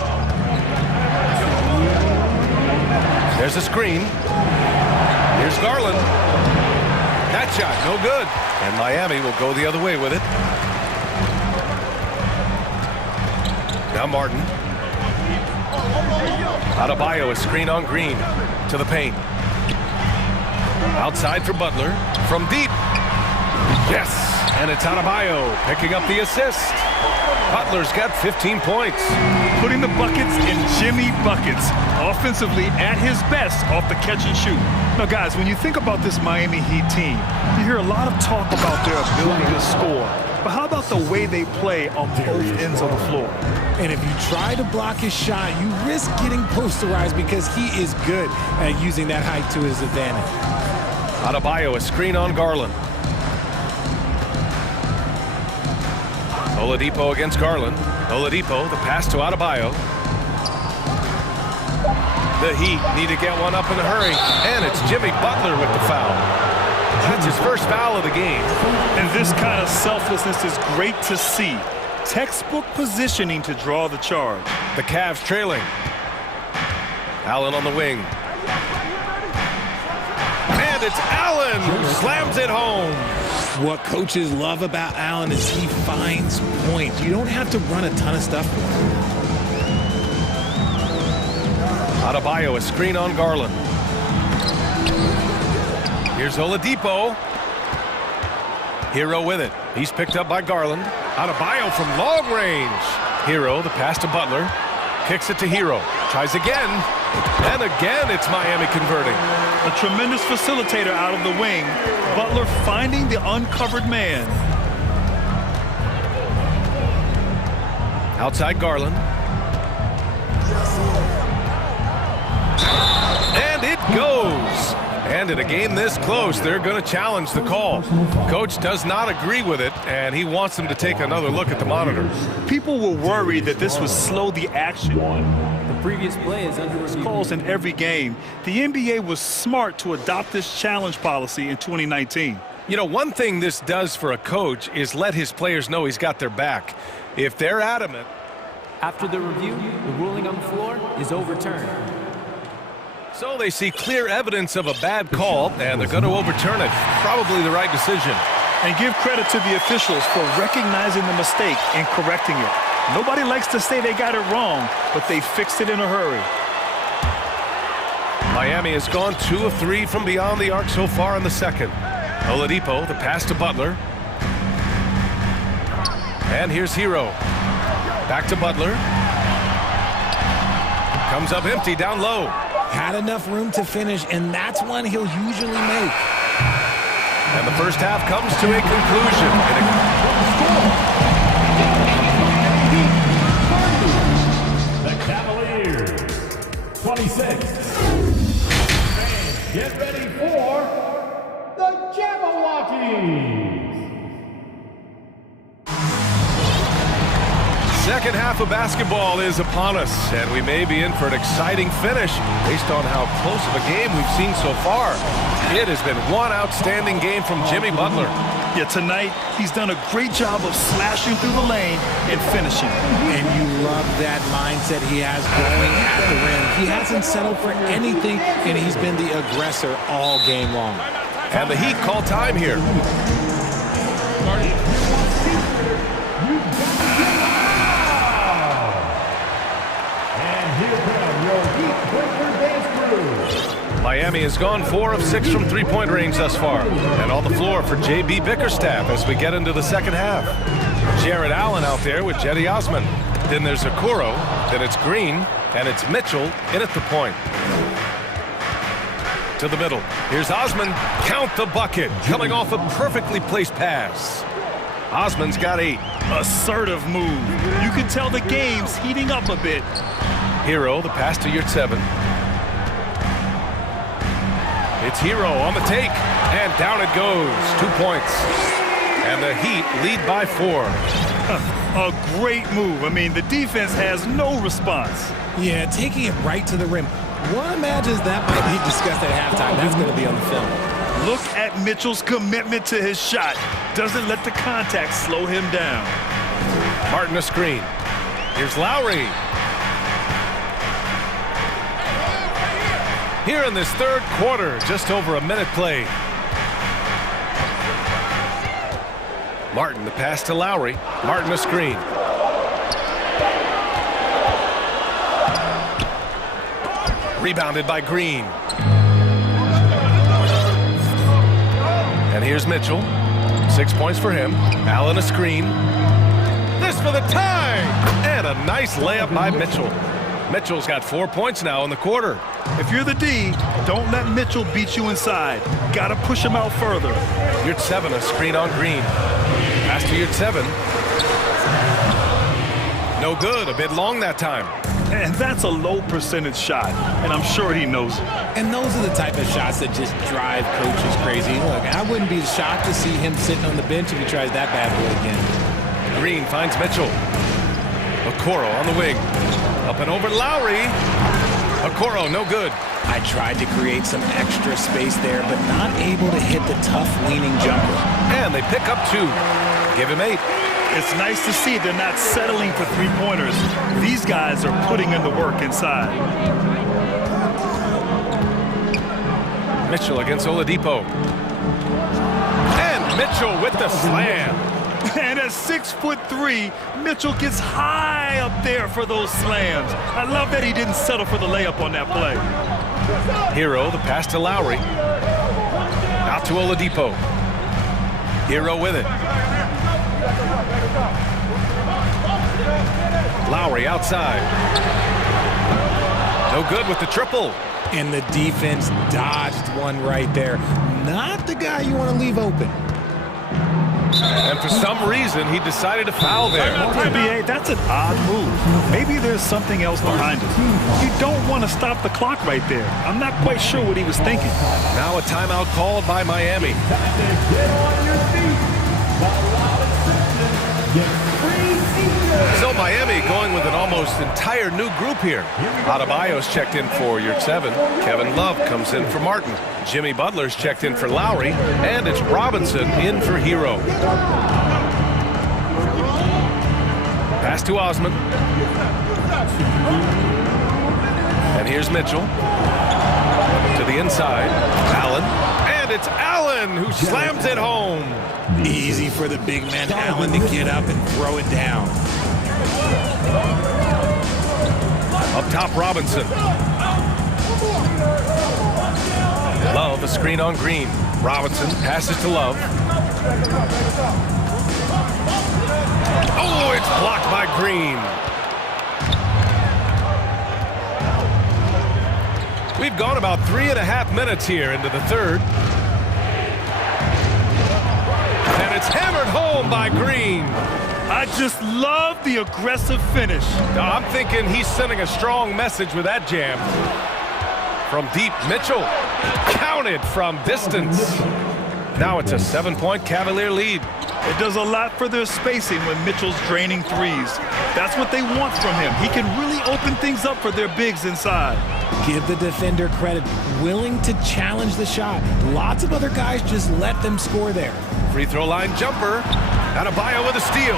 There's a screen. Here's Garland. That shot, no good. And Miami will go the other way with it. Now Martin. Adebayo, a screen on Green to the paint. Outside for Butler. From deep. Yes, and it's Adebayo picking up the assist. Butler's got 15 points. Putting the buckets in Jimmy buckets. Offensively at his best off the catch and shoot. Now, guys, when you think about this Miami Heat team, you hear a lot of talk about their ability to score. But how about the way they play on both ends of the floor? And if you try to block his shot, you risk getting posterized because he is good at using that height to his advantage. Adebayo, a screen on Garland. Oladipo against Garland. Oladipo, the pass to Adebayo. The Heat need to get one up in a hurry. And it's Jimmy Butler with the foul. That's his first foul of the game. And this kind of selflessness is great to see. Textbook positioning to draw the charge. The Cavs trailing. Allen on the wing. And it's Allen who slams it home. What coaches love about Allen is he finds points. You don't have to run a ton of stuff for him. Adebayo, a screen on Garland. Here's Oladipo. Hero with it. He's picked up by Garland. Adebayo from long range. Hero, the pass to Butler. Kicks it to Hero. Tries again. And again, it's Miami converting. A tremendous facilitator out of the wing. Butler finding the uncovered man. Outside Garland. And it goes. And in a game this close, they're going to challenge the call. Coach does not agree with it, and he wants them to take another look at the monitor. People were worried that this would slow the action. The previous play is under review. Calls in every game. The NBA was smart to adopt this challenge policy in 2019. You know, one thing this does for a coach is let his players know he's got their back. If they're adamant. After the review, the ruling on the floor is overturned. So they see clear evidence of a bad call, and they're going to overturn it. Probably the right decision. And give credit to the officials for recognizing the mistake and correcting it. Nobody likes to say they got it wrong, but they fixed it in a hurry. Miami has gone 2 of 3 from beyond the arc so far in the second. Oladipo, the pass to Butler. And here's Hero. Back to Butler. Comes up empty down low. Had enough room to finish, and that's one he'll usually make. And the first half comes to a conclusion. The Cavaliers, 26. And get ready for the Jabberwockies. Second half of basketball is upon us, and we may be in for an exciting finish based on how close of a game we've seen so far. It has been one outstanding game from Jimmy Butler. Yeah, tonight he's done a great job of slashing through the lane and finishing. And you love that mindset he has going at the rim. He hasn't settled for anything, and he's been the aggressor all game long. And the Heat call time here. Miami has gone 4 of 6 from three-point range thus far. And on the floor for J.B. Bickerstaff as we get into the second half. Jared Allen out there with Cedi Osman. Then there's Okoro. Then it's Green. And it's Mitchell in at the point. To the middle. Here's Osman. Count the bucket. Coming off a perfectly placed pass. Osman's got 8. Assertive move. You can tell the game's heating up a bit. Hero, the pass to Yurtseven. It's Hero on the take, and down it goes. 2 points. And the Heat lead by 4. A great move. I mean, the defense has no response. Yeah, taking it right to the rim. One imagines that might be discussed at halftime. That's going to be on the film. Look at Mitchell's commitment to his shot. Doesn't let the contact slow him down. Martin a screen. Here's Lowry. Here in this third quarter, just over a minute played. Martin, the pass to Lowry. Martin a screen. Rebounded by Green. And here's Mitchell. 6 points for him. Allen a screen. This for the tie! And a nice layup by Mitchell. Mitchell's got 4 points now in the quarter. If you're the D, don't let Mitchell beat you inside. Got to push him out further. Yurtseven, a screen on Green. Pass to Yurtseven. No good, a bit long that time. And that's a low percentage shot, and I'm sure he knows it. And those are the type of shots that just drive coaches crazy. Look, I wouldn't be shocked to see him sitting on the bench if he tries that bad boy again. Green finds Mitchell. Okoro on the wing. Up and over Lowry. Okoro, no good. I tried to create some extra space there, but not able to hit the tough leaning jumper. And they pick up 2. Give him 8. It's nice to see they're not settling for three-pointers. These guys are putting in the work inside. Mitchell against Oladipo. And Mitchell with the slam. And at 6'3", Mitchell gets high up there for those slams. I love that he didn't settle for the layup on that play. Hero, the pass to Lowry. Out to Oladipo. Hero with it. Lowry outside. No good with the triple. And the defense dodged one right there. Not the guy you want to leave open. And for some reason, he decided to foul there. NBA, that's an odd move. Maybe there's something else behind it. You don't want to stop the clock right there. I'm not quite sure what he was thinking. Now a timeout called by Miami. Get on your feet. So Miami going with an almost entire new group here. Adebayo's checked in for your 7. Kevin Love comes in for Martin. Jimmy Butler's checked in for Lowry. And it's Robinson in for Hero. Pass to Osman. And here's Mitchell. To the inside. Allen. And it's Allen who slams it home. Easy for the big man Allen to get up and throw it down. Up top, Robinson. Love, a screen on Green. Robinson passes to Love. Oh, it's blocked by Green. We've gone about 3.5 minutes here into the third. And it's hammered home by Green. I just love the aggressive finish. I'm thinking he's sending a strong message with that jam. From deep, Mitchell. Counted from distance. Now it's a 7-point Cavalier lead. It does a lot for their spacing when Mitchell's draining threes. That's what they want from him. He can really open things up for their bigs inside. Give the defender credit. Willing to challenge the shot. Lots of other guys just let them score there. Free throw line jumper. Adebayo with a steal.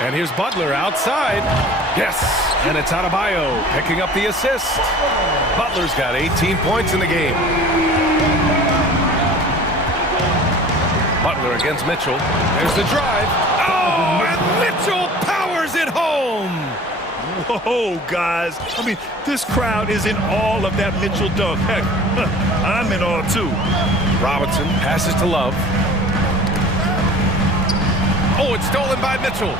And here's Butler outside. Yes, and it's Adebayo picking up the assist. Butler's got 18 points in the game. Butler against Mitchell. There's the drive. Oh, and Mitchell powers it home. Whoa, guys. I mean, this crowd is in awe of that Mitchell dunk. Heck, I'm in awe, too. Robinson passes to Love. Oh, it's stolen by Mitchell.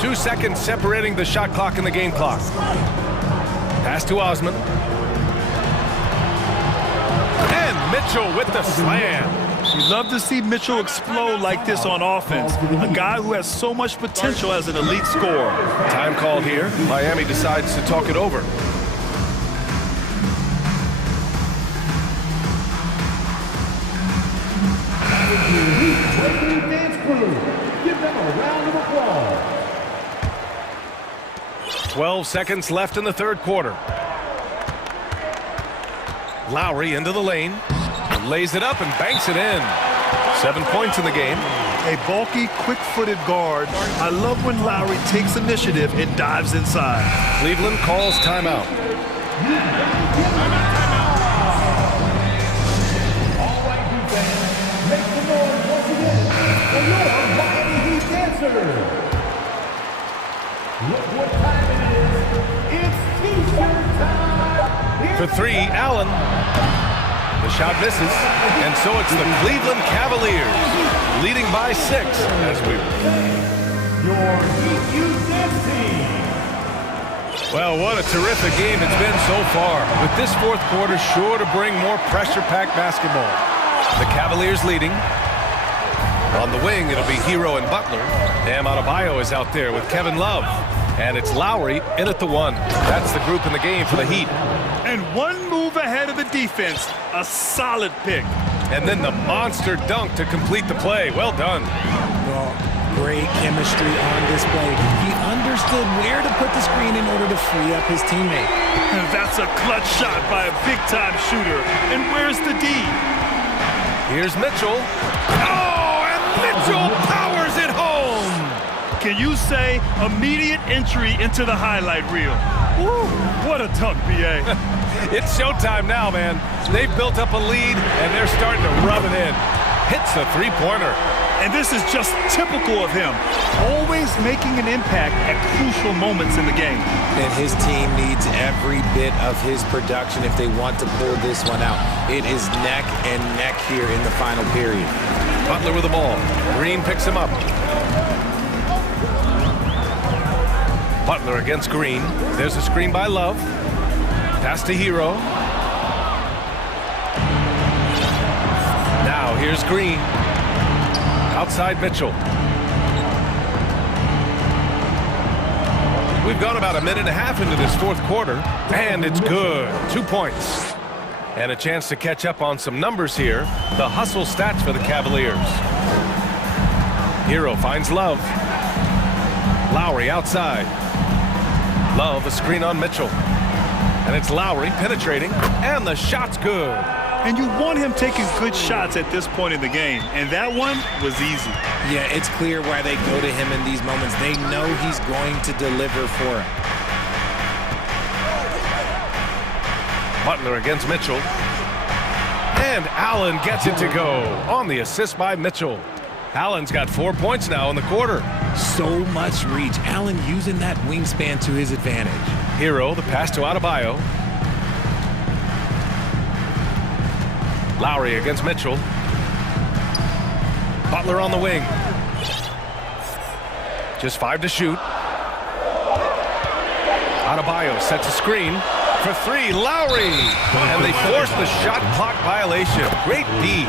2 seconds separating the shot clock and the game clock. Pass to Osman. And Mitchell with the slam. You love to see Mitchell explode like this on offense. A guy who has so much potential as an elite scorer. Time called here. Miami decides to talk it over. Dance crew, give them a round of applause. 12 seconds left in the third quarter. Lowry into the lane. Lays it up and banks it in. 7 points in the game. A bulky, quick-footed guard. I love when Lowry takes initiative and dives inside. Cleveland calls timeout. All right, you fans, make some noise once again for your Miami Heat dancers. Look what time it is. It's T-shirt time. For 3, Allen. The shot misses, and so it's the Cleveland Cavaliers leading by 6 as we... Your Heat Youth Dance Team. Well, what a terrific game it's been so far. With this fourth quarter sure to bring more pressure-packed basketball. The Cavaliers leading. On the wing, it'll be Hero and Butler. Bam Adebayo is out there with Kevin Love. And it's Lowry in at the 1. That's the group in the game for the Heat. And one move ahead of the defense. A solid pick. And then the monster dunk to complete the play. Well done. Well, great chemistry on display. He understood where to put the screen in order to free up his teammate. And that's a clutch shot by a big-time shooter. And where's the D? Here's Mitchell. Oh, and Mitchell powers it home. Can you say immediate entry into the highlight reel? Woo, what a dunk, B.A. It's showtime now, man. They've built up a lead, and they're starting to rub it in. Hits the three-pointer. And this is just typical of him. Always making an impact at crucial moments in the game. And his team needs every bit of his production if they want to pull this one out. It is neck and neck here in the final period. Butler with the ball. Green picks him up. Butler against Green. There's a screen by Love. Pass to Hero. Now here's Green. Outside Mitchell. We've gone about a minute and a half into this fourth quarter, and it's good. 2 points. And a chance to catch up on some numbers here. The hustle stats for the Cavaliers. Hero finds Love. Lowry outside. Love, a screen on Mitchell. And it's Lowry penetrating, and the shot's good. And you want him taking good shots at this point in the game, and that one was easy. Yeah, it's clear why they go to him in these moments. They know he's going to deliver for him. Butler against Mitchell. And Allen gets it to go on the assist by Mitchell. Allen's got 4 points now in the quarter. So much reach. Allen using that wingspan to his advantage. Hero, the pass to Adebayo. Lowry against Mitchell. Butler on the wing. Just 5 to shoot. Adebayo sets a screen for 3. Lowry! And they force the shot clock violation. Great D.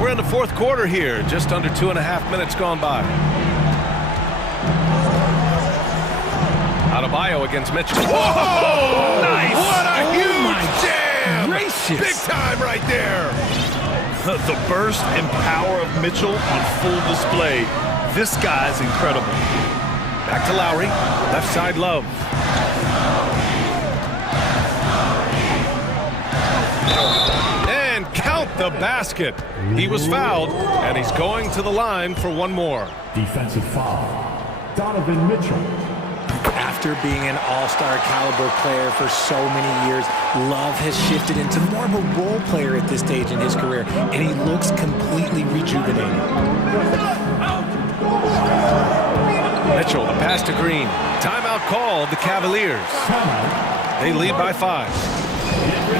We're in the fourth quarter here, just under 2.5 minutes gone by. Adebayo against Mitchell. Whoa! Nice! What a huge jam! Gracious. Big time right there! The burst and power of Mitchell on full display. This guy's incredible. Back to Lowry. Left side Love. And count the basket. He was fouled, and he's going to the line for one more. Defensive foul. Donovan Mitchell. After being an all-star caliber player for so many years, Love has shifted into more of a role player at this stage in his career, and he looks completely rejuvenated. Mitchell, the pass to Green. Timeout called the Cavaliers. They lead by 5.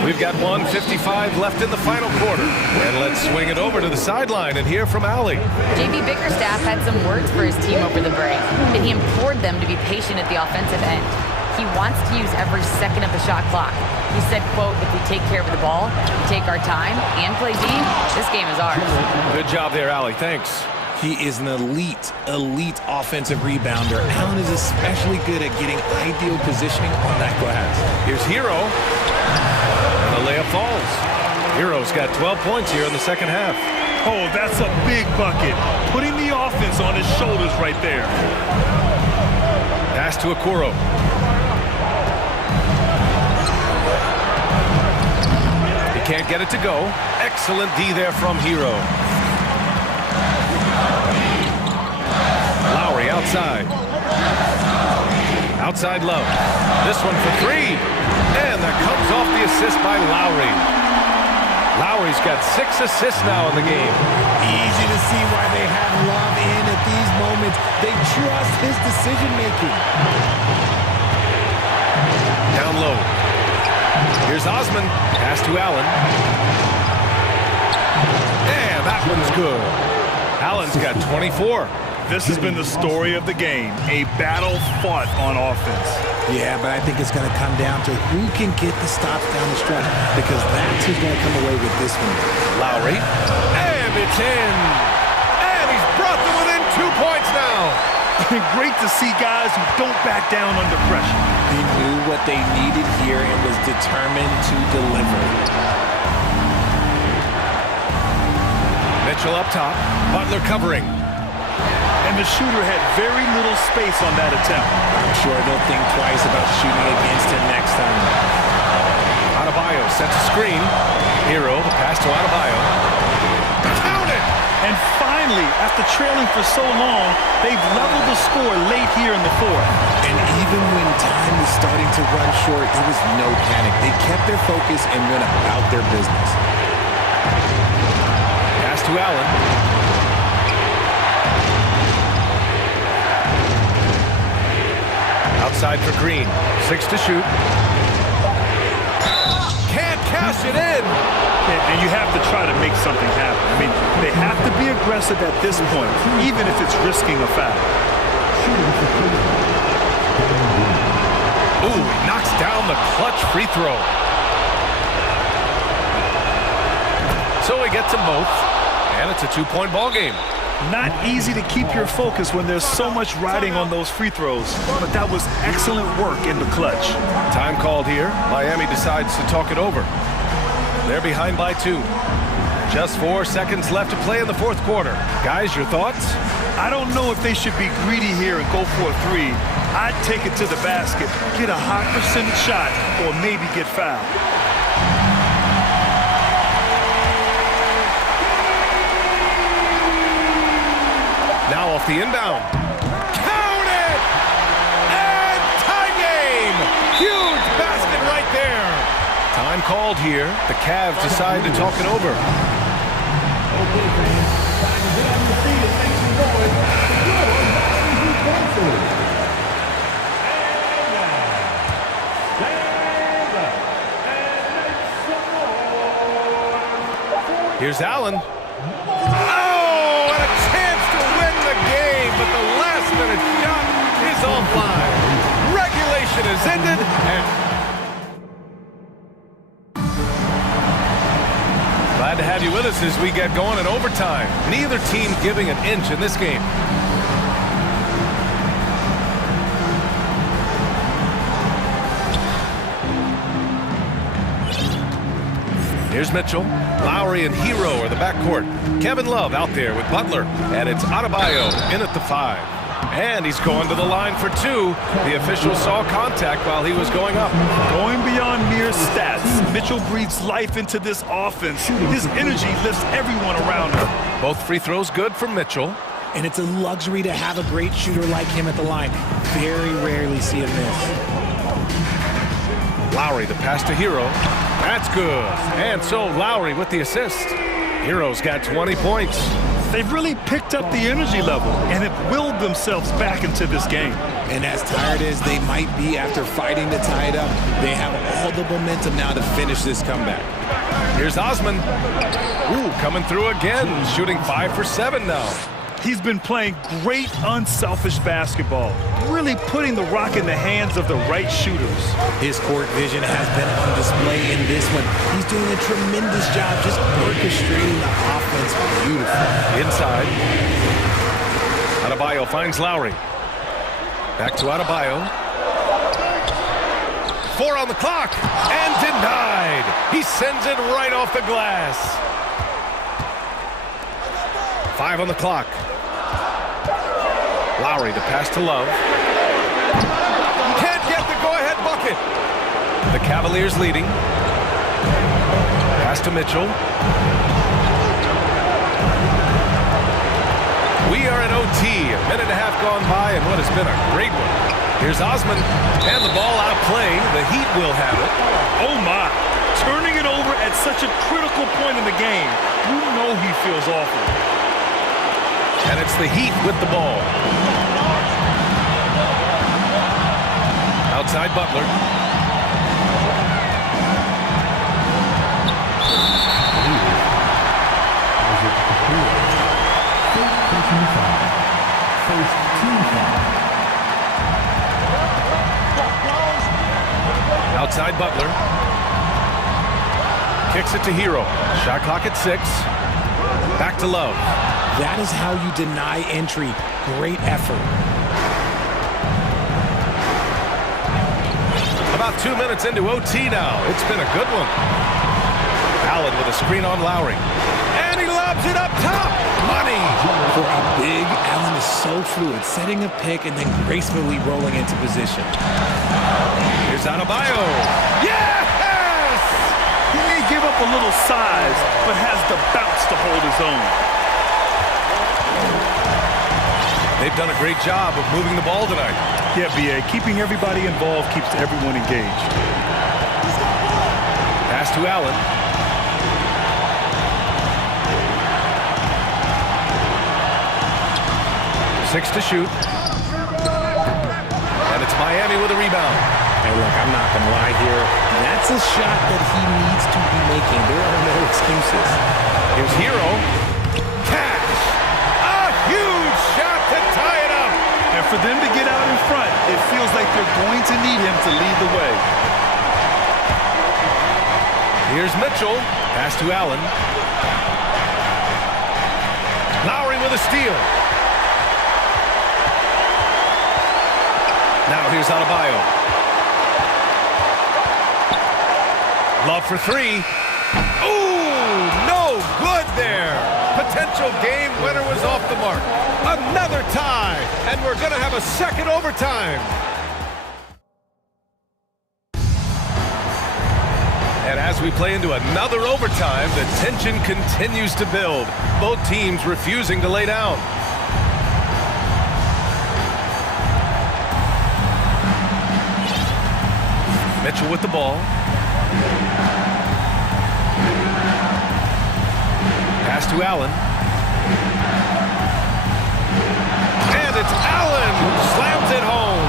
We've got 1:55 left in the final quarter. And let's swing it over to the sideline and hear from Allie. JB Bickerstaff had some words for his team over the break, and he implored them to be patient at the offensive end. He wants to use every second of the shot clock. He said, quote, "If we take care of the ball, take our time, and play D, this game is ours." Good job there, Allie. Thanks. He is an elite offensive rebounder. Allen is especially good at getting ideal positioning on that glass. Here's Hero. And the layup falls. Hero's got 12 points here in the second half. Oh, that's a big bucket. Putting the offense on his shoulders right there. Pass to Okoro. He can't get it to go. Excellent D there from Hero. Lowry outside. Outside Love. This one for 3. And that comes off the assist by Lowry. Lowry's got 6 assists now in the game. Easy to see why they have Love in at these moments. They trust his decision-making. Down low. Here's Osman. Pass to Allen. And that one's good. Allen's got 24. This has been the story of the game. A battle fought on offense. Yeah, but I think it's going to come down to who can get the stops down the stretch, because that's who's going to come away with this one. Lowry. And it's in. And he's brought them within 2 points now. Great to see guys who don't back down under pressure. He knew what they needed here and was determined to deliver. Mitchell up top, Butler covering. And the shooter had very little space on that attempt. I'm sure they'll think twice about shooting against him next time. Adebayo sets a screen. Hero, the pass to Adebayo. Count it! And finally, after trailing for so long, they've leveled the score late here in the fourth. And even when time was starting to run short, there was no panic. They kept their focus and went about their business. Pass to Allen. Outside for Green. 6 to shoot. Can't cash it in. And you have to try to make something happen. I mean, they have to be aggressive at this point, even if it's risking a foul. Ooh, he knocks down the clutch free throw. So he gets them both, and it's a 2-point ball game. Not easy to keep your focus when there's so much riding on those free throws, but that was excellent work in the clutch. Time called here. Miami decides to talk it over. They're behind by 2. Just 4 seconds left to play in the fourth quarter. Guys, your thoughts? I don't know if they should be greedy here and go for a 3. I'd take it to the basket, get a high percentage shot, or maybe get fouled. Now off the inbound. Count it! And tie game! Huge basket right there. Time called here. The Cavs decide to talk it over. Okay, fans. Time to get on your feet and make some noise. Here's Allen. Oh, and a chance to win the game, but the last-minute shot is offline. Regulation is ended, and glad to have you with us as we get going in overtime. Neither team giving an inch in this game. Here's Mitchell. Lowry and Hero are the backcourt. Kevin Love out there with Butler. And it's Adebayo in at the 5. And he's going to the line for 2. The official saw contact while he was going up. Going beyond mere stats, Mitchell breathes life into this offense. His energy lifts everyone around him. Both free throws good for Mitchell. And it's a luxury to have a great shooter like him at the line. Very rarely see him miss. Lowry, the pass to Hero. That's good. And so Lowry with the assist. Hero's got 20 points. They've really picked up the energy level and have willed themselves back into this game. And as tired as they might be after fighting to tie it up, they have all the momentum now to finish this comeback. Here's Osman. Ooh, coming through again, shooting 5 for 7 now. He's been playing great, unselfish basketball, really putting the rock in the hands of the right shooters. His court vision has been on display in this one. He's doing a tremendous job just orchestrating the offense beautifully. Inside. Adebayo finds Lowry. Back to Adebayo. 4 on the clock, and denied. He sends it right off the glass. 5 on the clock. Lowry, the pass to Love. Can't get the go-ahead bucket. The Cavaliers leading. Pass to Mitchell. We are in OT. A minute and a half gone by, and what has been a great one. Here's Osman, and the ball out of play. The Heat will have it. Oh, my. Turning it over at such a critical point in the game. You know he feels awful. And it's the Heat with the ball. Outside Butler. Outside Butler. Kicks it to Hero. Shot clock at 6. Back to Love. That is how you deny entry. Great effort. About 2 minutes into OT now. It's been a good one. Allen with a screen on Lowry. And he lobs it up top. Money. For a big, Allen is so fluid, setting a pick and then gracefully rolling into position. Here's Adebayo. Yes! He may give up a little size, but has the bounce to hold his own. They've done a great job of moving the ball tonight. Yeah, B.A. Keeping everybody involved keeps everyone engaged. Pass to Allen. Six to shoot. And it's Miami with a rebound. Hey, look, I'm not going to lie here. That's a shot that he needs to be making. There are no excuses. Here's Hero. Cash. A huge shot to tie it up. And for them to get out in front, it feels like they're going to need him to lead the way. Here's Mitchell. Pass to Allen. Lowry with a steal. Now here's Adebayo. Love for three. Ooh, no good there. Potential game winner was off the mark. Another tie, and we're going to have a second overtime. And as we play into another overtime, the tension continues to build. Both teams refusing to lay down. Mitchell with the ball. Pass to Allen. And it's Allen who slams it home.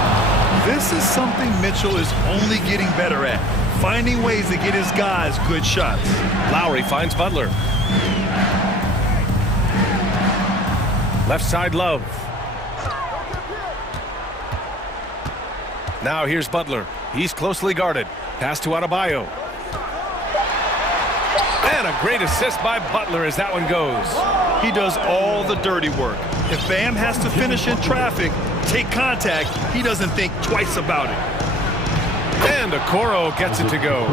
This is something Mitchell is only getting better at. Finding ways to get his guys good shots. Lowry finds Butler. Left side Love. Now here's Butler. He's closely guarded. Pass to Adebayo. And a great assist by Butler as that one goes. He does all the dirty work. If Bam has to finish in traffic, take contact, he doesn't think twice about it. And Okoro gets it to go.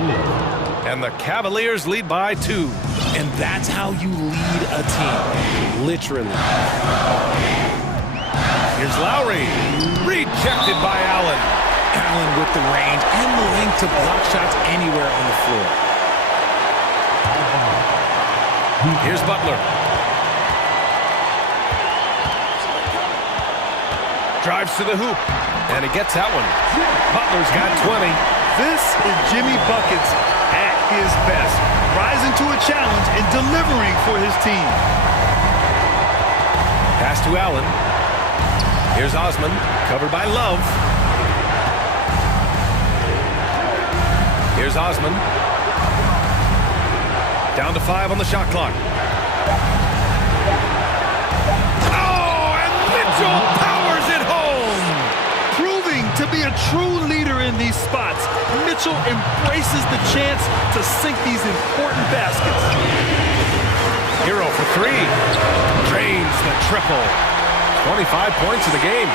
And the Cavaliers lead by 2. And that's how you lead a team. Literally. Here's Lowry. Rejected by Allen. Allen with the range and the length to block shots anywhere on the floor. Here's Butler. Drives to the hoop. And he gets that one. Butler's got 20. This is Jimmy Buckets at his best. Rising to a challenge and delivering for his team. Pass to Allen. Here's Osman. Covered by Love. Here's Osman. Down to 5 on the shot clock. Oh, and Mitchell powers it home! Proving to be a true leader in these spots, Mitchell embraces the chance to sink these important baskets. Hero for 3. Drains the triple. 25 points in the game.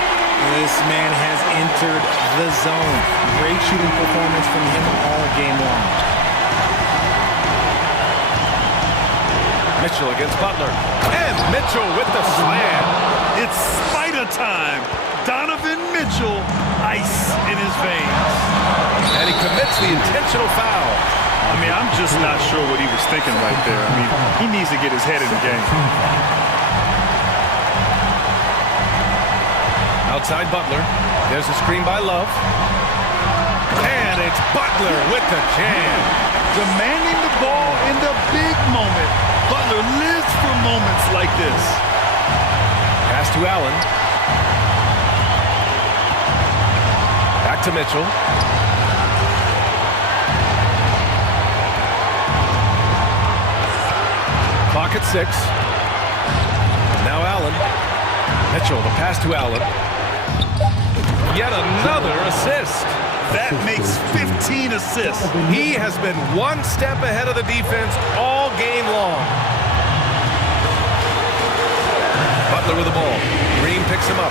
This man has entered the zone. Great shooting performance from him all game long. Mitchell against Butler. And Mitchell with the slam. It's spider time. Donovan Mitchell, ice in his veins. And he commits the intentional foul. I mean, I'm just not sure what he was thinking right there. I mean, he needs to get his head in the game. Outside Butler. There's a screen by Love. And it's Butler with the jam. Demanding the ball in the big moment. Butler lives for moments like this. Pass to Allen. Back to Mitchell. Clock at 6. Now Allen. Mitchell, the pass to Allen. Yet another assist. That makes 15 assists. He has been one step ahead of the defense all game long. Butler with the ball. Green picks him up.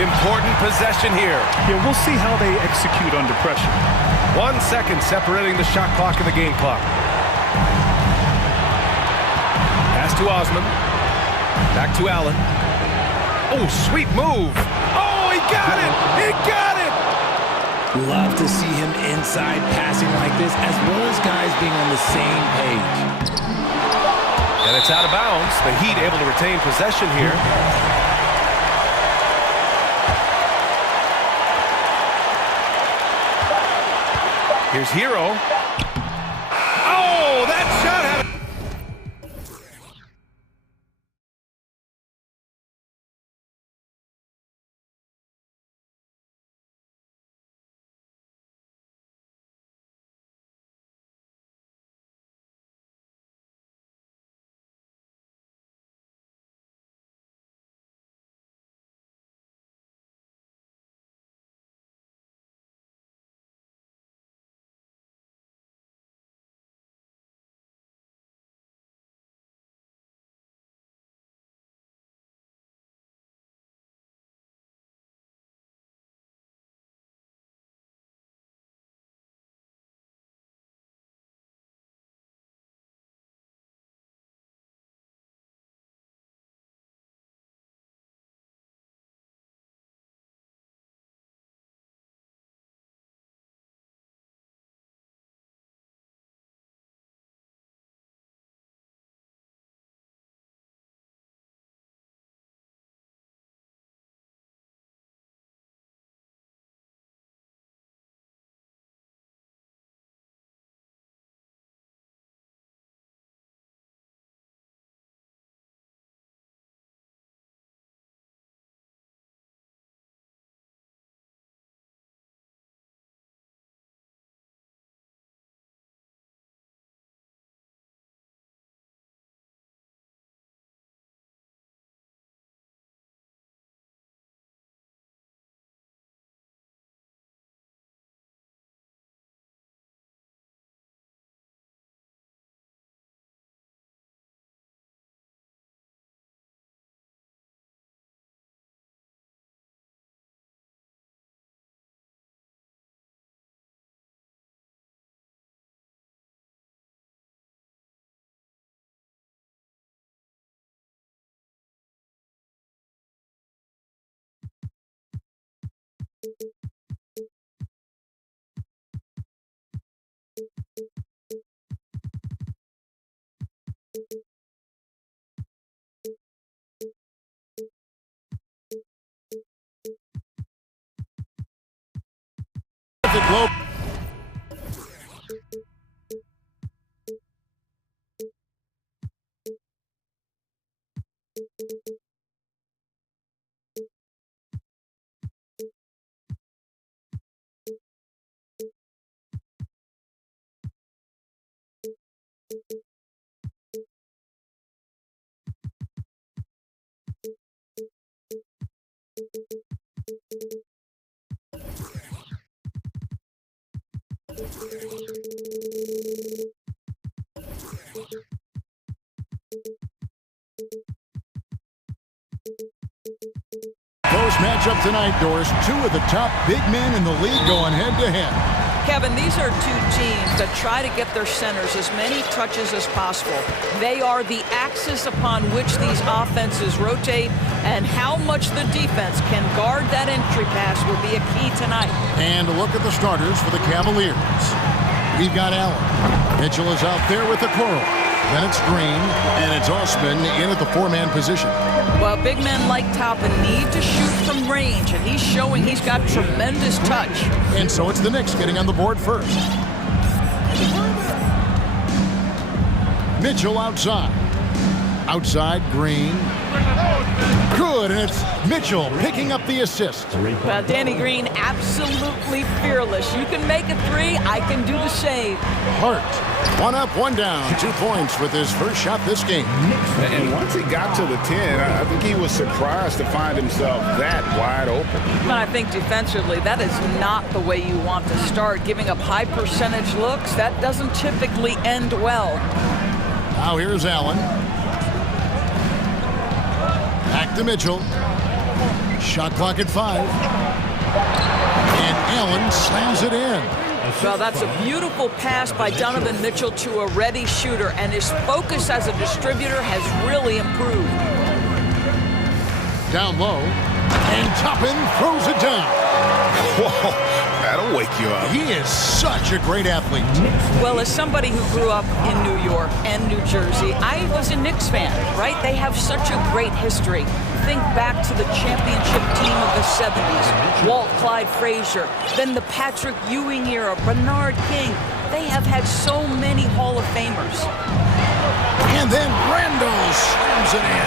Important possession here. Yeah, we'll see how they execute under pressure. 1 second separating the shot clock and the game clock. Pass to Osman. Back to Allen. Oh, sweet move. Oh, he got it! He got it! Love to see him inside passing like this, as well as guys being on the same page. And it's out of bounds. The Heat able to retain possession here. Here's Hero. Oh, that shot had Close matchup tonight, Doris. Two of the top big men in the league going head-to-head. Kevin, these are two teams that try to get their centers as many touches as possible. They are the axis upon which these offenses rotate, and how much the defense can guard that entry pass will be a key tonight. And a look at the starters for the Cavaliers. We've got Allen. Mitchell is out there with the Coral. Then it's Green, and it's Osman in at the four-man position. Well, big men like Toppin need to shoot from range, and he's showing he's got tremendous touch. And so it's the Knicks getting on the board first. Mitchell outside. Outside, Green. Good, and it's Mitchell picking up the assist. Well, Danny Green, absolutely fearless. You can make a three, I can do the same. Hart, one up, one down, 2 points with his first shot this game. And once he got to the 10, I think he was surprised to find himself that wide open. But I think defensively, that is not the way you want to start. Giving up high percentage looks, that doesn't typically end well. And once he got to the 10, I think he was surprised to find himself that wide open. But I think defensively, that is not the way you want to start. Giving up high percentage looks, that doesn't typically end well. Now here's Allen. Back to Mitchell. Shot clock at 5. And Allen slams it in. Well, that's a beautiful pass by Donovan Mitchell to a ready shooter, and his focus as a distributor has really improved. Down low, and Toppin throws it down. Whoa, that'll wake you up. He is such a great athlete. Well, as somebody who grew up in New York and New Jersey, I was a Knicks fan, right? They have such a great history. Think back to the championship team of the 70s, Walt Clyde Frazier, then the Patrick Ewing era, Bernard King. They have had so many Hall of Famers. And then Randall slams it in.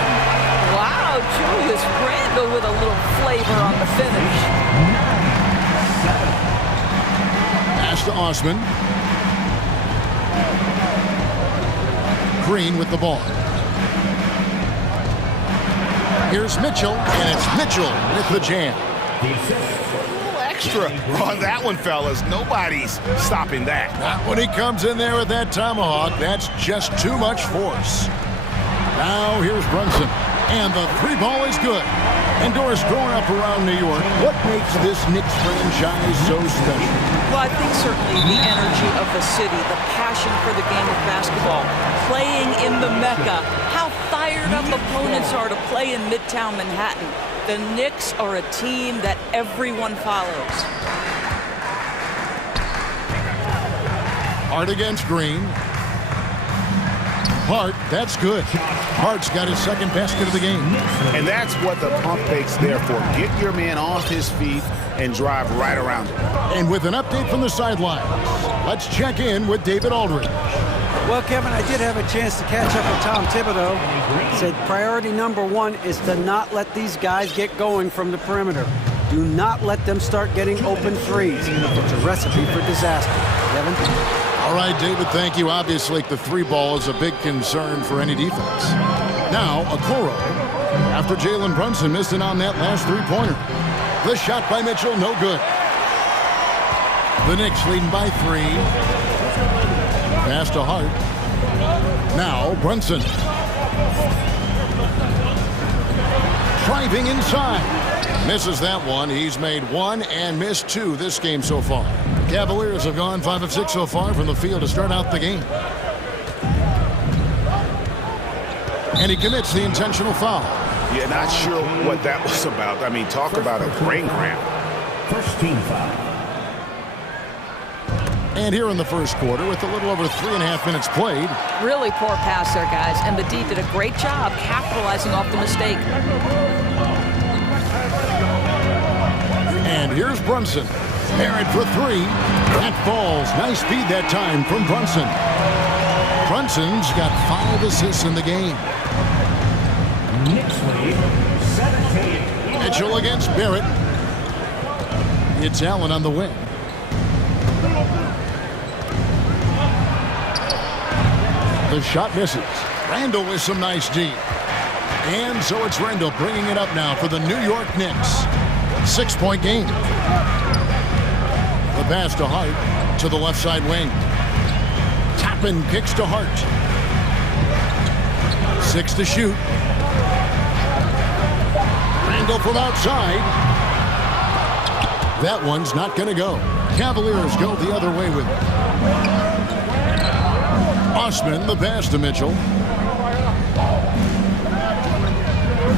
Wow, Julius Randle with a little flavor on the finish. Pass to Osman. Green with the ball. Here's Mitchell, and it's Mitchell with the jam. Extra on that one, fellas. Nobody's stopping that. Not when he comes in there with that tomahawk. That's just too much force. Now here's Brunson, and the 3 ball is good. And Doris, growing up around New York, what makes this Knicks franchise so special? Well, I think certainly the energy of the city, the passion for the game of basketball, playing in the Mecca, how fired up opponents are to play in Midtown Manhattan. The Knicks are a team that everyone follows. Hart against Green. Hart, that's good. Hart's got his second basket of the game. And that's what the pump fake's there for. Get your man off his feet and drive right around him. And with an update from the sidelines, let's check in with David Aldridge. Well, Kevin, I did have a chance to catch up with Tom Thibodeau. He said priority number 1 is to not let these guys get going from the perimeter. Do not let them start getting open threes. It's a recipe for disaster. Kevin? All right, David, thank you. Obviously, the 3 ball is a big concern for any defense. Now, Okoro, after Jalen Brunson missing on that last 3-pointer. The shot by Mitchell, no good. The Knicks leading by 3. Pass to Hart. Now, Brunson. Driving inside. Misses that one. He's made 1 and missed 2 this game so far. Cavaliers have gone 5 of 6 so far from the field to start out the game. And he commits the intentional foul. Yeah, not sure what that was about. I mean, talk about a brain cramp. First team foul. And here in the first quarter, with a little over 3.5 minutes played. Really poor pass there, guys, and the D did a great job capitalizing off the mistake. And here's Brunson. Parried for 3. That falls. Nice feed that time from Brunson. Brunson's got 5 assists in the game. Knicks lead 17. Mitchell against Barrett. It's Allen on the wing. The shot misses. Randall with some nice D. And so it's Randall bringing it up now for the New York Knicks. 6-point game. The pass to Hart to the left side wing. Toppin kicks to Hart. 6 to shoot. Randall from outside. That one's not going to go. Cavaliers go the other way with it. Osman, the pass to Mitchell.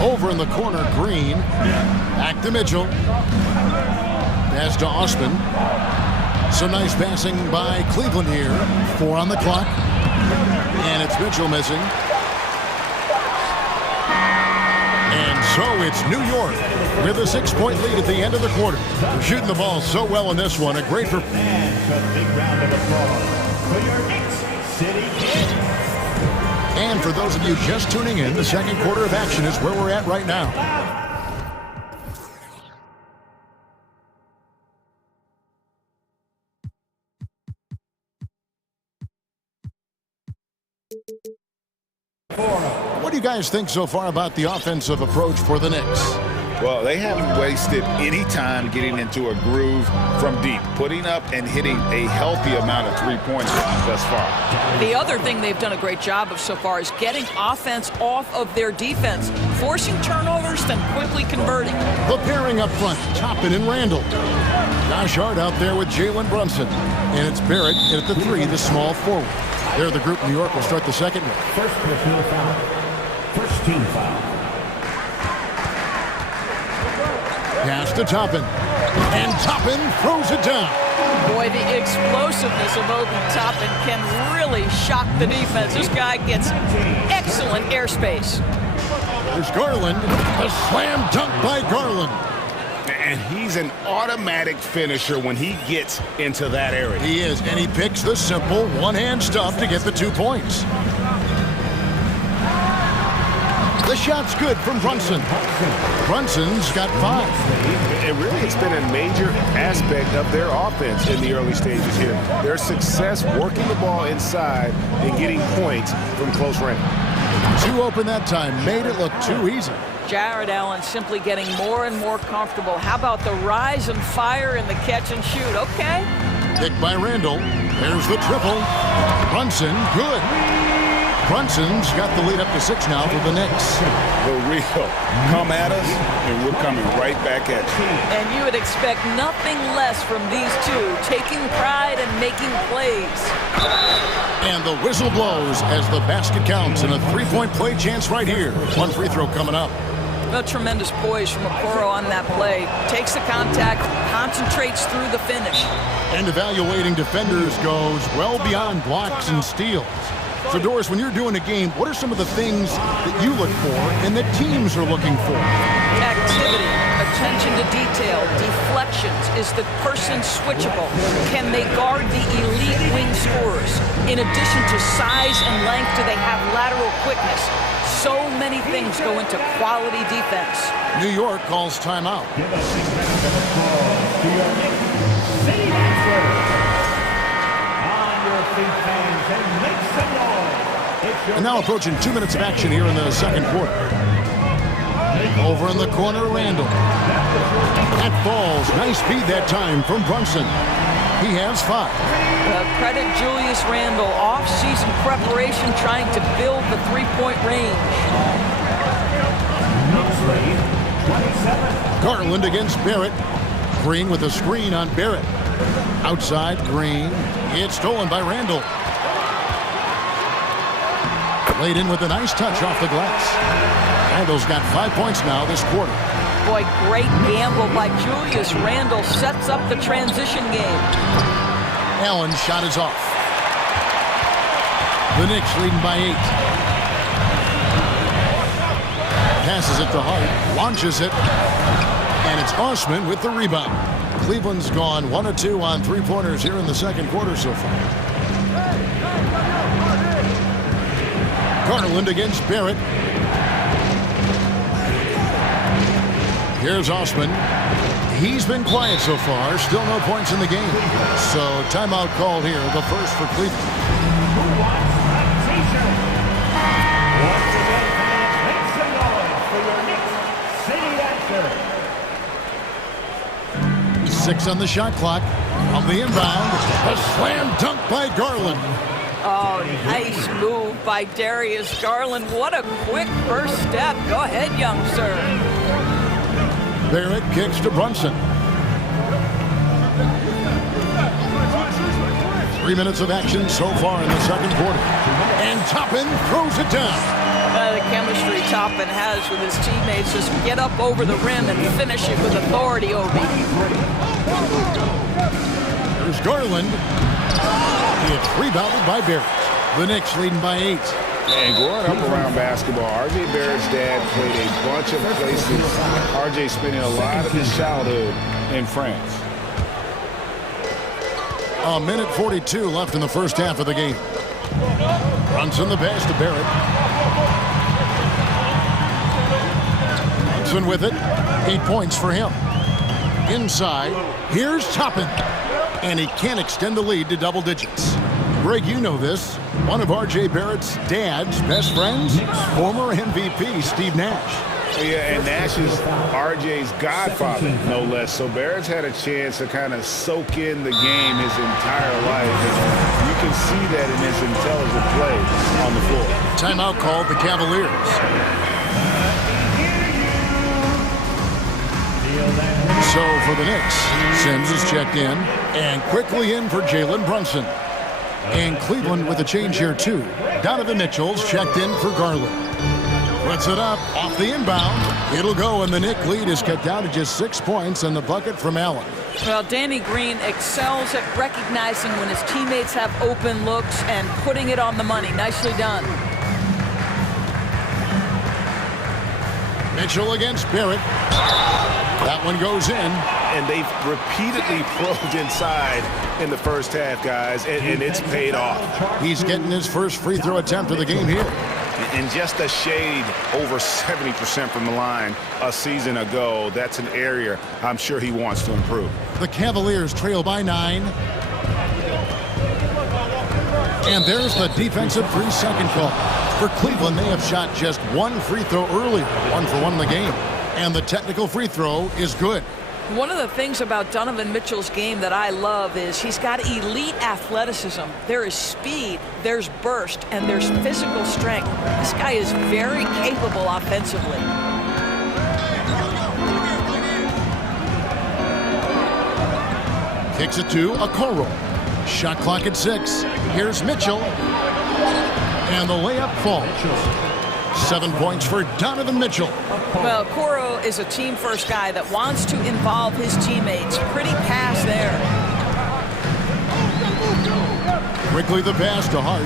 Over in the corner, Green. Back to Mitchell. Pass to Osman. Some nice passing by Cleveland here. 4 on the clock. And it's Mitchell missing. And so it's New York with a 6-point lead at the end of the quarter. They're shooting the ball so well in this one. A great performance. A big round of applause for your Knicks City Kid. And for those of you just tuning in, the second quarter of action is where we're at right now. What do you guys think so far about the offensive approach for the Knicks? Well, they haven't wasted any time getting into a groove from deep, putting up and hitting a healthy amount of three-pointers thus far. The other thing they've done a great job of so far is getting offense off of their defense, forcing turnovers, then quickly converting. The pairing up front, Toppin and Randall. Josh Hart out there with Jalen Brunson. And it's Barrett at the 3, the small forward. There, the group New York will start the second one. First personal foul. First team foul. Pass to Toppin. And Toppin throws it down. Boy, the explosiveness of Obi Toppin can really shock the defense. This guy gets excellent airspace. There's Garland. A slam dunk by Garland. And he's an automatic finisher when he gets into that area. He is, and he picks the simple one-hand stuff to get the 2 points. The shot's good from Brunson. Brunson's got 5. And really, it's been a major aspect of their offense in the early stages here. Their success working the ball inside and getting points from close range. 2 open that time, made it look too easy. Jared Allen simply getting more and more comfortable. How about the rise and fire in the catch and shoot? Okay. Picked by Randall. There's the triple. Brunson, good. Brunson's got the lead up to 6 now for the Knicks. The real come at us, and we're coming right back at you. And you would expect nothing less from these two, taking pride and making plays. And the whistle blows as the basket counts, and a 3-point play chance right here. 1 free throw coming up. A tremendous poise from Okoro on that play. Takes the contact, concentrates through the finish. And evaluating defenders goes well beyond blocks and steals. So, Doris, when you're doing a game, what are some of the things that you look for and that teams are looking for? Activity, attention to detail, deflections. Is the person switchable? Can they guard the elite wing scorers? In addition to size and length, do they have lateral quickness? So many things go into quality defense. New York calls timeout. Give a 6-minute call to your city answer. On your feet, fans, and make some noise. And now approaching 2 minutes of action here in the second quarter. Over in the corner, Randall. That falls. Nice feed that time from Brunson. He has 5. Credit Julius Randle. Off-season preparation trying to build the three-point range. Garland against Barrett. Green with a screen on Barrett. Outside, Green. It's stolen by Randall. Laid in with a nice touch off the glass. Randall's got 5 points now this quarter. Boy, great gamble by Julius Randle. Sets up the transition game. Allen's shot is off. The Knicks leading by 8. Passes it to Hart. Launches it. And it's Osman with the rebound. Cleveland's gone 1 of 2 on 3-pointers here in the second quarter so far. Garland against Barrett. Here's Osman. He's been quiet so far. Still no points in the game. So timeout called here. The first for Cleveland. Who wants a t-shirt? Once again, fans, make some noise for your Knicks city answer. 6 on the shot clock. On the inbound, a slam dunk by Garland. Oh, nice move by Darius Garland. What a quick first step. Go ahead, young sir. Barrett kicks to Brunson. 3 minutes of action so far in the second quarter. And Toppin throws it down. The chemistry Toppin has with his teammates. Just get up over the rim and finish it with authority, Obi. There's Garland. It's rebounded by Barrett. The Knicks leading by 8. And growing up around basketball, R.J. Barrett's dad played a bunch of places. R.J. spending a lot of his childhood in France. A minute 42 left in the first half of the game. Brunson the pass to Barrett. Brunson with it. 8 points for him. Inside, here's Toppin. And he can't extend the lead to double digits. Greg, you know this. One of R.J. Barrett's dad's best friends, former MVP Steve Nash. Yeah, and Nash is RJ's godfather, no less. So Barrett's had a chance to kind of soak in the game his entire life. And you can see that in his intelligent play on the floor. Timeout called the Cavaliers. So for the Knicks, Sims is checked in, and quickly in for Jalen Brunson. And Cleveland with a change here too. Donovan Mitchell's checked in for Garland. Puts it up off the inbound. It'll go, and the Knick lead is cut down to just 6 points and the bucket from Allen. Well, Danny Green excels at recognizing when his teammates have open looks and putting it on the money. Nicely done. Mitchell against Barrett. That one goes in. And they've repeatedly probed inside in the first half, guys, and it's paid off. He's getting his first free throw attempt of the game here. And just a shade over 70% from the line a season ago. That's an area I'm sure he wants to improve. The Cavaliers trail by 9. And there's the defensive 3-second call. For Cleveland, they have shot just one free throw earlier, 1 for 1 in the game. And the technical free throw is good. One of the things about Donovan Mitchell's game that I love is he's got elite athleticism. There is speed, there's burst, and there's physical strength. This guy is very capable offensively. Kicks it to Okoro. Shot clock at 6. Here's Mitchell. And the layup falls. 7 points for Donovan Mitchell. Well, Okoro is a team-first guy that wants to involve his teammates. Pretty pass there. Quickly the pass to Hart.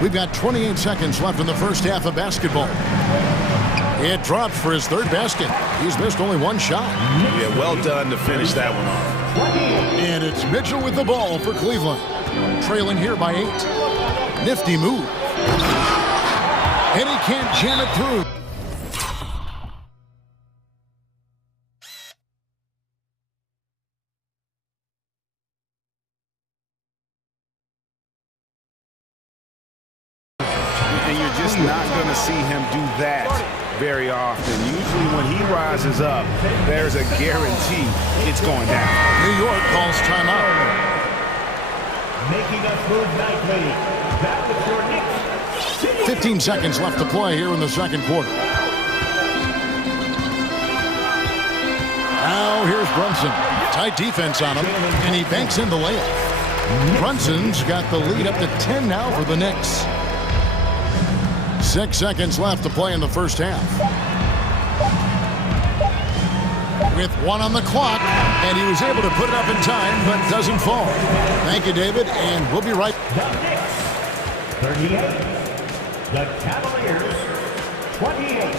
We've got 28 seconds left in the first half of basketball. It dropped for his third basket. He's missed only one shot. Yeah, well done to finish that one off. And it's Mitchell with the ball for Cleveland. Trailing here by 8. Nifty move. And he can't jam it through. And you're just not going to see him do that very often. Usually when he rises up, there's a guarantee it's going down. New York calls timeout. Making us move nicely. Back with your Knicks. 15 seconds left to play here in the second quarter. Now here's Brunson. Tight defense on him, and he banks in the layup. Brunson's got the lead up to 10 now for the Knicks. 6 seconds left to play in the first half. With 1 on the clock, and he was able to put it up in time, but doesn't fall. Thank you, David, and we'll be right back. The Knicks, 38. The Cavaliers, 28.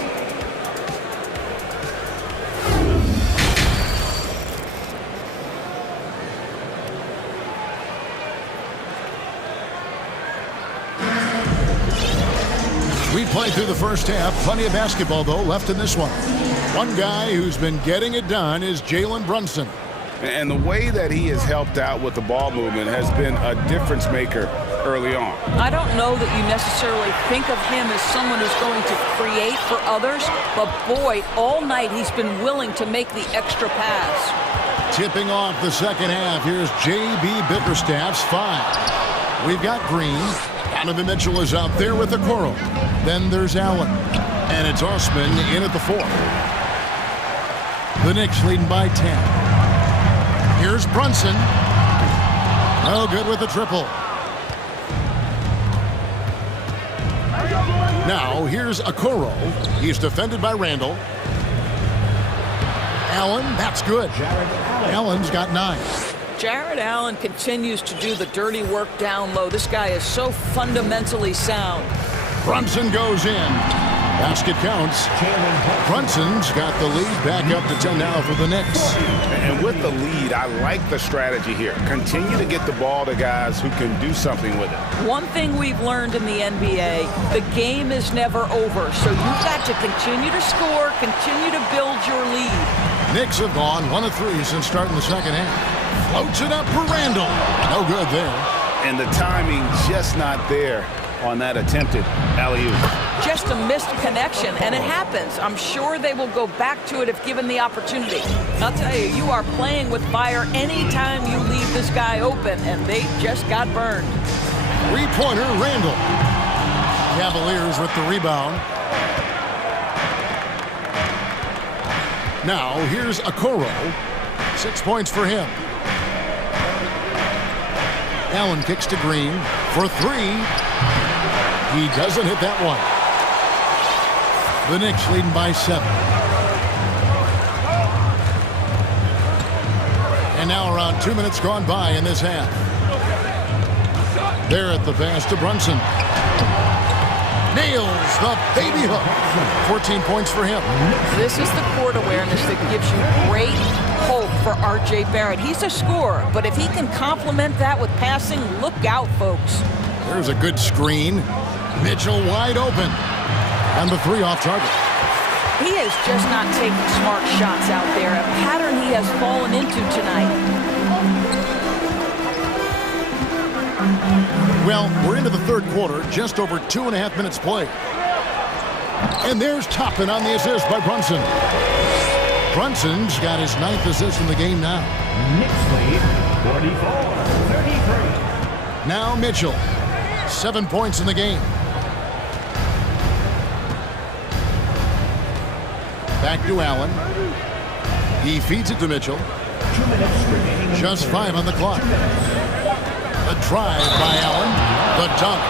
We played through the first half. Plenty of basketball, though, left in this one. One guy who's been getting it done is Jalen Brunson. And the way that he has helped out with the ball movement has been a difference maker early on. I don't know that you necessarily think of him as someone who's going to create for others, but boy, all night he's been willing to make the extra pass. Tipping off the second half, here's J.B. Bickerstaff's 5. We've got Green. Donovan Mitchell is out there with Okoro. Then there's Allen. And it's Osman in at the 4. The Knicks leading by 10. Here's Brunson. No good with the triple. Now here's Okoro. He's defended by Randall. Allen, that's good. Allen's got 9. Jared Allen continues to do the dirty work down low. This guy is so fundamentally sound. Brunson goes in. Basket counts. Brunson's got the lead back up to 10 now for the Knicks. And with the lead, I like the strategy here. Continue to get the ball to guys who can do something with it. One thing we've learned in the NBA, the game is never over. So you've got to continue to score, continue to build your lead. Knicks have gone 1 of 3 since starting the second half. Floats it up for Randall. No good there. And the timing just not there on that attempted alley-oop. Just a missed connection, and it happens. I'm sure they will go back to it if given the opportunity. I'll tell you, you are playing with fire anytime you leave this guy open, and they just got burned. Three-pointer, Randall. Cavaliers with the rebound. Now, here's Okoro. 6 points for him. Allen kicks to Green for three. He doesn't hit that one. The Knicks leading by 7. And now around 2 minutes gone by in this half. There at the pass to Brunson. Nails the baby hook. 14 points for him. This is the court awareness that gives you great hope for R.J. Barrett. He's a scorer, but if he can complement that with passing, look out, folks. There's a good screen. Mitchell wide open. And the three off target. He is just not taking smart shots out there, a pattern he has fallen into tonight. Well, we're into the third quarter, just over 2.5 minutes played. And there's Toppin on the assist by Brunson. Brunson's got his 9th assist in the game now. Knicks lead 44-33. Now Mitchell, 7 points in the game. Back to Allen. He feeds it to Mitchell. 2 minutes remaining. Just 5 on the clock. The drive by Allen. The dunk.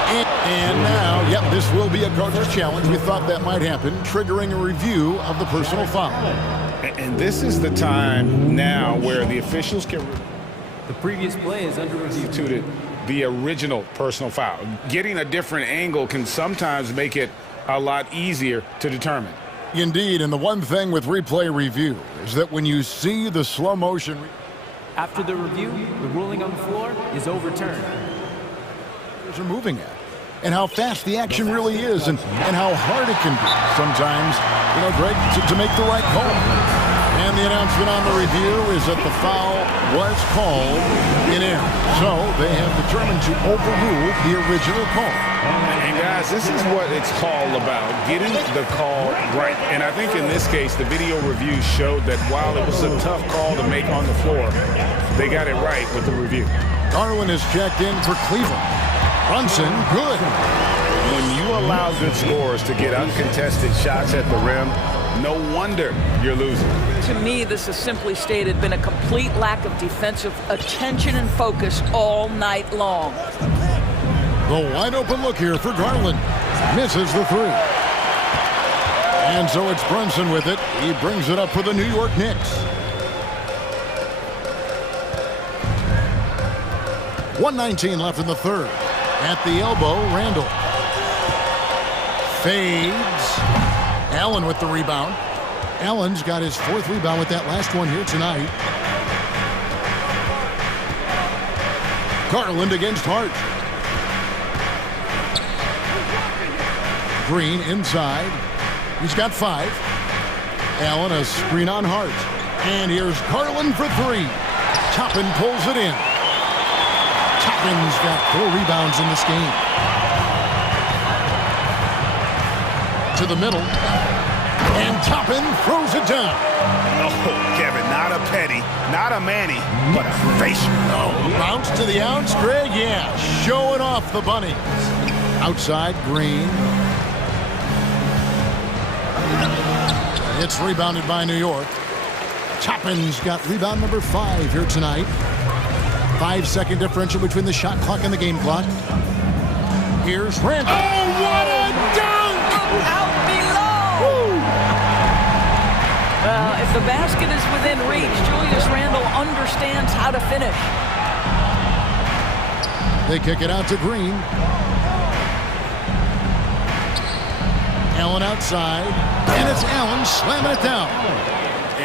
And now, yep, this will be a coach's challenge. We thought that might happen, triggering a review of the personal foul. And this is the time now where the officials can The previous play is under review. institute the original personal foul. Getting a different angle can sometimes make it a lot easier to determine. Indeed, and the one thing with replay review is that when you see the slow motion... After the review, the ruling on the floor is overturned. ...are moving at, and how fast the action really is, and how hard it can be sometimes, you know, Greg, to make the right call. And the announcement on the review is that the foul was called in air. So they have determined to overrule the original call. And guys, this is what it's all about, getting the call right. And I think in this case, the video review showed that while it was a tough call to make on the floor, they got it right with the review. Garland is checked in for Cleveland. Brunson, good. When you allow good scorers to get uncontested shots at the rim, no wonder you're losing. To me, this has simply stated been a complete lack of defensive attention and focus all night long. The wide open look here for Garland. Misses the three. And so it's Brunson with it. He brings it up for the New York Knicks. 1:19 left in the third. At the elbow, Randall. Fades. Allen with the rebound. Allen's got his 4th rebound with that last one here tonight. Garland against Hart. Green inside. He's got 5. Allen a screen on Hart. And here's Garland for 3. Toppin pulls it in. Toppin's got 4 rebounds in this game. To the middle. And Toppin throws it down. Oh, Kevin, not a petty, not a Manny, but a facial. Oh, bounce to the ounce, Greg, yeah. Showing off the bunnies. Outside, Green. It's rebounded by New York. Toppin's got rebound number 5 here tonight. 5-second differential between the shot clock and the game clock. Here's Randall. Oh, what a dunk! Out below! Well, if the basket is within reach, Julius Randle understands how to finish. They kick it out to Green. Allen outside, and it's Allen slamming it down.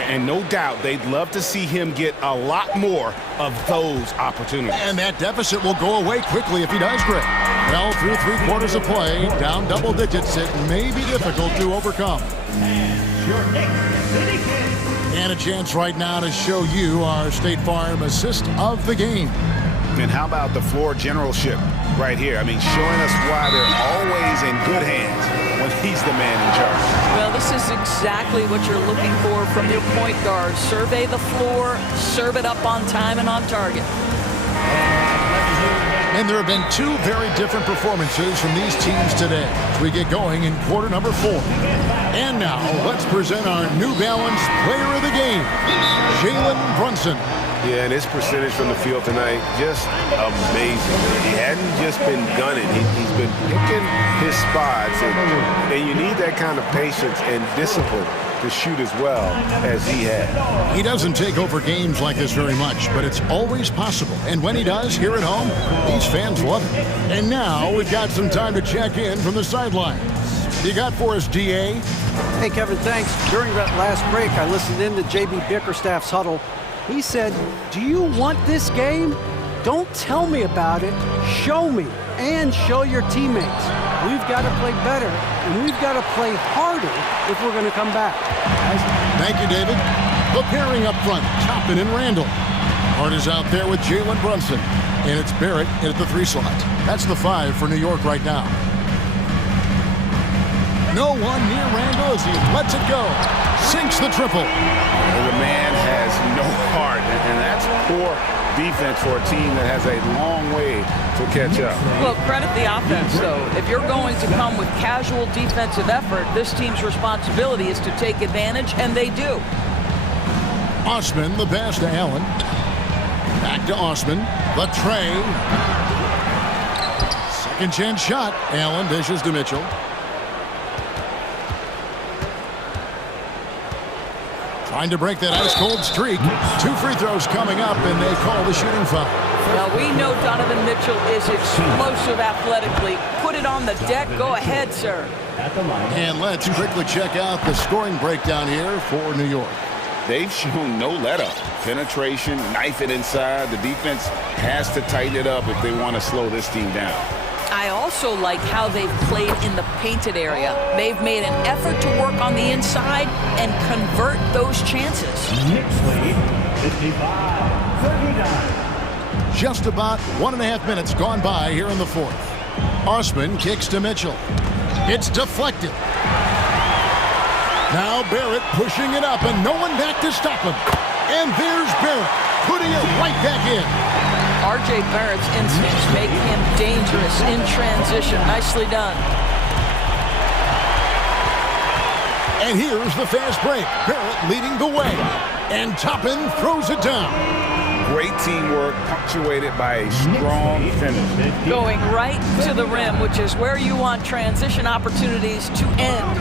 And no doubt they'd love to see him get a lot more of those opportunities. And that deficit will go away quickly if he does, Greg. Well, through 3 quarters of play, down double digits, it may be difficult to overcome. And a chance right now to show you our State Farm assist of the game. And how about the floor generalship right here? I mean, showing us why they're always in good hands when he's the man in charge. Well, this is exactly what you're looking for from your point guard. Survey the floor, serve it up on time and on target. And there have been two very different performances from these teams today as we get going in quarter number 4. And now, let's present our New Balance player of the game, Jalen Brunson. Yeah, and his percentage from the field tonight, just amazing. He hadn't just been gunning. He's been picking his spots, and you need that kind of patience and discipline to shoot as well as he had. He doesn't take over games like this very much, but it's always possible. And when he does, here at home, these fans love it. And now we've got some time to check in from the sidelines. You got for us, DA? Hey, Kevin, thanks. During that last break, I listened in to J.B. Bickerstaff's huddle. He said, do you want this game? Don't tell me about it. Show me and show your teammates. We've got to play better, and we've got to play harder if we're going to come back. Thank you, David. The pairing up front, Toppin and Randall. Hart is out there with Jalen Brunson, and it's Barrett in at the 3 slot. That's the 5 for New York right now. No one near Randall as he lets it go. Sinks the triple. The man has no heart, and that's poor defense for a team that has a long way to catch up. Well, credit the offense, though. If you're going to come with casual defensive effort, this team's responsibility is to take advantage, and they do. Osman, the pass to Allen. Back to Osman. The tray. Second chance shot. Allen dishes to Mitchell. Trying to break that ice-cold streak. 2 free throws coming up, and they call the shooting foul. Well, we know Donovan Mitchell is explosive athletically. Put it on the deck. Go ahead, sir. And let's quickly check out the scoring breakdown here for New York. They've shown no let-up. Penetration, knife it inside. The defense has to tighten it up if they want to slow this team down. I also like how they've played in the painted area. They've made an effort to work on the inside and convert those chances. Knicks lead, 55-39. Just about 1.5 minutes gone by here in the 4th. Osman kicks to Mitchell. It's deflected. Now Barrett pushing it up, and no one back to stop him. And there's Barrett putting it right back in. R.J. Barrett's instincts make him dangerous in transition. Nicely done. And here's the fast break. Barrett leading the way. And Toppin throws it down. Great teamwork, punctuated by a strong finish. Going right to the rim, which is where you want transition opportunities to end.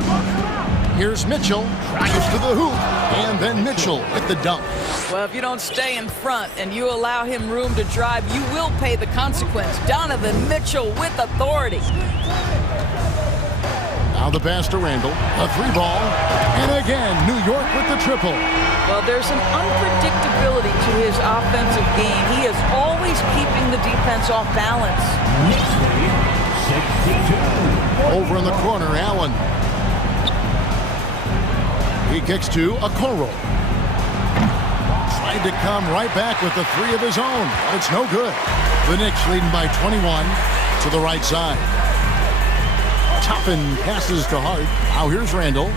Here's Mitchell, drives to the hoop, and then Mitchell with the dunk. Well, if you don't stay in front and you allow him room to drive, you will pay the consequence. Donovan Mitchell with authority. Now the pass to Randall, a 3-ball, and again, New York with the triple. Well, there's an unpredictability to his offensive game. He is always keeping the defense off balance. Over in the corner, Allen. He kicks to Okoro. Tried to come right back with the 3 of his own, but it's no good. The Knicks leading by 21 to the right side. Toppin passes to Hart. Now here's Randall.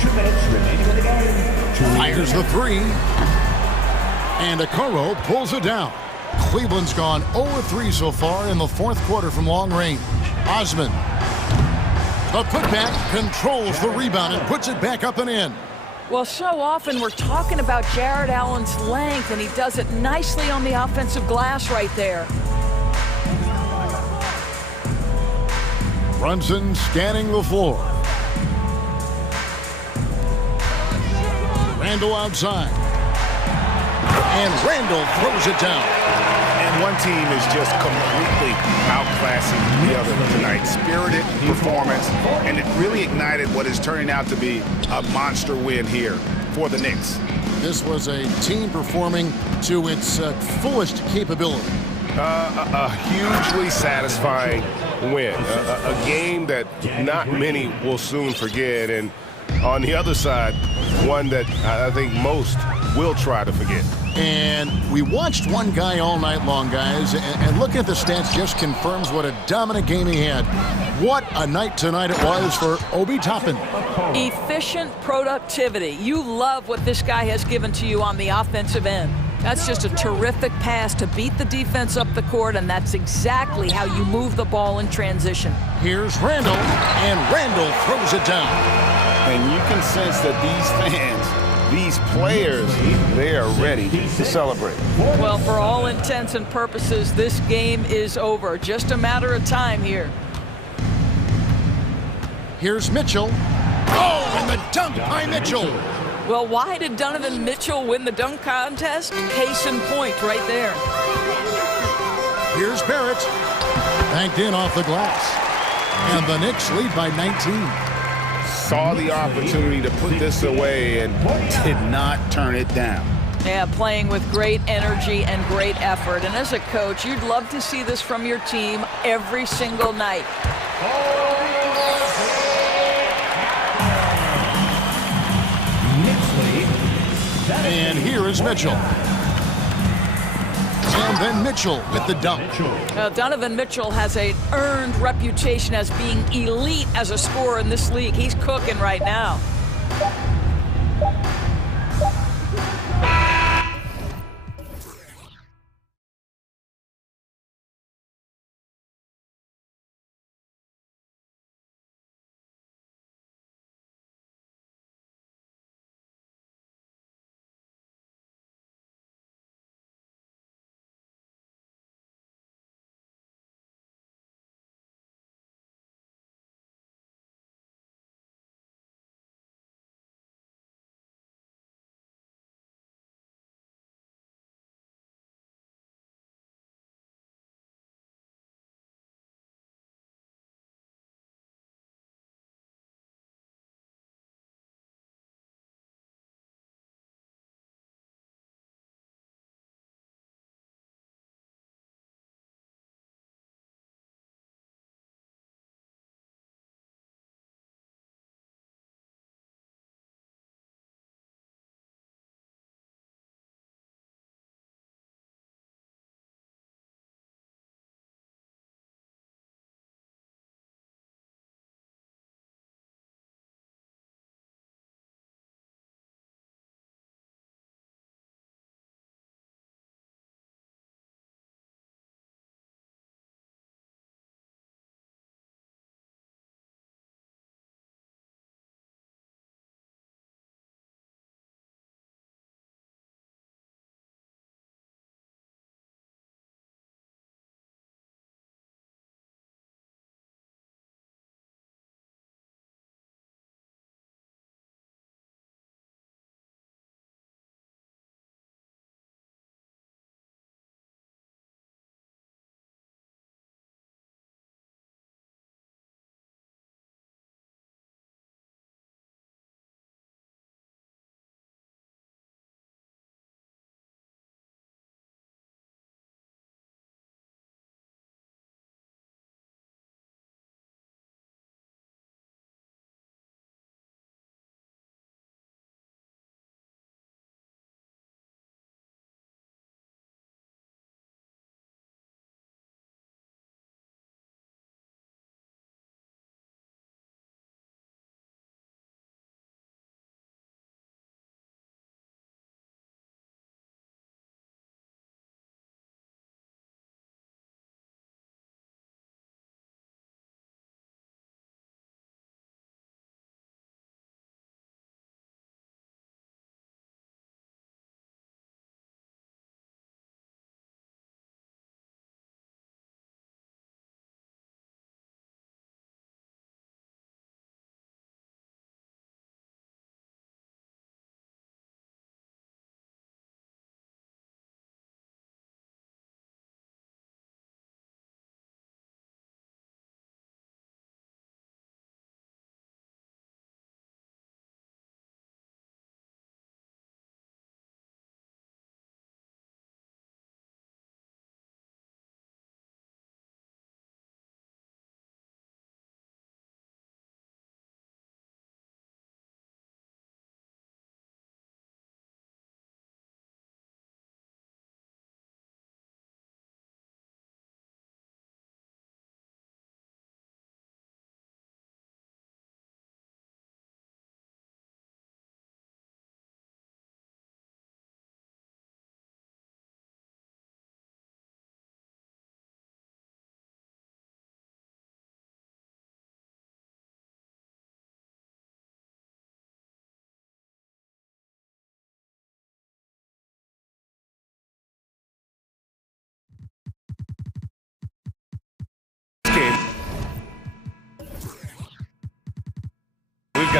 2 minutes remaining in the game. Fires the 3. And Okoro pulls it down. Cleveland's gone 0-3 so far in the 4th quarter from long range. Osman. The putback controls the rebound and puts it back up and in. Well, so often we're talking about Jared Allen's length, and he does it nicely on the offensive glass right there. Brunson scanning the floor. Randall outside. And Randall throws it down. And one team is just completely outclassing the other tonight. Spirited performance, and it really ignited what is turning out to be a monster win here for the Knicks. This was a team performing to its fullest capability. A hugely satisfying win. A game that not many will soon forget. And on the other side, one that I think most will try to forget. And we watched one guy all night long, guys, and looking at the stats just confirms what a dominant game he had. What a night tonight it was for Obi Toppin. Efficient productivity. You love what this guy has given to you on the offensive end. That's just a terrific pass to beat the defense up the court, and that's exactly how you move the ball in transition. Here's Randall, and Randall throws it down. And you can sense that these fans, these players, they are ready to celebrate. Well, for all intents and purposes, this game is over. Just a matter of time here. Here's Mitchell. Oh, and the dunk by Mitchell. Well, why did Donovan Mitchell win the dunk contest? Case in point right there. Here's Barrett. Banked in off the glass. And the Knicks lead by 19. Saw the opportunity to put this away and did not turn it down. Yeah, playing with great energy and great effort. And as a coach, you'd love to see this from your team every single night. And here is Mitchell. And then Mitchell with the dunk. Donovan Mitchell has an earned reputation as being elite as a scorer in this league. He's cooking right now.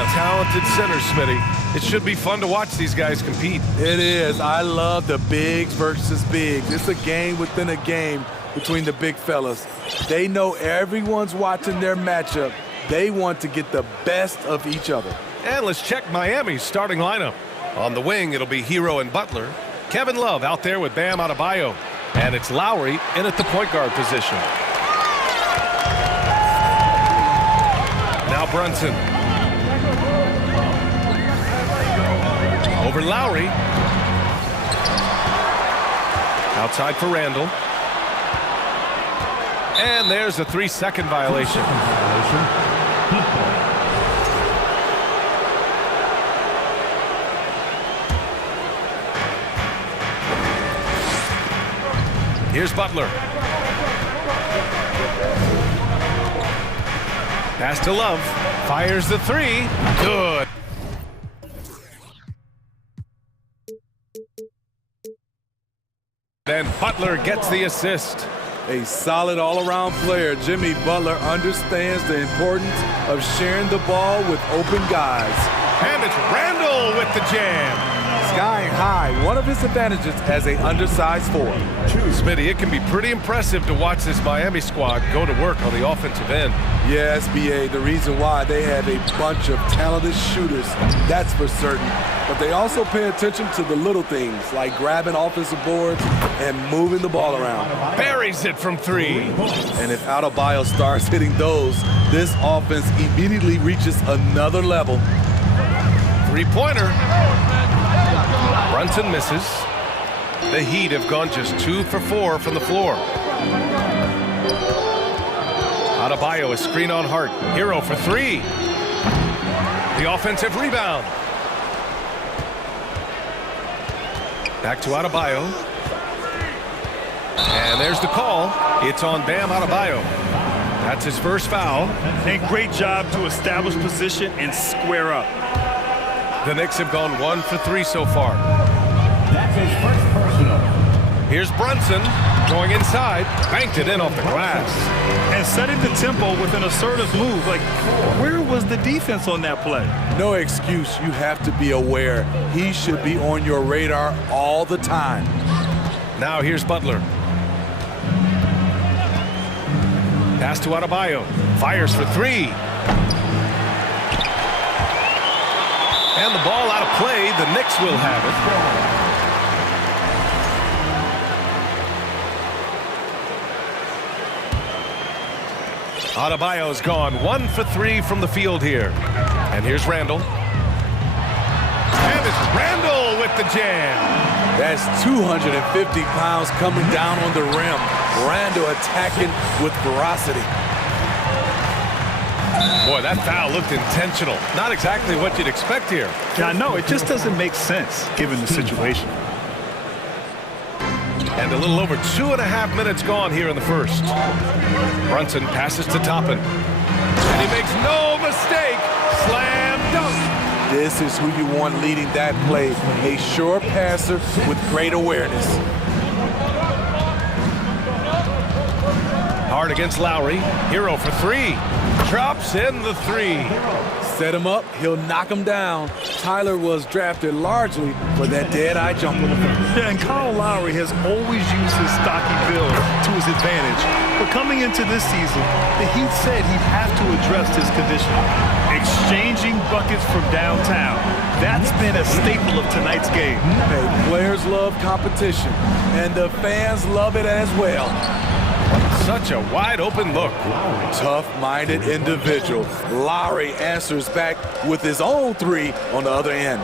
a talented center, Smitty. It should be fun to watch these guys compete. It is. I love the bigs versus bigs. It's a game within a game between the big fellas. They know everyone's watching their matchup. They want to get the best of each other. And let's check Miami's starting lineup. On the wing, it'll be Hero and Butler. Kevin Love out there with Bam Adebayo. And it's Lowry in at the point guard position. Now Brunson. Over Lowry. Outside for Randall. And there's a 3-second violation. Here's Butler. Pass to Love. Fires the three. Good. Then Butler gets the assist. A solid all-around player, Jimmy Butler understands the importance of sharing the ball with open guys. And it's Randall with the jam. Skying high, one of his advantages as an undersized forward. Smitty, it can be pretty impressive to watch this Miami squad go to work on the offensive end. Yes, B.A., the reason why they have a bunch of talented shooters, that's for certain. But they also pay attention to the little things, like grabbing offensive boards and moving the ball around. Buries it from three. And if Adebayo starts hitting those, this offense immediately reaches another level. Three-pointer. Brunson misses. The Heat have gone just 2 for 4 from the floor. Adebayo, a screen on Hart. Hero for three. The offensive rebound. Back to Adebayo. And there's the call. It's on Bam Adebayo. That's his first foul. And great job to establish position and square up. The Knicks have gone 1 for 3 so far. That's his first personal. Here's Brunson going inside, banked it in off the glass. And setting the tempo with an assertive move. Like, where was the defense on that play? No excuse. You have to be aware. He should be on your radar all the time. Now here's Butler. Pass to Adebayo. Fires for three. And the ball out of play. The Knicks will have it. Adebayo's gone 1 for 3 from the field here. And here's Randall. And it's Randall with the jam. That's 250 pounds coming down on the rim. Randall attacking with ferocity. Boy, that foul looked intentional. Not exactly what you'd expect here. Yeah, no, it just doesn't make sense given the situation. And a little over 2.5 minutes gone here in the first. Brunson passes to Toppin. And he makes no mistake. Slam dunk. This is who you want leading that play. A sure passer with great awareness. Hard against Lowry. Hero for three. Drops in the three. Set him up, he'll knock him down. Tyler was drafted largely for that dead-eye jumper. Yeah, and Kyle Lowry has always used his stocky build to his advantage. But coming into this season, the Heat said he'd have to address his condition. Exchanging buckets from downtown. That's been a staple of tonight's game. Hey, players love competition, and the fans love it as well. Such a wide-open look. Tough-minded individual. Lowry answers back with his own three on the other end.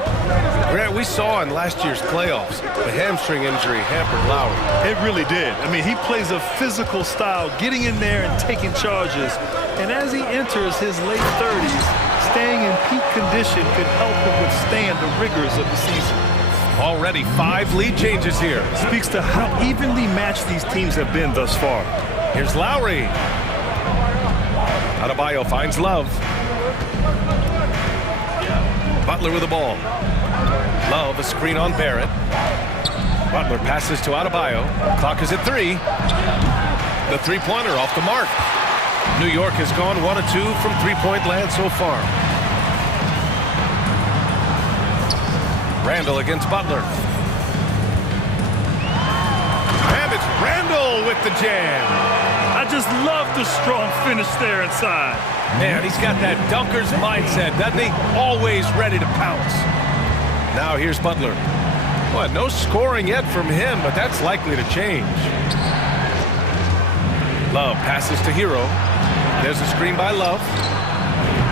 Grant, we saw in last year's playoffs, the hamstring injury hampered Lowry. It really did. I mean, he plays a physical style, getting in there and taking charges. And as he enters his late 30s, staying in peak condition could help him withstand the rigors of the season. Already 5 lead changes here. Speaks to how evenly matched these teams have been thus far. Here's Lowry. Adebayo finds Love. Butler with the ball. Love, a screen on Barrett. Butler passes to Adebayo. Clock is at 3. The three-pointer off the mark. New York has gone 1 of 2 from three-point land so far. Randall against Butler. And it's Randall with the jam. I just love the strong finish there inside. Man, he's got that dunker's mindset, doesn't he? Always ready to pounce. Now here's Butler. What, no scoring yet from him, but that's likely to change. Love passes to Hero. There's a screen by Love.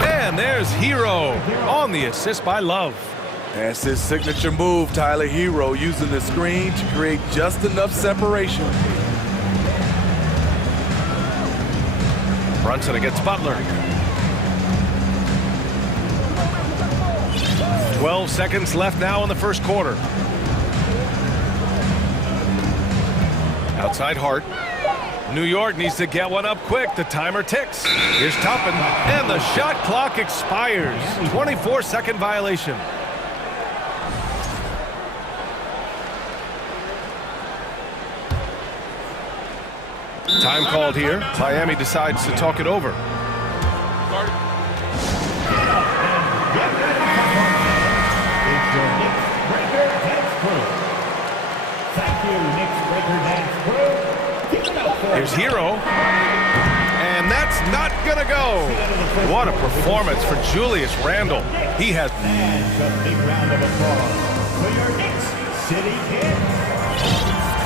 And there's Hero on the assist by Love. That's his signature move, Tyler. Hero using the screen to create just enough separation. Brunson against Butler. 12 seconds left now in the first quarter. Outside Hart. New York needs to get one up quick. The timer ticks. Here's Toppin, and the shot clock expires. 24-second violation. Time called here. Miami decides to talk it over. Here's Hero. And that's not going to go. What a performance for Julius Randle. He has... A big round of applause for your Knicks City Kid.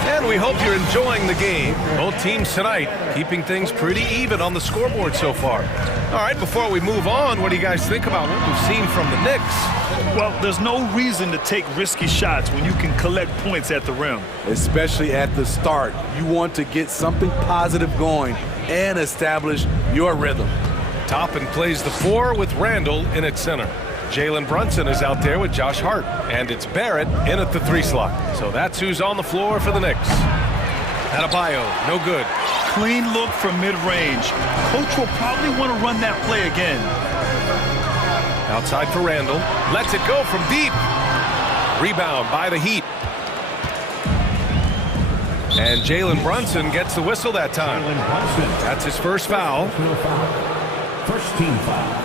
And we hope you're enjoying the game. Both teams tonight keeping things pretty even on the scoreboard so far. All right, before we move on, what do you guys think about what we've seen from the Knicks? Well, there's no reason to take risky shots when you can collect points at the rim. Especially at the start. You want to get something positive going and establish your rhythm. Toppin plays the 4 with Randall in at center. Jalen Brunson is out there with Josh Hart. And it's Barrett in at the 3 slot. So that's who's on the floor for the Knicks. Adebayo, no good. Clean look from mid-range. Coach will probably want to run that play again. Outside for Randall. Lets it go from deep. Rebound by the Heat. And Jalen Brunson gets the whistle that time. That's his first foul. First team foul.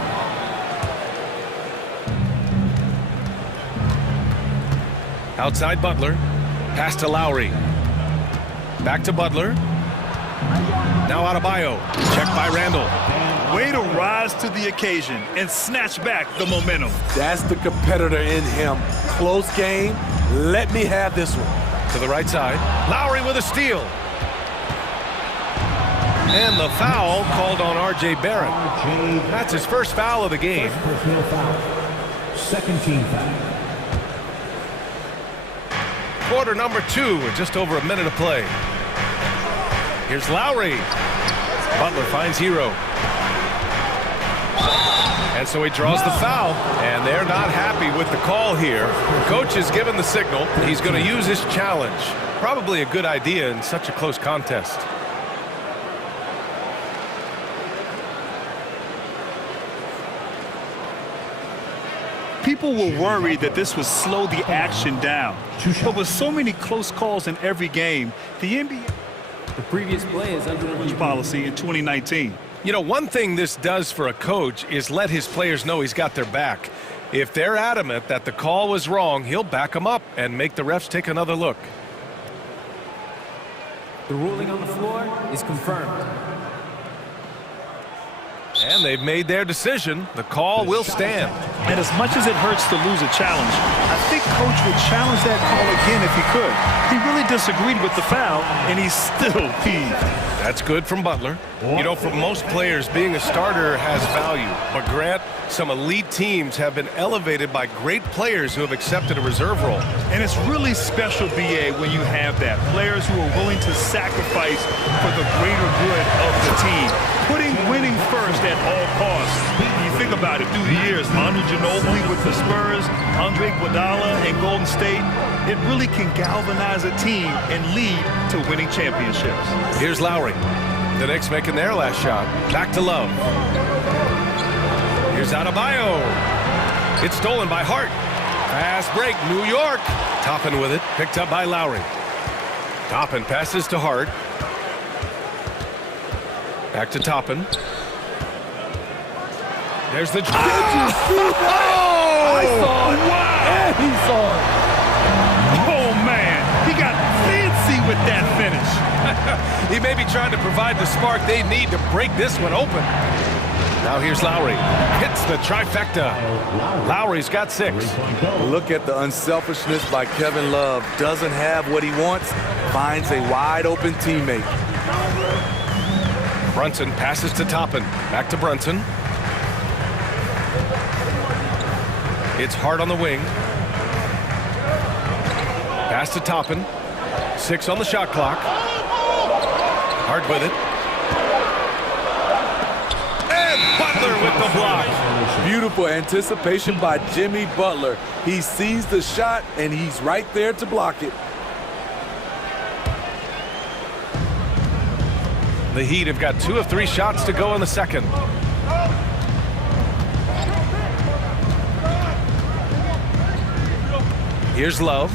Outside Butler. Pass to Lowry. Back to Butler. Now Adebayo. Check by Randall. Way to rise to the occasion and snatch back the momentum. That's the competitor in him. Close game. Let me have this one. To the right side. Lowry with a steal. And the foul called on R.J. Barrett. That's his first foul of the game. Personal foul. Second team foul. Quarter number 2 with just over a minute of play. Here's Lowry. Butler finds Hero. And so he draws the foul, and they're not happy with the call here. Coach is given the signal. He's going to use his challenge. Probably a good idea in such a close contest. People were worried that this would slow the action down. But with so many close calls in every game, the NBA... The previous play is under review. Policy in 2019. You know, one thing this does for a coach is let his players know he's got their back. If they're adamant that the call was wrong, he'll back them up and make the refs take another look. The ruling on the floor is confirmed. And they've made their decision. The call will stand. And as much as it hurts to lose a challenge, I think Coach would challenge that call again if he could. He really disagreed with the foul, and he's still peeved. That's good from Butler. You know, for most players, being a starter has value. But Grant, some elite teams have been elevated by great players who have accepted a reserve role. And it's really special, BA, when you have that. Players who are willing to sacrifice for the greater good of the team. Putting winning first at all costs. You think about it through the years, Manu Ginobili with the Spurs, Andre Iguodala and Golden State, it really can galvanize a team and lead to winning championships. Here's Lowry. The Knicks making their last shot. Back to Love. Here's Adebayo. It's stolen by Hart. Fast break, New York. Toppin with it, picked up by Lowry. Toppin passes to Hart. Back to Toppin. There's the... Oh! I saw it. Wow. And he saw it. Oh, man. He got fancy with that finish. He may be trying to provide the spark they need to break this one open. Now here's Lowry. Hits the trifecta. Lowry's got 6. Look at the unselfishness by Kevin Love. Doesn't have what he wants, finds a wide open teammate. Brunson passes to Toppin. Back to Brunson. It's Hart on the wing. Pass to Toppin. 6 on the shot clock. Hart with it. And Butler with the block. Beautiful anticipation by Jimmy Butler. He sees the shot, and he's right there to block it. The Heat have got 2 of 3 shots to go in the second. Here's Love.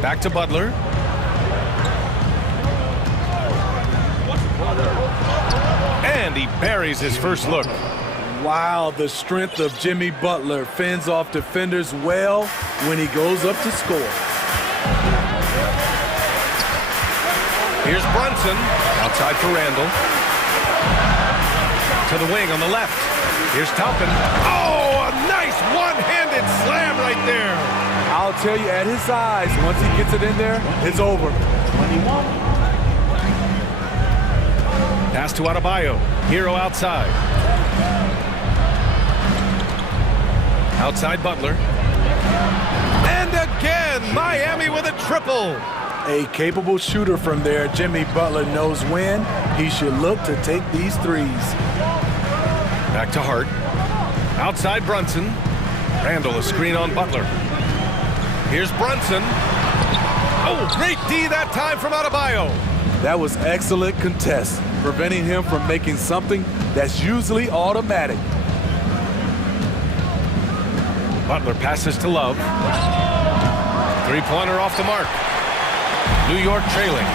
Back to Butler. And he buries his first look. Wow, the strength of Jimmy Butler fends off defenders well when he goes up to score. Here's Brunson. Outside for Randall. To the wing on the left. Here's Toppin. Oh, a nice one-handed slam right there. I'll tell you, at his size, once he gets it in there, it's over. Pass to Adebayo. Hero outside. Outside Butler. And again, Miami with a triple. A capable shooter from there. Jimmy Butler knows when he should look to take these threes. Back to Hart. Outside Brunson. Randall a screen on Butler. Here's Brunson. Oh, great D that time from Adebayo. That was excellent contest, preventing him from making something that's usually automatic. Butler passes to Love. Three-pointer off the mark. New York trailing.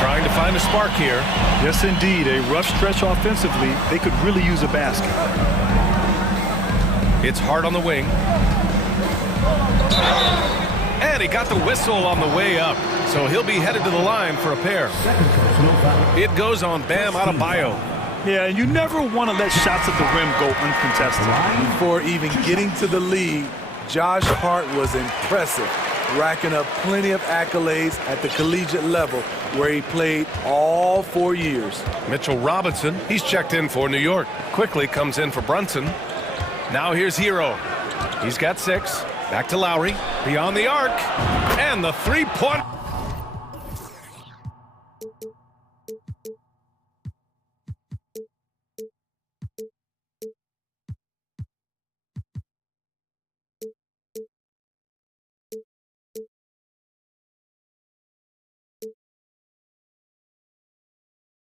Trying to find a spark here. Yes, indeed. A rough stretch offensively. They could really use a basket. It's Hart on the wing. And he got the whistle on the way up. So he'll be headed to the line for a pair. It goes on Bam Adebayo. Yeah, and you never want to let shots at the rim go uncontested. Before even getting to the lead, Josh Hart was impressive, racking up plenty of accolades at the collegiate level where he played all 4 years. Mitchell Robinson, he's checked in for New York. Quickly comes in for Brunson. Now here's Hero. He's got 6. Back to Lowry. Beyond the arc. And the three-point.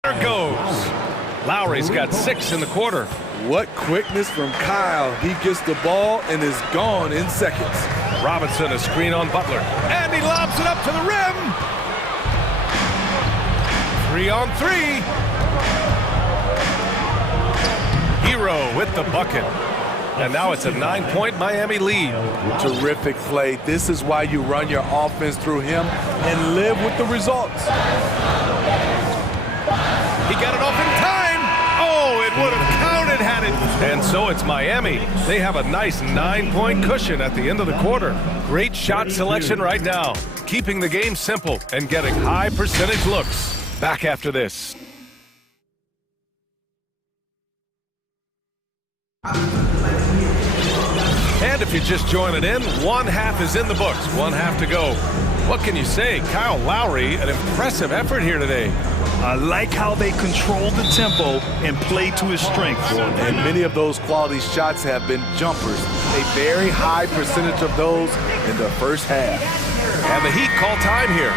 There goes. Lowry's got 6 in the quarter. What quickness from Kyle. He gets the ball and is gone in seconds. Robinson a screen on Butler. And he lobs it up to the rim. 3-on-3. Hero with the bucket. And now it's a 9-point Miami lead. Terrific play. This is why you run your offense through him and live with the results. He got it off in time. Oh, it would have counted had it. And so it's Miami. They have a nice 9-point cushion at the end of the quarter. Great shot selection right now. Keeping the game simple and getting high percentage looks. Back after this. And if you're just joining in, one half is in the books. One half to go. What can you say? Kyle Lowry, an impressive effort here today. I like how they control the tempo and play to his strengths. And many of those quality shots have been jumpers. A very high percentage of those in the first half. And the Heat call time here.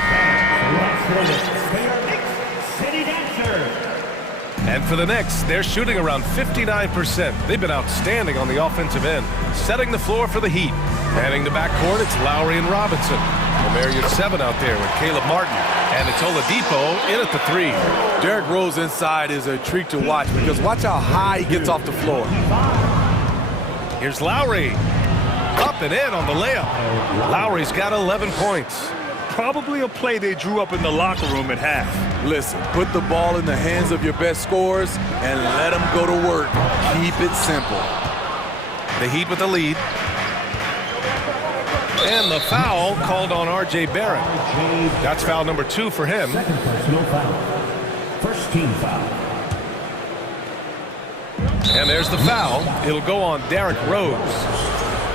And for the Knicks, they're shooting around 59%. They've been outstanding on the offensive end, setting the floor for the Heat. Manning the backcourt, it's Lowry and Robinson. Omarion 7 out there with Caleb Martin. And it's Oladipo in at the 3. Derrick Rose inside is a treat to watch because watch how high he gets off the floor. Here's Lowry. Up and in on the layup. Lowry's got 11 points. Probably a play they drew up in the locker room at half. Listen, put the ball in the hands of your best scorers and let them go to work. Keep it simple. The Heat with the lead. And the foul called on R.J. Barrett. That's foul number 2 for him. Second personal foul. First team foul. And there's the foul. It'll go on Derrick Rose.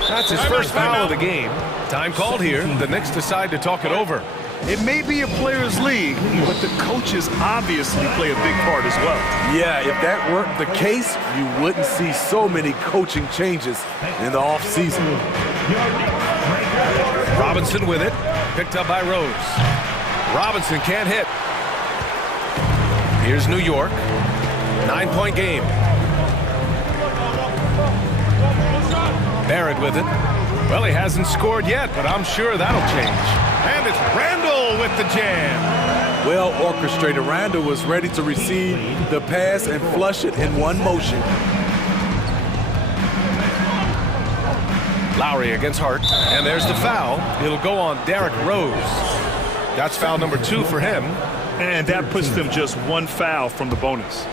That's his first foul of the game. Time called here. The Knicks decide to talk it over. It may be a players' league, but the coaches obviously play a big part as well. Yeah, if that weren't the case, you wouldn't see so many coaching changes in the offseason. Robinson with it. Picked up by Rose. Robinson can't hit. Here's New York. 9-point game. Barrett with it. Well, he hasn't scored yet, but I'm sure that'll change. And it's Randall with the jam. Well orchestrated. Randall was ready to receive the pass and flush it in one motion. Lowry against Hart. And there's the foul. It'll go on Derrick Rose. That's foul number 2 for him. And that puts them just 1 foul from the bonus.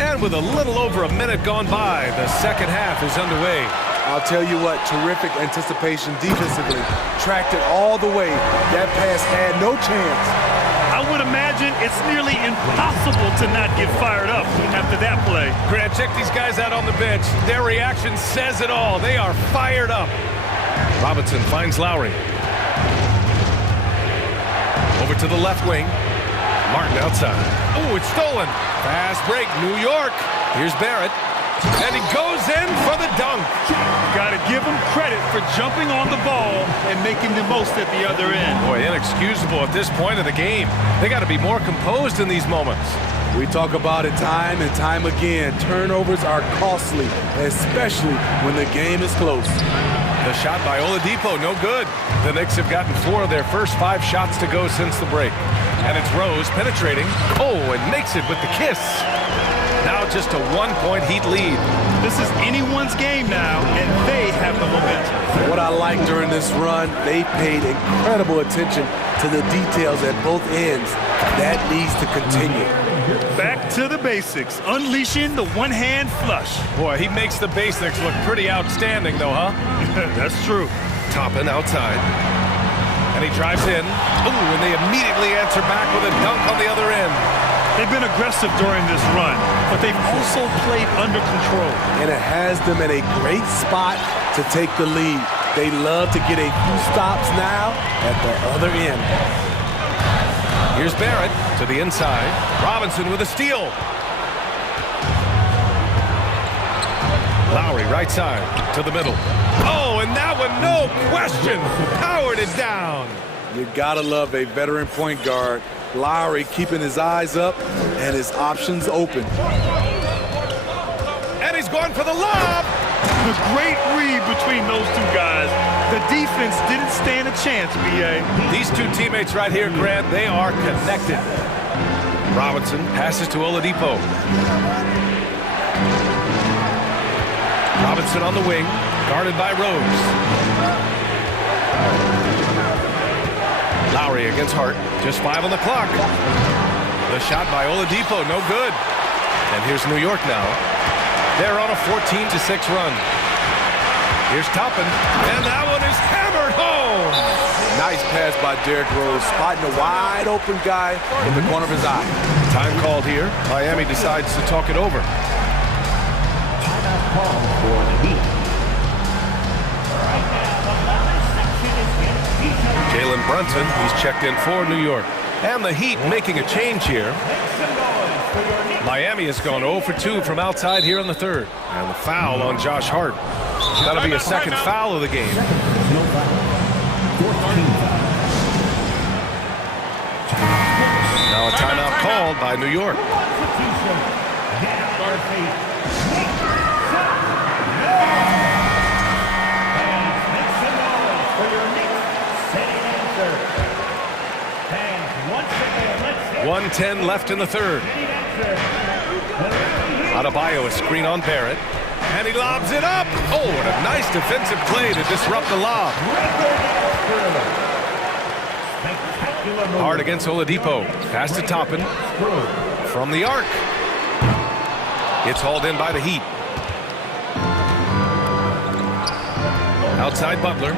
And with a little over a minute gone by, the second half is underway. I'll tell you what, terrific anticipation defensively. Tracked it all the way. That pass had no chance. I would imagine it's nearly impossible to not get fired up after that play. Grant, check these guys out on the bench. Their reaction says it all. They are fired up. Robinson finds Lowry. Over to the left wing. Martin outside. Oh, it's stolen. Fast break, New York. Here's Barrett. And he goes in for the dunk. Got to give him credit for jumping on the ball and making the most at the other end. Boy, inexcusable at this point of the game. They got to be more composed in these moments. We talk about it time and time again. Turnovers are costly, especially when the game is close. The shot by Oladipo, no good. The Knicks have gotten 4 of their first 5 shots to go since the break. And it's Rose penetrating. Oh, and makes it with the kiss. Now just a 1-point Heat lead. This is anyone's game now, and they have the momentum. What I like during this run, they paid incredible attention to the details at both ends. That needs to continue. Back to the basics, unleashing the one-hand flush. Boy, he makes the basics look pretty outstanding, though, huh? That's true. Toppin outside. And he drives in. Ooh, and they immediately answer back with a dunk on the other end. They've been aggressive during this run, but they've also played under control. And it has them in a great spot to take the lead. They love to get a few stops now at the other end. Here's Barrett to the inside. Robinson with a steal. Lowry right side to the middle. Oh, and that one, no question, powered it down. You gotta love a veteran point guard. Lowry keeping his eyes up and his options open. And he's going for the lob. The great read between those two guys. The defense didn't stand a chance, B.A. These two teammates right here, Grant, they are connected. Robinson passes to Oladipo. Robinson on the wing, guarded by Rose. Lowry against Hart, just 5 on the clock. The shot by Oladipo, no good. And here's New York now. They're on a 14-6 run. Here's Toppin, and that one is hammered home. Nice pass by Derrick Rose, spotting a wide open guy in the corner of his eye. Time called here. Miami decides to talk it over. Timeout call for the Heat. Right now, the bonus section is getting each other. Jalen Brunson, he's checked in for New York. And the Heat making a change here. Miami has gone 0 for 2 from outside here in the third. And the foul on Josh Hart. That'll be a second foul of the game. Now a timeout called by New York. And once again, let's 1:10 left in the third. Adebayo, a screen on Barrett. And he lobs it up. Oh, what a nice defensive play to disrupt the lob. Hard against Oladipo. Pass to Toppin. From the arc. It's hauled in by the Heat. Outside Butler.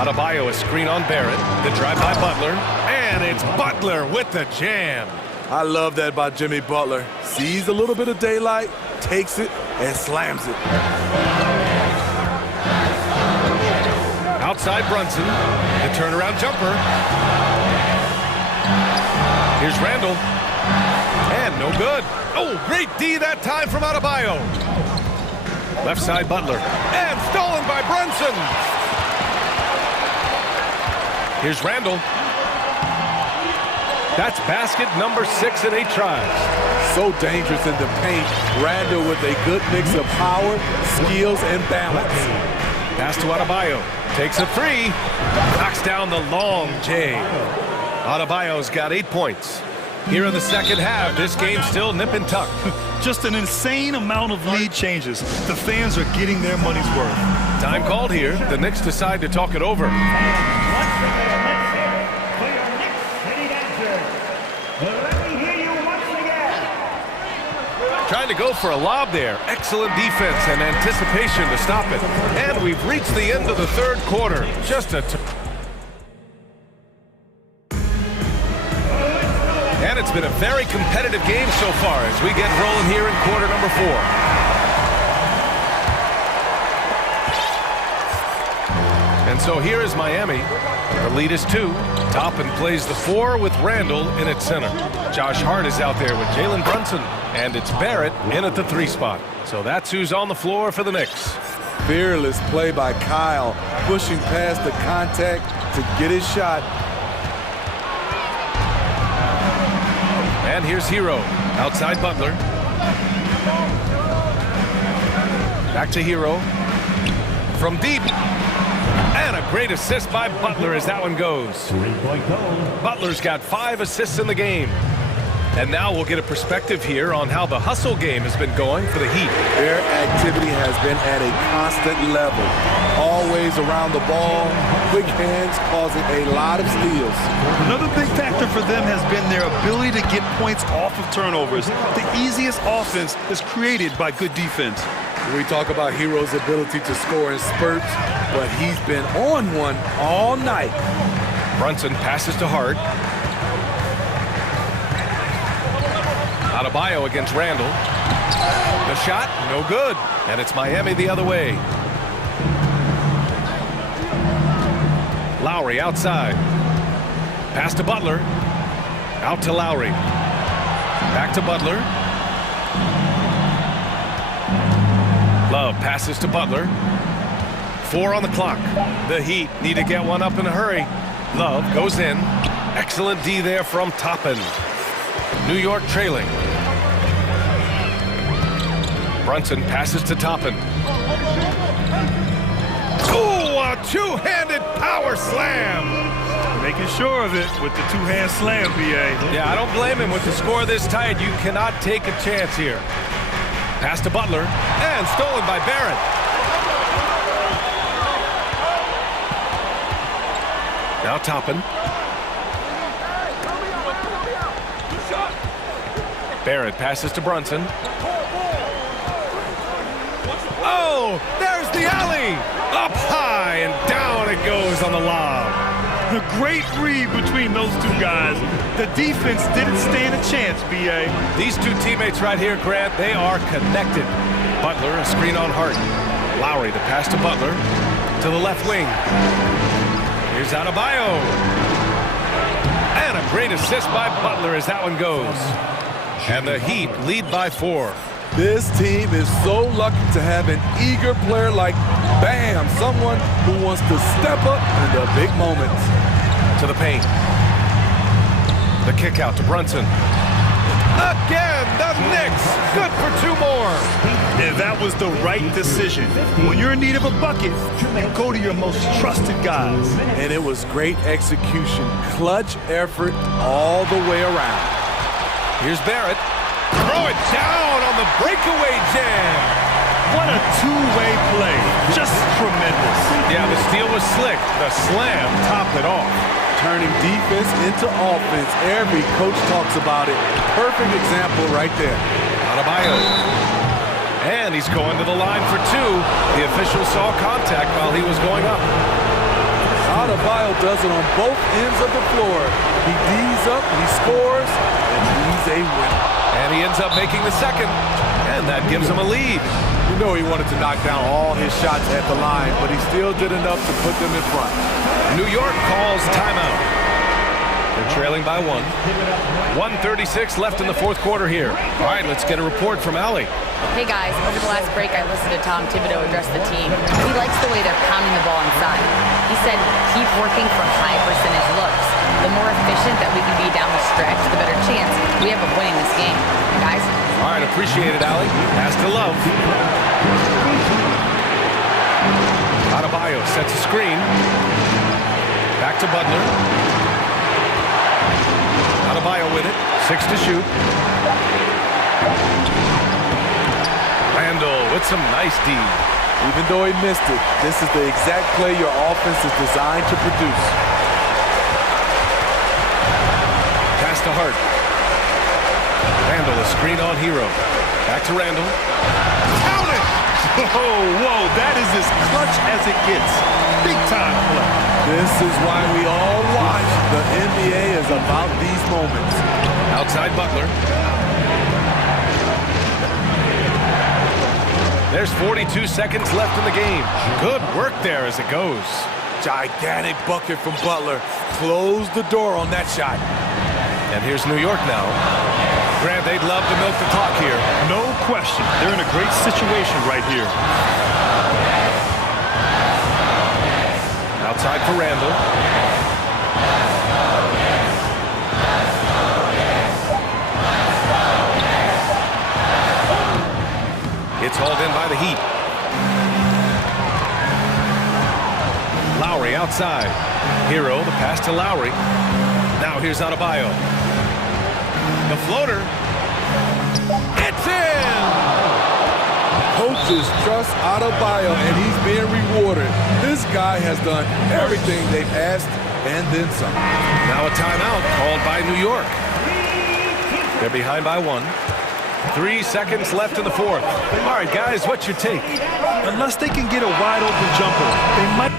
Adebayo, a screen on Barrett. The drive by Butler. And it's Butler with the jam. I love that by Jimmy Butler. Sees a little bit of daylight, takes it, and slams it. Outside Brunson. The turnaround jumper. Here's Randall. And no good. Oh, great D that time from Adebayo. Left side Butler. And stolen by Brunson. Here's Randall. That's basket number 6 in 8 tries. So dangerous in the paint. Randall with a good mix of power, skills, and balance. Pass to Adebayo. Takes a 3. Knocks down the long J. Adebayo's got 8 points. Here in the second half, this game's still nip and tuck. Just an insane amount of lead changes. The fans are getting their money's worth. Time called here. The Knicks decide to talk it over. Trying to go for a lob there. Excellent defense and anticipation to stop it. And we've reached the end of the third quarter. Just a... And it's been a very competitive game so far as we get rolling here in quarter number 4. And so here is Miami. The lead is 2. Toppin plays the 4 with Randall in at center. Josh Hart is out there with Jalen Brunson. And it's Barrett in at the 3 spot. So that's who's on the floor for the Knicks. Fearless play by Kyle, pushing past the contact to get his shot. And here's Hero. Outside Butler. Back to Hero. From deep. And a great assist by Butler as that one goes. Butler's got 5 assists in the game. And now we'll get a perspective here on how the hustle game has been going for the Heat. Their activity has been at a constant level. Always around the ball, quick hands causing a lot of steals. Another big factor for them has been their ability to get points off of turnovers. The easiest offense is created by good defense. We talk about Hero's ability to score in spurts, but he's been on one all night. Brunson passes to Hart. Adebayo against Randall. The shot, no good. And it's Miami the other way. Lowry outside. Pass to Butler. Out to Lowry. Back to Butler. Love passes to Butler. 4 on the clock. The Heat need to get one up in a hurry. Love goes in. Excellent D there from Toppin. New York trailing. Brunson passes to Toppin. Oh, a two-handed power slam. Making sure of it with the two-hand slam, B.A. Yeah, I don't blame him with the score this tight. You cannot take a chance here. Pass to Butler, and stolen by Barrett. Now Toppin. Barrett passes to Brunson. Oh, there's the alley! Up high and down it goes on the lob. A great read between those two guys. The defense didn't stand a chance, B.A. These two teammates right here, Grant, they are connected. Butler, a screen on Hart. Lowry, the pass to Butler. To the left wing. Here's Adebayo. And a great assist by Butler as that one goes. And the Heat lead by 4. This team is so lucky to have an eager player like Bam, someone who wants to step up in the big moments. To the paint. The kick out to Brunson. Again, the Knicks. Good for 2 more. And that was the right decision. When you're in need of a bucket, you go to your most trusted guys. And it was great execution. Clutch effort all the way around. Here's Barrett. Throw it down on the breakaway jam. What a two-way play. Just tremendous. Yeah, the steal was slick. The slam topped it off. Turning defense into offense. Every coach talks about it. Perfect example right there. Adebayo. And he's going to the line for 2. The official saw contact while he was going up. Adebayo does it on both ends of the floor. He D's up, he scores, and he's a winner. And he ends up making the second, and that gives him a lead. You know he wanted to knock down all his shots at the line, but he still did enough to put them in front. New York calls timeout. They're trailing by 1. 1:36 left in the 4th quarter here. All right, let's get a report from Allie. Hey guys, over the last break I listened to Tom Thibodeau address the team. He likes the way they're pounding the ball inside. He said, keep working for high percentage looks. The more efficient that we can be down the stretch, the better chance we have of winning this game. Guys? All right, appreciate it, Allie. Pass to Love. Adebayo sets a screen. Back to Butler. Adebayo with it. 6 to shoot. Randall with some nice D. Even though he missed it, this is the exact play your offense is designed to produce. Pass to Hart. Randall, a screen on Hero. Back to Randall. Count it! Whoa, that is as clutch as it gets. Big time play. This is why we all watch. The NBA is about these moments. Outside Butler. There's 42 seconds left in the game. Good work there as it goes. Gigantic bucket from Butler. Close the door on that shot. And here's New York now. Grant, they'd love to milk the clock here. No question. They're in a great situation right here. Outside for Randall. It's hauled in by the Heat. Lowry outside. Hero, the pass to Lowry. Now here's Adebayo. The floater. It's in! Coaches trust Adebayo, and he's being rewarded. This guy has done everything they've asked and then some. Now a timeout called by New York. They're behind by 1. 3 seconds left in the 4th. All right, guys, what's your take? Unless they can get a wide open jumper, they might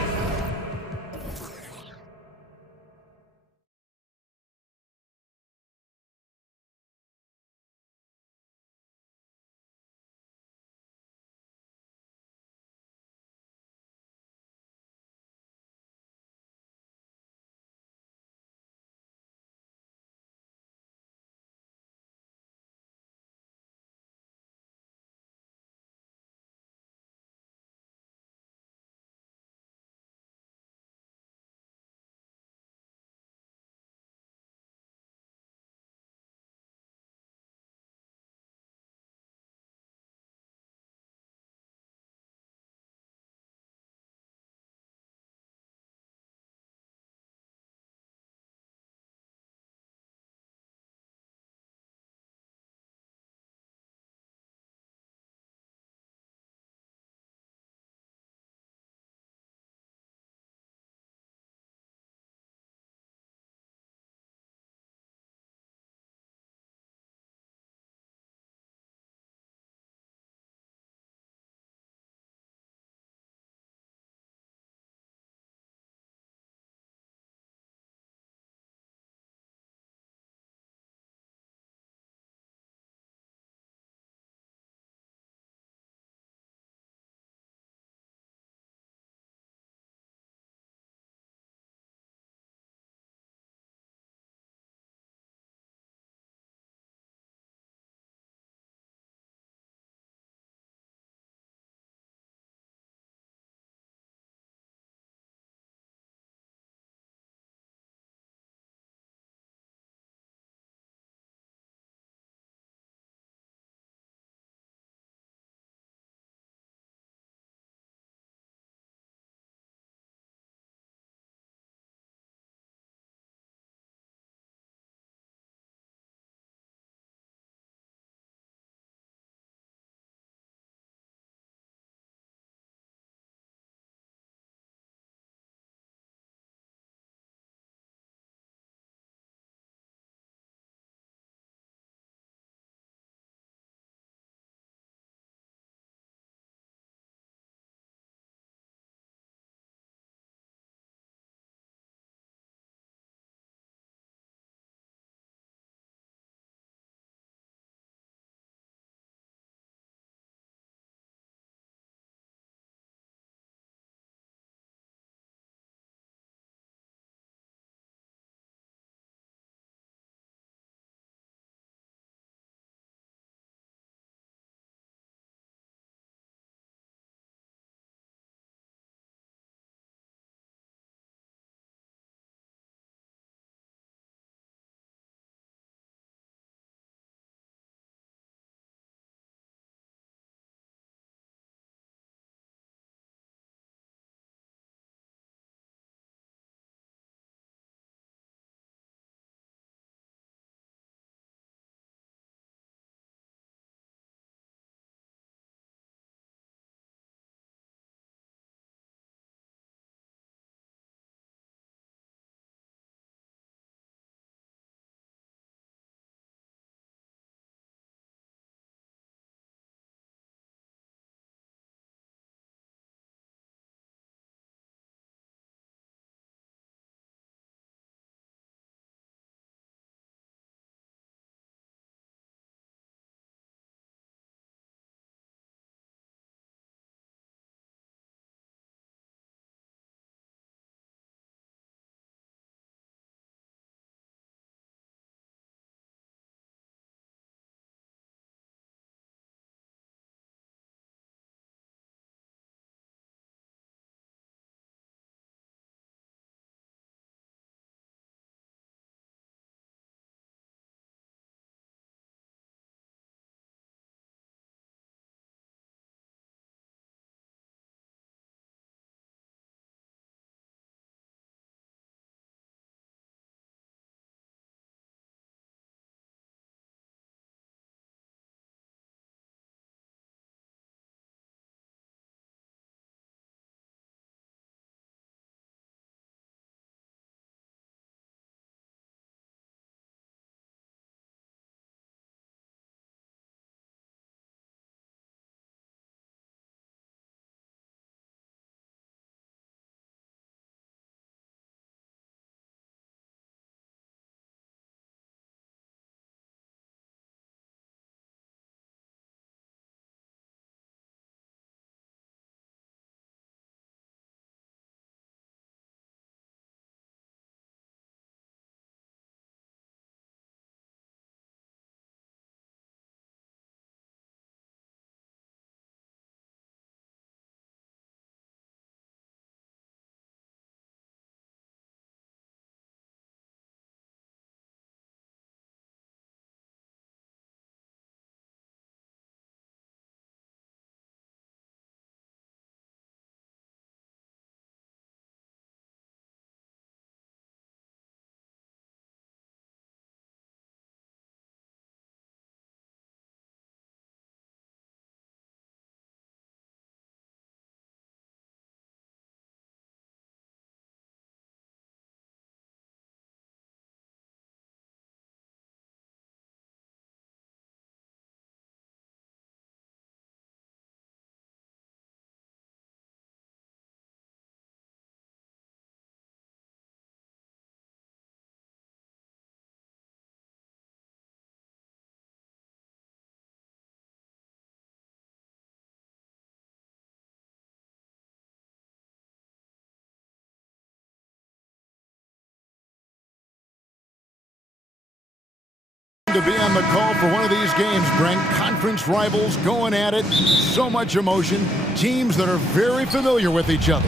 To be on the call for one of these games, Brent. Conference rivals going at it. So much emotion. Teams that are very familiar with each other.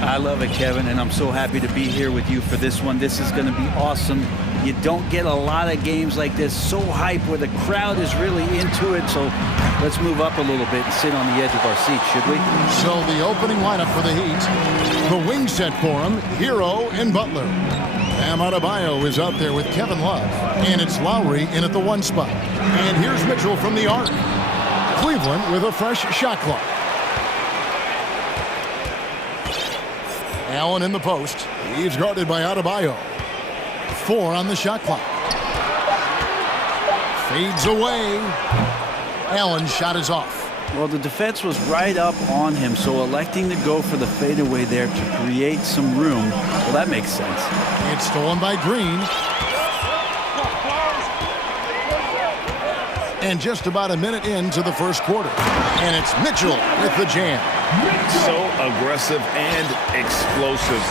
I love it, Kevin, and I'm so happy to be here with you for this one. This is going to be awesome. You don't get a lot of games like this, so hype, where the crowd is really into it. So let's move up a little bit and sit on the edge of our seats, should we? So the opening lineup for the Heat. The wing set for him, Hero and Butler. Bam Adebayo is out there with Kevin Love. And it's Lowry in at the 1 spot. And here's Mitchell from the arc. Cleveland with a fresh shot clock. Allen in the post. He's guarded by Adebayo. 4 on the shot clock. Fades away. Allen's shot is off. Well, the defense was right up on him, so electing to go for the fadeaway there to create some room, well, that makes sense. It's stolen by Green. And just about a minute into the first quarter. And it's Mitchell with the jam. So aggressive and explosive.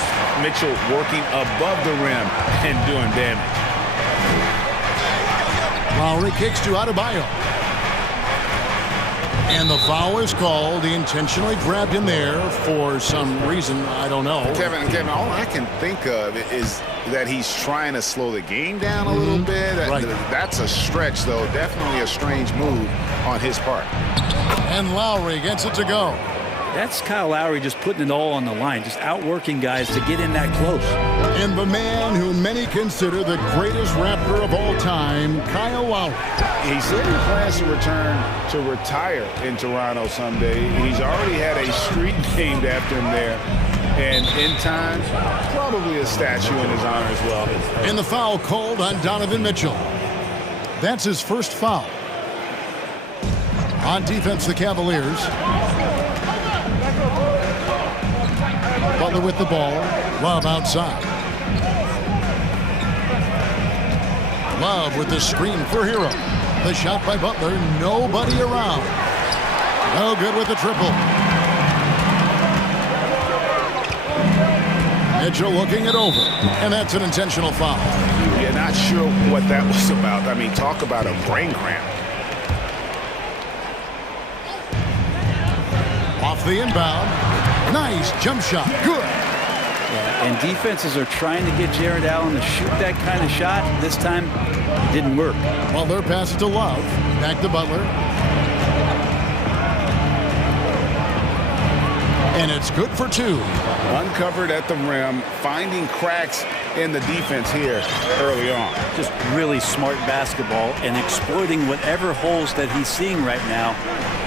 Mitchell working above the rim and doing damage. Lowry kicks to Adebayo. And the foul is called. He intentionally grabbed him there for some reason. I don't know. Kevin, all I can think of is that he's trying to slow the game down a little bit. Right. That's a stretch, though. Definitely a strange move on his part. And Lowry gets it to go. That's Kyle Lowry just putting it all on the line, just outworking guys to get in that close. And the man who many consider the greatest Raptor of all time, Kyle Lowry. He said he plans to return to retire in Toronto someday. He's already had a street named after him there. And in time, probably a statue in his honor as well. And the foul called on Donovan Mitchell. That's his first foul. On defense, the Cavaliers. Butler with the ball. Love outside. Love with the screen for Hero. The shot by Butler. Nobody around. No good with the triple. Mitchell looking it over. And that's an intentional foul. Yeah, not sure what that was about. I mean, talk about a brain cramp. Off the inbound. Nice jump shot. Good. Yeah, and defenses are trying to get Jared Allen to shoot that kind of shot. This time, it didn't work. Butler passes to Love. Back to Butler. And it's good for 2. Uncovered at the rim, finding cracks in the defense here early on. Just really smart basketball and exploiting whatever holes that he's seeing right now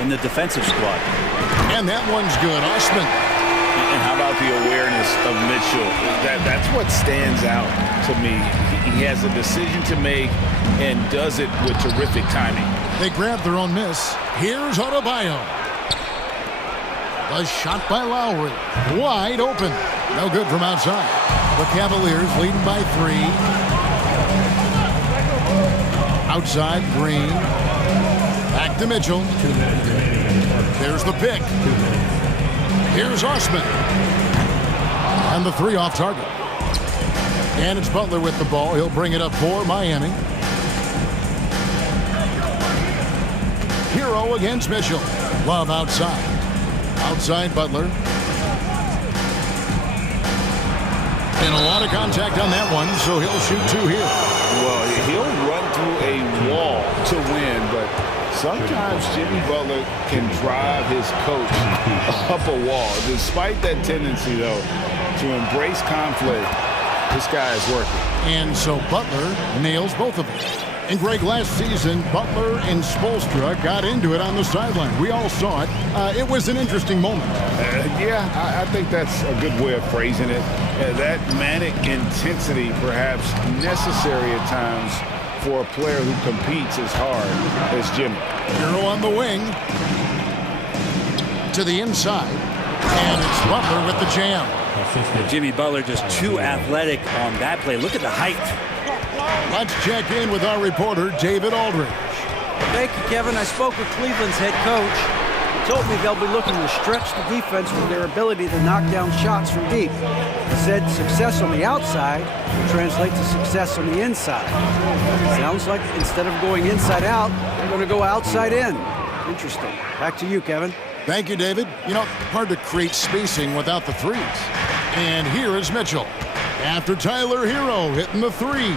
in the defensive squad. And that one's good. Osman. And how about the awareness of Mitchell? That's what stands out to me. He has a decision to make and does it with terrific timing. They grab their own miss. Here's Adebayo. A shot by Lowry. Wide open. No good from outside. The Cavaliers leading by 3. Outside, Green. Back to Mitchell. There's the pick. Here's Osman. And the 3 off target. And it's Butler with the ball. He'll bring it up for Miami. Hero against Mitchell. Love outside. Outside Butler. And a lot of contact on that one, so he'll shoot 2 here. Well, he'll run through a wall to win, but sometimes Jimmy Butler can drive his coach up a wall. Despite that tendency, though, to embrace conflict, this guy is working. And so Butler nails both of them. And Greg, last season, Butler and Spoelstra got into it on the sideline. We all saw it. It was an interesting moment. Yeah, I think that's a good way of phrasing it. That manic intensity, perhaps necessary at times for a player who competes as hard as Jimmy. Hero on the wing. To the inside. And it's Butler with the jam. Jimmy Butler just too athletic on that play. Look at the height. Let's check in with our reporter, David Aldridge. Thank you, Kevin. I spoke with Cleveland's head coach. told me they'll be looking to stretch the defense with their ability to knock down shots from deep. He said success on the outside will translate to success on the inside. Sounds like instead of going inside out, they're going to go outside in. Interesting. Back to you, Kevin. Thank you, David. You know, hard to create spacing without the threes. And here is Mitchell. After Tyler Hero hitting the three.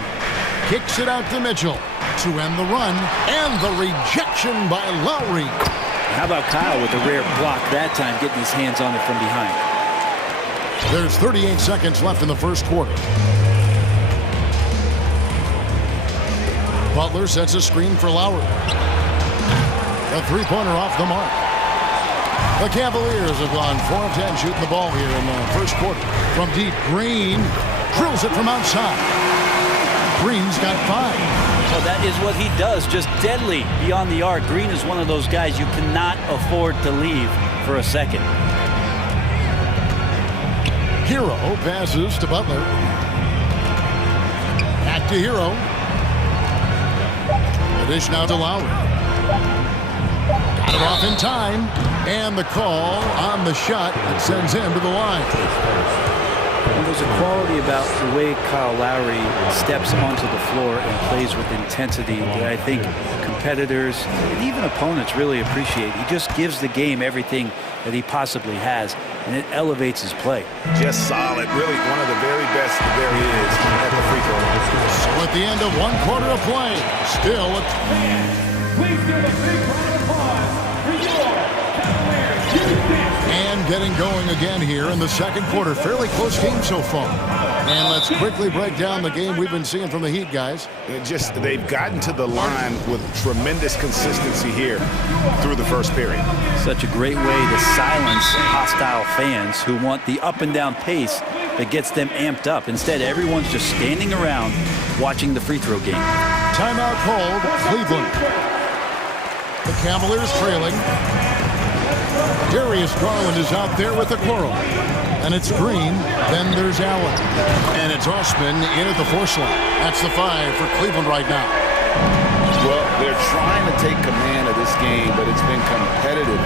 Kicks it out to Mitchell to end the run. And the rejection by Lowry. How about Kyle with a rare block that time, getting his hands on it from behind. There's 38 seconds left in the first quarter. Butler sets a screen for Lowry. A three-pointer off the mark. The Cavaliers have gone 4 of 10 shooting the ball here in the first quarter. From deep, Green drills it from outside. Green's got 5. Well, that is what he does, just deadly beyond the arc. Green is one of those guys you cannot afford to leave for a second. Hero passes to Butler. Back to Hero. The dish now to Lowry. Got it off in time. And the call on the shot that sends him to the line. There's a quality about the way Kyle Lowry steps onto the floor and plays with intensity that I think competitors and even opponents really appreciate. He just gives the game everything that he possibly has, and it elevates his play. Just solid. Really one of the very best there is at the free throw line. So at the end of 1 quarter of play, still a... Please give a big round of applause for your Cavaliers. And getting going again here in the second quarter. Fairly close game so far. And let's quickly break down the game we've been seeing from the Heat, guys. They've gotten to the line with tremendous consistency here through the first period. Such a great way to silence hostile fans who want the up and down pace that gets them amped up. Instead, everyone's just standing around watching the free throw game. Timeout called, Cleveland. The Cavaliers trailing. Darius Garland is out there with the quarrel. And it's Green, then there's Allen. And it's Osman in at the force line. That's the 5 for Cleveland right now. Well, they're trying to take command of this game, but it's been competitive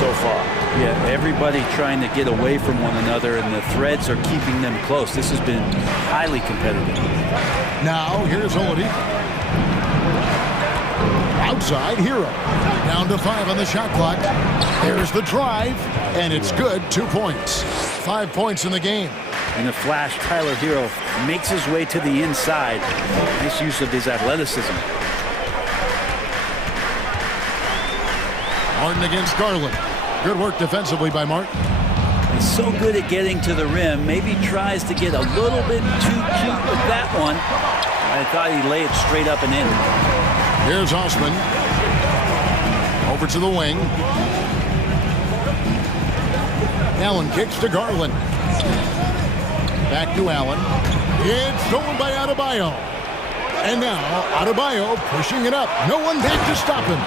so far. Yeah, everybody trying to get away from one another, and the threads are keeping them close. This has been highly competitive. Now, here's Oladipo. Outside, Hero. Down to 5 on the shot clock. There's the drive, and it's good. 2 points. 5 points in the game. In the flash, Tyler Hero makes his way to the inside. Nice use of his athleticism. Martin against Garland. Good work defensively by Martin. He's so good at getting to the rim. Maybe tries to get a little bit too cute with that one. I thought he'd lay it straight up and in. Here's Osman. Over to the wing. Allen kicks to Garland. Back to Allen. It's stolen by Adebayo. And now Adebayo pushing it up. No one back to stop him.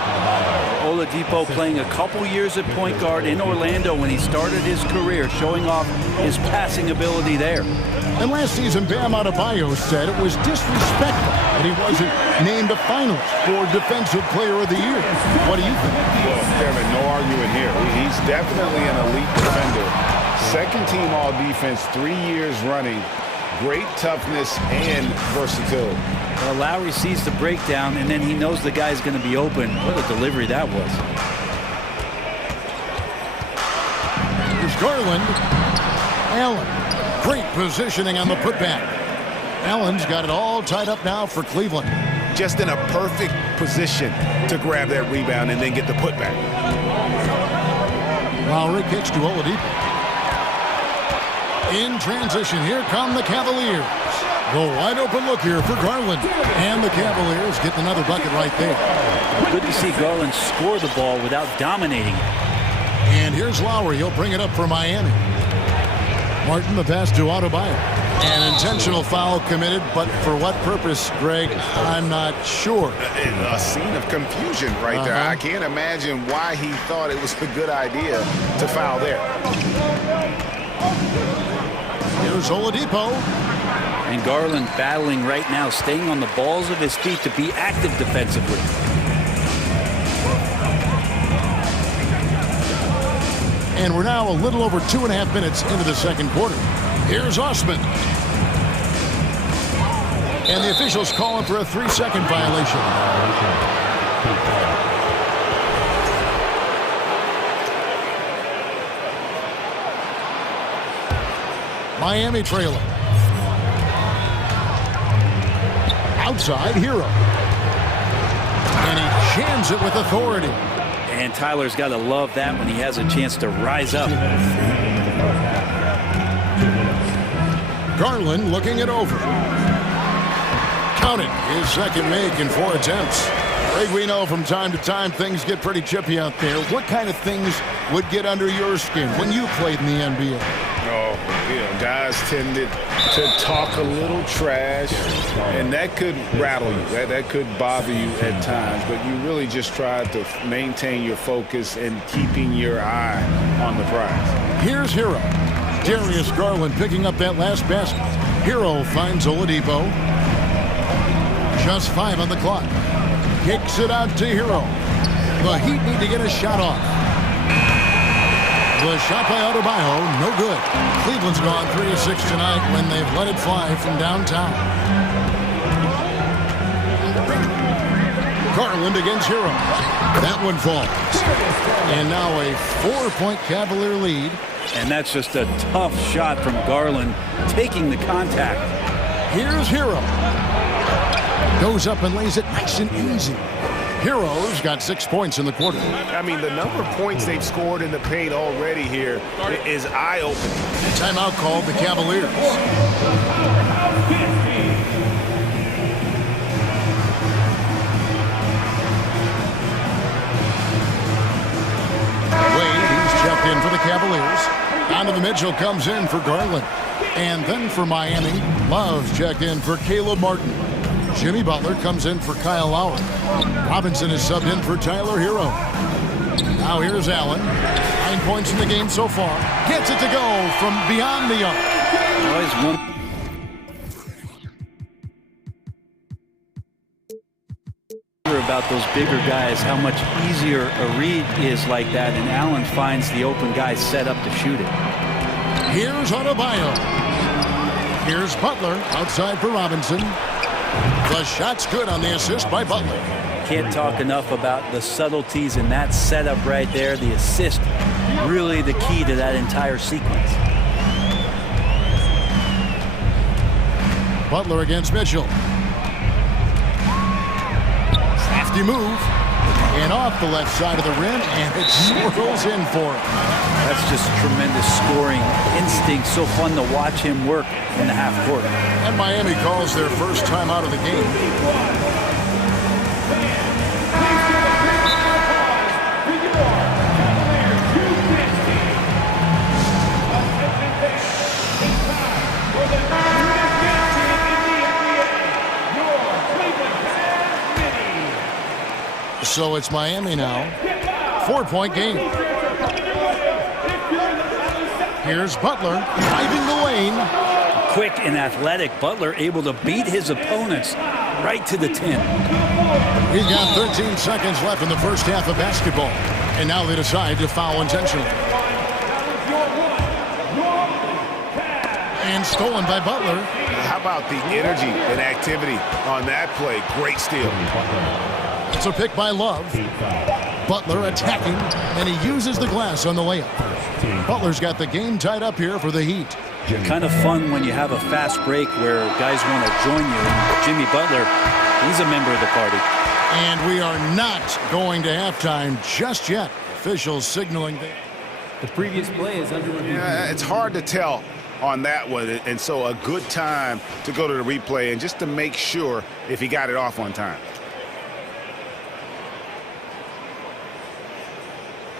Oladipo playing a couple years at point guard in Orlando when he started his career, showing off his passing ability there. And last season, Bam Adebayo said it was disrespectful that he wasn't named a finalist for Defensive Player of the Year. What do you think? Well, Kevin, no argument here. He's definitely an elite defender. Second team all-defense, 3 years running. Great toughness and versatility. Well, Lowry sees the breakdown, and then he knows the guy's going to be open. What a delivery that was. Here's Garland. Allen. Great positioning on the putback. Allen's got it all tied up now for Cleveland. Just in a perfect position to grab that rebound and then get the putback. Lowry kicks to Oladipo. In transition, here come the Cavaliers. The wide open look here for Garland. And the Cavaliers getting another bucket right there. Good to see Garland score the ball without dominating it. And here's Lowry. He'll bring it up for Miami. Martin, the pass to Adebayo. An intentional foul committed, but for what purpose, Greg? I'm not sure. A scene of confusion right there. I can't imagine why he thought it was a good idea to foul there. Here's Oladipo. And Garland battling right now, staying on the balls of his feet to be active defensively. And we're now a little over 2.5 minutes into the second quarter. Here's Osman. And the officials calling for a 3-second violation. Miami trailer. Outside, Hero. And he jams it with authority. And Tyler's got to love that when he has a chance to rise up. Garland looking it over. Counting his second make in 4 attempts. Greg, we know from time to time things get pretty chippy out there. What kind of things would get under your skin when you played in the NBA? Oh, guys tended to talk a little trash, and that could rattle you. That could bother you at times, but you really just try to maintain your focus and keeping your eye on the prize. Here's Hero. Darius Garland picking up that last basket. Hero finds Oladipo. Just 5 on the clock. Kicks it out to Hero. The Heat need to get a shot off. The shot by Adebayo, no good. Cleveland's gone 3 of 6 tonight when they've let it fly from downtown. Garland against Hero. That one falls. And now a 4-point Cavalier lead. And that's just a tough shot from Garland, taking the contact. Here's Hero. Goes up and lays it nice and easy. Hero's got 6 points in the quarter. I mean, the number of points they've scored in the paint already here is eye-opening. Timeout called the Cavaliers. Wade, he's checked in for the Cavaliers. Donovan Mitchell comes in for Garland. And then for Miami, Love's checked in for Caleb Martin. Jimmy Butler comes in for Kyle Lowry. Robinson is subbed in for Tyler Hero. Now here's Allen. 9 points in the game so far. Gets it to go from beyond the arc. About those bigger guys, how much easier a read is like that, and Allen finds the open guy set up to shoot it. Here's Adebayo. Here's Butler outside for Robinson. The shot's good on the assist by Butler. Can't talk enough about the subtleties in that setup right there. The assist, really the key to that entire sequence. Butler against Mitchell. Crafty move. And off the left side of the rim, and it swirls in for him. That's just tremendous scoring instinct. So fun to watch him work in the half court. And Miami calls their first time out of the game. So it's Miami now. 4-point game. Here's Butler driving the lane. Quick and athletic, Butler able to beat his opponents right to the 10. He's got 13 seconds left in the first half of basketball. And now they decide to foul intentionally. And stolen by Butler. How about the energy and activity on that play? Great steal. It's a pick by Love. Butler attacking, and he uses the glass on the layup. Butler's got the game tied up here for the Heat. Kind of fun when you have a fast break where guys want to join you. And Jimmy Butler, he's a member of the party. And we are not going to halftime just yet. Officials signaling that the previous play is under review. Yeah, it's hard to tell on that one, and so a good time to go to the replay and just to make sure if he got it off on time.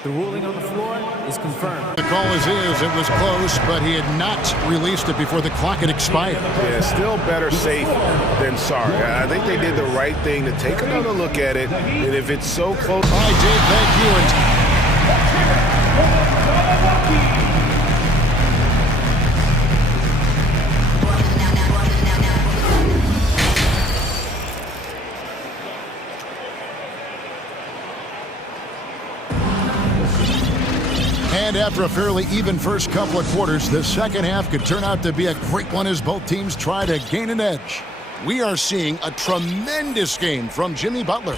The ruling on the floor is confirmed. The call is it was close, but he had not released it before the clock had expired. Yeah, still better safe than sorry. I think they did the right thing to take another look at it, and if it's so close. All right, Dave, thank you. And after a fairly even first couple of quarters, the second half could turn out to be a great one as both teams try to gain an edge. We are seeing a tremendous game from Jimmy Butler.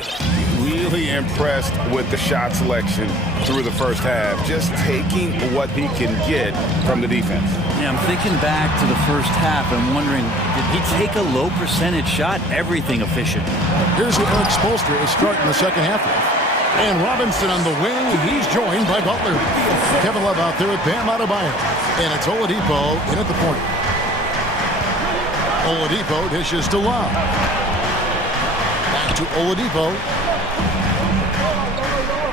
Really impressed with the shot selection through the first half, just taking what he can get from the defense. Yeah, I'm thinking back to the first half and wondering, did he take a low percentage shot? Everything efficient. Here's who Eric Spoelstra is starting the second half with. And Robinson on the wing, he's joined by Butler. Kevin Love out there with Bam Adebayo. And it's Oladipo in at the point. Oladipo dishes to Love. Back to Oladipo.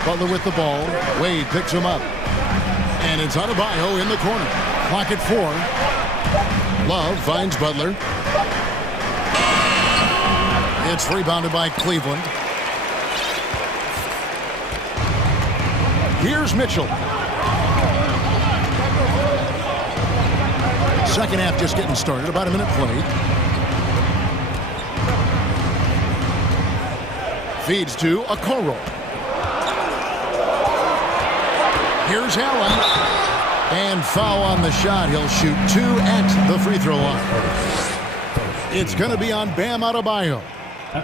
Butler with the ball. Wade picks him up. And it's Adebayo in the corner. Clock at 4. Love finds Butler. It's rebounded by Cleveland. Here's Mitchell. Second half just getting started. About a minute played. Feeds to Okoro. Here's Allen. And foul on the shot. He'll shoot 2 at the free throw line. It's going to be on Bam Adebayo.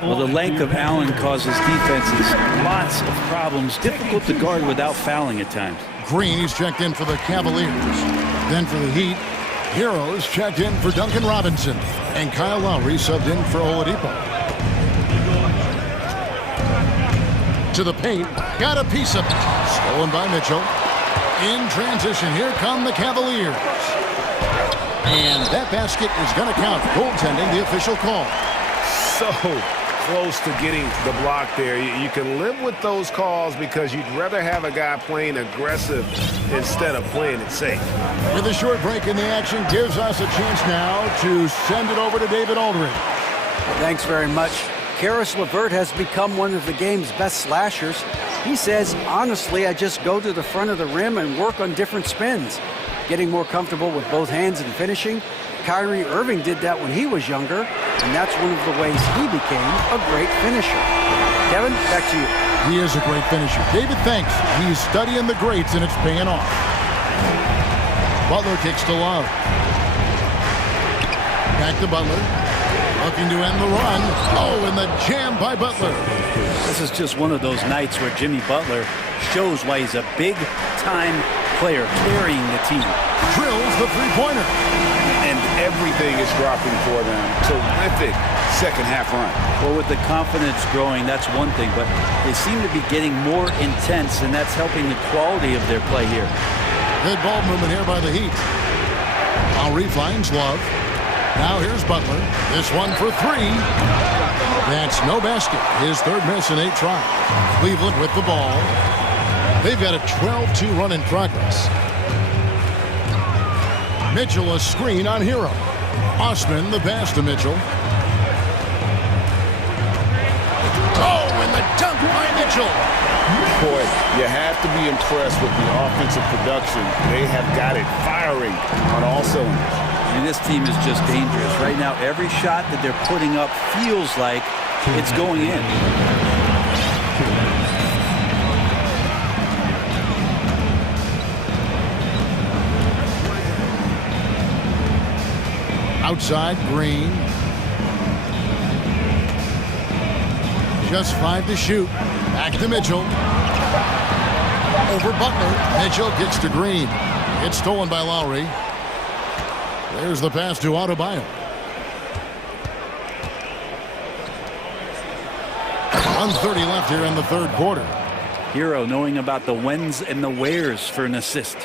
Well, the length of Allen causes defenses lots of problems. Difficult to guard without fouling at times. Green, he's checked in for the Cavaliers. Then for the Heat, Heroes checked in for Duncan Robinson. And Kyle Lowry subbed in for Oladipo. To the paint, got a piece of it. Stolen by Mitchell. In transition, here come the Cavaliers. And that basket is going to count. Goaltending, the official call. So close to getting the block there. You can live with those calls because you'd rather have a guy playing aggressive instead of playing it safe. With a short break in the action, gives us a chance now to send it over to David Aldridge. Thanks very much. Karis LeVert has become one of the game's best slashers. He says, honestly, I just go to the front of the rim and work on different spins. Getting more comfortable with both hands and finishing. Kyrie Irving did that when he was younger, and that's one of the ways he became a great finisher. Kevin, back to you. He is a great finisher. David, thanks. He's studying the greats, and it's paying off. Butler kicks to Love. Back to Butler. Looking to end the run. Oh, and the jam by Butler. This is just one of those nights where Jimmy Butler shows why he's a big-time player carrying the team. Drills the three-pointer. And everything is dropping for them. Terrific second half run. Well, with the confidence growing, that's one thing, but they seem to be getting more intense, and that's helping the quality of their play here. Good ball movement here by the Heat. Lowry finds Love. Now here's Butler. This one for 3. That's no basket. His third miss in 8 tries. Cleveland with the ball. They've got a 12-2 run in progress. Mitchell a screen on Hero. Osman the pass to Mitchell. Oh, and the dunk by Mitchell. Boy, you have to be impressed with the offensive production. They have got it firing on all cylinders. I mean, this team is just dangerous. Right now, every shot that they're putting up feels like it's going in. Outside, Green. Just 5 to shoot. Back to Mitchell. Over Butler. Mitchell gets to Green. It's stolen by Lowry. There's the pass to Adebayo. 1:30 left here in the third quarter. Hero knowing about the whens and the wheres for an assist.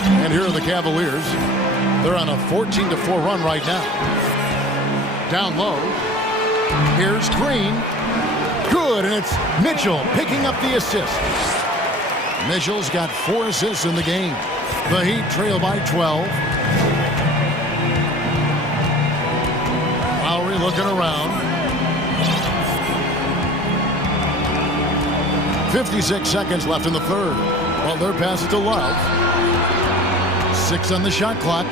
And here are the Cavaliers. They're on a 14-4 run right now. Down low. Here's Green. Good, and it's Mitchell picking up the assist. Mitchell's got 4 assists in the game. The Heat trail by 12. Lowry looking around. 56 seconds left in the third. Butler passes to Love. 6 on the shot clock.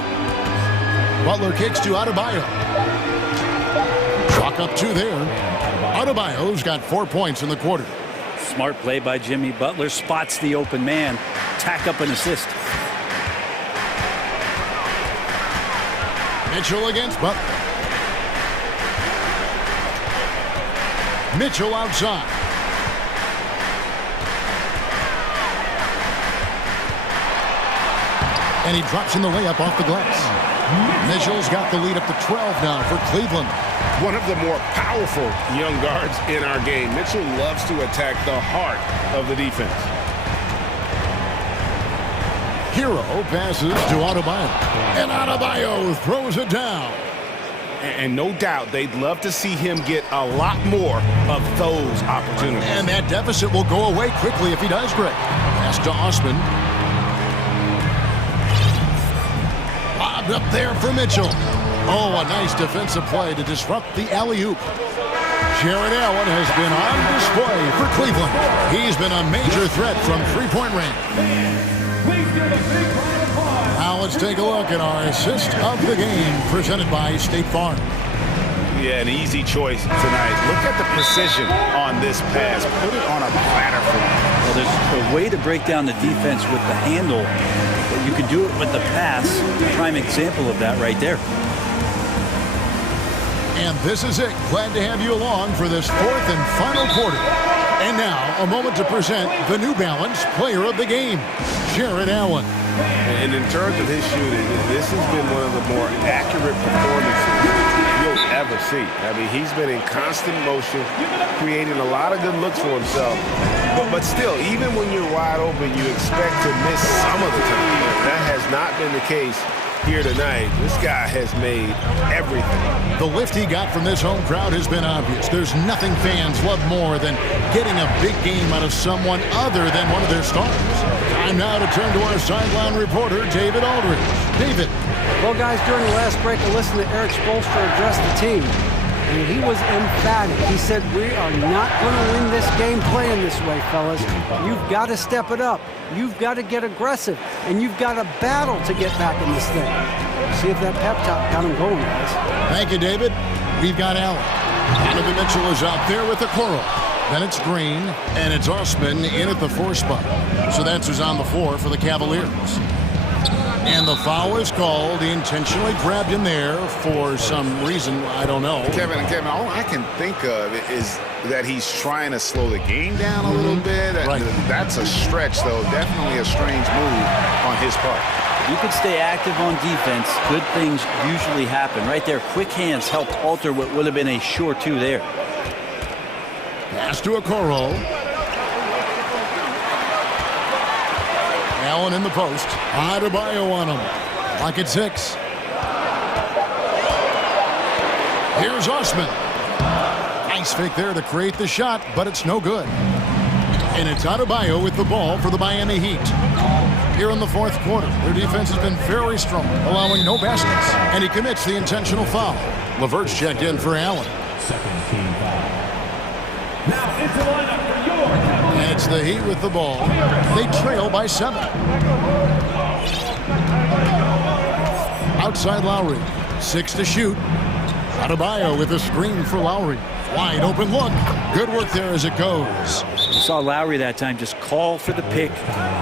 Butler kicks to Adebayo. Chalk up 2 there. Adebayo's got 4 points in the quarter. Smart play by Jimmy Butler. Spots the open man. Tack up an assist. Mitchell against Butler. Mitchell outside. And he drops in the layup off the glass. Mitchell's got the lead up to 12 now for Cleveland. One of the more powerful young guards in our game. Mitchell loves to attack the heart of the defense. Hero passes to Adebayo. And Adebayo throws it down. And no doubt they'd love to see him get a lot more of those opportunities. And that deficit will go away quickly if he does, Greg. Pass to Osman. Lobbed up there for Mitchell. Oh, a nice defensive play to disrupt the alley-oop. Jared Allen has been on display for Cleveland. He's been a major threat from three-point range. Now let's take a look at our assist of the game presented by State Farm. Yeah, an easy choice tonight. Look at the precision on this pass. Put it on a platter for him. Well, there's a way to break down the defense with the handle, but you can do it with the pass. Prime example of that right there. And this is it. Glad to have you along for this fourth and final quarter. And now, a moment to present the New Balance Player of the Game, Jared Allen. And in terms of his shooting, this has been one of the more accurate performances you'll ever see. I mean, he's been in constant motion, creating a lot of good looks for himself. But still, even when you're wide open, you expect to miss some of the time. That has not been the case here tonight. This guy has made everything. The lift he got from this home crowd has been obvious. There's nothing fans love more than getting a big game out of someone other than one of their stars. Time now to turn to our sideline reporter, David Aldridge. David. Well, guys, during the last break, I listened to Eric Spoelstra address the team, and he was emphatic. He said, we are not going to win this game playing this way, fellas. You've got to step it up. You've got to get aggressive, and you've got to battle to get back in this thing. See if that pep talk got him going, guys. Thank you, David. We've got Allen. Donovan Mitchell is out there with the coral. Then it's Green, and it's Osman in at the 4 spot. So that's who's on the floor for the Cavaliers. And the foul is called. He intentionally grabbed him there for some reason, I don't know. Kevin, all I can think of is that he's trying to slow the game down a little bit. Right. That's a stretch, though. Definitely a strange move on his part. You can stay active on defense. Good things usually happen. Right there, quick hands helped alter what would have been a sure 2 there. Pass to Okoro. Allen in the post. Adebayo on him. Lock at 6. Here's Osman. Nice fake there to create the shot, but it's no good. And it's Adebayo with the ball for the Miami Heat. Here in the 4th quarter, their defense has been very strong, allowing no baskets. And he commits the intentional foul. LeVert's checked in for Allen. Second team foul. Now into lineup for your Cavaliers. And it's the Heat with the ball. They trail by 7. Outside Lowry. 6 to shoot. Adebayo with a screen for Lowry. Wide open look. Good work there as it goes. You saw Lowry that time just call for the pick,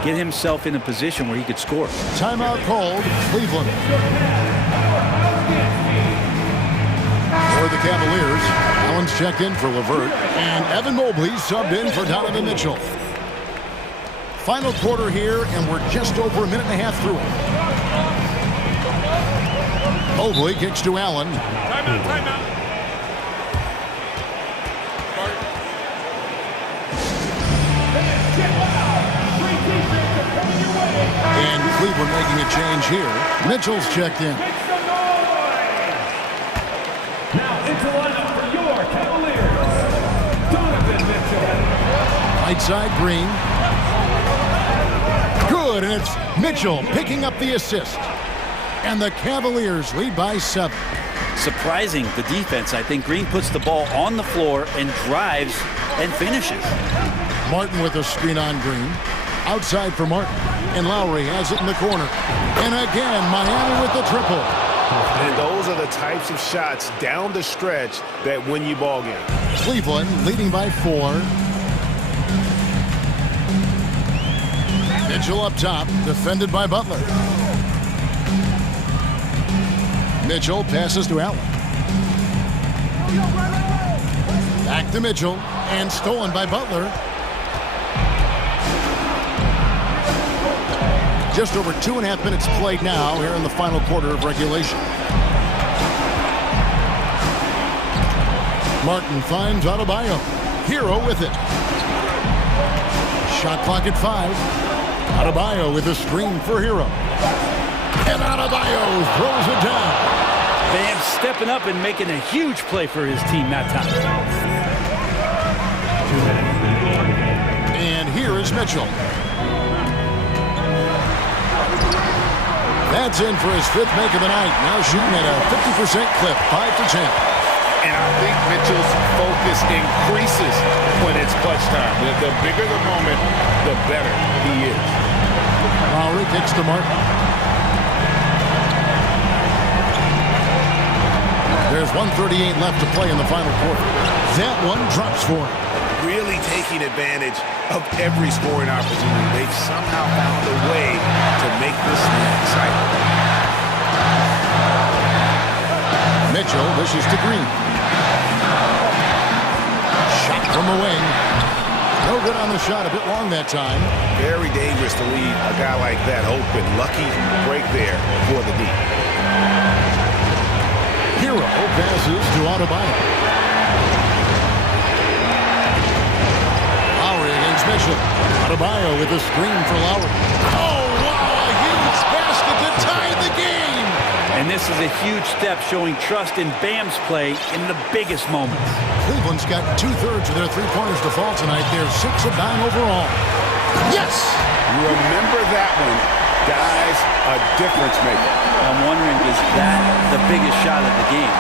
get himself in a position where he could score. Timeout called, Cleveland. For the Cavaliers, Allen's checked in for LeVert, and Evan Mobley subbed in for Donovan Mitchell. Final quarter here, and we're just over a minute and a half through it. Mobley kicks to Allen. Timeout. And Cleveland making a change here. Mitchell's checked in. Now into lineup for your Cavaliers, Donovan Mitchell. Right side, Green. Good, and it's Mitchell picking up the assist. And the Cavaliers lead by 7. Surprising the defense. I think Green puts the ball on the floor and drives and finishes. Martin with a screen on Green. Outside for Martin. And Lowry has it in the corner. And again, Miami with the triple. And those are the types of shots down the stretch that win you ball games. Cleveland leading by 4. Mitchell up top, defended by Butler. Mitchell passes to Allen. Back to Mitchell, and stolen by Butler. Just over 2.5 minutes played now here in the final quarter of regulation. Martin finds Adebayo. Hero with it. Shot clock at 5. Adebayo with a screen for Hero. And Adebayo throws it down. Bam stepping up and making a huge play for his team that time. And here is Mitchell. That's in for his 5th make of the night. Now shooting at a 50% clip, 5 for 10. And I think Mitchell's focus increases when it's clutch time. The bigger the moment, the better he is. Lowry kicks to Martin. There's 1:38 left to play in the final quarter. That one drops for him. Really taking advantage of every scoring opportunity. They've somehow found a way to make this thing exciting. Mitchell wishes to Green. Shot from the wing. No good on the shot, a bit long that time. Very dangerous to leave a guy like that open. Lucky break there for the deep. Hero passes to Adebayo. Lowry against Mitchell. Adebayo with a screen for Lowry. Oh, wow, a huge basket to tie the game. And this is a huge step showing trust in Bam's play in the biggest moments. Cleveland's got 2/3 of their three-pointers to fall tonight. They're 6 of 9 overall. Yes! Remember that one. Guys, a difference maker. I'm wondering, is that the biggest shot of the game?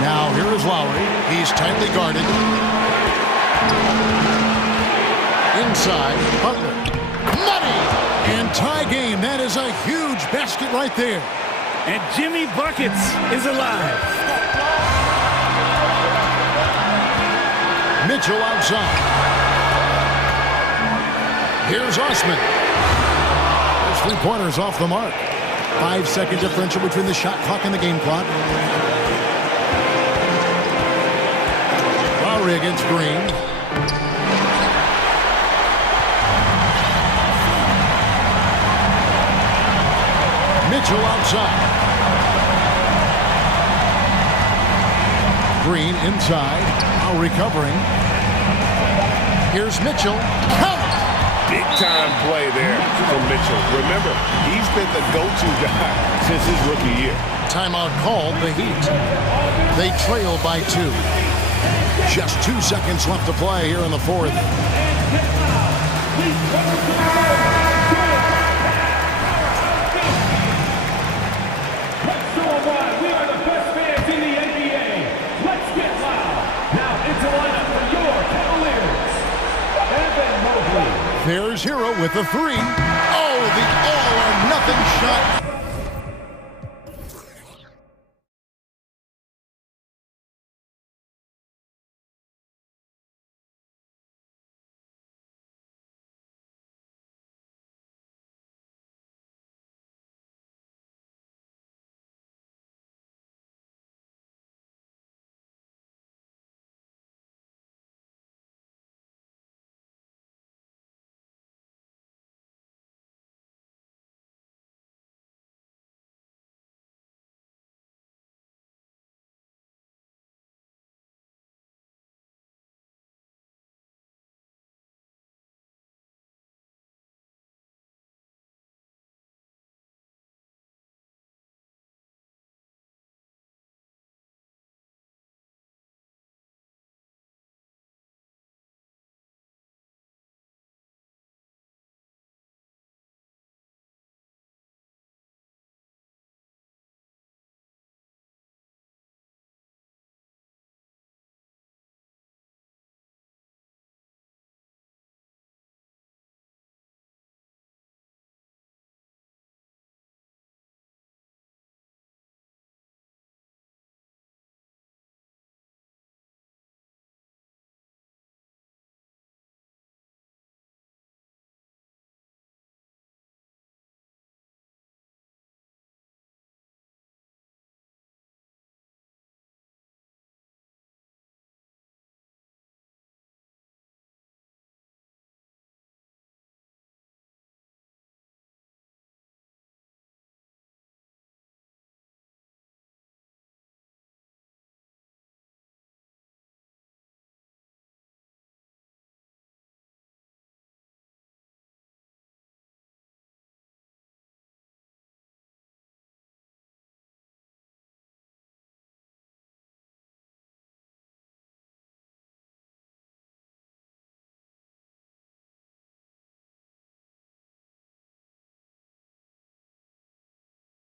Now here is Lowry. He's tightly guarded. Inside, Butler. Money! And tie game. That is a huge basket right there. And Jimmy Buckets is alive. Mitchell outside. Here's Osman. There's 3-pointers off the mark. 5-second differential between the shot clock and the game clock. Lowry against Green. Mitchell outside. Green inside. Now recovering. Here's Mitchell. Count! Big-time play there from Mitchell. Remember, he's been the go-to guy since his rookie year. Timeout called the Heat. They trail by 2. Just 2 seconds left to play here in the 4th. We are the best fans in the NBA. Let's get loud. Now into lineup for your Cavaliers. Evan Mobley. There's Hero with the 3.